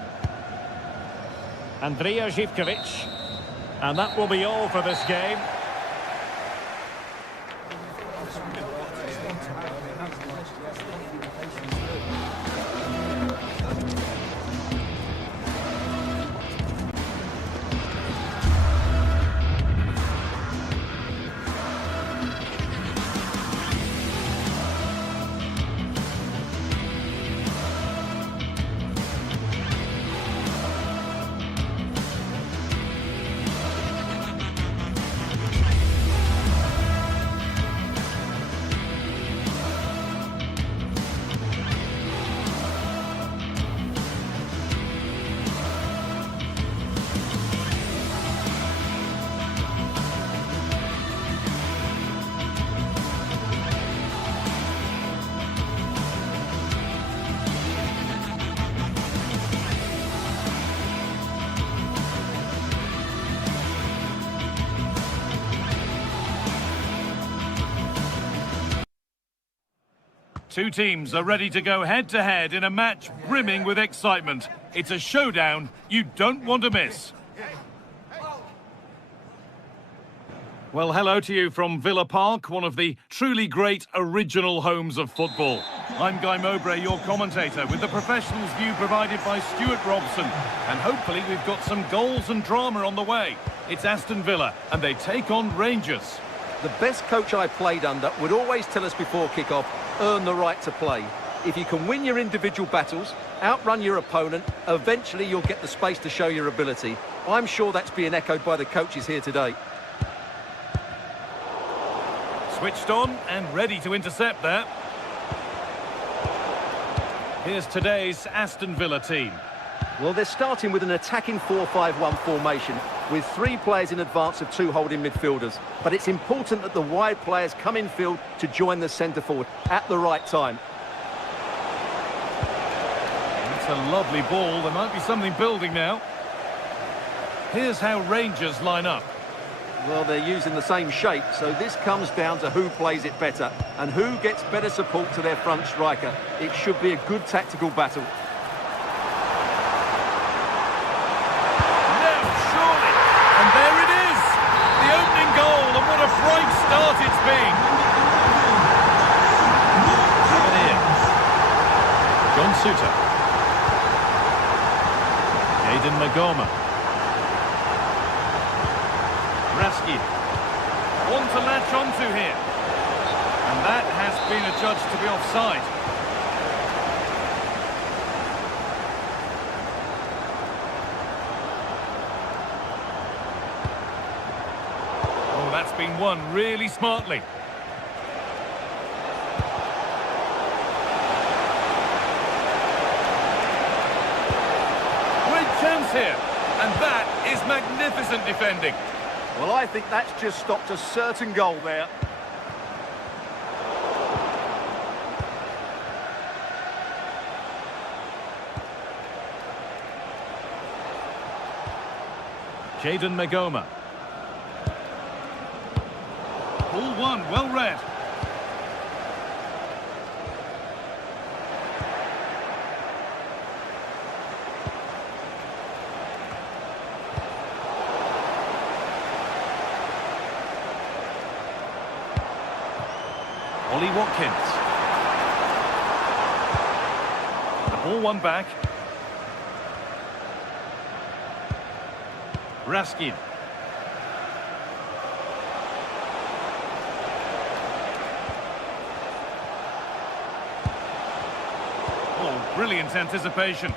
Andrija Živković. And that will be all for this game. Two teams are ready to go head-to-head in a match brimming with excitement. It's a showdown you don't want to miss. Well, hello to you from Villa Park, one of the truly great original homes of football. I'm Guy Mowbray, your commentator, with the professionals' view provided by Stuart Robson. And hopefully we've got some goals and drama on the way. It's Aston Villa, and they take on Rangers. The best coach I played under would always tell us before kick-off, earn the right to play. If you can win your individual battles, outrun your opponent, eventually you'll get the space to show your ability. I'm sure that's being echoed by the coaches here today. Switched on and ready to intercept there. Here's today's Aston Villa team. Well, they're starting with an attacking 4-5-1 formation with 3 players in advance of 2 holding midfielders. But it's important that the wide players come in field to join the centre forward at the right time. That's a lovely ball. There might be something building now. Here's how Rangers line up. Well, they're using the same shape, so this comes down to who plays it better and who gets better support to their front striker. It should be a good tactical battle. No, surely. And there it is. The opening goal, and what a bright start it's been. John Suter. Aidan Magoma. Raskin. One to latch onto here. And that has been adjudged to be offside. Oh, that's been won really smartly. Great chance here. And that is magnificent defending. Well, I think that's just stopped a certain goal there. Aidan Magoma. Ball one, well read. Ollie Watkins. The ball one back. Raskin. Oh, brilliant anticipation.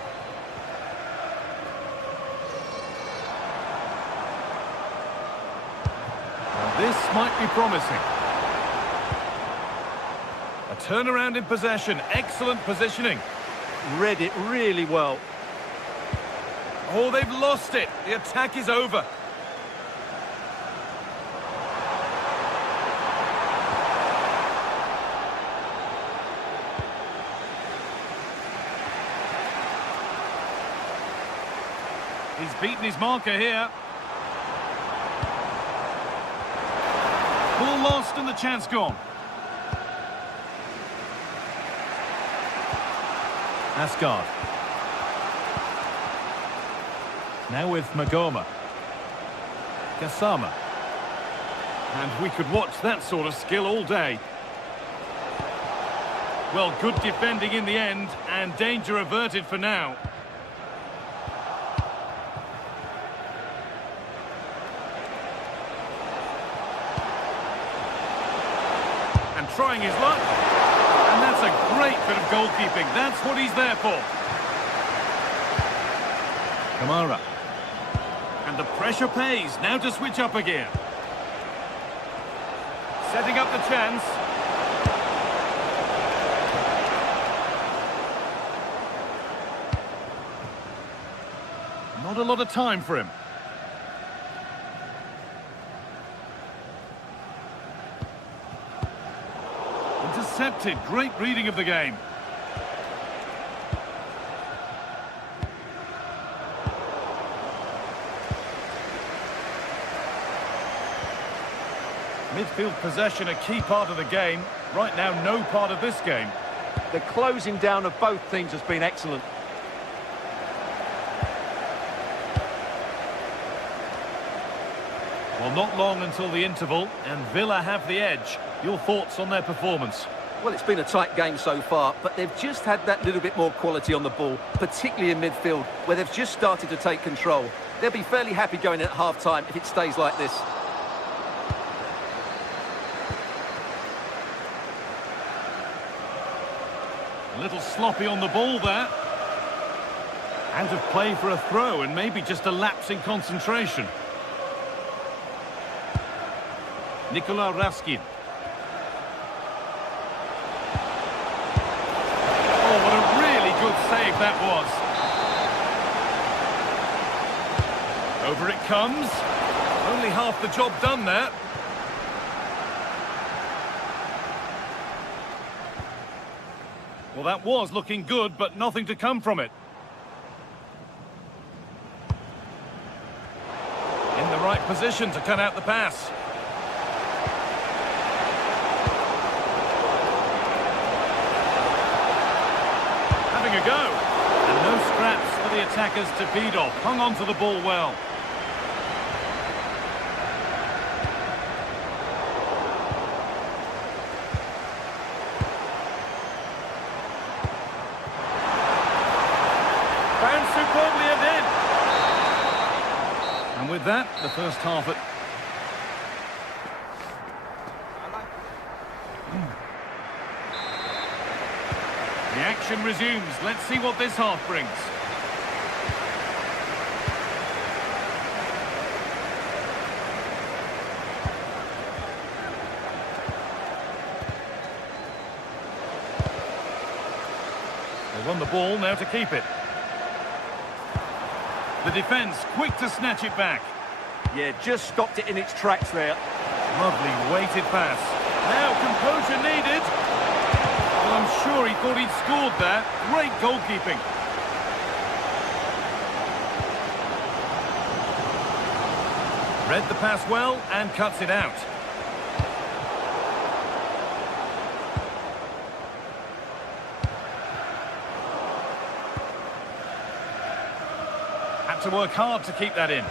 This might be promising. A turnaround in possession. Excellent positioning. Read it really well. Oh, they've lost it. The attack is over. He's beaten his marker here. Ball lost and the chance gone. Asgard. Now with Magoma. Gassama. And we could watch that sort of skill all day. Well, good defending in the end, and danger averted for now. And trying his luck. And that's a great bit of goalkeeping. That's what he's there for. Kamara. And the pressure pays. Now to switch up again. Setting up the chance. Not a lot of time for him. Intercepted. Great reading of the game. Midfield possession a key part of the game. Right now, no part of this game. The closing down of both teams has been excellent. Well, not long until the interval, and Villa have the edge. Your thoughts on their performance? Well, it's been a tight game so far, but they've just had that little bit more quality on the ball, particularly in midfield, where they've just started to take control. They'll be fairly happy going in at half-time if it stays like this. little sloppy on the ball there. Out of play for a throw and maybe just a lapse in concentration. Nikola Raskin. Oh, what a really good save that was. Over it comes. Only half the job done there. Well, that was looking good, but nothing to come from it. In the right position to cut out the pass. Having a go. And no scraps for the attackers to feed off. Hung on to the ball well. Found superbly and in. And with that, the first half at... The action resumes. Let's see what this half brings. They won the ball, now to keep it. The defence quick to snatch it back. Yeah, just stopped it in its tracks there. Lovely weighted pass. Now composure needed. Well, I'm sure he thought he'd scored there. Great goalkeeping. Read the pass well and cuts it out. Had to work hard to keep that in.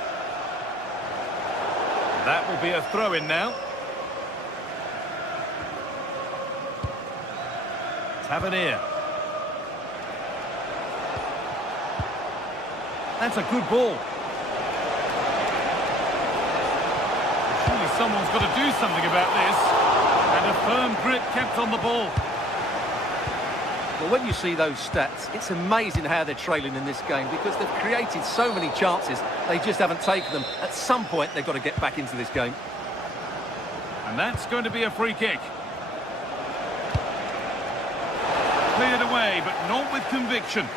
That will be a throw-in now. Tavernier. That's a good ball. Surely someone's got to do something about this. And a firm grip kept on the ball. Well, when you see those stats, it's amazing how they're trailing in this game because they've created so many chances, they just haven't taken them. At some point, they've got to get back into this game. And that's going to be a free kick. Cleared away, but not with conviction.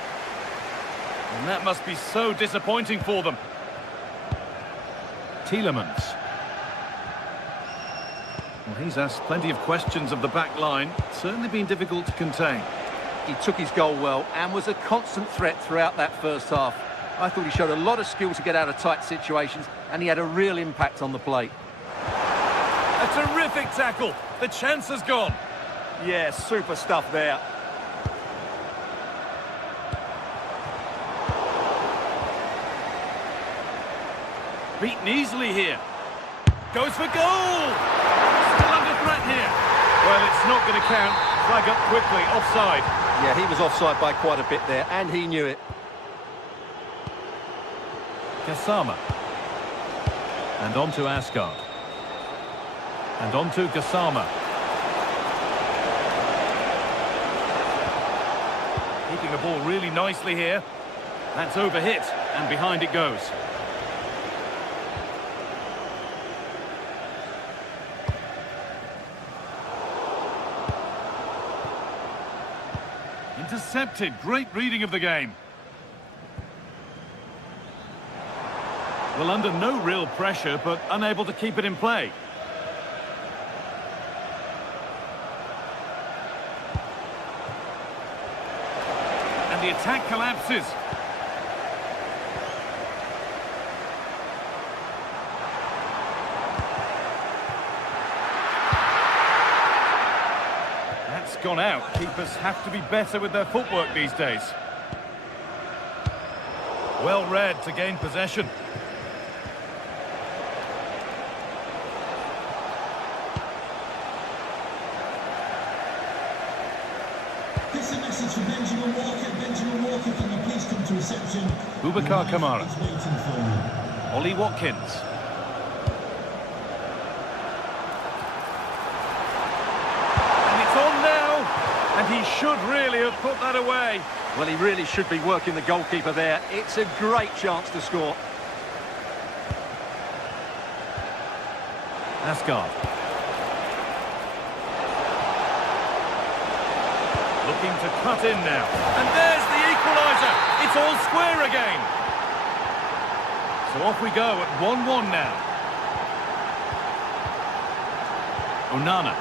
And that must be so disappointing for them. Tielemans. Well, he's asked plenty of questions of the back line. Certainly been difficult to contain. He took his goal well and was a constant threat throughout that first half. I thought he showed a lot of skill to get out of tight situations, and he had a real impact on the plate. A terrific tackle. The chance has gone. Yeah, super stuff there. Beaten easily here. Goes for goal! Still under threat here. Well, it's not going to count. Flag up quickly, offside. Yeah, he was offside by quite a bit there, and he knew it. Gassama. And on to Asgard. And on to Gassama. Keeping the ball really nicely here. That's overhit, and behind it goes. Intercepted. Great reading of the game. Well, under no real pressure, but unable to keep it in play. And the attack collapses. That's gone out. Keepers have to be better with their footwork these days. Well read to gain possession. This is a message for Benjamin Walker. Benjamin Walker, can you please come to reception? Boubacar Kamara. He's waiting for you. Ollie Watkins. And it's on now. And he should really have put that away. Well, he really should be working the goalkeeper there. It's a great chance to score. Asgard. Looking to cut in now. And there's the equaliser. It's all square again. So off we go at 1-1 now. Onana.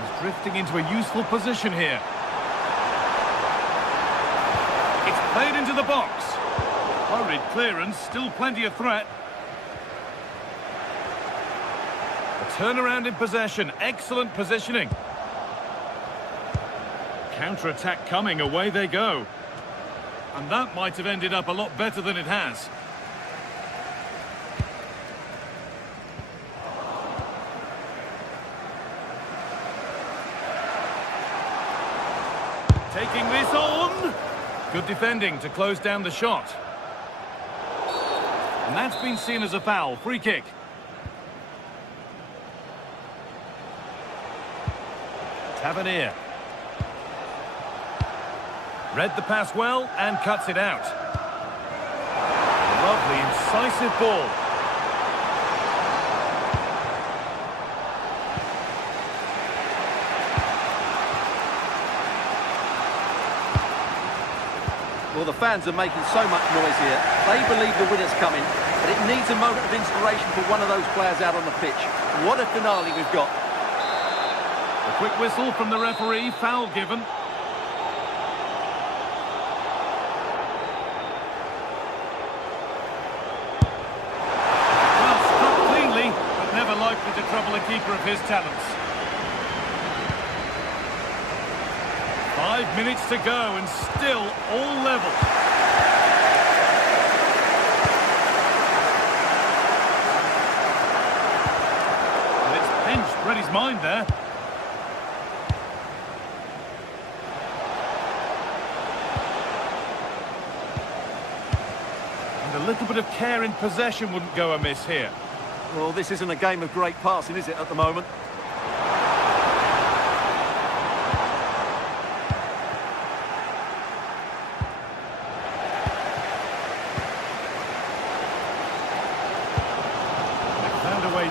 He's drifting into a useful position here. It's played into the box. Hurried clearance, still plenty of threat. A turnaround in possession, excellent positioning. Counter-attack coming, away they go. And that might have ended up a lot better than it has. Taking this on. Good defending to close down the shot. And that's been seen as a foul. Free kick. Tavernier. Read the pass well and cuts it out. Lovely, incisive ball. Well, the fans are making so much noise here. They believe the winner's coming, but it needs a moment of inspiration for one of those players out on the pitch. What a finale we've got. A quick whistle from the referee, foul given. Well, struck cleanly, but never likely to trouble a keeper of his talents. 5 minutes to go and still all level. And it's pinched Reddy's mind there. And a little bit of care in possession wouldn't go amiss here. Well, this isn't a game of great passing, is it, at the moment?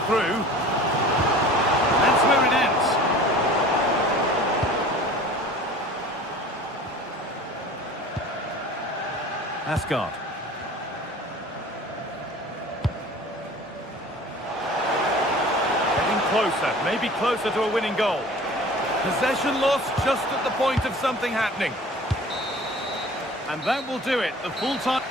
Through. That's where it ends. Asgard. Getting closer, maybe closer to a winning goal. Possession lost just at the point of something happening. And that will do it. The full time.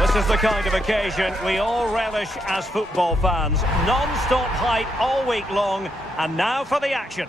This is the kind of occasion we all relish as football fans. Non-stop hype all week long, and now for the action.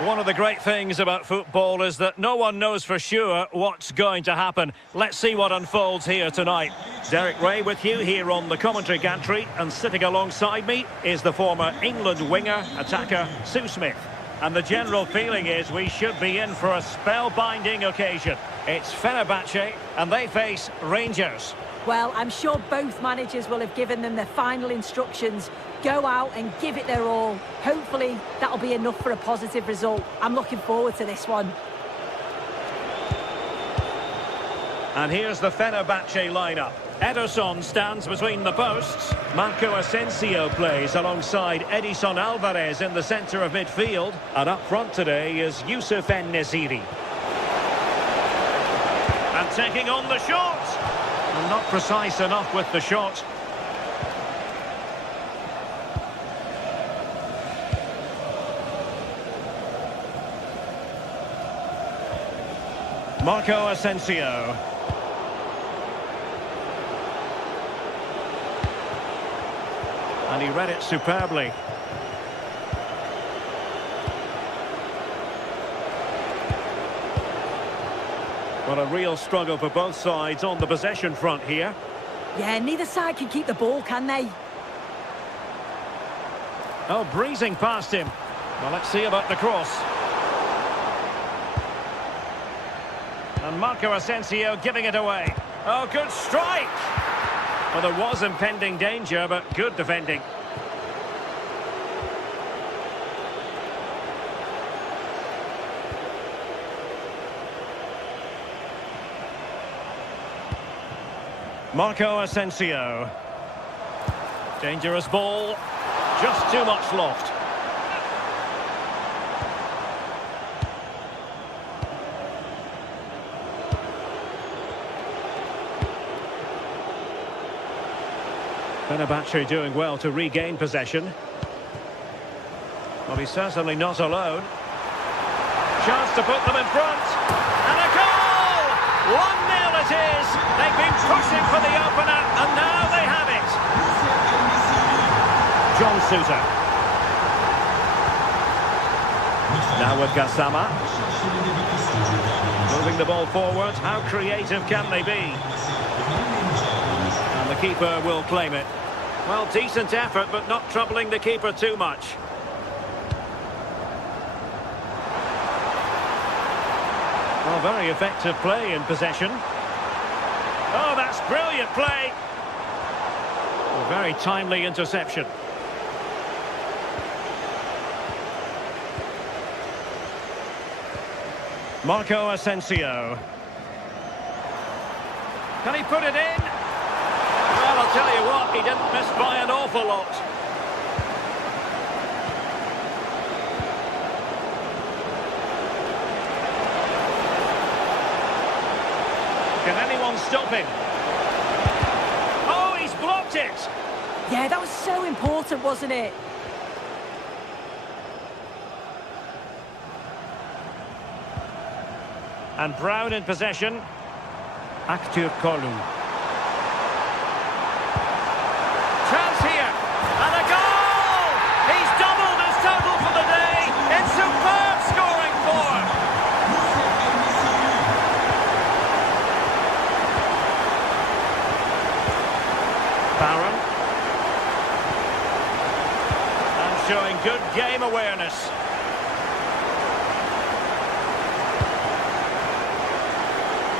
One of the great things about football is that no one knows for sure what's going to happen. Let's see what unfolds here tonight. Derek Ray with you here on the commentary gantry, and sitting alongside me is the former England winger, attacker, Sue Smith. And the general feeling is we should be in for a spellbinding occasion. It's Fenerbahce, and they face Rangers. Well, I'm sure both managers will have given them their final instructions. Go out and give it their all. Hopefully, that'll be enough for a positive result. I'm looking forward to this one. And here's the Fenerbahce lineup. Ederson stands between the posts. Marco Asensio plays alongside Edison Alvarez in the centre of midfield. And up front today is Youssef En-Nesyri. And taking on the shot. And not precise enough with the shot. Marco Asensio. And he read it superbly. Well, a real struggle for both sides on the possession front here. Yeah, neither side can keep the ball, can they? Oh, breezing past him. Well, let's see about the cross. And Marco Asensio giving it away. Oh, good strike! Well, there was impending danger, but good defending. Marco Asensio. Dangerous ball. Just too much loft. Fenerbahce doing well to regain possession. Well, he's certainly not alone. Chance to put them in front. And a goal! 1-0 it is. They've been pushing for the opener, and now they have it. John Sousa. Now with Gassama. Moving the ball forward. How creative can they be? And the keeper will claim it. Well, decent effort, but not troubling the keeper too much. Well, very effective play in possession. Oh, that's brilliant play. A very timely interception. Marco Asensio. Can he put it in? Well, I'll tell you what, he didn't miss by an awful lot. Can anyone stop him? Oh, he's blocked it! Yeah, that was so important, wasn't it? And Brown in possession. Aktürk Kolu. Chance here, and a goal! He's doubled his total for the day. It's superb scoring form. Barron. And showing good game awareness.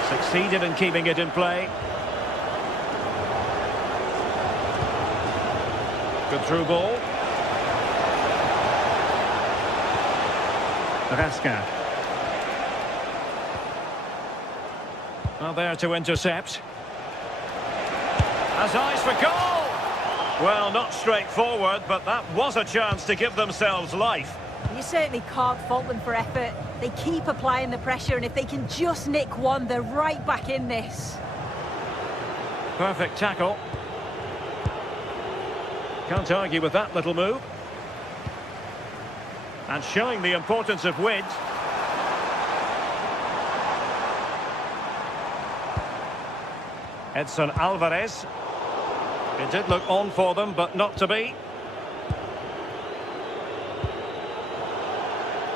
Succeeded in keeping it in play. Good through ball. Raska. Well, there to intercept. Has eyes for goal! Well, not straightforward, but that was a chance to give themselves life. You certainly can't fault them for effort. They keep applying the pressure, and if they can just nick one, they're right back in this. Perfect tackle. Can't argue with that little move. And showing the importance of width. Edson Alvarez. It did look on for them, but not to be.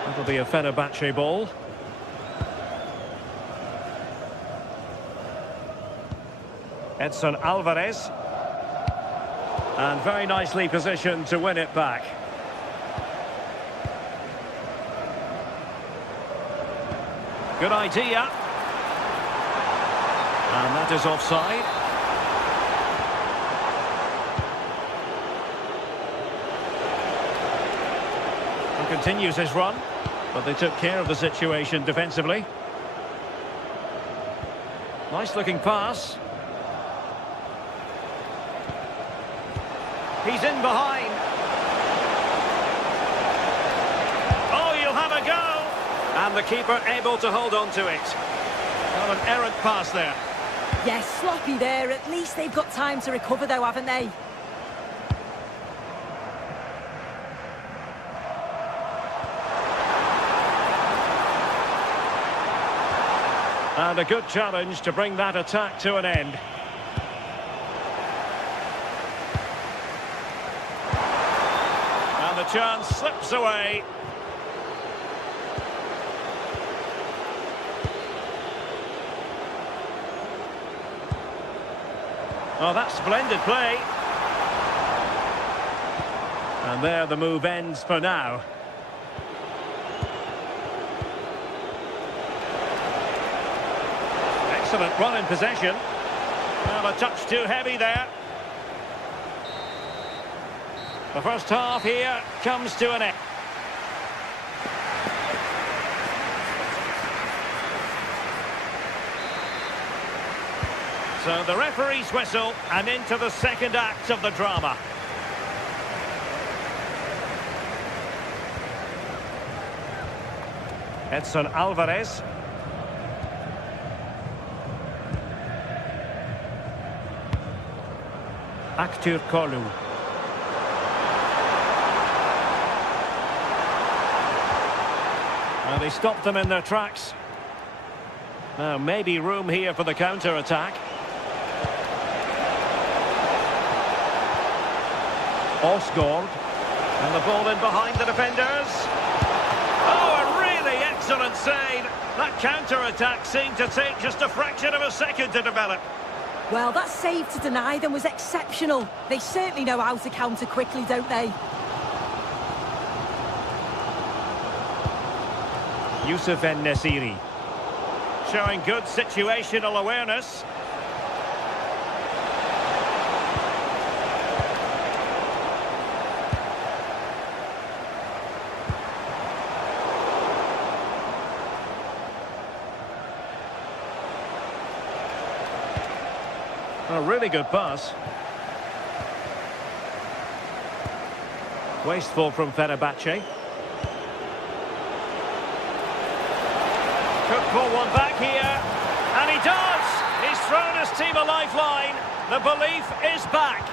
That'll be a Fenerbahce ball. Edson Alvarez. And very nicely positioned to win it back. Good idea. And that is offside. And continues his run. But they took care of the situation defensively. Nice looking pass. He's in behind. Oh, you'll have a go. And the keeper able to hold on to it. Well, an errant pass there. Yes, sloppy there. At least they've got time to recover though, haven't they? And a good challenge to bring that attack to an end. And the chance slips away. Oh, that's splendid play. And there the move ends for now. Excellent run in possession. Well, a touch too heavy there. The first half here comes to an end. So the referee's whistle, and into the second act of the drama. Edson Alvarez. Actur Kolu. Well, they stopped them in their tracks. Now, maybe room here for the counter-attack. Osgaard. And the ball in behind the defenders. Oh, a really excellent save. That counter-attack seemed to take just a fraction of a second to develop. Well, that save to deny them was exceptional. They certainly know how to counter quickly, don't they? Youssef En-Nesyri. Showing good situational awareness. A really good pass. Wasteful from Fenerbahce. Could pull one back here. And he does! He's thrown his team a lifeline. The belief is back.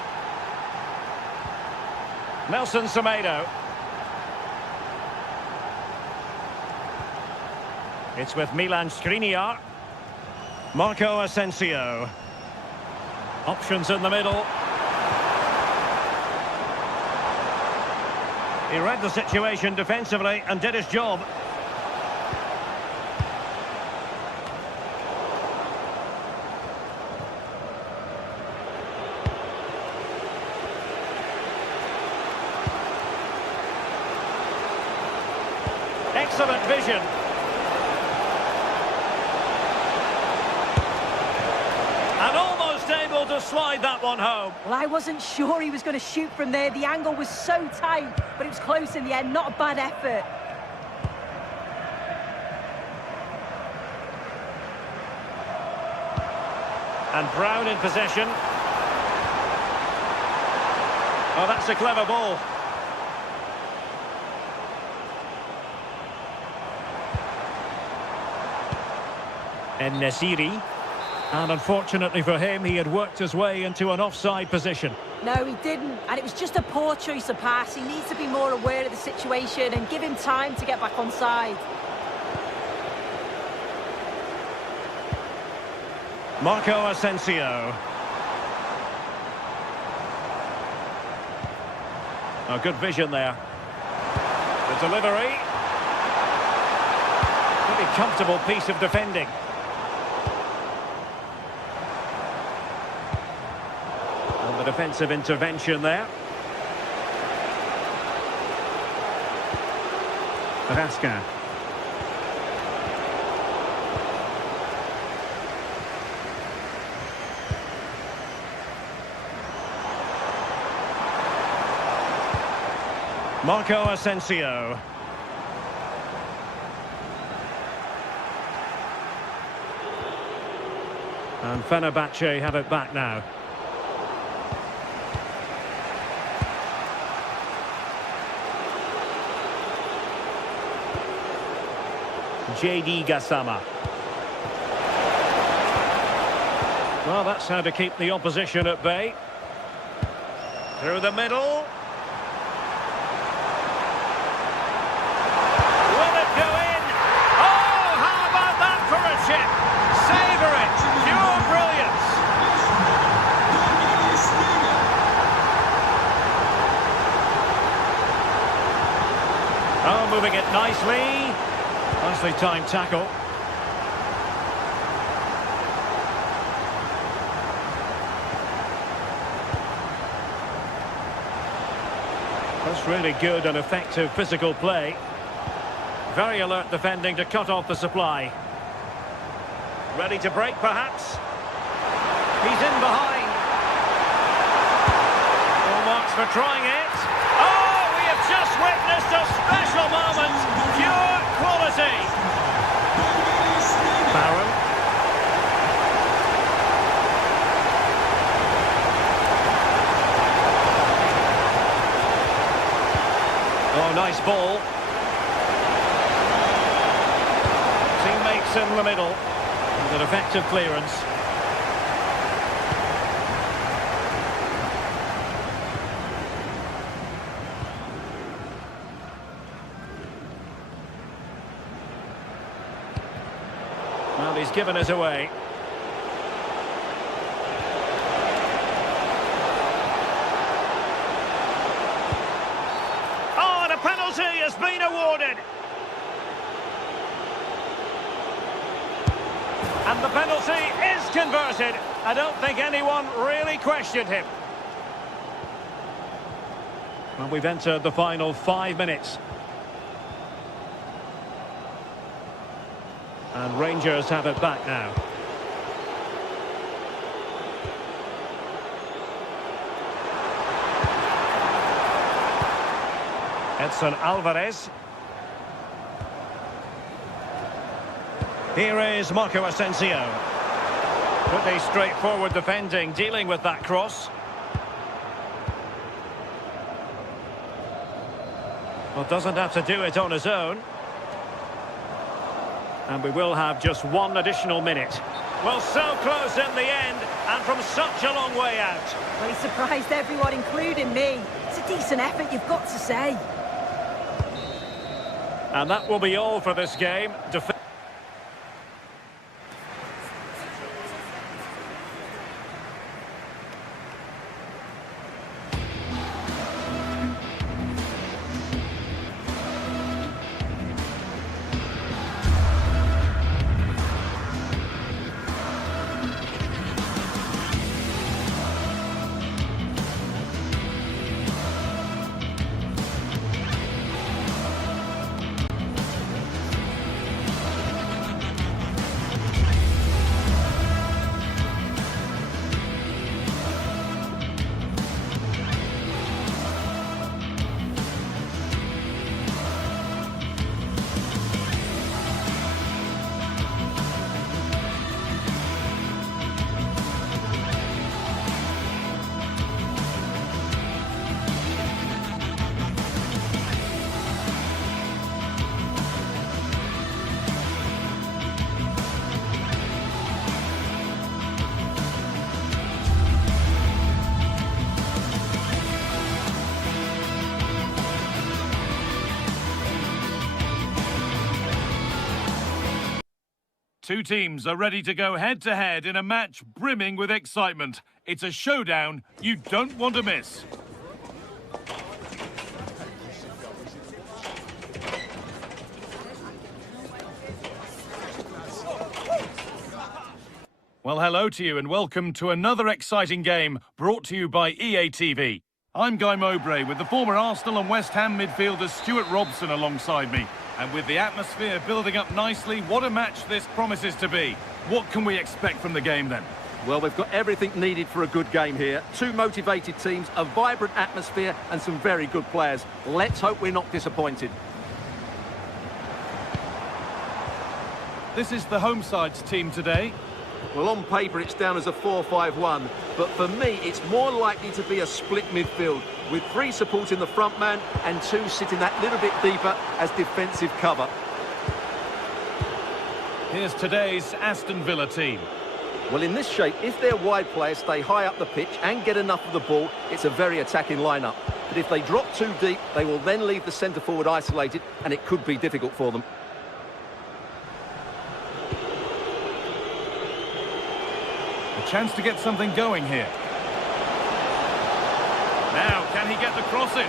Nelson Semedo. It's with Milan Skriniar. Marco Asensio. Options in the middle. He read the situation defensively and did his job. Excellent vision. And almost able to slide that one home. Well, I wasn't sure he was going to shoot from there. The angle was so tight, but it was close in the end. Not a bad effort. And Brown in possession. Oh, that's a clever ball. En-Nesyri. And unfortunately for him, he had worked his way into an offside position. No, he didn't. And it was just a poor choice of pass. He needs to be more aware of the situation and give him time to get back on side. Marco Asensio. Oh, good vision there. The delivery. Pretty comfortable piece of defending. And the defensive intervention there. Raska. Marco Asensio. And Fenerbahce have it back now. JD Gassama. Well, that's how to keep the opposition at bay. Through the middle. Will it go in? Oh, how about that for a chip? Savour it. Pure brilliance. Oh, moving it nicely. Nicely timed tackle. That's really good and effective physical play. Very alert defending to cut off the supply. Ready to break, perhaps? He's in behind. Full marks for trying it. Oh, we have just witnessed a special moment. Pure quality. Barrow. Oh, nice ball. Teammates in the middle. With an effective clearance. Well, he's given it away. Oh, and a penalty has been awarded. And the penalty is converted. I don't think anyone really questioned him. Well, we've entered the final 5 minutes. And Rangers have it back now. Edson Alvarez. Here is Marco Asensio. Pretty straightforward defending, dealing with that cross. Well, doesn't have to do it on his own. And we will have just 1 additional minute. Well, so close in the end, and from such a long way out. Well, he surprised everyone, including me. It's a decent effort, you've got to say. And that will be all for this game. Two teams are ready to go head-to-head in a match brimming with excitement. It's a showdown you don't want to miss. Well, hello to you and welcome to another exciting game brought to you by EA TV. I'm Guy Mowbray with the former Arsenal and West Ham midfielder Stuart Robson alongside me. And with the atmosphere building up nicely, what a match this promises to be. What can we expect from the game then? Well, we've got everything needed for a good game here. Two motivated teams, a vibrant atmosphere and some very good players. Let's hope we're not disappointed. This is the home side's team today. Well, on paper it's down as a 4-5-1, but for me it's more likely to be a split midfield, with three supporting the front man and two sitting that little bit deeper as defensive cover. Here's today's Aston Villa team. Well, in this shape, if their wide players stay high up the pitch and get enough of the ball, it's a very attacking lineup. But if they drop too deep, they will then leave the centre-forward isolated, and it could be difficult for them. A chance to get something going here. Now, can he get the cross in?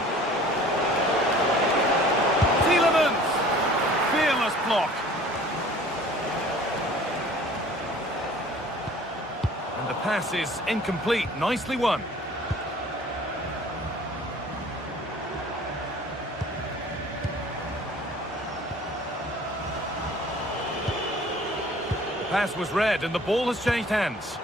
Tielemans! Fearless block. And the pass is incomplete. Nicely won. The pass was read and the ball has changed hands.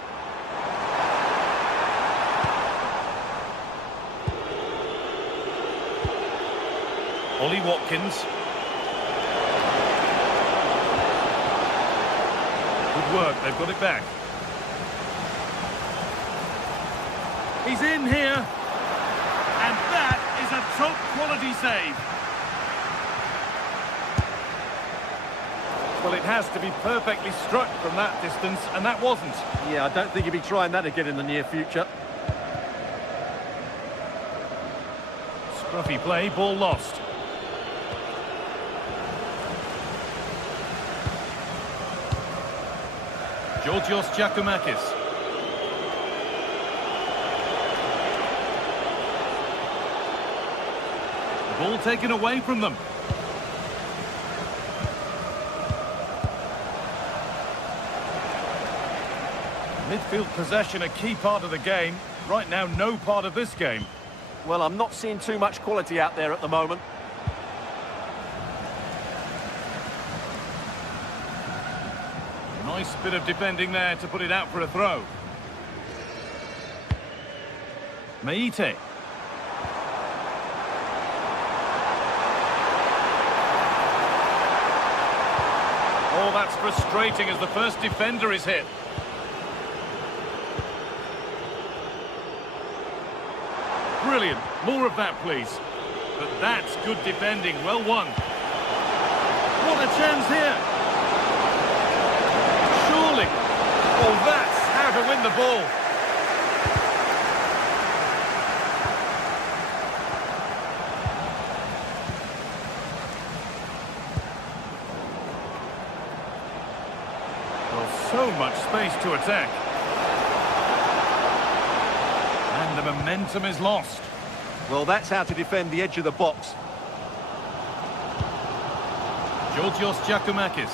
Ollie Watkins. Good work, they've got it back. He's in here. And that is a top quality save. Well, it has to be perfectly struck from that distance, and that wasn't. Yeah, I don't think he'll be trying that again in the near future. Scruffy play, ball lost. Georgios Giacomakis. The ball taken away from them. Midfield possession a key part of the game. Right now, no part of this game. Well, I'm not seeing too much quality out there at the moment. Nice bit of defending there to put it out for a throw. Meite. Oh, that's frustrating as the first defender is hit. Brilliant. More of that, please. But that's good defending. Well won. What a chance here. Surely. Oh, that's how to win the ball. Well, so much space to attack. And the momentum is lost. Well, that's how to defend the edge of the box. Georgios Giacomakis.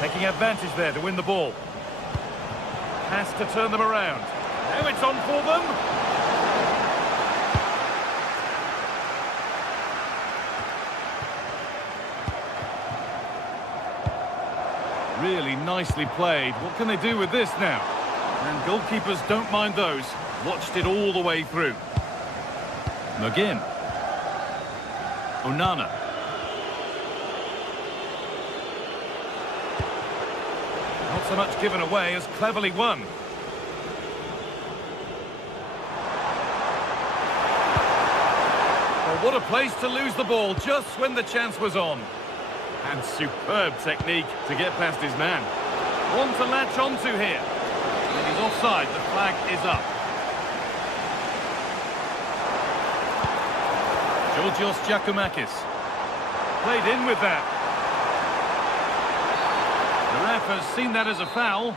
Taking advantage there to win the ball. Has to turn them around. Now it's on for them. Really nicely played. What can they do with this now? And goalkeepers don't mind those. Watched it all the way through. McGinn. Onana. Not so much given away as cleverly won. Well, what a place to lose the ball just when the chance was on. And superb technique to get past his man. One to latch onto here. And he's offside. The flag is up. Georgios Giacomakis. Played in with that. The ref has seen that as a foul.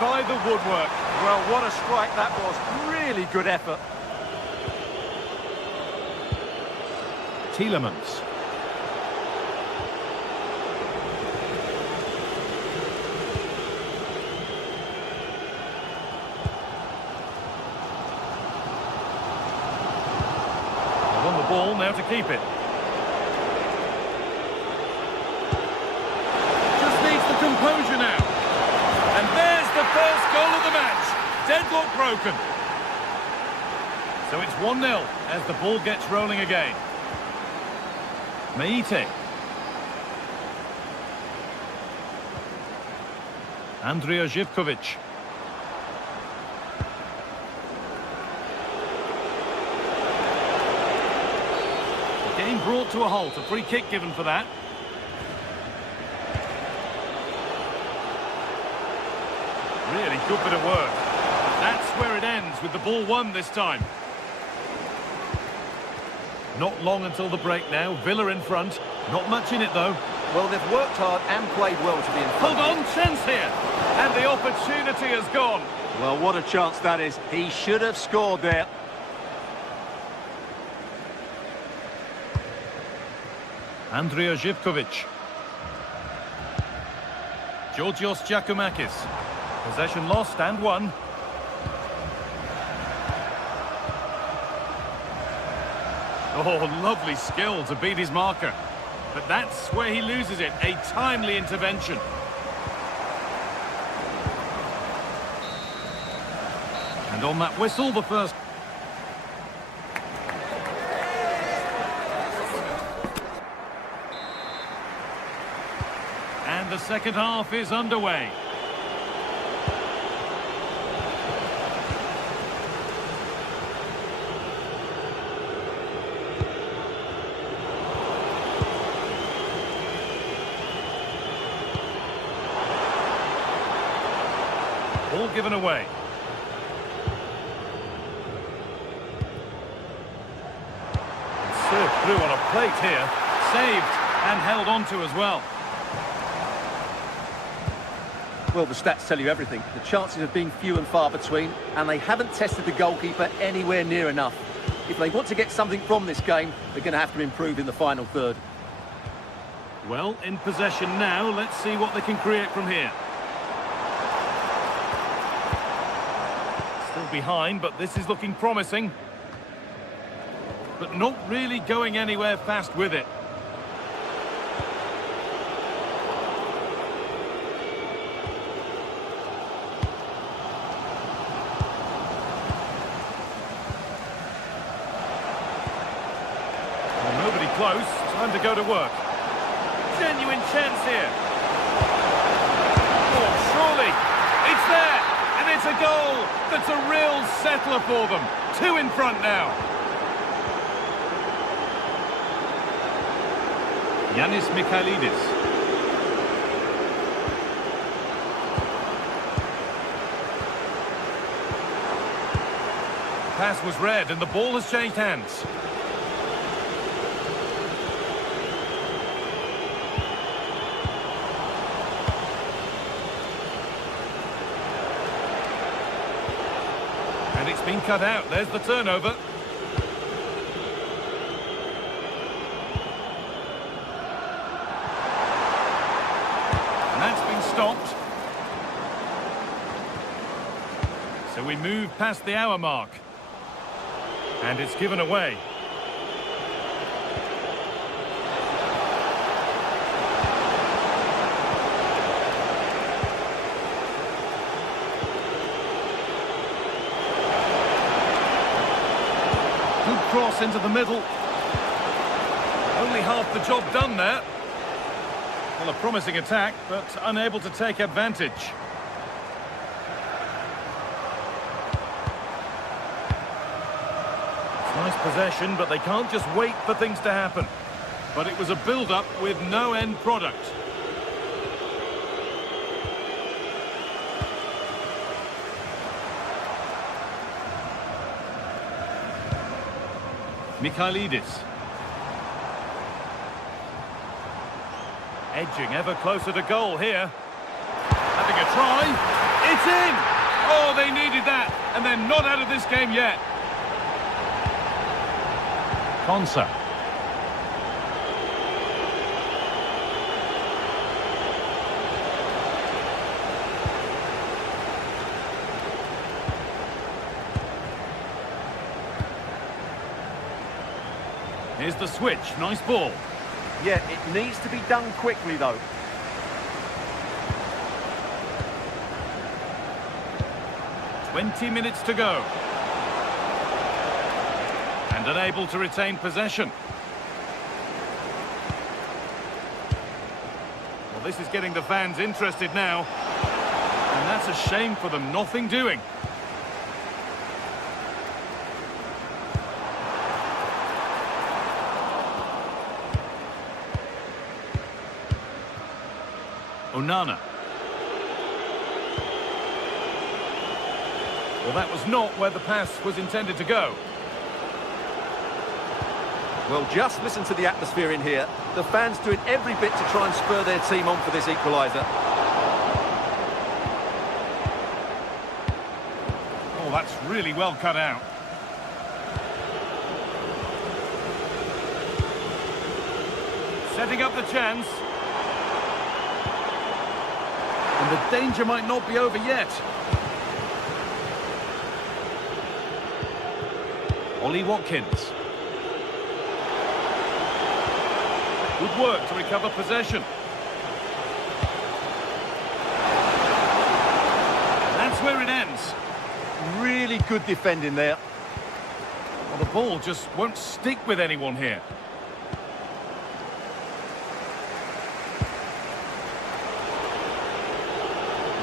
By the woodwork. Well, what a strike that was. Really good effort. Tielemans. how to keep it. Just needs the composure now. And there's the first goal of the match. Deadlock broken. So it's 1-0 as the ball gets rolling again. Meite. Andrija Živković. Game brought to a halt. A free kick given for that. Really good bit of work. That's where it ends, with the ball won this time. Not long until the break now. Villa in front. Not much in it, though. Well, they've worked hard and played well to be in front. Hold on, chance here. And the opportunity has gone. Well, what a chance that is. He should have scored there. Andrija Živković. Georgios Giacomakis. Possession lost and won. Oh, lovely skill to beat his marker. But that's where he loses it. A timely intervention. And on that whistle, the first... And the second half is underway. Ball given away. Served through on a plate here. Saved and held on to as well. Well, the stats tell you everything. The chances have been few and far between, and they haven't tested the goalkeeper anywhere near enough. If they want to get something from this game, they're going to have to improve in the final third. Well, in possession now. Let's see what they can create from here. Still behind, but this is looking promising. But not really going anywhere fast with it. Well, nobody close. Time to go to work. Genuine chance here. Oh, surely. It's there. And it's a goal. That's a real settler for them. 2 in front now. Yanis Mikhailidis. Pass was read and the ball has changed hands. And it's been cut out. There's the turnover. Stopped. So we move past the hour mark. And it's given away. Good cross into the middle. Only half the job done there. Well, a promising attack, but unable to take advantage. It's nice possession, but they can't just wait for things to happen. But it was a build-up with no end product. Mikhailidis. Edging ever closer to goal here. Having a try. It's in! Oh, they needed that. And they're not out of this game yet. Konsa. Here's the switch. Nice ball. Yeah, it needs to be done quickly, though. "20 minutes to go. And unable to retain possession. Well, this is getting the fans interested now. And that's a shame for them. Nothing doing. Onana. Well, that was not where the pass was intended to go. Well, just listen to the atmosphere in here. The fans doing every bit to try and spur their team on for this equaliser. Oh, that's really well cut out. Setting up the chance. And the danger might not be over yet. Ollie Watkins. Good work to recover possession. That's where it ends. Really good defending there. Well, the ball just won't stick with anyone here.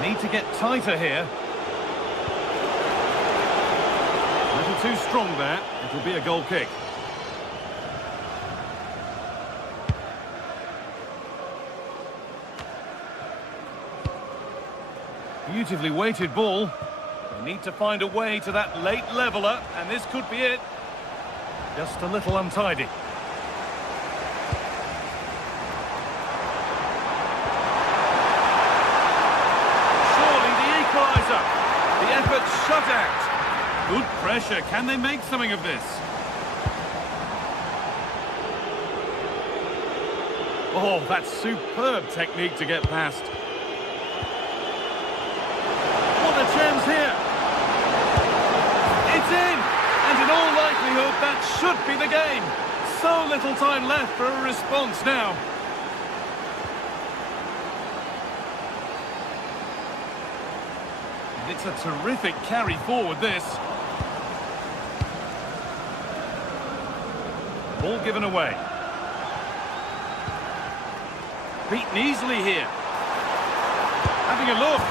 Need to get tighter here. A little too strong there. It'll be a goal kick. Beautifully weighted ball. They need to find a way to that late leveller, and this could be it. Just a little untidy. Surely the equaliser. The effort shut out. Good pressure. Can they make something of this? Oh, that's superb technique to get past. What a chance here. It's in. And in all likelihood, that should be the game. So little time left for a response now. And it's a terrific carry forward, this. Ball given away. Beaten easily here. Having a look.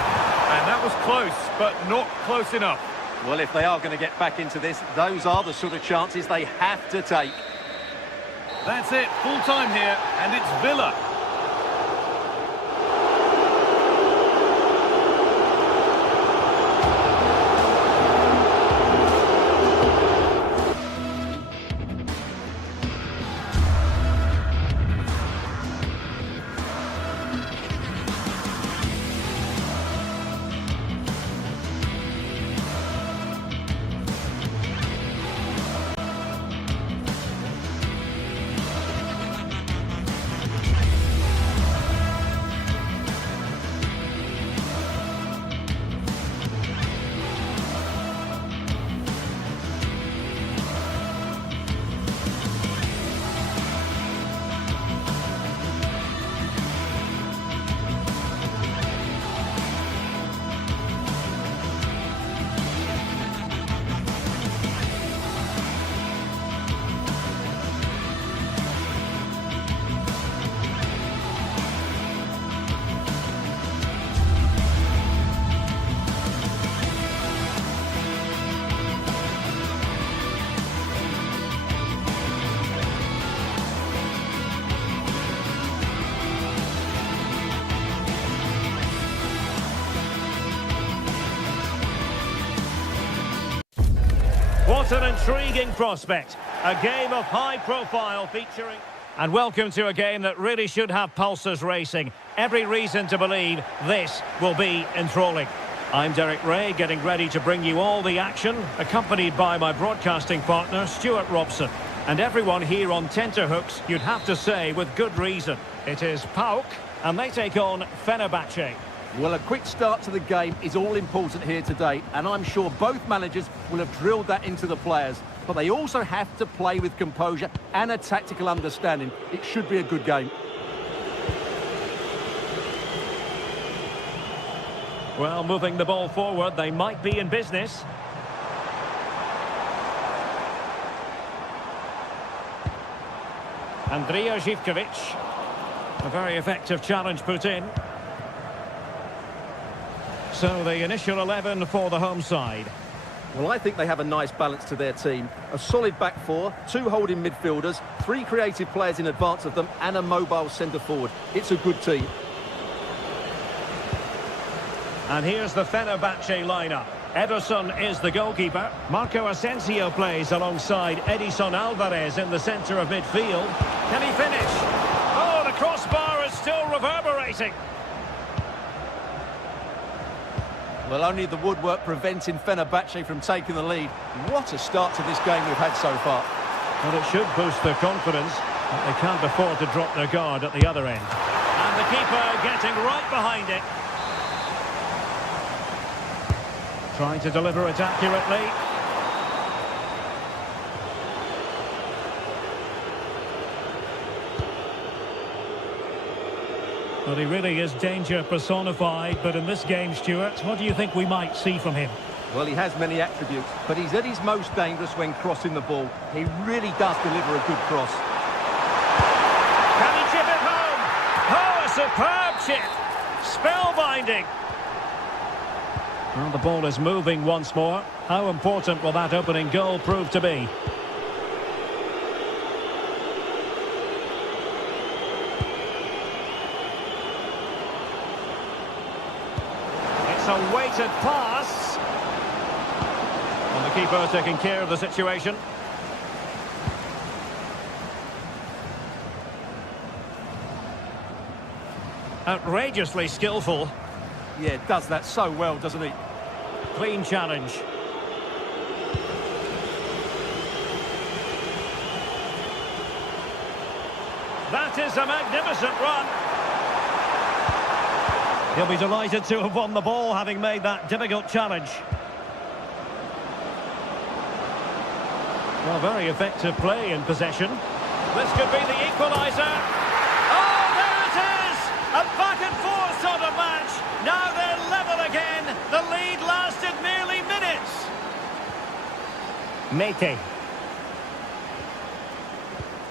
And that was close, but not close enough. Well, if they are going to get back into this, those are the sort of chances they have to take. That's it, full time here, and it's Villa. What an intriguing prospect. A game of high profile featuring... And welcome to a game that really should have pulses racing. Every reason to believe this will be enthralling. I'm Derek Ray, getting ready to bring you all the action, accompanied by my broadcasting partner, Stuart Robson. And everyone here on tenterhooks, you'd have to say with good reason. It is PAOK, and they take on Fenerbahce. Well, a quick start to the game is all important here today, and I'm sure both managers will have drilled that into the players. but they also have to play with composure and a tactical understanding. It should be a good game. Well, moving the ball forward, they might be in business. Andrija Zivkovic. A very effective challenge put in. So the initial 11 for the home side. Well, I think they have a nice balance to their team. A solid back four, 2 holding midfielders, 3 creative players in advance of them, and a mobile centre-forward. It's a good team. And here's the Fenerbahce lineup. Ederson is the goalkeeper. Marco Asensio plays alongside Edison Alvarez in the centre of midfield. Can he finish? Oh, the crossbar is still reverberating. Well, only the woodwork preventing Fenerbahce from taking the lead. What a start to this game we've had so far. Well, it should boost their confidence, but they can't afford to drop their guard at the other end. And the keeper getting right behind it. Trying to deliver it accurately. But he really is danger personified. But in this game, Stuart, what do you think we might see from him? Well, he has many attributes, but he's at his most dangerous when crossing the ball. He really does deliver a good cross. Can he chip it home? Oh, a superb chip. Spellbinding. Well, the ball is moving once more. How important will that opening goal prove to be? It's a weighted pass. And the keeper taking care of the situation. Outrageously skillful. Yeah, does that so well, doesn't he? Clean challenge. That is a magnificent run. He'll be delighted to have won the ball, having made that difficult challenge. Well, very effective play in possession. This could be the equaliser. Oh, there it is! A back and forth sort of match. Now they're level again. The lead lasted merely minutes. Mete.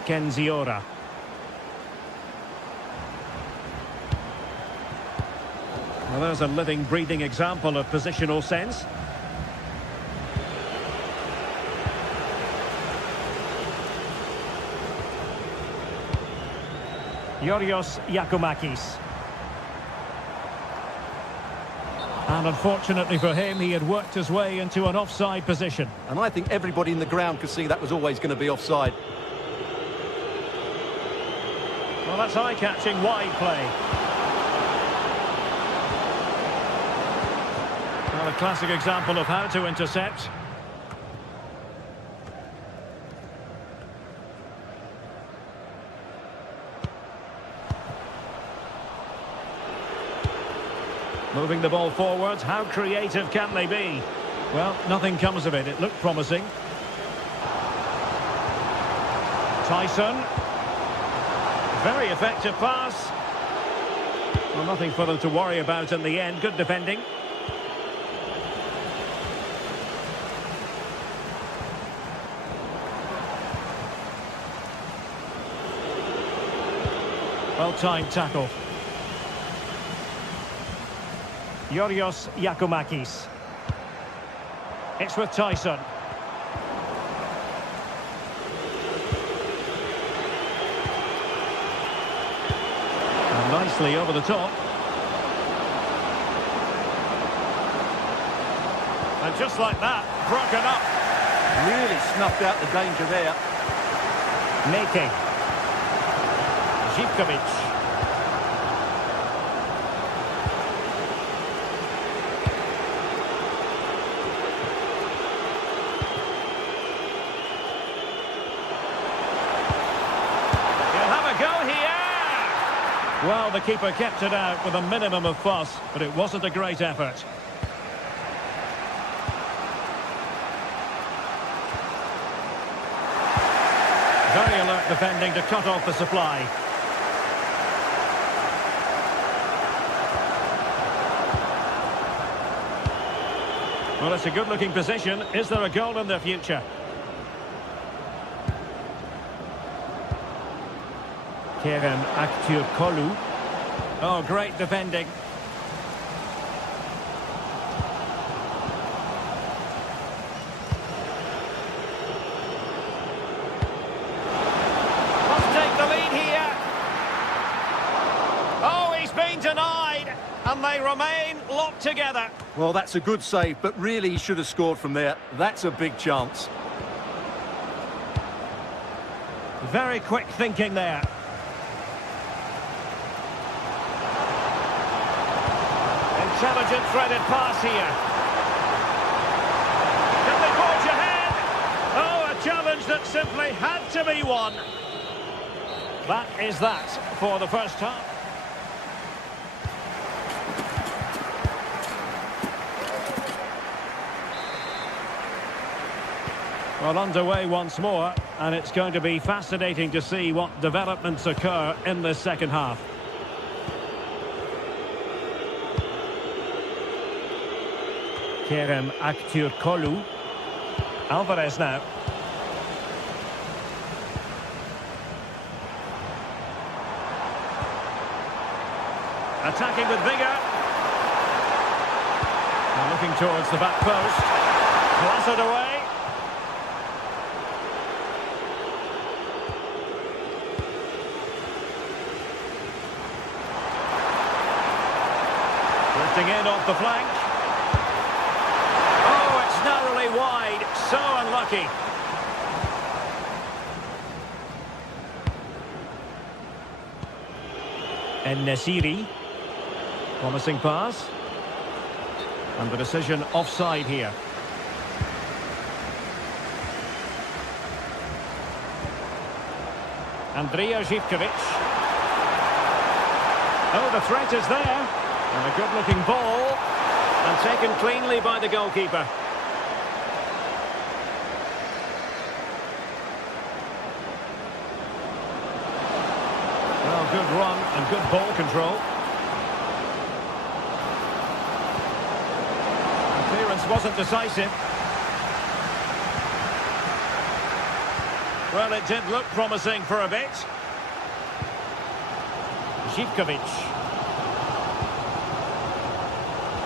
Kenziora. Well, there's a living, breathing example of positional sense. Yorios Yakumakis. And unfortunately for him, he had worked his way into an offside position. And I think everybody in the ground could see that was always going to be offside. Well, that's eye-catching wide play. Well, a classic example of how to intercept. Moving the ball forwards, how creative can they be? Well, nothing comes of it. It looked promising. Tyson. Very effective pass. Well, nothing for them to worry about in the end. Good defending. Well-timed tackle. Yorios Yakumakis. It's with Tyson. And nicely over the top. And just like that, broken up. Really snuffed out the danger there. Mete. Zivkovic. Well, the keeper kept it out with a minimum of fuss, but it wasn't a great effort. Very alert defending to cut off the supply. Well, it's a good-looking position. Is there a goal in the future? Kerem Aktürkoğlu. Oh, great defending. Must take the lead here. Oh, he's been denied, and they remain locked together. Well, that's a good save, but really he should have scored from there. That's a big chance. Very quick thinking there. Intelligent threaded pass here. Can they forge ahead? Oh, a challenge that simply had to be won. That is that for the first half. Well, underway once more, and it's going to be fascinating to see what developments occur in this second half. Kerem Aktürkoğlu. Alvarez now. Attacking with vigour. And looking towards the back post. Blasted away. Drifting in off the flank. Oh, it's narrowly wide. So unlucky. En-Nesyri. Promising pass. And the decision offside here. Andrija Zivkovic. Oh, the threat is there. And a good-looking ball. And taken cleanly by the goalkeeper. Well, good run and good ball control. Clearance wasn't decisive. Well, it did look promising for a bit. Zivkovic.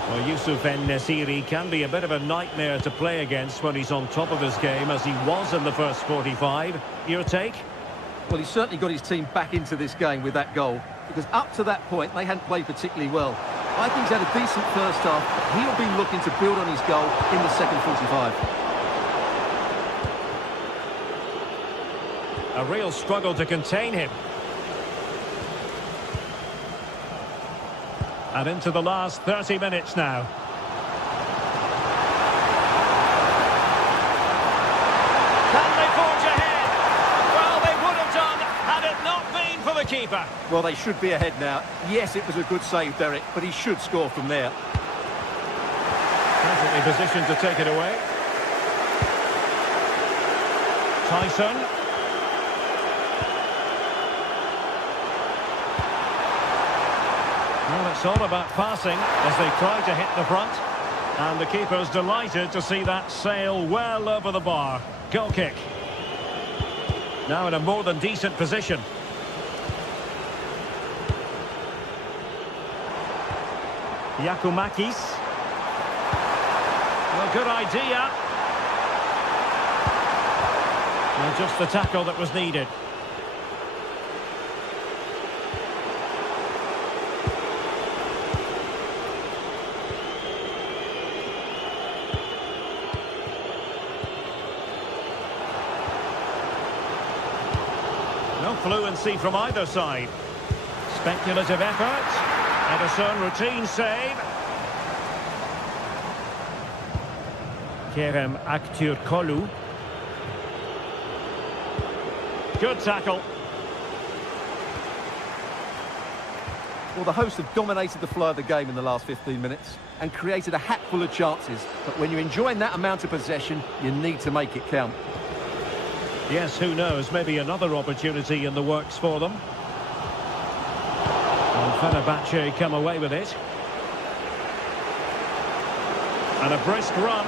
Well, Yusuf En-Nesyri can be a bit of a nightmare to play against when he's on top of his game, as he was in the first 45. Your take? Well, he's certainly got his team back into this game with that goal, because up to that point, they hadn't played particularly well. I think he's had a decent first half, but he'll be looking to build on his goal in the second 45. A real struggle to contain him. And into the last 30 minutes now. Can they forge ahead? Well, they would have done had it not been for the keeper. Well, they should be ahead now. Yes, it was a good save, Derek, but he should score from there. Perfectly positioned to take it away. Tyson. Well, it's all about passing as they try to hit the front. And the keeper's delighted to see that sail well over the bar. Goal kick. Now in a more than decent position. Yakumakis. Well, good idea. Well, just the tackle that was needed. No fluency from either side. Speculative effort. Ederson, routine save. Kerem Aktürkoğlu. Good tackle. Well, the hosts have dominated the flow of the game in the last 15 minutes and created a hatful of chances. But when you're enjoying that amount of possession, you need to make it count. Yes, who knows, maybe another opportunity in the works for them. And Fenerbahce come away with it. And a brisk run.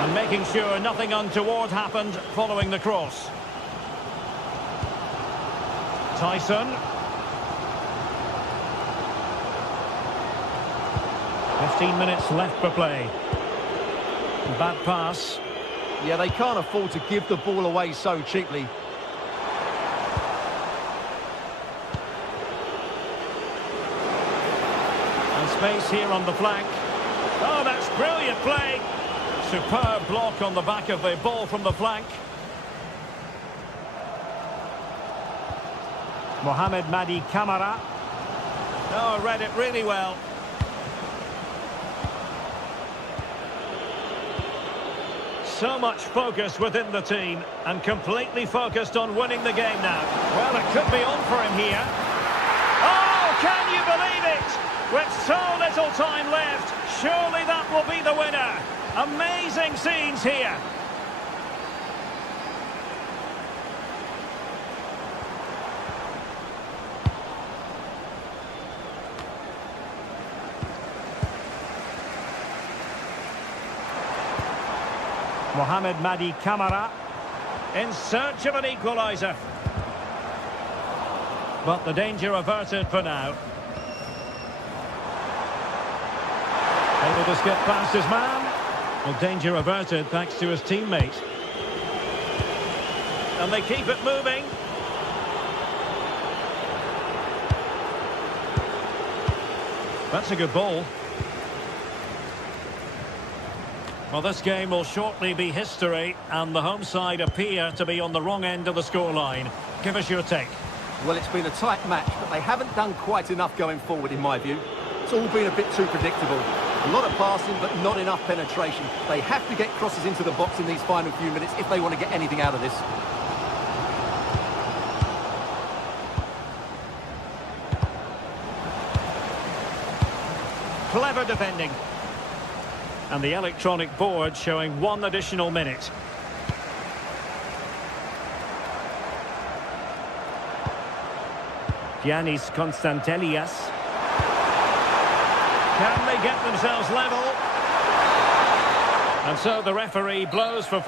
And making sure nothing untoward happened following the cross. Tyson. 15 minutes left for play. Bad pass. Yeah, they can't afford to give the ball away so cheaply. And space here on the flank. Oh, that's brilliant play. Superb block on the back of the ball from the flank. Mohamed Madi Camara. Oh, read it really well. So much focus within the team and completely focused on winning the game now. Well, it could be on for him here. Oh, can you believe it? With so little time left, surely that will be the winner. Amazing scenes here. Mohamed Madi Camara in search of an equaliser. But the danger averted for now. Able to skip past his man. Well, danger averted thanks to his teammate. And they keep it moving. That's a good ball. Well, this game will shortly be history, and the home side appear to be on the wrong end of the scoreline. Give us your take. Well, it's been a tight match, but they haven't done quite enough going forward, in my view. It's all been a bit too predictable. A lot of passing, but not enough penetration. They have to get crosses into the box in these final few minutes if they want to get anything out of this. Clever defending. And the electronic board showing 1 additional minute. Giannis Konstantelias. Can they get themselves level? And so the referee blows for...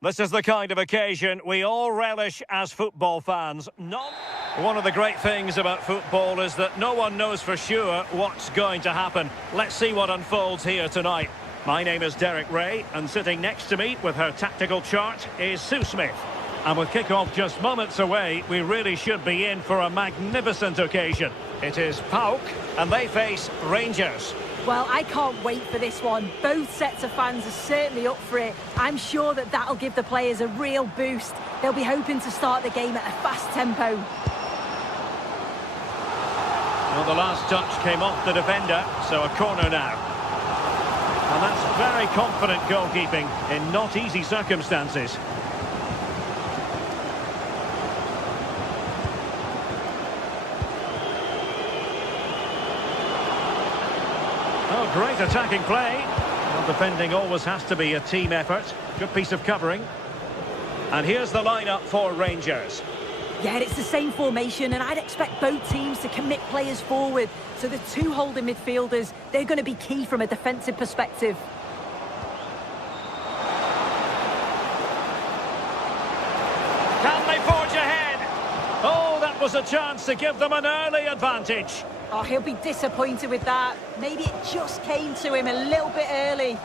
This is the kind of occasion we all relish as football fans. One of the great things about football is that no one knows for sure what's going to happen. Let's see what unfolds here tonight. My name is Derek Ray, and sitting next to me with her tactical chart is Sue Smith. And with kick-off just moments away, we really should be in for a magnificent occasion. It is PAOK, and they face Rangers. Well, I can't wait for this one. Both sets of fans are certainly up for it. I'm sure that that'll give the players a real boost. They'll be hoping to start the game at a fast tempo. Well, the last touch came off the defender, so a corner now. And that's very confident goalkeeping in not easy circumstances. Oh, great attacking play. Well, defending always has to be a team effort. Good piece of covering. And here's the lineup for Rangers. Yeah, it's the same formation, and I'd expect both teams to commit players forward. So the two holding midfielders, they're going to be key from a defensive perspective. Can they forge ahead? Oh, that was a chance to give them an early advantage. Oh, he'll be disappointed with that. Maybe it just came to him a little bit early.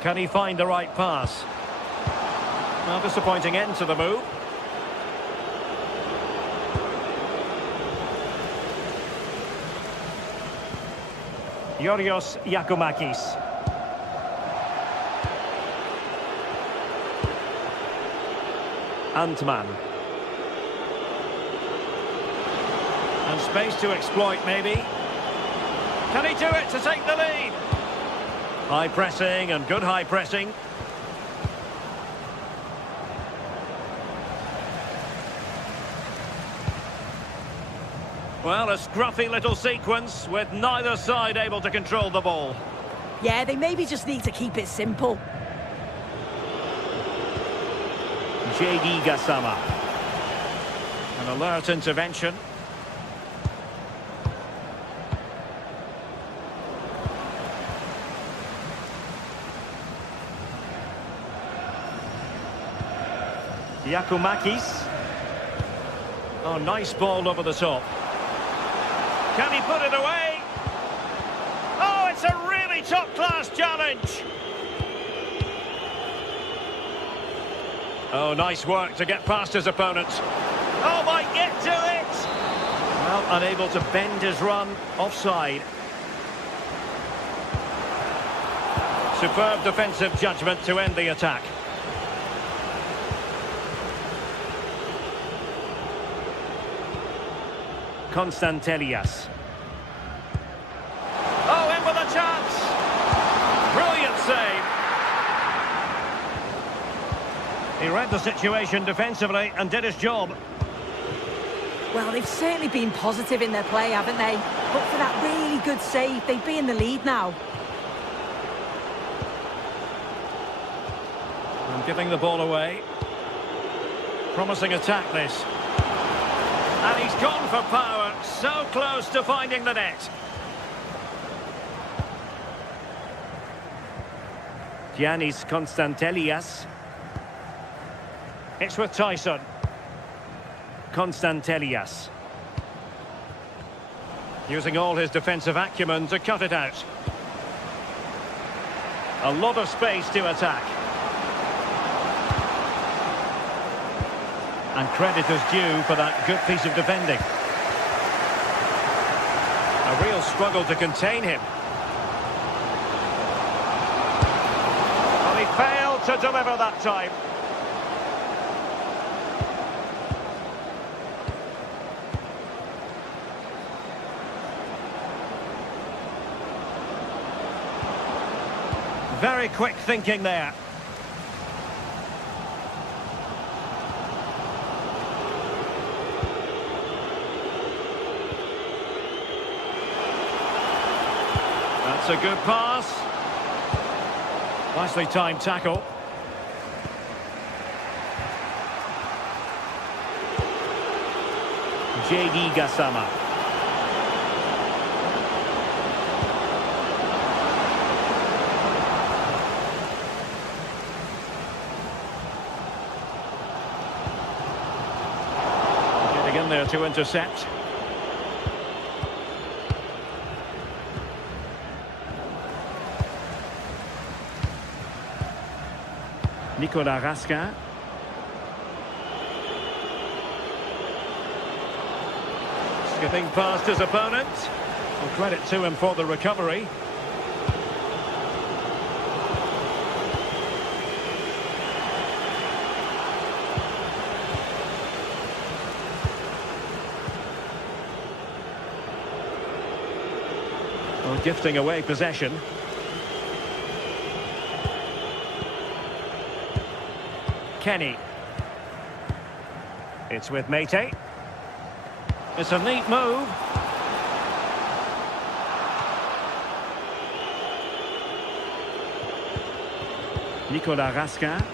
Can he find the right pass? Well, disappointing end to the move. Yorios Yakumakis. Antman. And space to exploit, maybe. Can he do it to take the lead? High pressing and good high pressing. Well, a scruffy little sequence with neither side able to control the ball. Yeah, they maybe just need to keep it simple. J.D. Gassama. An alert intervention. Yakumakis. Oh, nice ball over the top. Can he put it away? Oh, it's a really top-class challenge. Oh, nice work to get past his opponent. Oh, might get to it. Well, unable to bend his run. Offside. Superb defensive judgment to end the attack. Constantelias. Oh, in with a chance. Brilliant save. He read the situation defensively and did his job. Well, they've certainly been positive in their play, haven't they? But for that really good save, they'd be in the lead now. And giving the ball away. Promising attack, this. And he's gone for power, so close to finding the net. Giannis Constantelias. It's with Tyson. Constantelias. Using all his defensive acumen to cut it out. A lot of space to attack. And credit is due for that good piece of defending. A real struggle to contain him. Well, he failed to deliver that time. Very quick thinking there. That's a good pass. Nicely timed tackle. J.D. Gassama. Getting in there to intercept. Raskin. Skipping past his opponent. Well, credit to him for the recovery. Well, gifting away possession. Kenny. It's with Mate. It's a neat move. Raskin.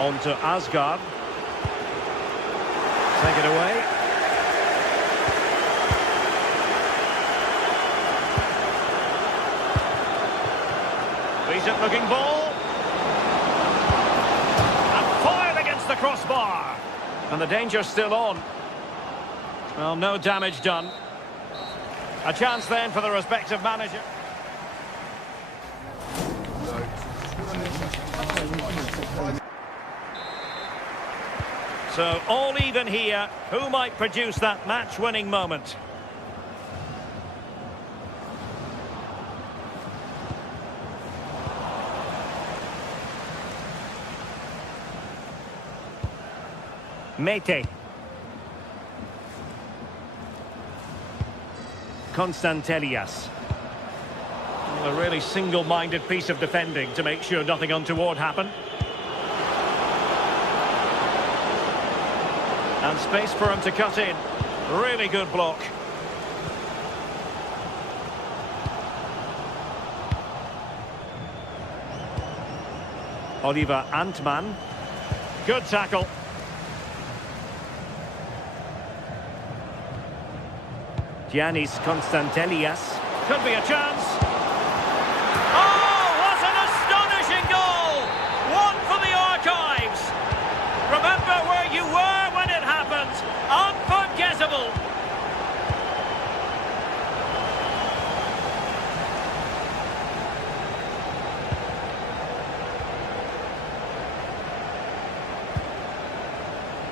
On to Asgard. Take it away. Decent looking ball. And fired against the crossbar. And the danger's still on. Well, no damage done. A chance then for the respective manager. So, all even here. Who might produce that match-winning moment? Mete. Constantelias. A really single-minded piece of defending to make sure nothing untoward happened. And space for him to cut in. Really good block. Oliver Antman. Good tackle. Giannis Constantelias. Could be a chance. Oh, what an astonishing goal! One for the archives. Remember where you were when it happened. Unforgettable.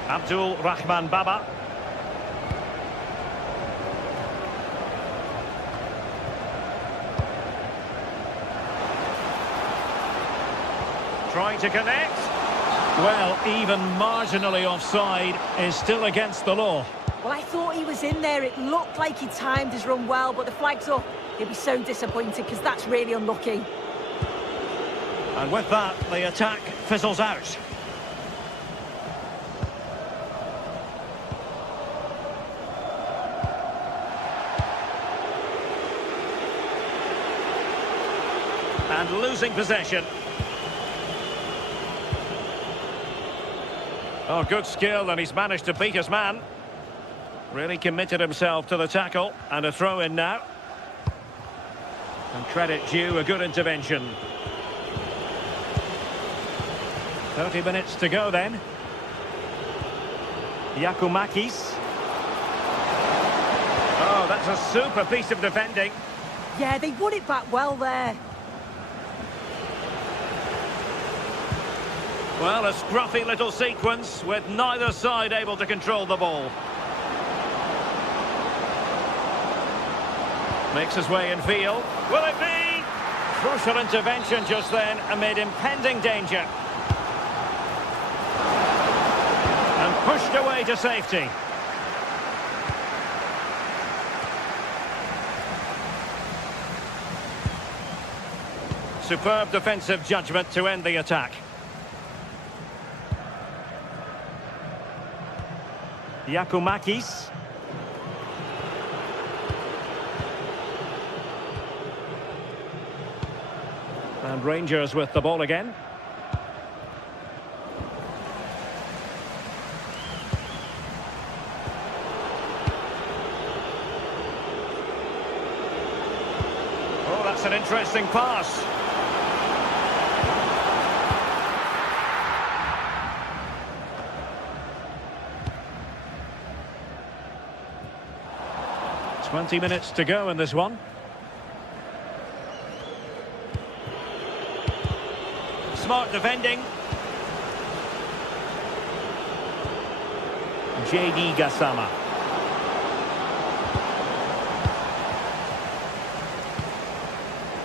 Abdul Rahman Baba. Trying to connect. Well, even marginally offside is still against the law. Well, I thought he was in there. It looked like he timed his run well, but the flag's up. He'll be so disappointed because that's really unlucky. And with that, the attack fizzles out. And losing possession. Oh, good skill, and he's managed to beat his man. Really committed himself to the tackle, and a throw-in now. And credit due, a good intervention. 30 minutes to go then. Giacomakis. Oh, that's a super piece of defending. Yeah, they won it back well there. Well, a scruffy little sequence with neither side able to control the ball. Makes his way in field. Will it be? Crucial intervention just then amid impending danger. And pushed away to safety. Superb defensive judgment to end the attack. Giacomakis. And Rangers with the ball again. Oh, that's an interesting pass. Twenty minutes to go in this one. Smart defending. JD Gassama.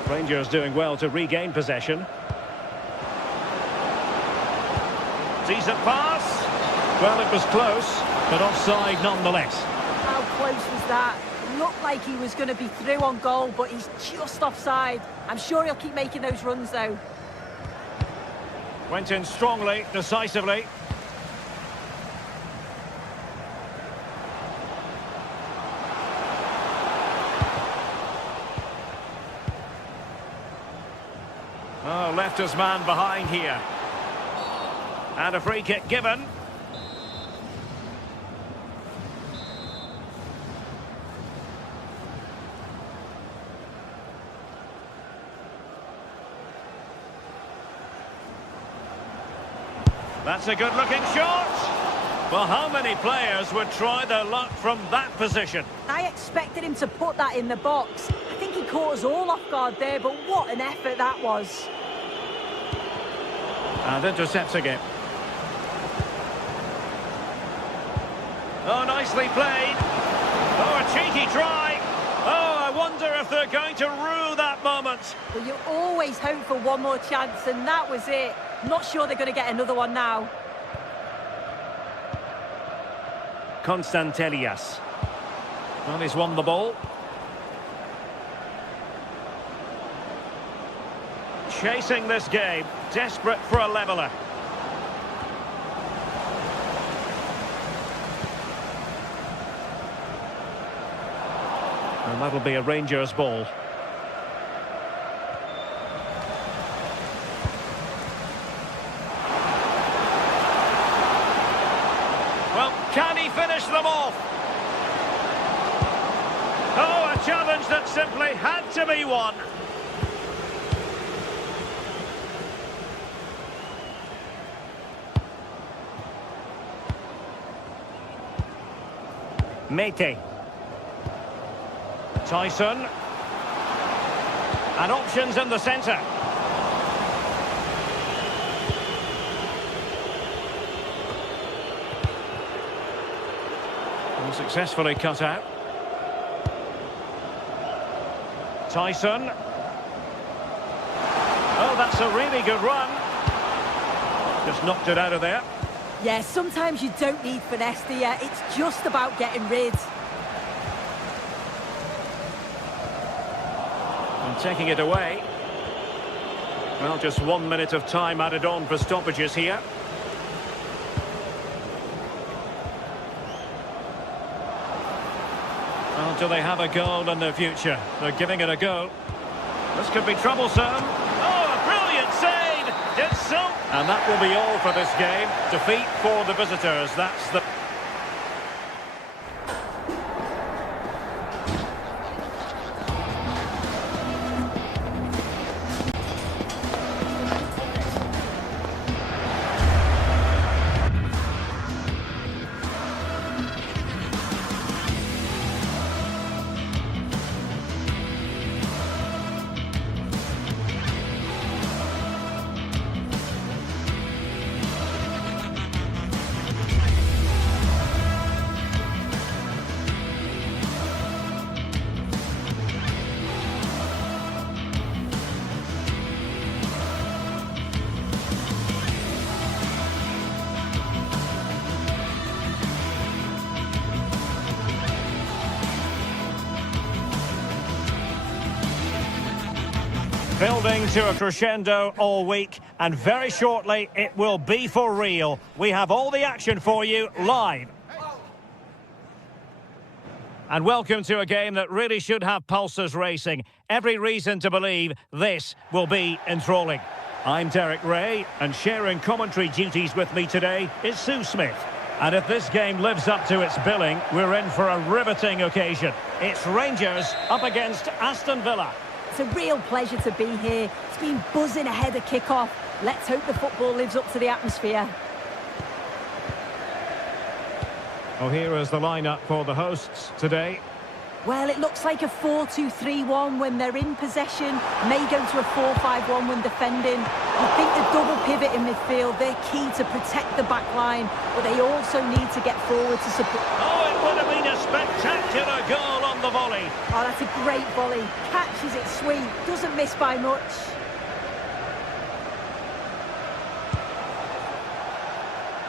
Rangers doing well to regain possession. Decent pass. Well, it was close, but offside nonetheless. How close was that? It looked like he was going to be through on goal, but he's just offside. I'm sure he'll keep making those runs, though. Went in strongly, decisively. Oh, left his man behind here. And a free kick given. That's a good-looking shot. Well, how many players would try their luck from that position? I expected him to put that in the box. I think he caught us all off guard there, but what an effort that was. And intercepting it. Oh, nicely played. Oh, a cheeky try. Oh, I wonder if they're going to rue that moment. Well, you always hope for one more chance, and that was it. Not sure they're going to get another one now. Constantelias. Well, he's won the ball. Chasing this game, desperate for a leveller. And that'll be a Rangers ball. Well, can he finish them off? Oh, a challenge that simply had to be won. Mete. Tyson. And options in the centre. And successfully cut out. Tyson. Oh, that's a really good run. Just knocked it out of there. Yeah, sometimes you don't need finesse, do you? It's just about getting rid. And taking it away. Well, just 1 minute of time added on for stoppages here. Well, do they have a goal in their future? They're giving it a go. This could be troublesome. Oh, a brilliant save! Did so. And that will be all for this game. Defeat for the visitors. That's the... Building to a crescendo all week, and very shortly it will be for real. We have all the action for you live. And welcome to a game that really should have pulses racing. Every reason to believe this will be enthralling. I'm Derek Ray, and sharing commentary duties with me today is Sue Smith. And if this game lives up to its billing, we're in for a riveting occasion. It's Rangers up against Aston Villa. It's a real pleasure to be here. It's been buzzing ahead of kick-off. Let's hope the football lives up to the atmosphere. Oh, here is the lineup for the hosts today. Well, it looks like a 4-2-3-1 when they're in possession. May go to a 4-5-1 when defending. I think the double pivot in midfield, they're key to protect the back line, but they also need to get forward to support. Oh, it would have been a spectacular goal on the volley. Oh, that's a great volley. Catches it sweet, doesn't miss by much.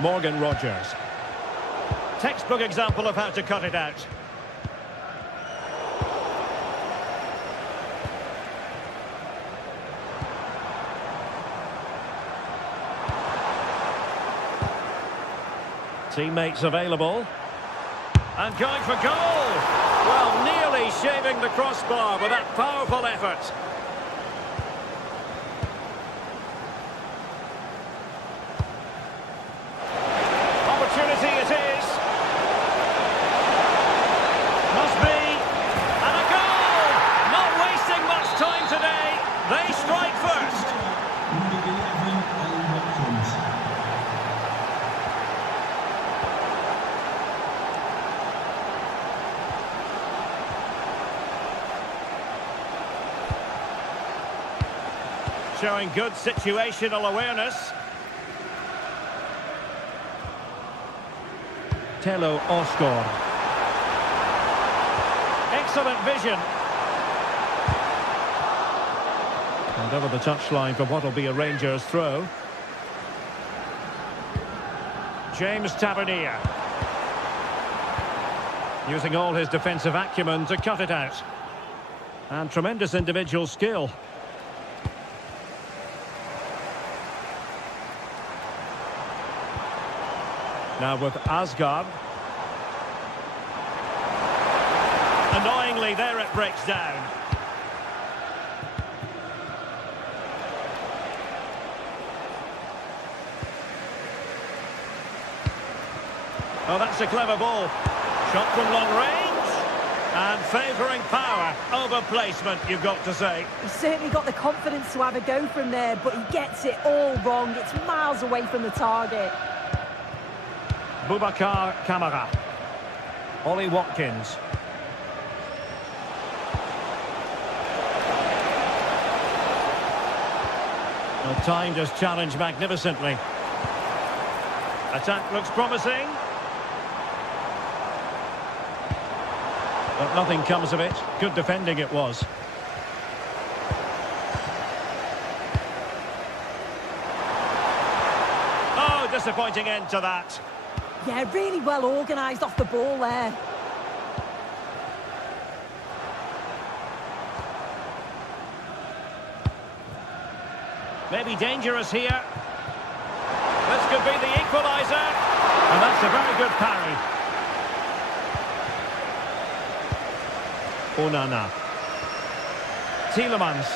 Morgan Rogers. Textbook example of how to cut it out. Teammates available. And going for goal. Well, nearly shaving the crossbar with that powerful effort. Opportunity it is. Must be. And a goal! Not wasting much time today. They strike first. Number 11, Alan Watkins. Showing good situational awareness. Tello Osgård. Excellent vision. And over the touchline for what will be a Rangers throw. James Tavernier. Using all his defensive acumen to cut it out. And tremendous individual skill. Now with Asgard. Annoyingly, there it breaks down. Oh, that's a clever ball. Shot from long range. And favouring power over placement, you've got to say. He's certainly got the confidence to have a go from there, but he gets it all wrong. It's miles away from the target. Boubacar Kamara. Ollie Watkins. The time just challenged magnificently. Attack looks promising. But nothing comes of it. Good defending it was. Oh, disappointing end to that. Yeah, really well organised off the ball there. Maybe dangerous here. This could be the equaliser. And that's a very good parry. Onana. Tielemans.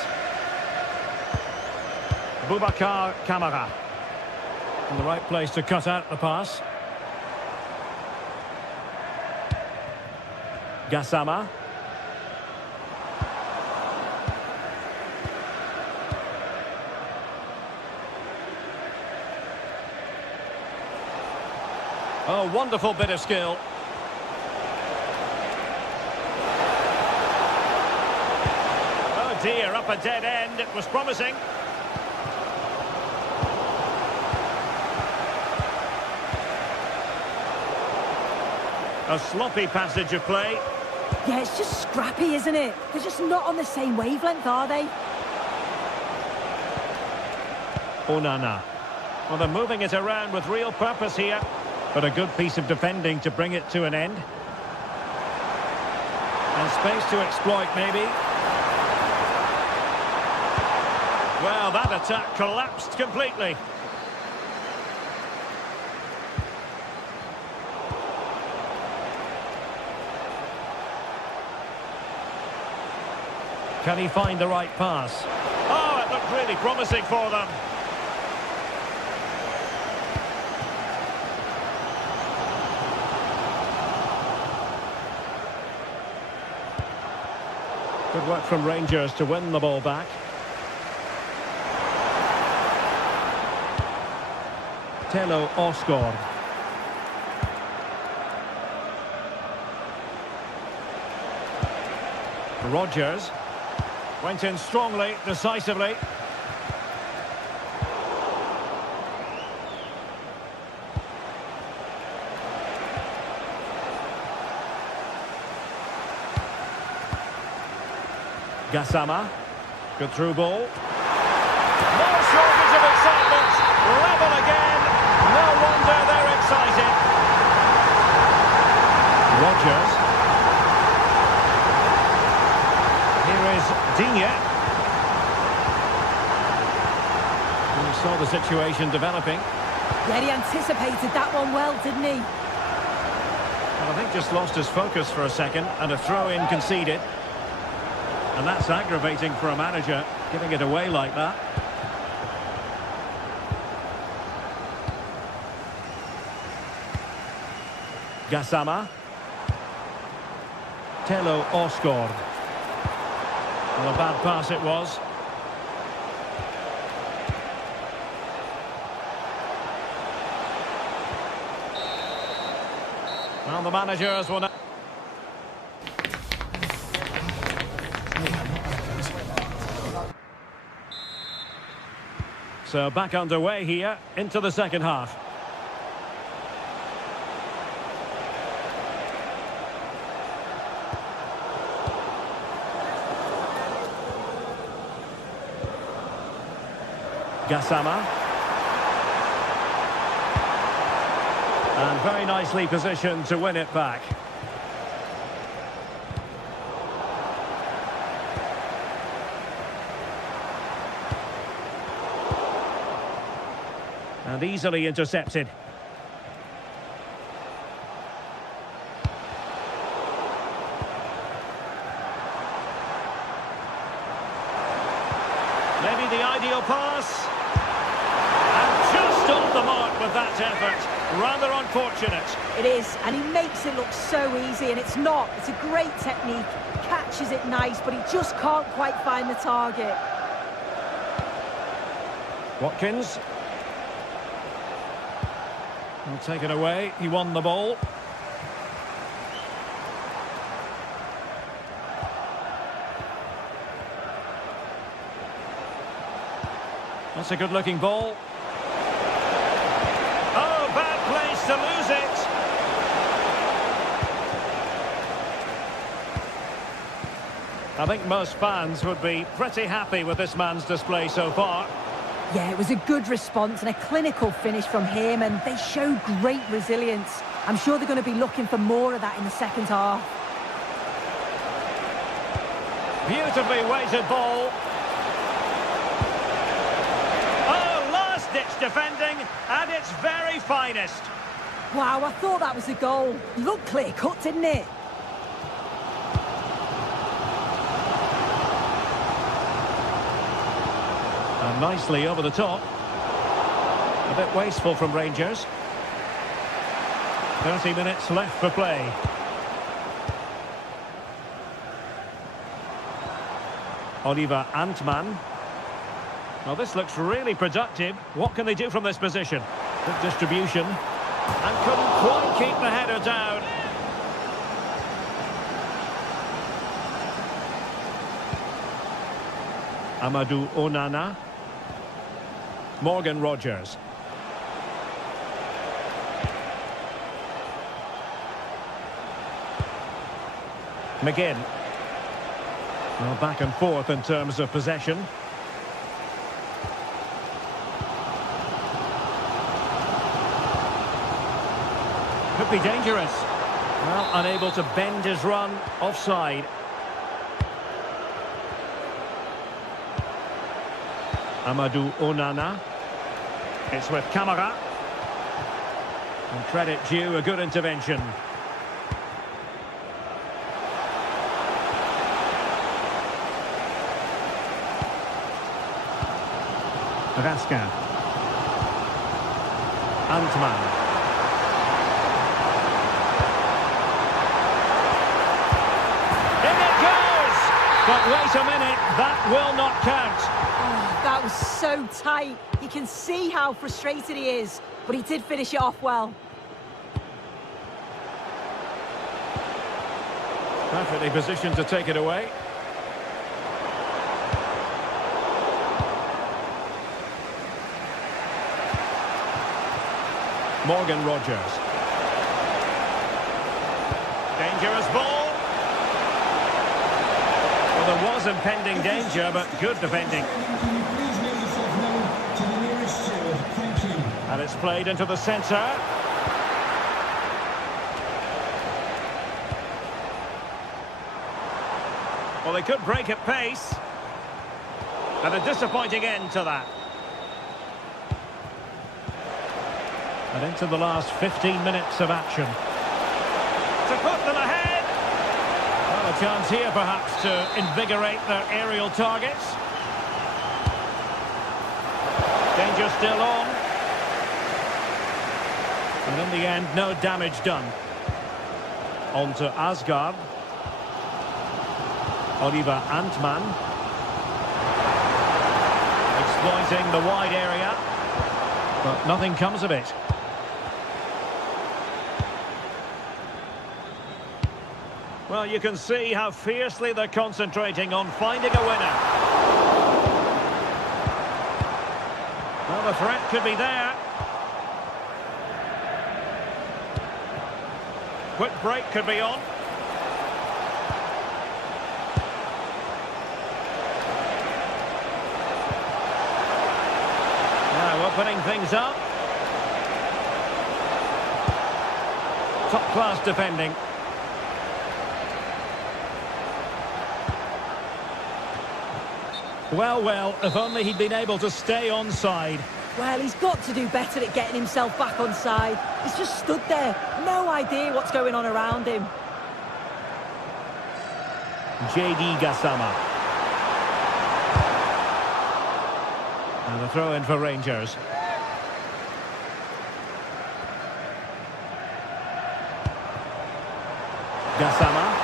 Boubacar Kamara. In the right place to cut out the pass. Gassama. Oh, wonderful bit of skill. Oh dear, up a dead end. It was promising. A sloppy passage of play. Yeah, it's just scrappy, isn't it? They're just not on the same wavelength, are they? Onana. Well, they're moving it around with real purpose here. But a good piece of defending to bring it to an end. And space to exploit, maybe. Well, that attack collapsed completely. Can he find the right pass? Oh, it looked really promising for them. Good work from Rangers to win the ball back. Tello Osgård. Rodgers went in strongly, decisively. Gassama, good through ball. No shortage of excitement, level again. No wonder they're excited. Rodgers. Here is Digne. We saw the situation developing. Yeah, he anticipated that one well, didn't he? Well, I think just lost his focus for a second, and a throw-in conceded. And that's aggravating for a manager, giving it away like that. Gassama. Tello Osgård. Well, a bad pass it was. Well, the managers will now... So back underway here into the second half. Gassama. And very nicely positioned to win it back. And easily intercepted. Maybe the ideal pass. And just off the mark with that effort. Rather unfortunate. It is, and he makes it look so easy, and it's not. It's a great technique. Catches it nice, but he just can't quite find the target. Watkins. Well, taken away. He won the ball. That's a good-looking ball. Oh, bad place to lose it. I think most fans would be pretty happy with this man's display so far. Yeah, it was a good response and a clinical finish from him, and they showed great resilience. I'm sure they're going to be looking for more of that in the second half. Beautifully weighted ball. Oh, last-ditch defending at its very finest. Wow, I thought that was a goal. Looked clear-cut, didn't it? And nicely over the top. A bit wasteful from Rangers. 30 minutes left for play. Oliver Antman. Well, this looks really productive. What can they do from this position? Good distribution. And couldn't quite keep the header down. Amadou Onana. Morgan Rodgers. McGinn. Well, back and forth in terms of possession. Could be dangerous. Well, unable to bend his run. Offside. Amadou Onana. It's with Camara. And credit due, a good intervention. Raskin. Antman. In it goes! But wait a minute, that will not count. Oh, that was so tight. You can see how frustrated he is, but he did finish it off well. Perfectly positioned to take it away. Morgan Rogers. Dangerous ball. Well, there was impending danger, but good defending. Can you please make yourself known to the nearest steward? Thank you. And it's played into the centre. Well, they could break at pace. And a disappointing end to that. And into the last 15 minutes of action. To put them ahead. Well, a chance here perhaps to invigorate their aerial targets. Danger still on. And in the end, no damage done. On to Asgard. Oliver Antman. Exploiting the wide area. But nothing comes of it. Well, you can see how fiercely they're concentrating on finding a winner. Well, the threat could be there. Quick break could be on. Now opening things up. Top-class defending. Well, if only he'd been able to stay onside. Well, he's got to do better at getting himself back on side. He's just stood there, no idea what's going on around him. JD Gassama. And a throw in for Rangers. Gassama.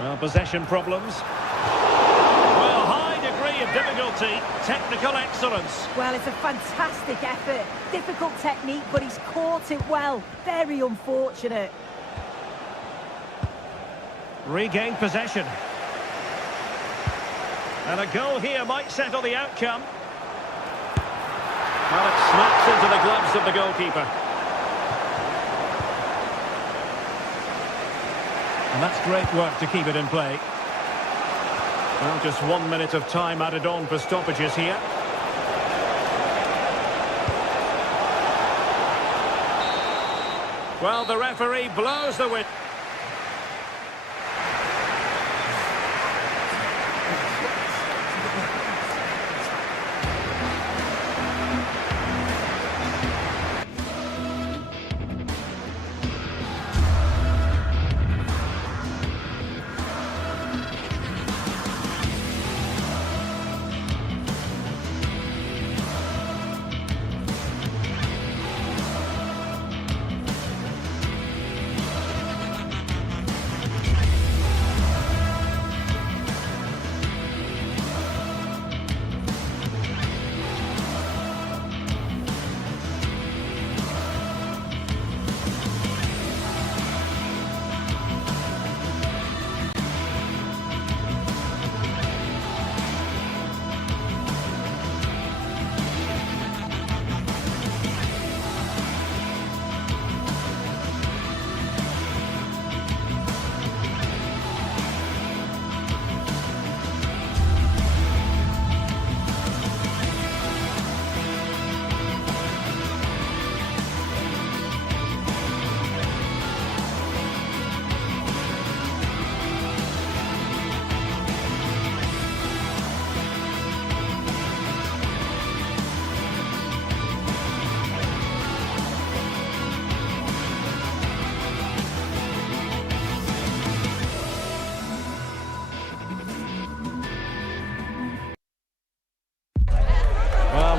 Well, possession problems. Well, high degree of difficulty, technical excellence. Well, it's a fantastic effort. Difficult technique, but he's caught it well. Very unfortunate. Regained possession. And a goal here might settle the outcome. Well, it snaps into the gloves of the goalkeeper. And that's great work to keep it in play. Well, just 1 minute of time added on for stoppages here. Well, the referee blows the whistle.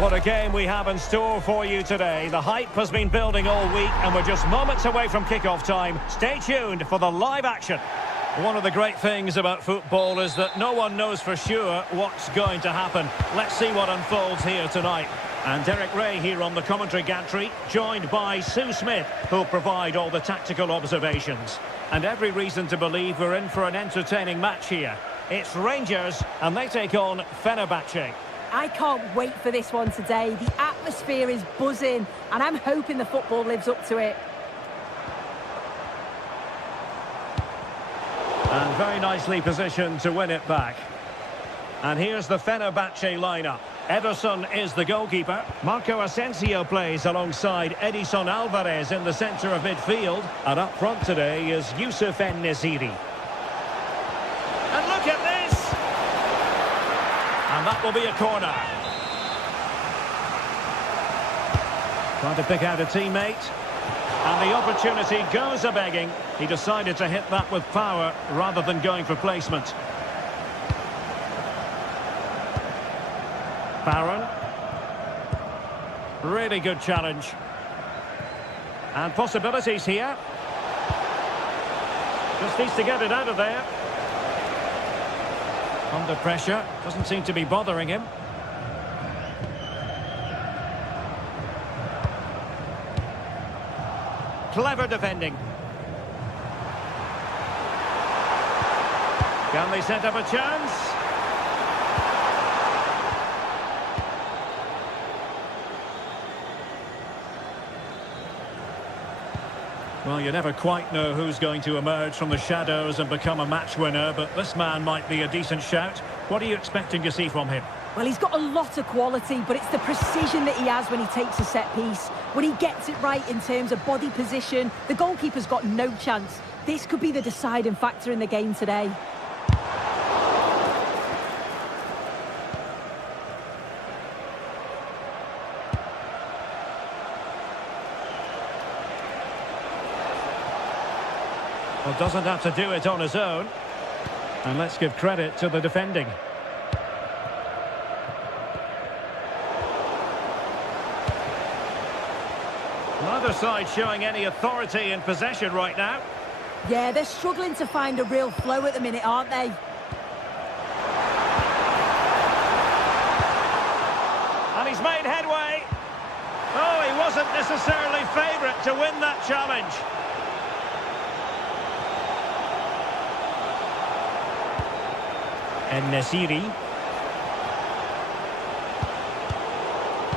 What a game we have in store for you today. The hype has been building all week and we're just moments away from kick-off time. Stay tuned for the live action. One of the great things about football is that no one knows for sure what's going to happen. Let's see what unfolds here tonight. And Derek Ray here on the commentary gantry, joined by Sue Smith, who'll provide all the tactical observations. And every reason to believe we're in for an entertaining match here. It's Rangers and they take on Fenerbahce. I can't wait for this one today. The atmosphere is buzzing, and I'm hoping the football lives up to it. And very nicely positioned to win it back. And here's the Fenerbahce lineup. Ederson is the goalkeeper. Marco Asensio plays alongside Edison Alvarez in the centre of midfield. And up front today is Youssef En-Nesyri. And look at this! And that will be a corner. Trying to pick out a teammate. And the opportunity goes a-begging. He decided to hit that with power rather than going for placement. Barron. Really good challenge. And possibilities here. Just needs to get it out of there. Under pressure. Doesn't seem to be bothering him. Clever defending. Can they set up a chance? Well, you never quite know who's going to emerge from the shadows and become a match winner, but this man might be a decent shout. What are you expecting to see from him? Well, he's got a lot of quality, but it's the precision that he has when he takes a set piece. When he gets it right in terms of body position, the goalkeeper's got no chance. This could be the deciding factor in the game today. Well, doesn't have to do it on his own. And let's give credit to the defending. Neither side showing any authority in possession right now. Yeah, they're struggling to find a real flow at the minute, aren't they? And he's made headway. Oh, he wasn't necessarily favourite to win that challenge. En-Nesyri.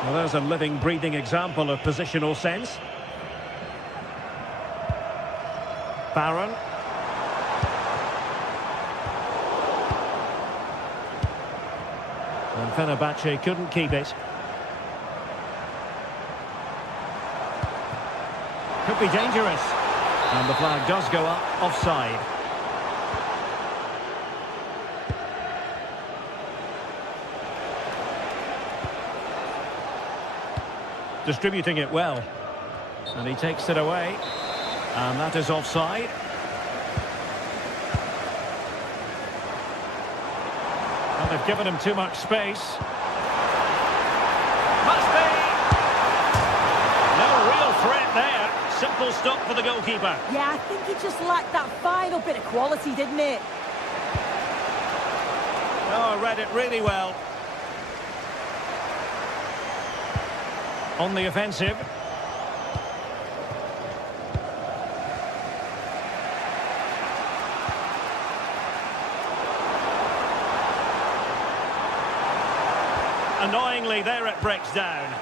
Well, there's a living, breathing example of positional sense. Barron. And Fenerbahce couldn't keep it. Could be dangerous. And the flag does go up, offside. Distributing it well. And he takes it away. And that is offside. And they've given him too much space. Must be! No real threat there. Simple stop for the goalkeeper. Yeah, I think he just lacked that final bit of quality, didn't it? Oh, read it really well. On the offensive. Annoyingly, there it breaks down.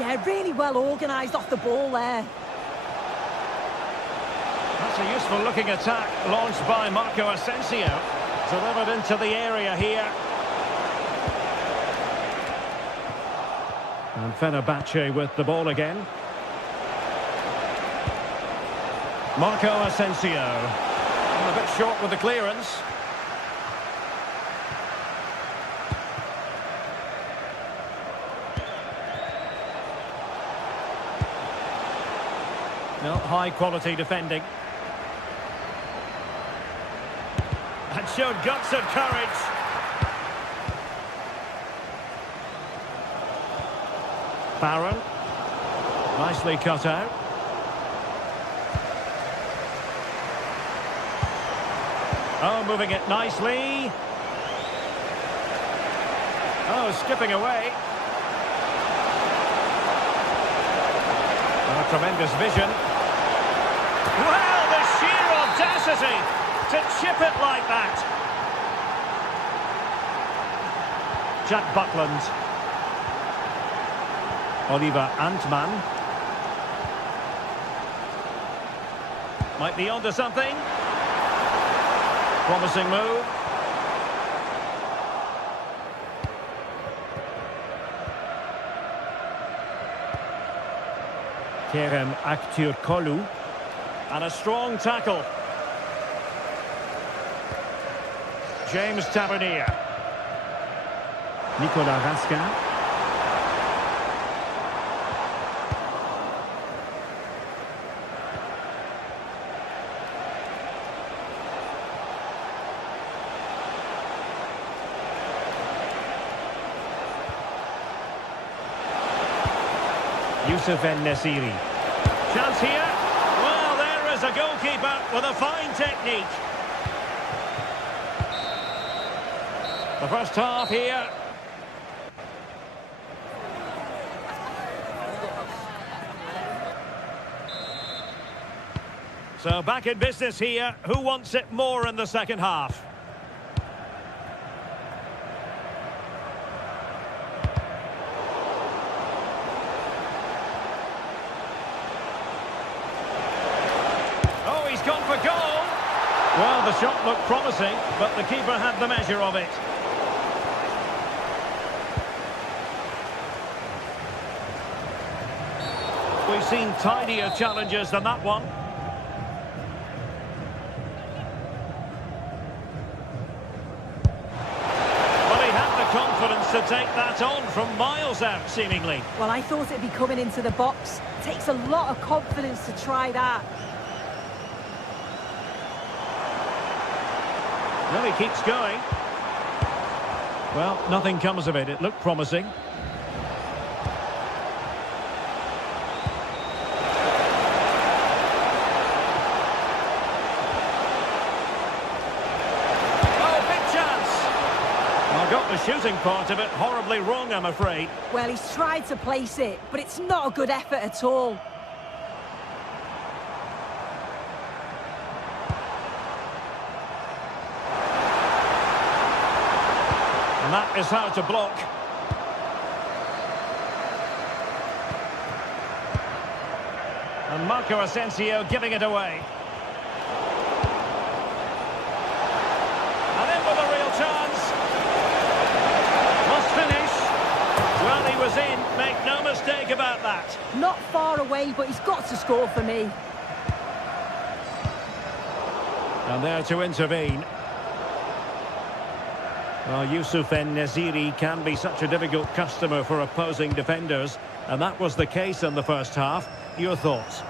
Yeah, really well organised off the ball there. That's a useful looking attack launched by Marco Asensio. Delivered into the area here. And Fenerbahce with the ball again. Marco Asensio. A bit short with the clearance. No, high quality defending. And showed guts and courage. Barron. Nicely cut out. Oh, moving it nicely. Oh, skipping away. Oh, tremendous vision. Well, the sheer audacity to chip it like that. Jack Buckland. Oliver Antman. Might be onto something. Promising move. Kerem Aktürkoğlu. And a strong tackle. James Tavernier. Nicolas Raskin. Youssef En-Nesyri. Chance here. Well, there is a goalkeeper with a fine technique. The first half here. So back in business here. Who wants it more in the second half? Gone for goal. Well, the shot looked promising, but the keeper had the measure of it. We've seen tidier challenges than that one. Well, he had the confidence to take that on from miles out, seemingly. Well, I thought it'd be coming into the box. It takes a lot of confidence to try that. Well, he keeps going. Well, nothing comes of it. It looked promising. Oh, big chance! I got the shooting part of it horribly wrong, I'm afraid. Well, he's tried to place it, but it's not a good effort at all. And that is how to block. And Marco Asensio giving it away. And in with a real chance. Must finish. Well, he was in. Make no mistake about that. Not far away, but he's got to score for me. And there to intervene. Well, Youssef En-Nesyri can be such a difficult customer for opposing defenders, and that was the case in the first half. Your thoughts?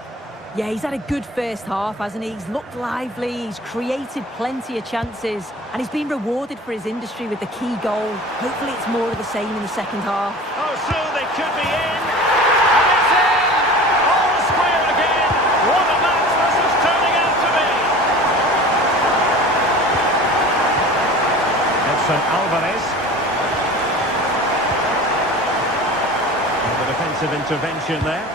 Yeah, he's had a good first half, hasn't he? He's looked lively, he's created plenty of chances, and he's been rewarded for his industry with the key goal. Hopefully it's more of the same in the second half. Oh, soon they could be in. And it's in! All square again. What a match this is turning out to be. Edson Alvarez. And the defensive intervention there.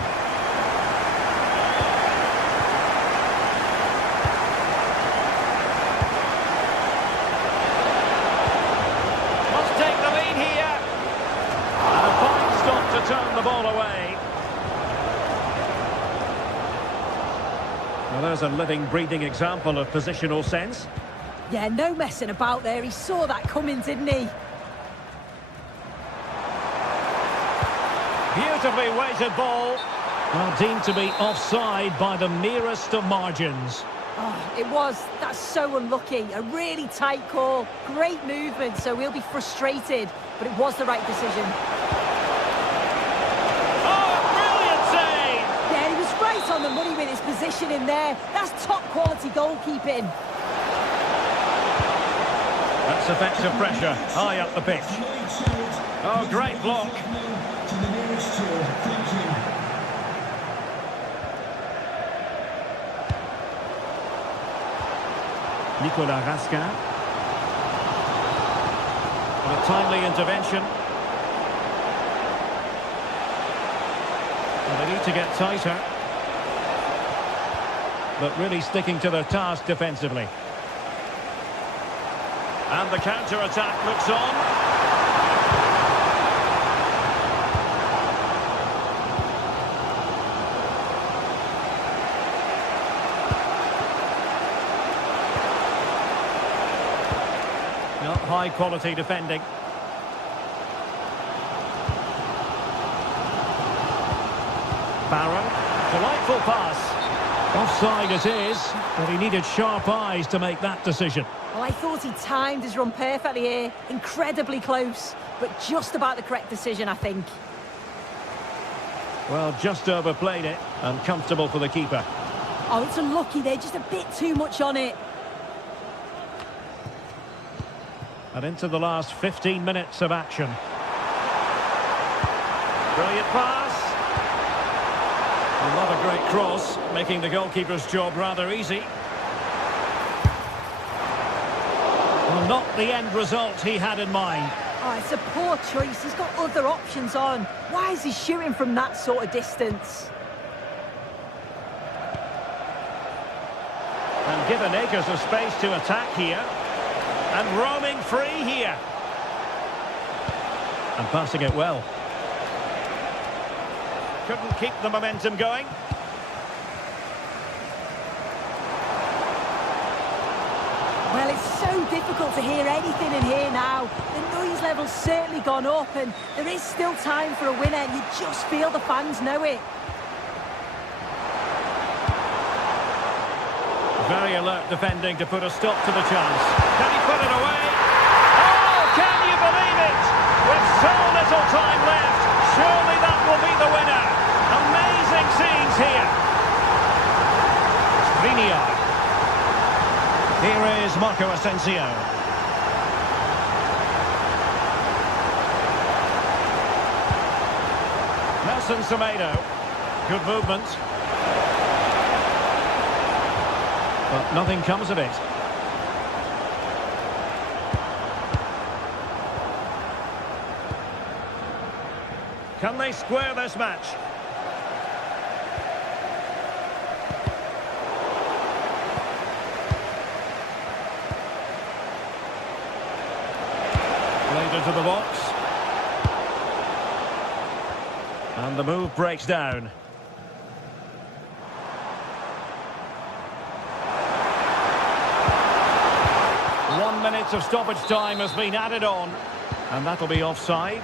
Turn the ball away. Well, there's a living, breathing example of positional sense. Yeah, no messing about there. He saw that coming, didn't he? Beautifully weighted ball. Well, deemed to be offside by the merest of margins. Oh, it was. That's so unlucky. A really tight call. Great movement, so we'll be frustrated. But it was the right decision. On the money with his position in there. That's top quality goalkeeping. That's effective pressure high up the pitch. Oh, great block. Nicolas Raskin. And a timely intervention. And they need to get tighter. But really sticking to their task defensively. And the counter-attack looks on. high-quality defending. Barrow, delightful pass. Offside it is, but he needed sharp eyes to make that decision. Well, I thought he timed his run perfectly here. Incredibly close, but just about the correct decision, I think. Well, just overplayed it, and comfortable for the keeper. Oh, it's unlucky there, just a bit too much on it. And into the last 15 minutes of action. Brilliant pass. Not a great cross, making the goalkeeper's job rather easy. Well, not the end result he had in mind. Oh, it's a poor choice. He's got other options on. Why is he shooting from that sort of distance? And given acres of space to attack here. And roaming free here. And passing it well. Couldn't keep the momentum going. Well, it's so difficult to hear anything in here now. The noise level's certainly gone up, and there is still time for a winner. You just feel the fans know it. Very alert defending to put a stop to the chance. Can he put it away? Oh, can you believe it? With so little time left, surely that will be the winner. Amazing scenes here. Skriniar. Here is Marco Asensio. Nelson Semedo. Good movement. But nothing comes of it. Can they square this match? Played into the box. And the move breaks down. Minutes of stoppage time has been added on, and that'll be offside.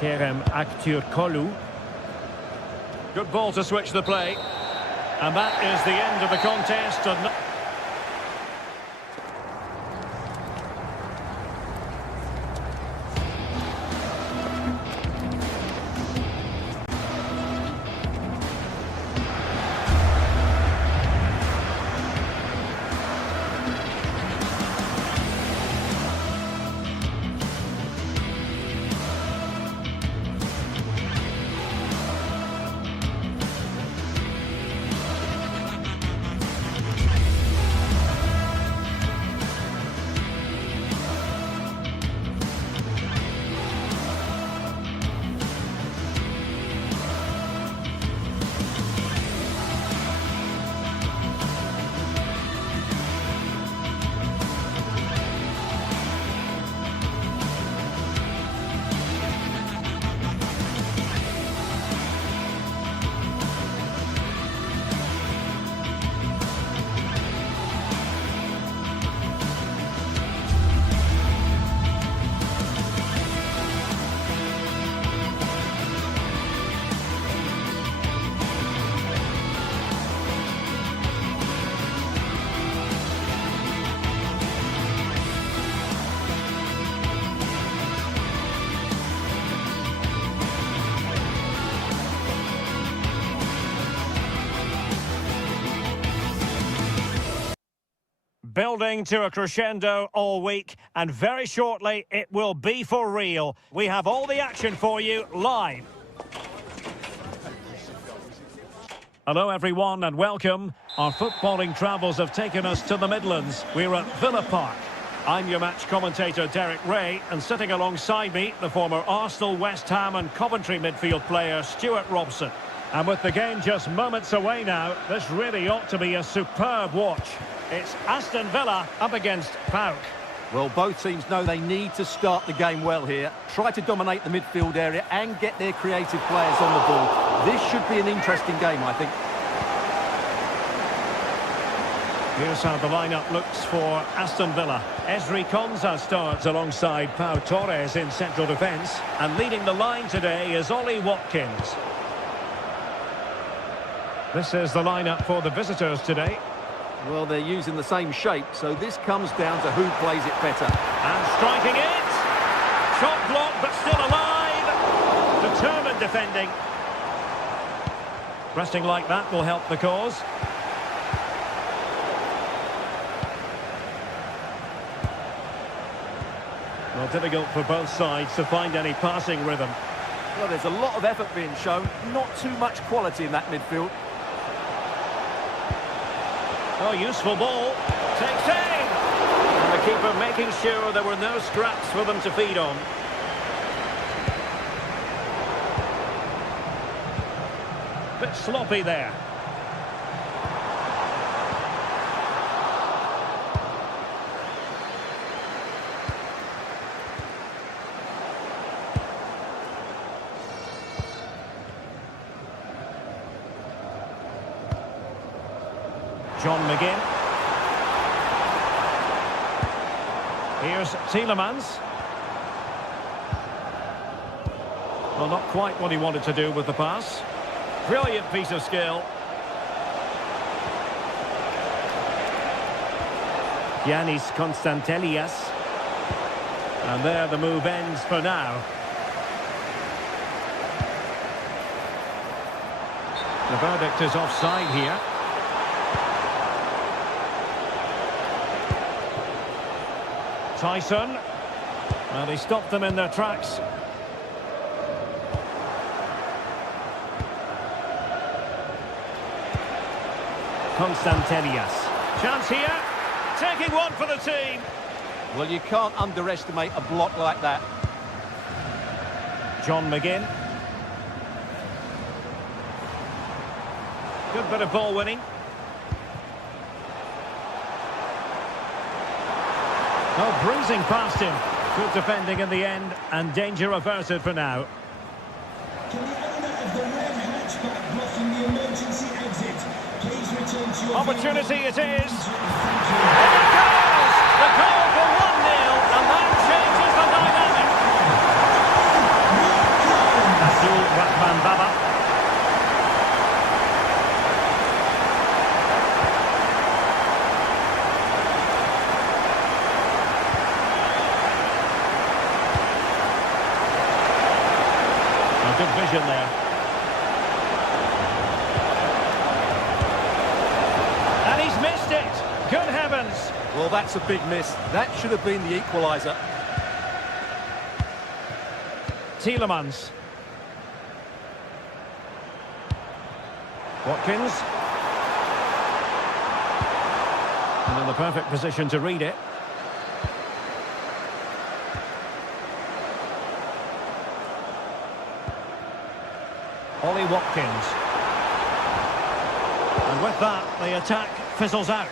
Kerem Aktürkoğlu. Good ball to switch the play, and that is the end of the contest. And building to a crescendo all week, and very shortly it will be for real. We have all the action for you live. Hello everyone and welcome. Our footballing travels have taken us to the Midlands. We're at Villa Park. I'm your match commentator Derek Ray, and sitting alongside me, the former Arsenal, West Ham and Coventry midfield player Stuart Robson. And with the game just moments away now, this really ought to be a superb watch. It's Aston Villa up against PAOK. Well, both teams know they need to start the game well here. Try to dominate the midfield area and get their creative players on the ball. This should be an interesting game, I think. Here's how the lineup looks for Aston Villa. Ezri Konsa starts alongside Pau Torres in central defence. And leading the line today is Ollie Watkins. This is the lineup for the visitors today. Well, they're using the same shape, so this comes down to who plays it better. And striking it. Shot blocked, but still alive. Determined defending. Pressing like that will help the cause. Well, difficult for both sides to find any passing rhythm. Well, there's a lot of effort being shown, not too much quality in that midfield. Oh, useful ball. Takes aim. And the keeper making sure there were no scraps for them to feed on. Bit sloppy there. John McGinn. Here's Tielemans. Well, not quite what he wanted to do with the pass. Brilliant piece of skill. Giannis Constantelias. And there the move ends for now. The verdict is offside here. Tyson. Well, he stopped them in their tracks. Constantelias. Chance here. Taking one for the team. Well, you can't underestimate a block like that. John McGinn. Good bit of ball winning. Oh, breezing past him. Good defending in the end, and danger averted for now. Can the owner of the red hatchback blocking the emergency exit please return to your Opportunity vehicle? it is. Thank you. There it goes! The goal for 1-0, and that changes the dynamic. Abdul Rahman Baba. Good vision there. And he's missed it. Good heavens. Well, that's a big miss. That should have been the equaliser. Tielemans. Watkins. And in the perfect position to read it. Ollie Watkins. And with that, the attack fizzles out.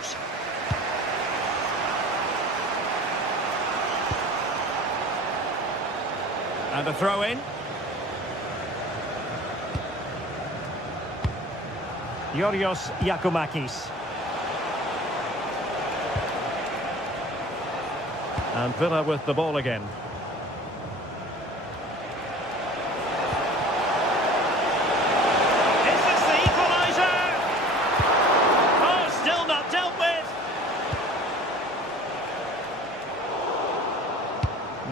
And a throw in. Yorios Yakumakis. And Villa with the ball again.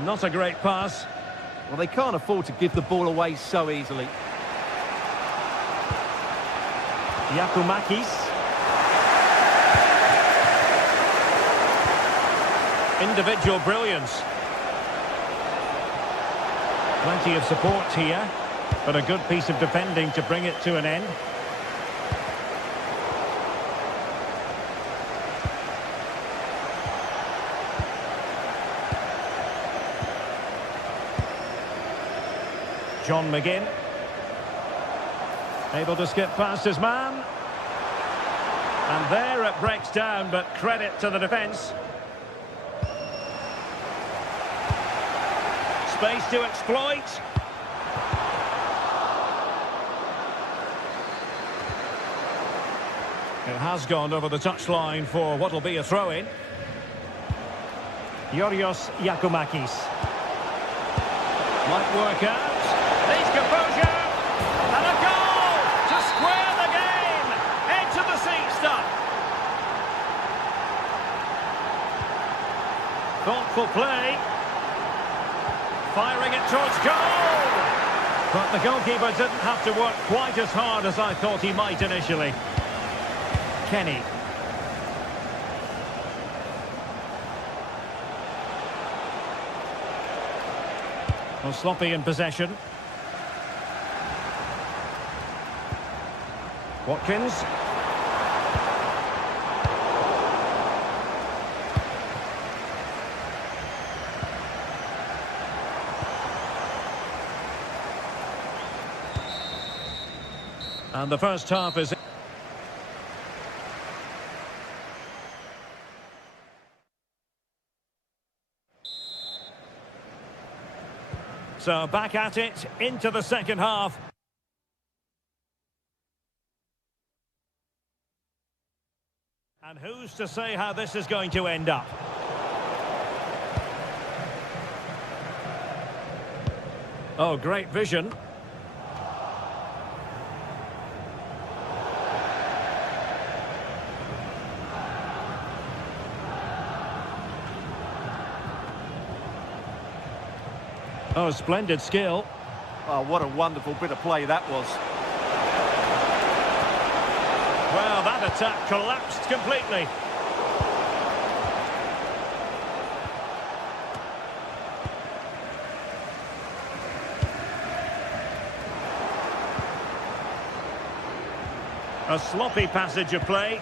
Not a great pass. Well, they can't afford to give the ball away so easily. Yakumakis. Individual brilliance. Plenty of support here, but a good piece of defending to bring it to an end. John McGinn. Able to skip past his man. And there it breaks down, but credit to the defence. Space to exploit. It has gone over the touchline for what will be a throw-in. Yorios Yakumakis. Might work out. Needs composure. And a goal to square the game. Edge of the seat stuff. Thoughtful play. Firing it towards goal. But the goalkeeper didn't have to work quite as hard as I thought he might initially. Kenny. Well, sloppy in possession. Watkins. And the first half is... So back at it, into the second half. And who's to say how this is going to end up? Oh, great vision. Oh, splendid skill. Oh, what a wonderful bit of play that was. Well, that attack collapsed completely. A sloppy passage of play.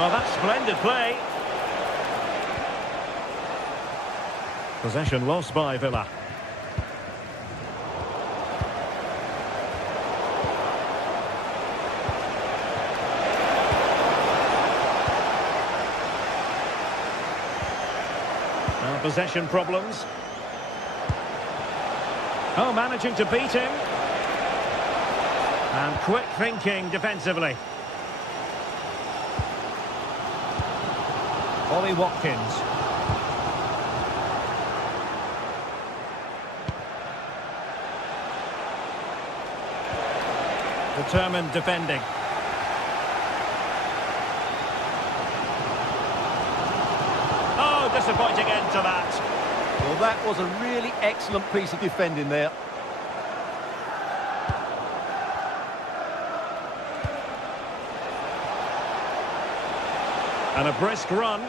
Oh, that's splendid play. Possession lost by Villa. Now possession problems. Oh, managing to beat him. And quick thinking defensively. Ollie Watkins. Determined defending. Oh, disappointing end to that. Well, that was a really excellent piece of defending there. And a brisk run.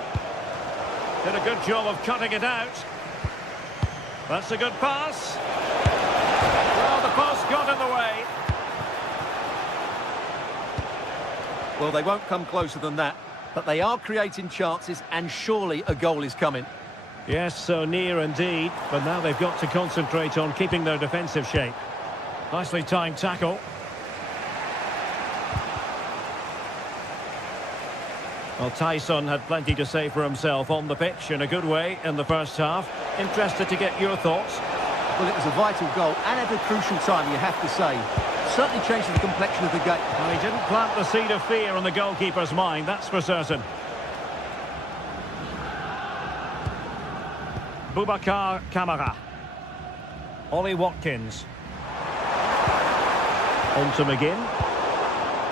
Did a good job of cutting it out. That's a good pass. Well, the post got in the way. Well, they won't come closer than that, but they are creating chances, and surely a goal is coming. Yes, so near indeed, but now they've got to concentrate on keeping their defensive shape. Nicely timed tackle. Well, Tyson had plenty to say for himself on the pitch in a good way in the first half. Interested to get your thoughts. Well, it was a vital goal, and at a crucial time, you have to say. Certainly changes the complexion of the game. Well, he didn't plant the seed of fear on the goalkeeper's mind, that's for certain. Boubacar Kamara. Ollie Watkins. On to McGinn.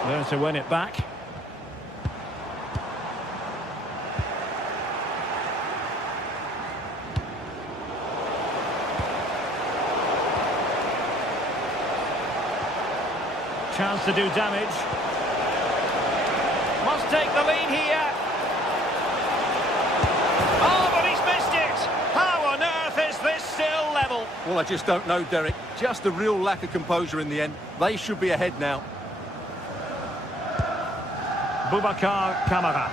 There to win it back. Chance to do damage. Must take the lead here. Oh, but he's missed it. How on earth is this still level? Well, I just don't know, Derek. Just a real lack of composure in the end. They should be ahead now. Boubacar Kamara.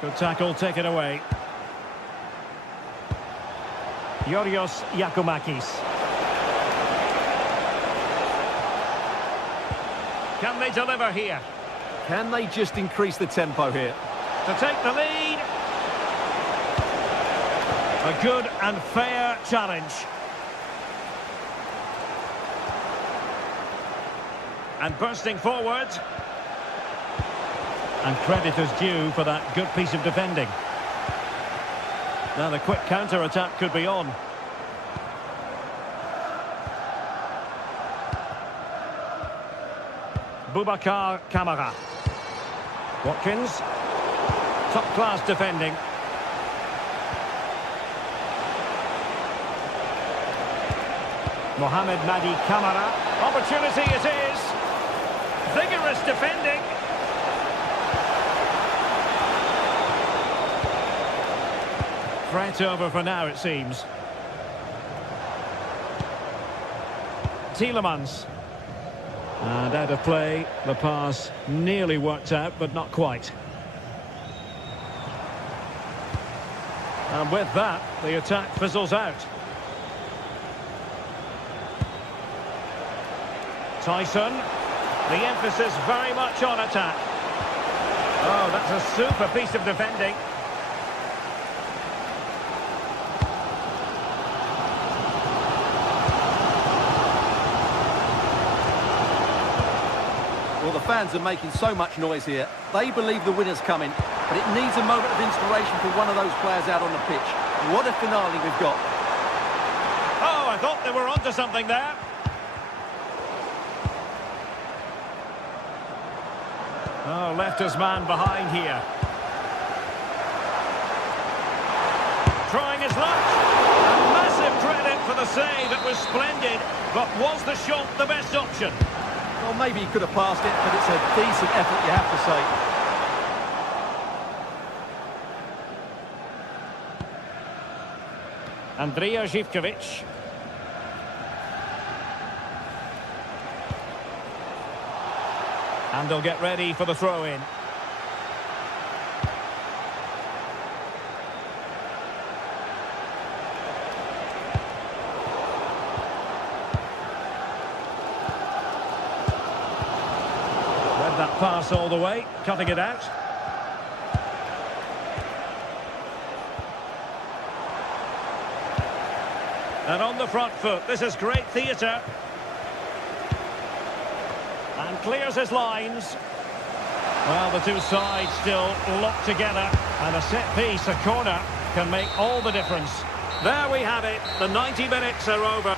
Good tackle taken away. Yorios Yakumakis. Can they deliver here? Can they just increase the tempo here? To take the lead. A good and fair challenge. And bursting forward. And credit is due for that good piece of defending. Now the quick counter-attack could be on. Boubacar Kamara. Watkins. Top-class defending. Mohamed Madi Kamara. Opportunity it is. Vigorous defending. Threat over for now, it seems. Tielemans. And out of play, the pass nearly worked out, but not quite. And with that, the attack fizzles out. Tyson. The emphasis very much on attack. Oh, that's a super piece of defending. Well, the fans are making so much noise here. They believe the winner's coming, but it needs a moment of inspiration for one of those players out on the pitch. What a finale we've got. Oh, I thought they were onto something there. Oh, left his man behind here. Trying his luck. Massive credit for the save. It was splendid. But was the shot the best option? Well, maybe he could have passed it, but it's a decent effort, you have to say. Andrija Živković. And they'll get ready for the throw-in. Read that pass all the way, cutting it out. And on the front foot, this is great theatre. And clears his lines. Well, the two sides still locked together. And a set piece, a corner, can make all the difference. There we have it. The 90 minutes are over.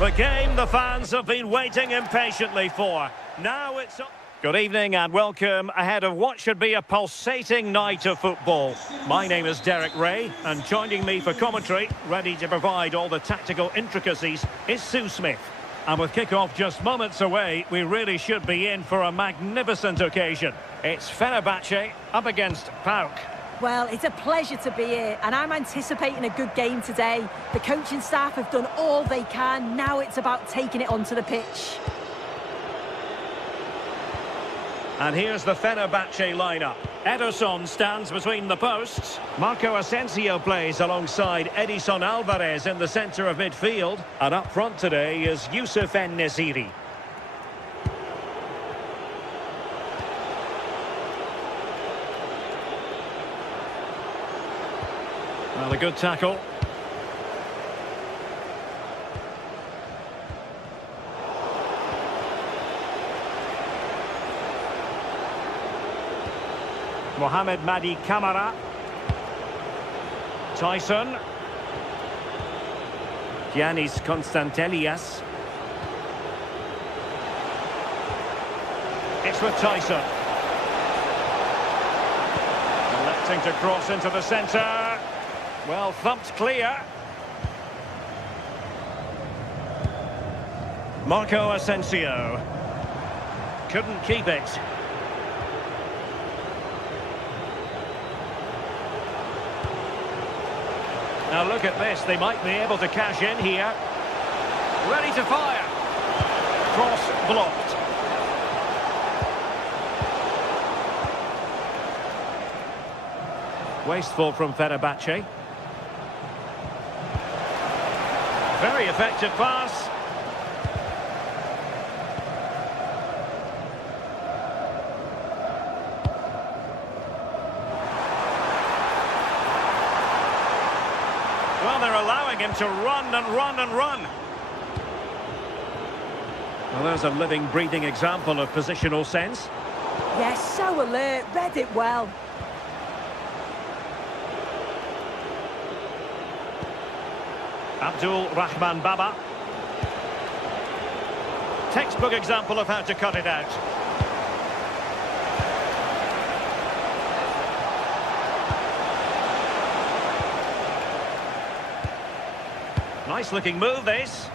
The game the fans have been waiting impatiently for. Now it's... Good evening and welcome ahead of what should be a pulsating night of football. My name is Derek Ray, and joining me for commentary, ready to provide all the tactical intricacies, is Sue Smith. And with kick-off just moments away, we really should be in for a magnificent occasion. It's Fenerbahce up against PAOK. Well, it's a pleasure to be here, and I'm anticipating a good game today. The coaching staff have done all they can. Now it's about taking it onto the pitch. And here's the Fenerbahce lineup. Ederson stands between the posts. Marco Asensio plays alongside Edison Alvarez in the centre of midfield. And up front today is Youssef En-Nesyri. Well, a good tackle. Mohamed Madi Camara. Tyson. Giannis Constantelias. It's with Tyson. Electing to cross into the centre. Well, thumped clear. Marco Asensio. Couldn't keep it. Now look at this, they might be able to cash in here. Ready to fire. Cross blocked. Wasteful from Fenerbahce. Very effective pass. Well, they're allowing him to run and run and run. Well, there's a living, breathing example of positional sense. Yes, so alert, read it well. Abdul Rahman Baba. Textbook example of how to cut it out. Nice looking move, this.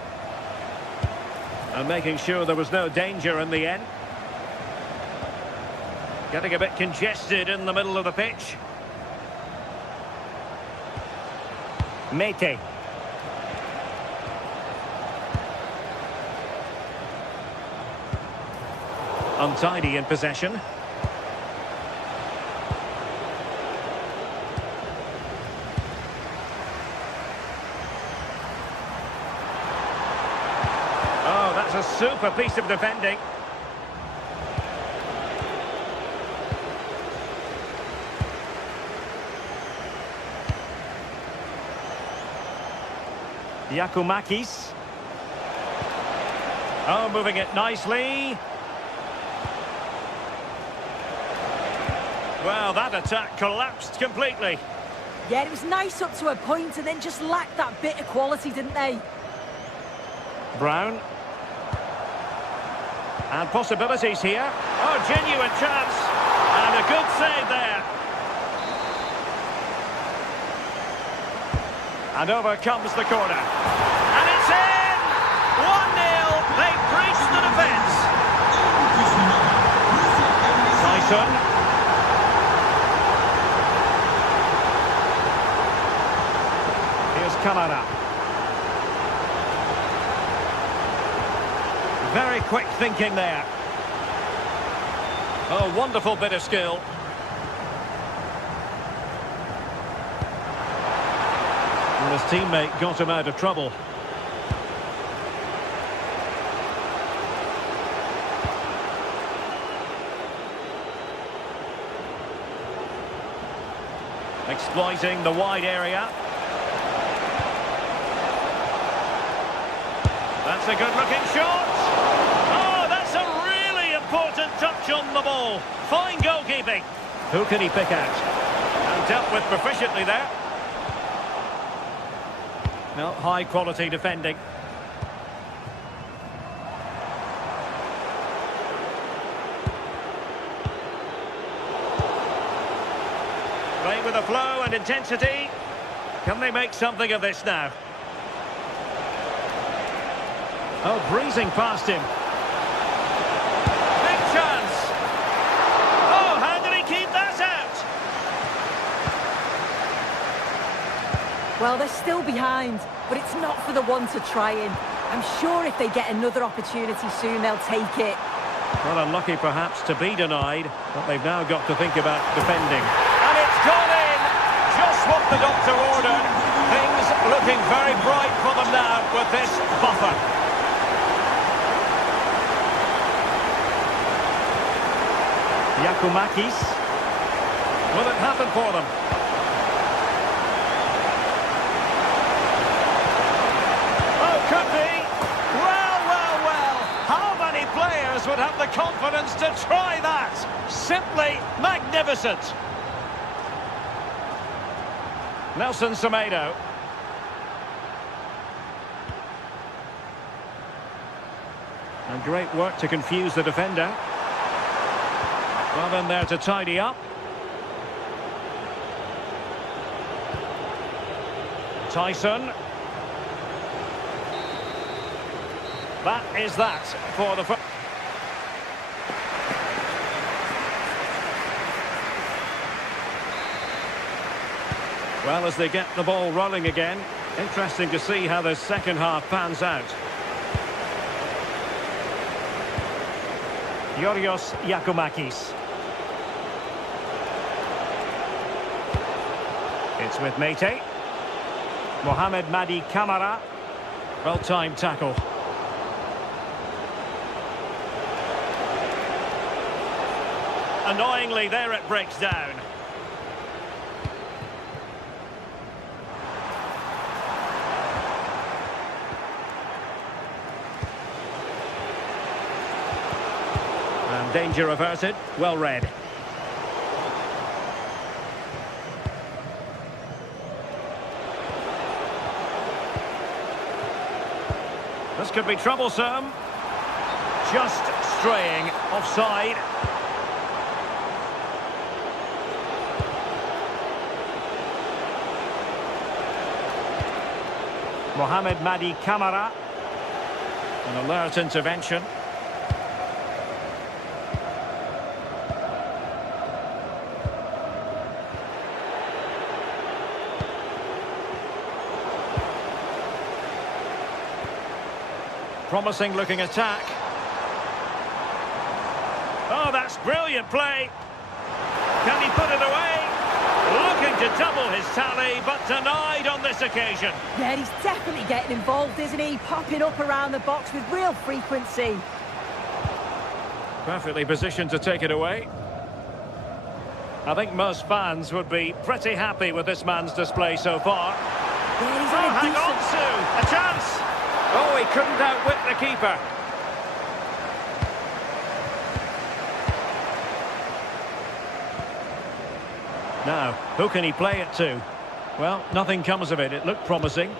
And making sure there was no danger in the end. Getting a bit congested in the middle of the pitch. Mete. Untidy in possession. Oh, that's a super piece of defending. Giakoumakis. Oh, moving it nicely. Well, that attack collapsed completely. Yeah, it was nice up to a point and then just lacked that bit of quality, didn't they? Brown. And possibilities here. Oh, genuine chance. And a good save there. And over comes the corner. And it's in! 1-0. They breached the defence. Tyson. Camara. Very quick thinking there. Oh, wonderful bit of skill. And his teammate got him out of trouble. Exploiting the wide area. That's a good-looking shot. Oh, that's a really important touch on the ball. Fine goalkeeping. Who can he pick out? And dealt with proficiently there. No, high-quality defending. Playing with a flow and intensity. Can they make something of this now? Oh, breezing past him. Big chance. Oh, how did he keep that out? Well, they're still behind, but it's not for the one to try in. I'm sure if they get another opportunity soon, they'll take it. Well, unlucky perhaps to be denied, but they've now got to think about defending. And it's gone in! Just what the doctor ordered. Things looking very bright for them now with this buffer. Giacomakis. Will it happen for them? Oh, could be. How many players would have the confidence to try that? Simply magnificent. Nelson Semedo. And great work to confuse the defender. Well in there to tidy up. Tyson. That is that for the first. Well, as they get the ball rolling again, interesting to see how the second half pans out. Yorios Giacomakis. It's with Mete. Mohamed Madi Camara. Well-timed tackle. Annoyingly, there it breaks down. And danger averted. Well read. This could be troublesome. Just straying offside. Mohamed Madi Camara. An alert intervention. Promising looking attack. Oh, that's brilliant play. Can he put it away? Looking to double his tally, but denied on this occasion. Yeah, he's definitely getting involved, isn't he? Popping up around the box with real frequency. Perfectly positioned to take it away. I think most fans would be pretty happy with this man's display so far. Yeah, he's Oh, hang on, Sue! A chance! Oh, he couldn't outwit the keeper. Now, who can he play it to? Well, nothing comes of it. It looked promising.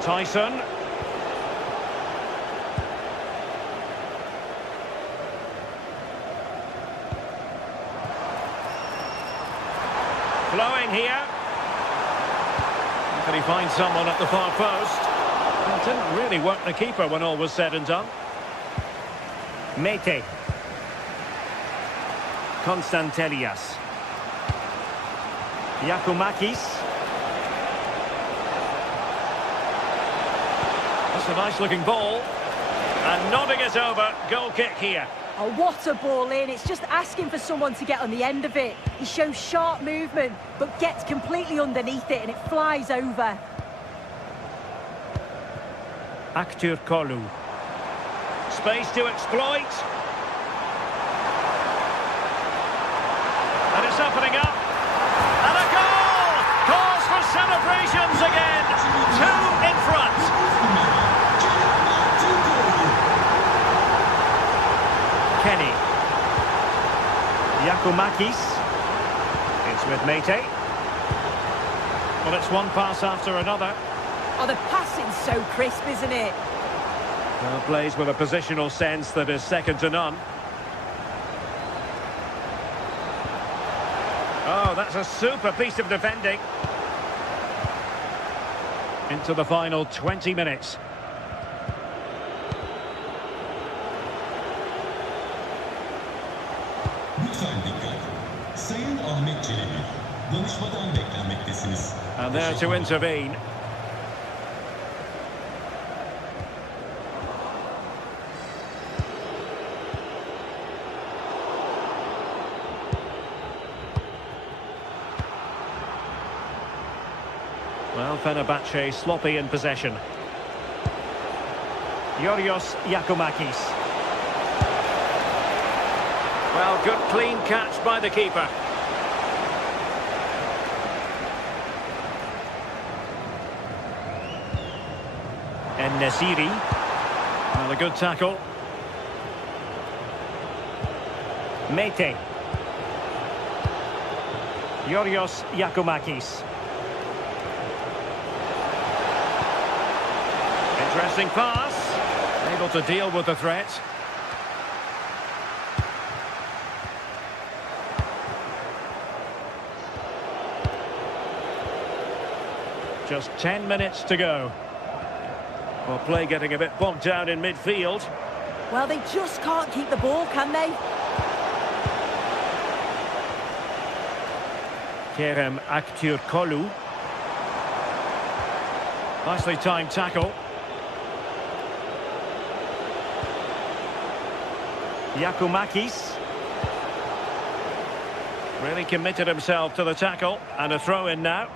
Tyson. Flowing here. Can he find someone at the far post? Well, it didn't really work the keeper when all was said and done. Mete. Konstantelias. Giacomakis. That's a nice looking ball. And nodding it over. Goal kick here. Oh, what a ball in. It's just asking for someone to get on the end of it. He shows sharp movement, but gets completely underneath it and it flies over. Aktur Kolu. Space to exploit. And it's opening up. And a goal! Calls for celebrations again. 2 in front. Kenny. Giacomakis. It's with Mete. Well, it's one pass after another. Oh, the passing's so crisp, isn't it? Well, plays with a positional sense that is second to none. Oh, that's a super piece of defending. Into the final 20 minutes. Lütfen dikkat. Sayın Ahmet Çelebi, danışmadan beklenmektesiniz. And there to intervene. Well, Fenerbahce sloppy in possession. Yorios Giacomakis. Well, good clean catch by the keeper. En-Nesyri. Well, a good tackle. Mete. Yorios Giacomakis. Interesting pass. Able to deal with the threat. Just 10 minutes to go. Well, play getting a bit bogged down in midfield. Well, they just can't keep the ball, can they? Kerem Aktürkoğlu. Nicely timed tackle. Giacomakis. Really committed himself to the tackle. And a throw in now.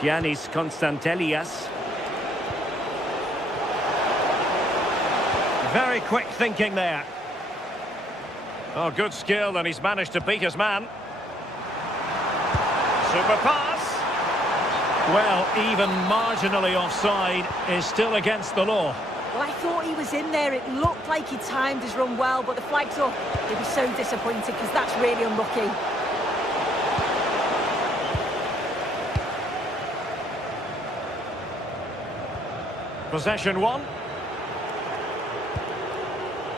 Giannis Konstantelias. Very quick thinking there. Oh, good skill, and he's managed to beat his man. Super pass. Well, even marginally offside is still against the law. Well, I thought he was in there. It looked like he timed his run well, but the flag's up. He'll be so disappointed because that's really unlucky. Possession one.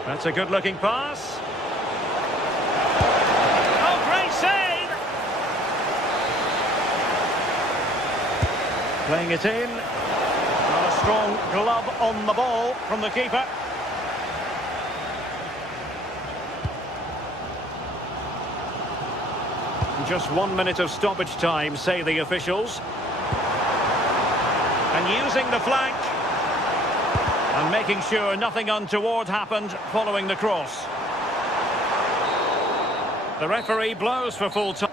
That's a good-looking pass. Oh, great save! Playing it in. Not a strong glove on the ball from the keeper. Just 1 minute of stoppage time, say the officials. And using the flank. And making sure nothing untoward happened following the cross. The referee blows for full time.